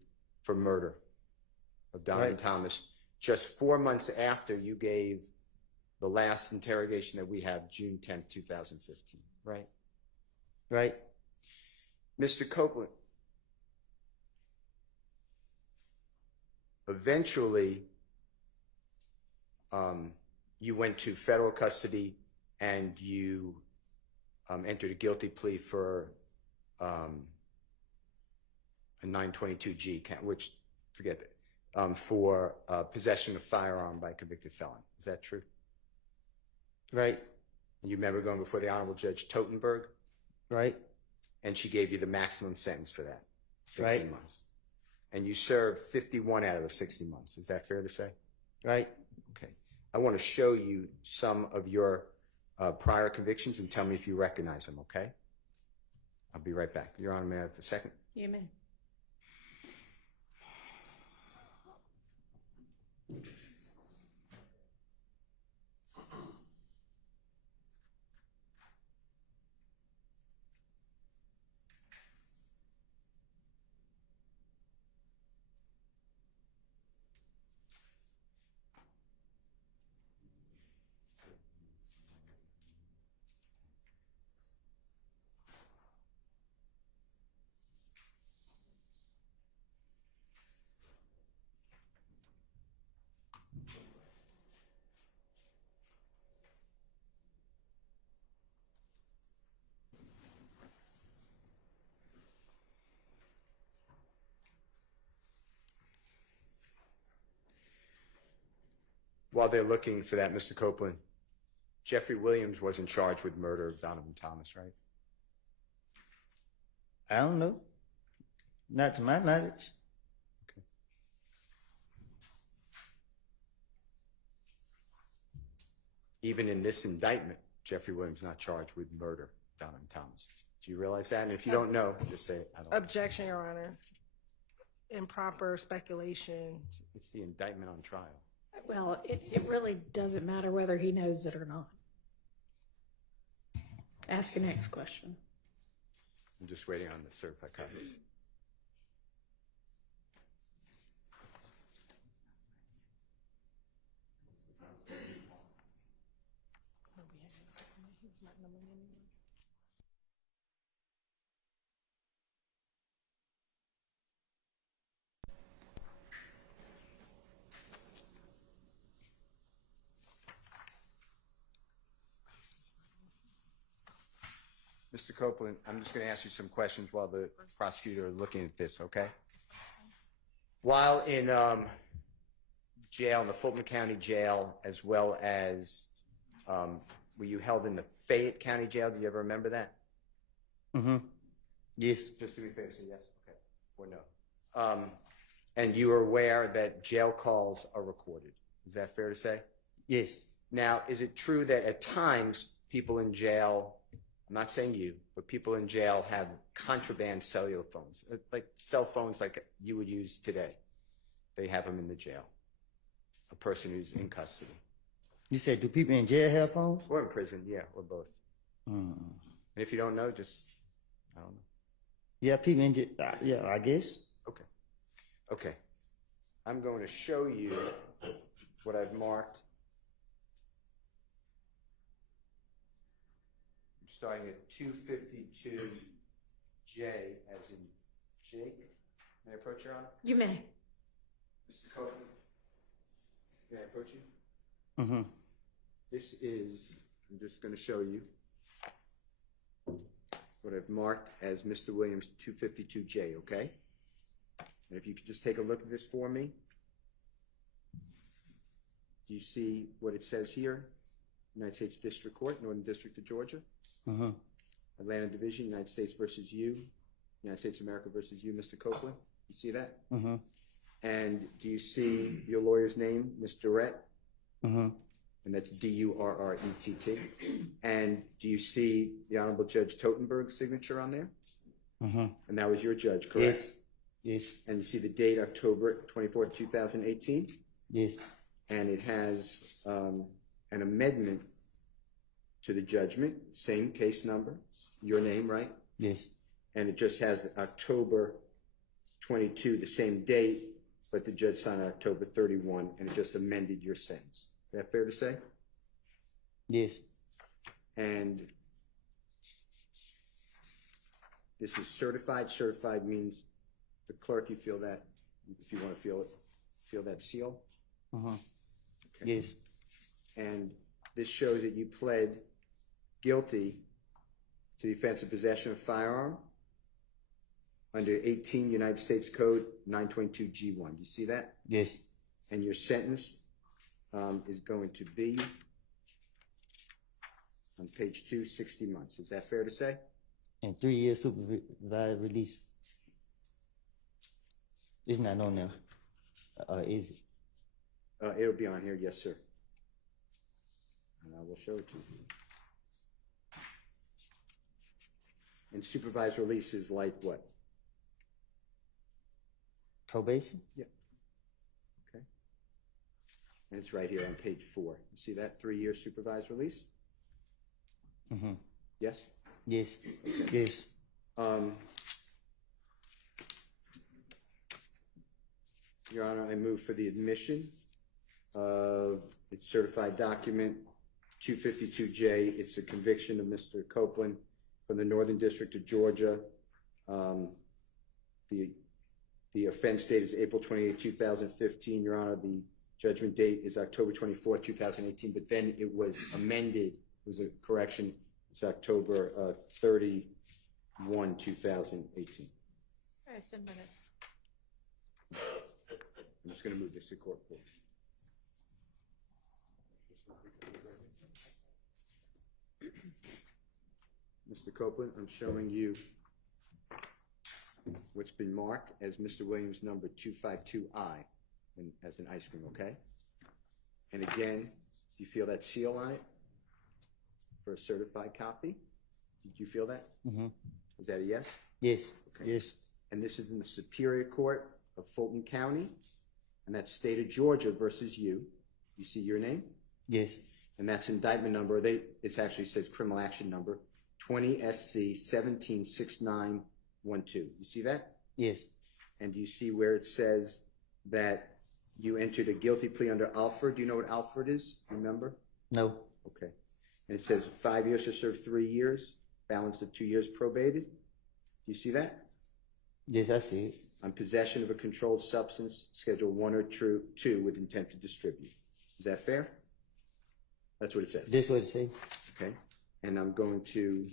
for murder of Donovan Thomas just 4 months after you gave the last interrogation that we have, June 10th, 2015, right? Right. Mr. Copeland, eventually, you went to federal custody and you entered a guilty plea for a 922G count, which, forget that, for possession of firearm by a convicted felon. Is that true? Right. You remember going before the Honorable Judge Totenberg? Right. And she gave you the maximum sentence for that, 60 Right. months. And you served 51 out of the 60 months. Is that fair to say? Right. Okay. I want to show you some of your prior convictions and tell me if you recognize them, okay? I'll be right back. Your Honor, may I have a second? You may. While they're looking for that, Mr. Copeland, Jeffrey Williams wasn't charged with murder of Donovan Thomas, right? I don't know. Not to my knowledge. Okay. Even in this indictment, Jeffrey Williams not charged with murder of Donovan Thomas. Do you realize that? And if you don't know, just say it. I don't know. Objection, Your Honor. Improper speculation. It's the indictment on trial. Well, it really doesn't matter whether he knows it or not. Ask your next question. I'm just waiting on the certified copies. Mr. Copeland, I'm just going to ask you some questions while the prosecutor is looking at this, okay? While in jail, in the Fulton County Jail, as well as were you held in the Fayette County Jail? Do you ever remember that? Mm-hmm. Yes. Just to be fair, say yes? Okay. Or no? And you are aware that jail calls are recorded. Is that fair to say? Yes. Now, is it true that at times people in jail, I'm not saying you, but people in jail have contraband cellular phones, like cell phones like you would use today? They have them in the jail. A person who's in custody. You said, do people in jail have phones? Or in prison, yeah, or both. And if you don't know, just, I don't know. Yeah, people in jail, yeah, I guess. Okay. Okay. I'm going to show you what I've marked. I'm starting at 252J, as in Jake. May I approach, Your Honor? You may. Mr. Copeland, may I approach you? Mm-hmm. This is, I'm just going to show you what I've marked as Mr. Williams 252J, okay? And if you could just take a look at this for me. Do you see what it says here? United States District Court, Northern District of Georgia. Mm-hmm. Atlanta Division, United States versus you. United States of America versus you, Mr. Copeland. You see that? Mm-hmm. And do you see your lawyer's name, Ms. Durrett? Mm-hmm. And that's D-U-R-R-E-T-T. And do you see the Honorable Judge Totenberg's signature on there? Mm-hmm. And that was your judge, correct? Yes. Yes. And you see the date, October 24th, 2018? Yes. And it has an amendment to the judgment, same case number, your name, right? Yes. And it just has October 22, the same date, but the judge signed October 31, and it just amended your sentence. Is that fair to say? Yes. And this is certified. Certified means the clerk, you feel that, if you want to feel it, feel that seal? Uh-huh. Okay. Yes. And this shows that you pled guilty to the offense of possession of firearm under 18 United States Code 922G1. Do you see that? Yes. And your sentence is going to be on page 2, 60 months. Is that fair to say? And 3 years supervised release. It's not on there. Is it? It'll be on here, yes, sir. And I will show it to you. And supervised release is like what? Probation? Yeah. Okay. And it's right here on page 4. You see that? 3 year supervised release? Mm-hmm. Yes? Yes. Okay. Yes. Your Honor, I move for the admission of its certified document 252J. It's a conviction of Mr. Copeland from the Northern District of Georgia. The offense date is April 28, 2015. Your Honor, the judgment date is October 24, 2018, but then it was amended. It was a correction. It's October 31, 2018. All right, send a minute. I'm just going to move this to court. Mr. Copeland, I'm showing you what's been marked as Mr. Williams number 252I as an ice cream, okay? And again, do you feel that seal on it for a certified copy? Did you feel that? Mm-hmm. Is that a yes? Yes. Okay. Yes. And this is in the Superior Court of Fulton County, and that's state of Georgia versus you. You see your name? Yes. And that's indictment number, it actually says criminal action number 20 SC 176912. You see that? Yes. And do you see where it says that you entered a guilty plea under Alford? Do you know what Alford is? Remember? No. Okay. And it says 5 years to serve 3 years, balance of 2 years probated. Do you see that? Yes, I see it. On possession of a controlled substance, Schedule 1 or 2 with intent to distribute. Is that fair? That's what it says. That's what it says. Okay. And I'm going to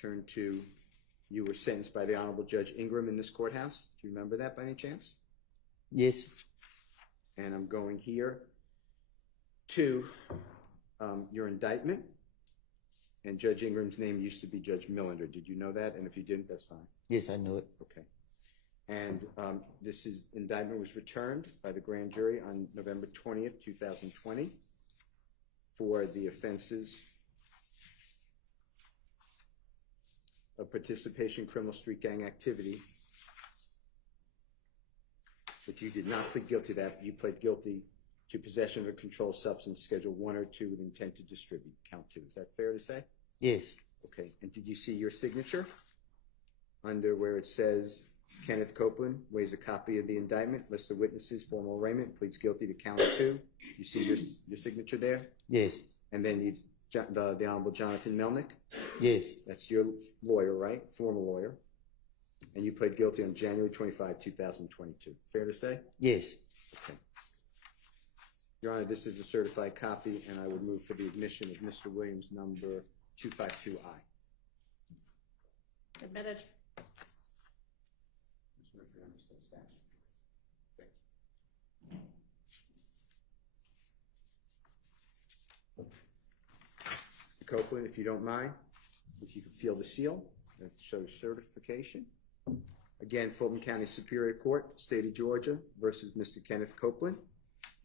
turn to, you were sentenced by the Honorable Judge Ingram in this courthouse. Do you remember that by any chance? Yes. And I'm going here to your indictment. And Judge Ingram's name used to be Judge Millender. Did you know that? And if you didn't, that's fine. Yes, I knew it. Okay. And this indictment was returned by the grand jury on November 20th, 2020 for the offenses of participation in criminal street gang activity. But you did not plead guilty to that. You pled guilty to possession of a controlled substance, Schedule 1 or 2 with intent to distribute, count 2. Is that fair to say? Yes. Okay. And did you see your signature under where it says Kenneth Copeland weighs a copy of the indictment, lists the witnesses, formal arraignment, pleads guilty to count 2? You see your signature there? Yes. And then the Honorable Jonathan Melnick? Yes. That's your lawyer, right? Former lawyer. And you pled guilty on January 25, 2022. Fair to say? Yes. Okay. Your Honor, this is a certified copy, and I would move for the admission of Mr. Williams, number 252I. Admitted. Mr. Copeland, if you don't mind, if you could feel the seal, that shows certification. Again, Fulton County Superior Court, State of Georgia versus Mr. Kenneth Copeland.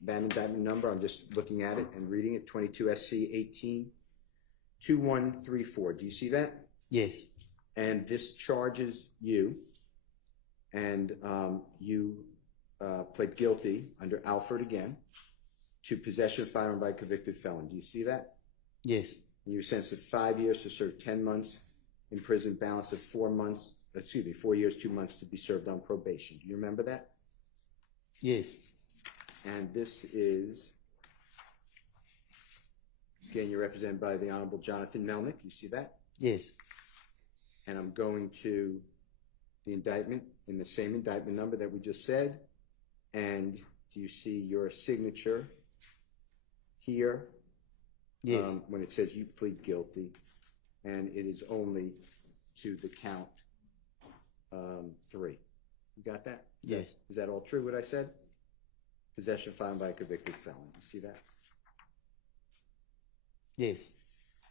That indictment number, I'm just looking at it and reading it, 22 SC 182134. Do you see that? Yes. And this charges you, and you pled guilty under Alford again to possession of firearm by a convicted felon. Do you see that? Yes. And you were sentenced to 5 years to serve 10 months in prison, balance of 4 years, 2 months to be served on probation. Do you remember that? Yes. And this is, again, you're represented by the Honorable Jonathan Melnick. You see that? Yes. And I'm going to the indictment in the same indictment number that we just said. And do you see your signature here? Yes. When it says you plead guilty, and it is only to the count 3. You got that? Yes. Is that all true, what I said? Possession found by a convicted felon. You see that? Yes.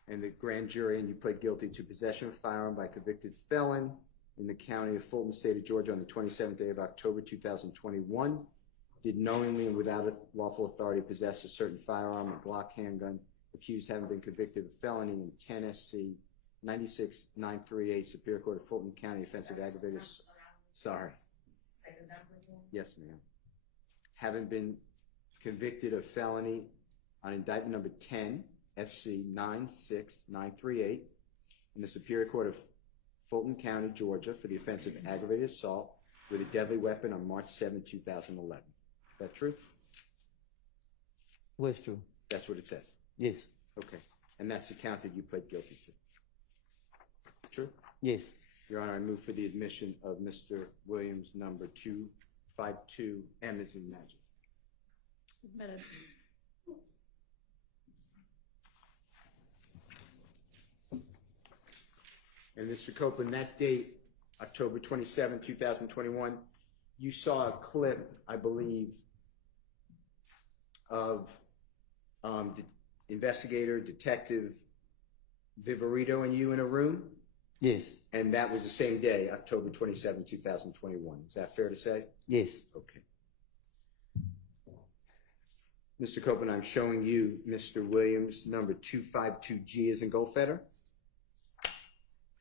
And the grand jury, and you pled guilty to possession of firearm by a convicted felon in the county of Fulton, State of Georgia on the 27th day of October 2021. Did knowingly and without a lawful authority possess a certain firearm, a Glock handgun, accused having been convicted of felony in 10 SC 96938 Superior Court of Fulton County, offensive aggravated. Sorry. Yes, ma'am. Having been convicted of felony on indictment number 10 SC 96938 in the Superior Court of Fulton County, Georgia, for the offense of aggravated assault with a deadly weapon on March 7, 2011. Is that true? What's true? That's what it says. Yes. Okay. And that's the count that you pled guilty to. True? Yes. Your Honor, I move for the admission of Mr. Williams, number 252M as in magic. Admitted. And Mr. Copeland, that date, October 27, 2021, you saw a clip, I believe, of investigator, detective Viverito and you in a room? Yes. And that was the same day, October 27, 2021. Is that fair to say? Yes. Okay. Mr. Copeland, I'm showing you Mr. Williams, number 252G as in Goldfeder.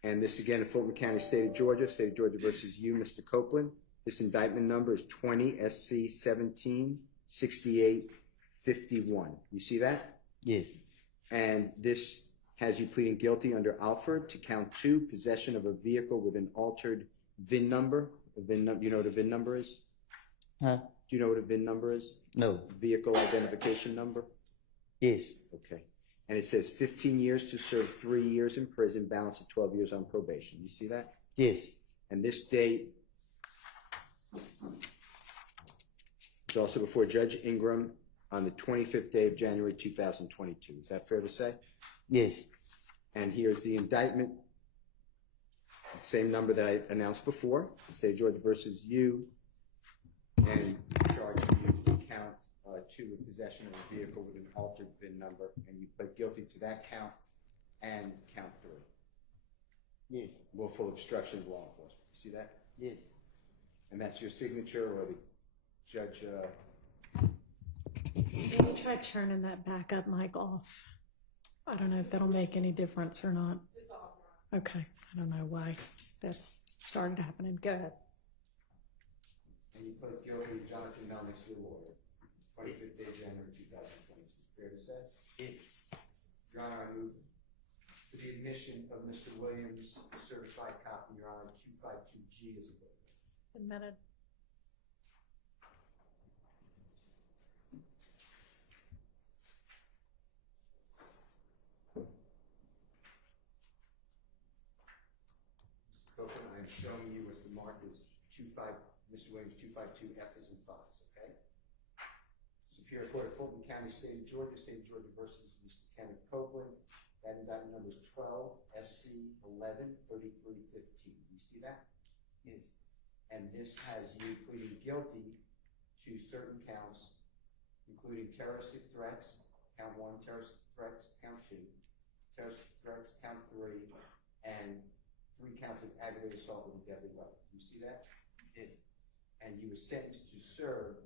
And this again in Fulton County, State of Georgia versus you, Mr. Copeland. This indictment number is 20 SC 17 68 51. You see that? Yes. And this has you pleading guilty under Alford to count 2, possession of a vehicle with an altered VIN number. You know what a VIN number is? Huh? Do you know what a VIN number is? No. Vehicle identification number? Yes. Okay. And it says 15 years to serve 3 years in prison, balance of 12 years on probation. You see that? Yes. And this date is also before Judge Ingram on the 25th day of January 2022. Is that fair to say? Yes. And here's the indictment. Same number that I announced before. State of Georgia versus you. And charging you to count 2 with possession of a vehicle with an altered VIN number. And you pled guilty to that count and count 3. Yes. Willful obstruction of law enforcement. You see that? Yes. And that's your signature, or the judge? Maybe try turning that backup mic off. I don't know if that'll make any difference or not. Okay. I don't know why that's started happening. Go ahead. And you pled guilty to Jonathan Melnick's your lawyer, 25th day of January 2022. Fair to say? Yes. Your Honor, I move for the admission of Mr. Williams' certified copy, Your Honor, 252G as a book. Admitted. Mr. Copeland, I am showing you what the mark is Mr. Williams 252F is in 5s, okay? Superior Court of Fulton County, State of Georgia versus Mr. Kenneth Copeland. That indictment number is 12 SC 11 3315. You see that? Yes. And this has you pleading guilty to certain counts, including terroristic threats, count 1, terrorist threats, count 2, terrorist threats, count 3, and 3 counts of aggravated assault with a deadly weapon. You see that? Yes. And you were sentenced to serve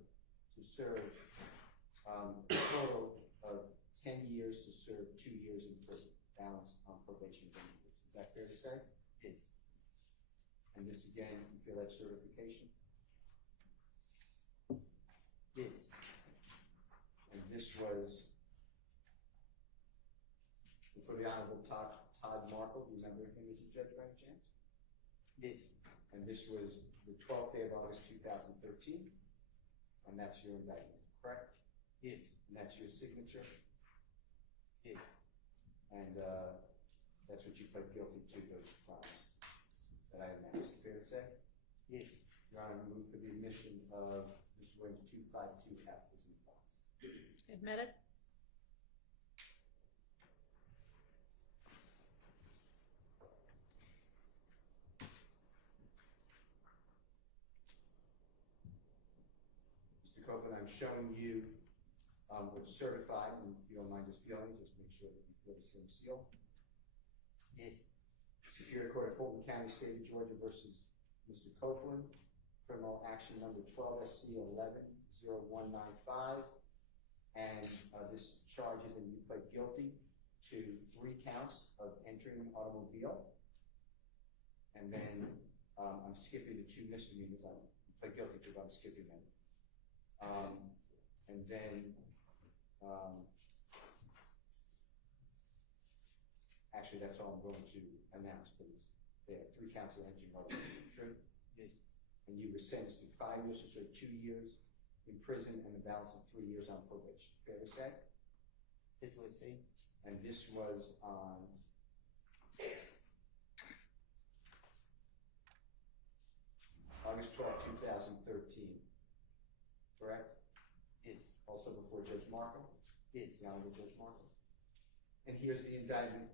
a total of 10 years to serve 2 years in prison, balanced on probation. Is that fair to say? Yes. And this again, you feel that certification? Yes. And this was for the Honorable Todd Markle. Do you remember him as a judge by any chance? Yes. And this was the 12th day of August 2013. And that's your indictment, correct? Yes. And that's your signature? Yes. And that's what you pled guilty to, those crimes that I announced. Fair to say? Yes. Your Honor, I move for the admission of Mr. Williams 252F as in funds. Admitted. Mr. Copeland, I'm showing you what's certified, and if you don't mind just feeling, just make sure that you feel the same seal. Yes. Superior Court of Fulton County, State of Georgia versus Mr. Copeland. Criminal action number 12 SC 110195. And this charges, and you pled guilty to 3 counts of entering an automobile. And then I'm skipping the 2 misdemeanors. I pled guilty to, but I'm skipping them. And then actually, that's all I'm going to announce, please. There are 3 counts of entering automobile. True? Yes. And you were sentenced to 5 years, so 2 years in prison and the balance of 3 years on probation. Fair to say? This would say. And this was on August 12, 2013. Correct? Yes. Also before Judge Markham? Yes. The Honorable Judge Markham. And here's the indictment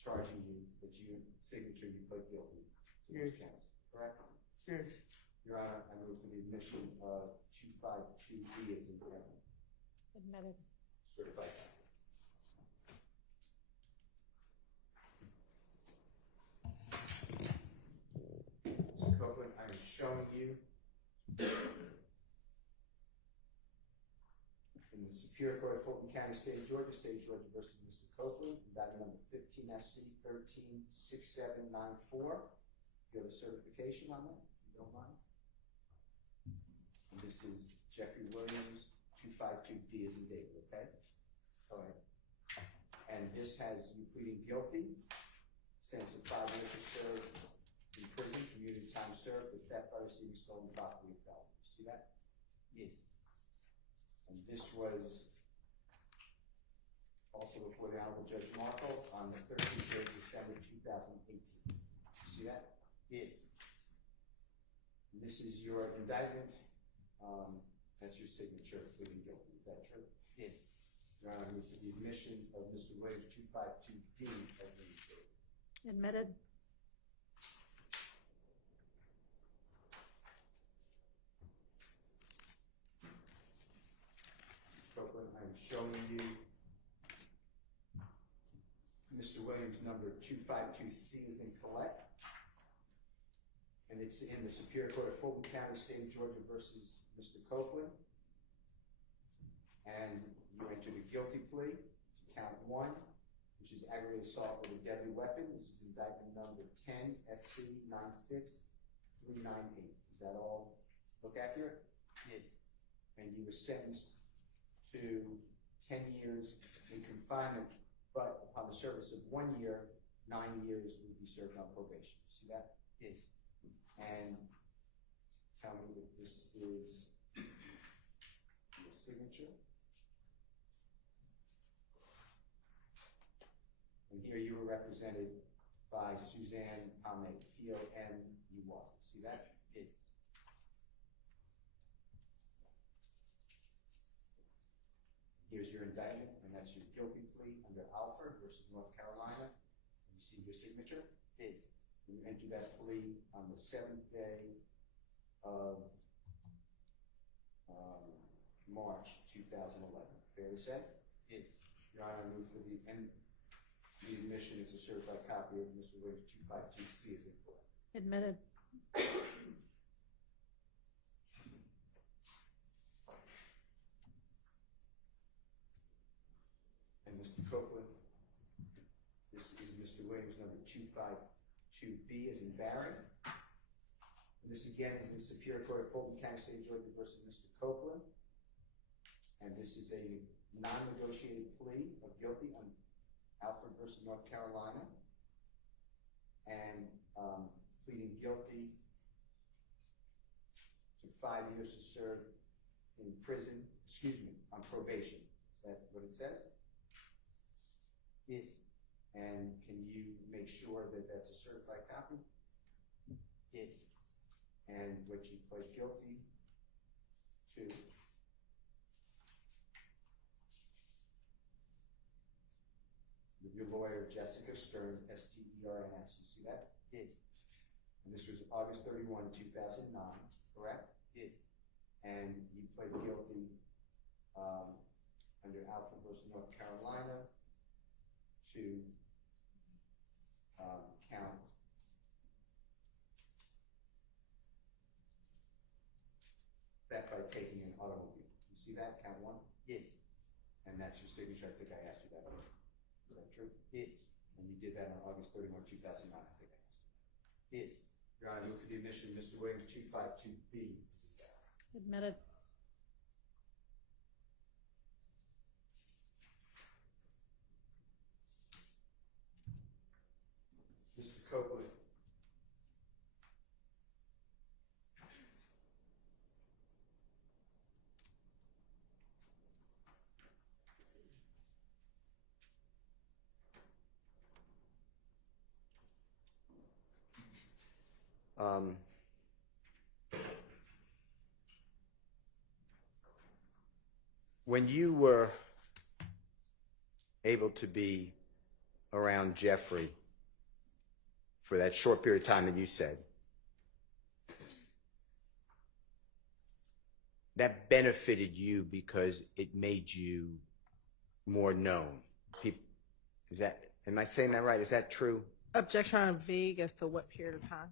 charging you that you signature you pled guilty to those counts. Correct? Yes. Your Honor, I move for the admission of 252B as in parent. Admitted. Certified. showing you in the Superior Court of Fulton County, State of Georgia versus Mr. Copeland, indictment number 15 SC 136794. You have a certification on that, if you don't mind. And this is Jeffrey Williams, 252D as in David, okay? Go ahead. And this has you pleading guilty, sentence of 5 years to serve in prison, community time served, with theft by receiving stolen property and felony. You see that? Yes. And this was also before the Honorable Judge Markle on the 13th of December 2018. You see that? Yes. And this is your indictment. That's your signature pleading guilty. Is that true? Yes. Your Honor, this is the admission of Mr. Williams 252D as indicated. Admitted. Copeland, I'm showing you Mr. Williams number 252C as in collect. And it's in the Superior Court of Fulton County, State of Georgia versus Mr. Copeland. And you entered a guilty plea to count 1, which is aggravated assault with a deadly weapon. This is indictment number 10 SC 96398. Does that all look accurate? Yes. And you were sentenced to 10 years in confinement, but upon the service of 1 year, 9 years would be served on probation. See that? Yes. And tell me that this is your signature. And here you were represented by Suzanne Pomey, P-O-M-E-Y. See that? Yes. Here's your indictment, and that's your guilty plea under Alford versus North Carolina. You see your signature? Yes. You entered that plea on the 7th day of March 2011. Fair to say? Yes. Your Honor, I move for the admission is a certified copy of Mr. Williams 252C as in correct. Admitted. And Mr. Copeland, this is Mr. Williams number 252B as in Barry. And this again is in Superior Court of Fulton County, State of Georgia versus Mr. Copeland. And this is a non-negotiated plea of guilty on Alford versus North Carolina. And pleading guilty to 5 years to serve in prison, on probation. Is that what it says? Yes. And can you make sure that that's a certified copy? Yes. And what you pled guilty to with your lawyer, Jessica Stern, S-T-E-R-N-S. You see that? Yes. And this was August 31, 2009, correct? Yes. And you pled guilty under Alford versus North Carolina to count theft by taking an automobile. You see that? Count 1? Yes. And that's your signature. I think I asked you that earlier. Is that true? Yes. And you did that on August 31, 2009, I think I asked you. Yes. Your Honor, I move for the admission of Mr. Williams 252B. Admitted. Mr. Copeland. When you were able to be around Jeffrey for that short period of time that you said, that benefited you because it made you more known. Am I saying that right? Is that true? Objection on vague as to what period of time?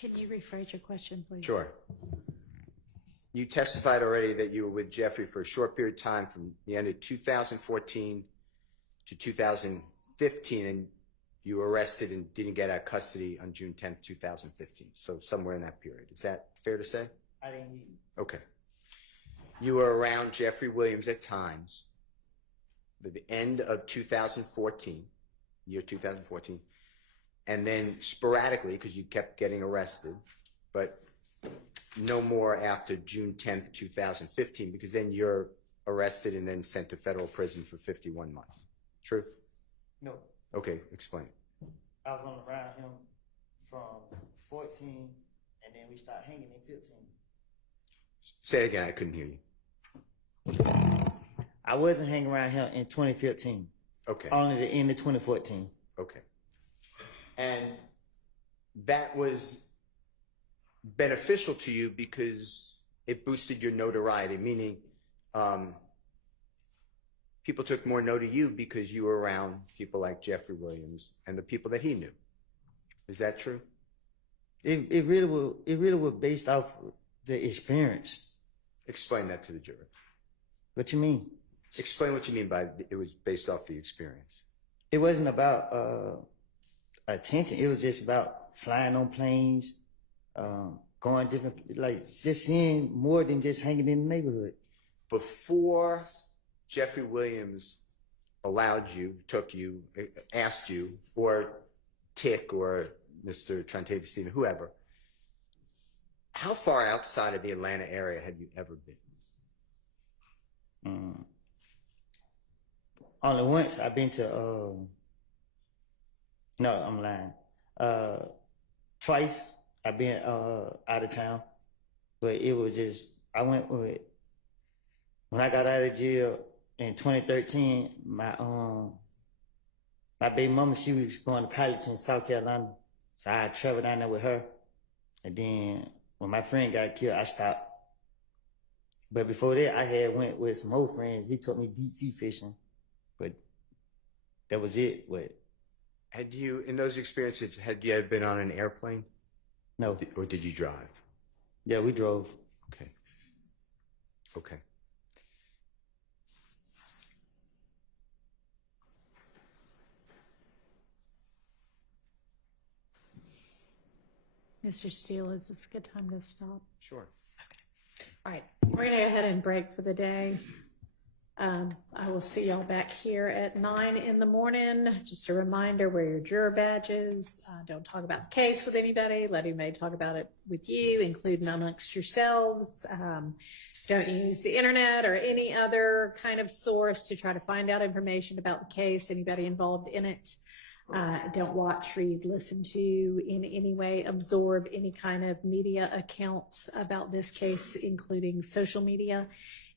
Can you rephrase your question, please? Sure. You testified already that you were with Jeffrey for a short period of time from the end of 2014 to 2015, and you were arrested and didn't get out of custody on June 10th, 2015. So somewhere in that period. Is that fair to say? I didn't hear you. Okay. You were around Jeffrey Williams at times, the end of 2014, year 2014, and then sporadically, because you kept getting arrested, but no more after June 10th, 2015, because then you're arrested and then sent to federal prison for 51 months. True? No. Okay, explain. I was on around him from 14, and then we started hanging in 15. Say it again, I couldn't hear you. I wasn't hanging around him in 2015. Okay. Only the end of 2014. Okay. And that was beneficial to you because it boosted your notoriety, meaning people took more note of you because you were around people like Jeffrey Williams and the people that he knew. Is that true? It really was based off the experience. Explain that to the jury. What you mean? Explain what you mean by it was based off the experience. It wasn't about attention. It was just about flying on planes, going different, like just seeing more than just hanging in the neighborhood. Before Jeffrey Williams allowed you, took you, asked you, or Tick or Mr. Trentavious Stephen, whoever, how far outside of the Atlanta area had you ever been? Only once. I've been to, no, I'm lying. Twice I've been out of town, but it was just, I went with, when I got out of jail in 2013, my baby mama, she was going to college in South Carolina. So I traveled down there with her. And then when my friend got killed, I stopped. But before that, I had went with some old friends. He took me deep sea fishing, but that was it. But had you, in those experiences, had you ever been on an airplane? No. Or did you drive? Yeah, we drove. Okay. Okay. Mr. Steele, is this a good time to stop? Sure. All right, we're going to go ahead and break for the day. I will see y'all back here at 9 in the morning. Just a reminder, wear your juror badges. Don't talk about the case with anybody. Let anybody talk about it with you, including amongst yourselves. Don't use the internet or any other kind of source to try to find out information about the case, anybody involved in it. Don't watch, read, listen to, in any way absorb any kind of media accounts about this case, including social media.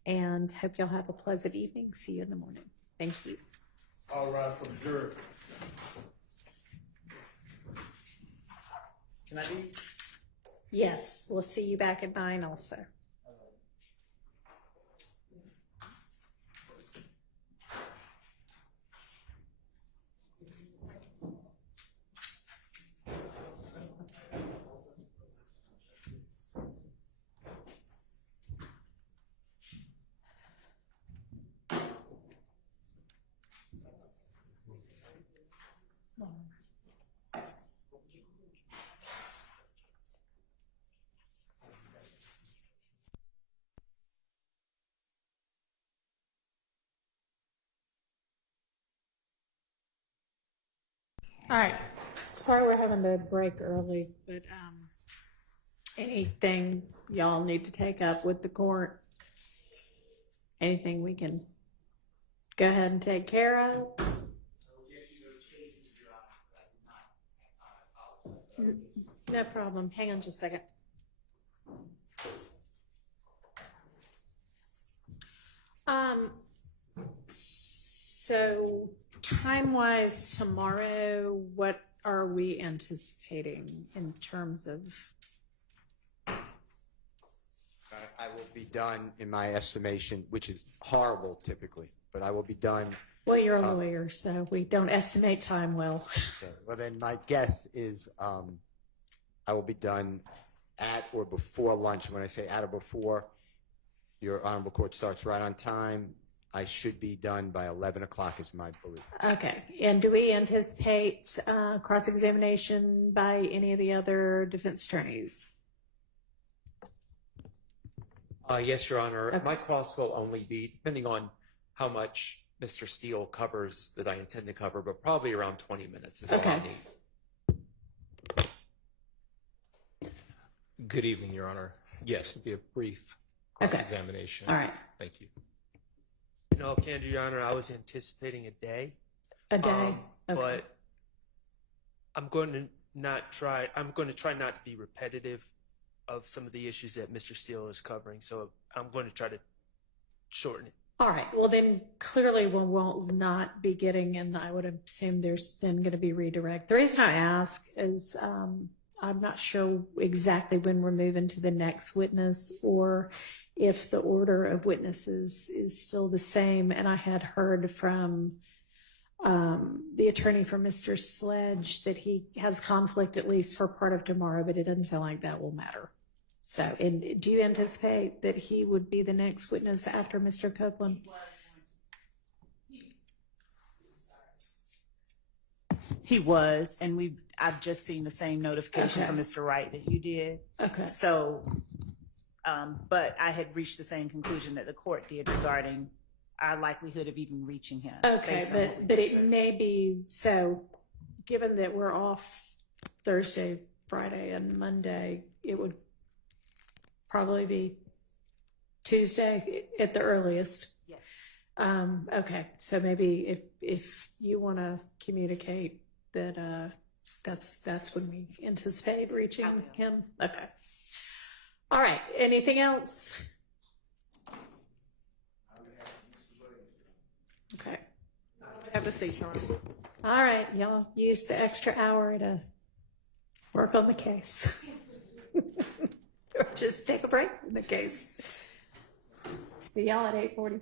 And hope y'all have a pleasant evening. See you in the morning. Thank you. All rise for the jury. Can I leave? Yes, we'll see you back at 9 also. All right. Sorry we're having to break early, but anything y'all need to take up with the court? Anything we can go ahead and take care of? No problem. Hang on just a second. So time-wise tomorrow, what are we anticipating in terms of? I will be done, in my estimation, which is horrible typically, but I will be done. Well, you're a lawyer, so we don't estimate time well. Okay. Well, then my guess is I will be done at or before lunch. When I say at or before, your Honorable Court starts right on time. I should be done by 11 o'clock is my belief. Okay. And do we anticipate cross-examination by any of the other defense attorneys? Yes, Your Honor. Okay. My cross will only be, depending on how much Mr. Steele covers that I intend to cover, but probably around 20 minutes is all I Okay. need. Good evening, Your Honor. Yes, it'll be a brief cross-examination. All right. Thank you. No, Kendra, Your Honor, I was anticipating a day. A day? Okay. But I'm going to try not to be repetitive of some of the issues that Mr. Steele is covering. So I'm going to try to shorten it. All right. Well, then clearly we will not be getting, and I would assume there's then going to be redirect. The reason I ask is I'm not sure exactly when we're moving to the next witness or if the order of witnesses is still the same. And I had heard from the attorney for Mr. Sledge that he has conflict at least for part of tomorrow, but it doesn't sound like that will matter. So, and do you anticipate that he would be the next witness after Mr. Copeland? He was, and I've just seen the same notification from Mr. Wright that you did. Okay. So, but I had reached the same conclusion that the court did regarding our likelihood of even reaching him. Okay, but it may be, so given that we're off Thursday, Friday, and Monday, it would probably be Tuesday at the earliest. Yes. Okay, so maybe if you want to communicate that that's when we anticipate reaching him. Okay. All right. Anything else? Okay. Have the station. All right, y'all use the extra hour to work on the case. Or just take a break in the case. See y'all at 8:40.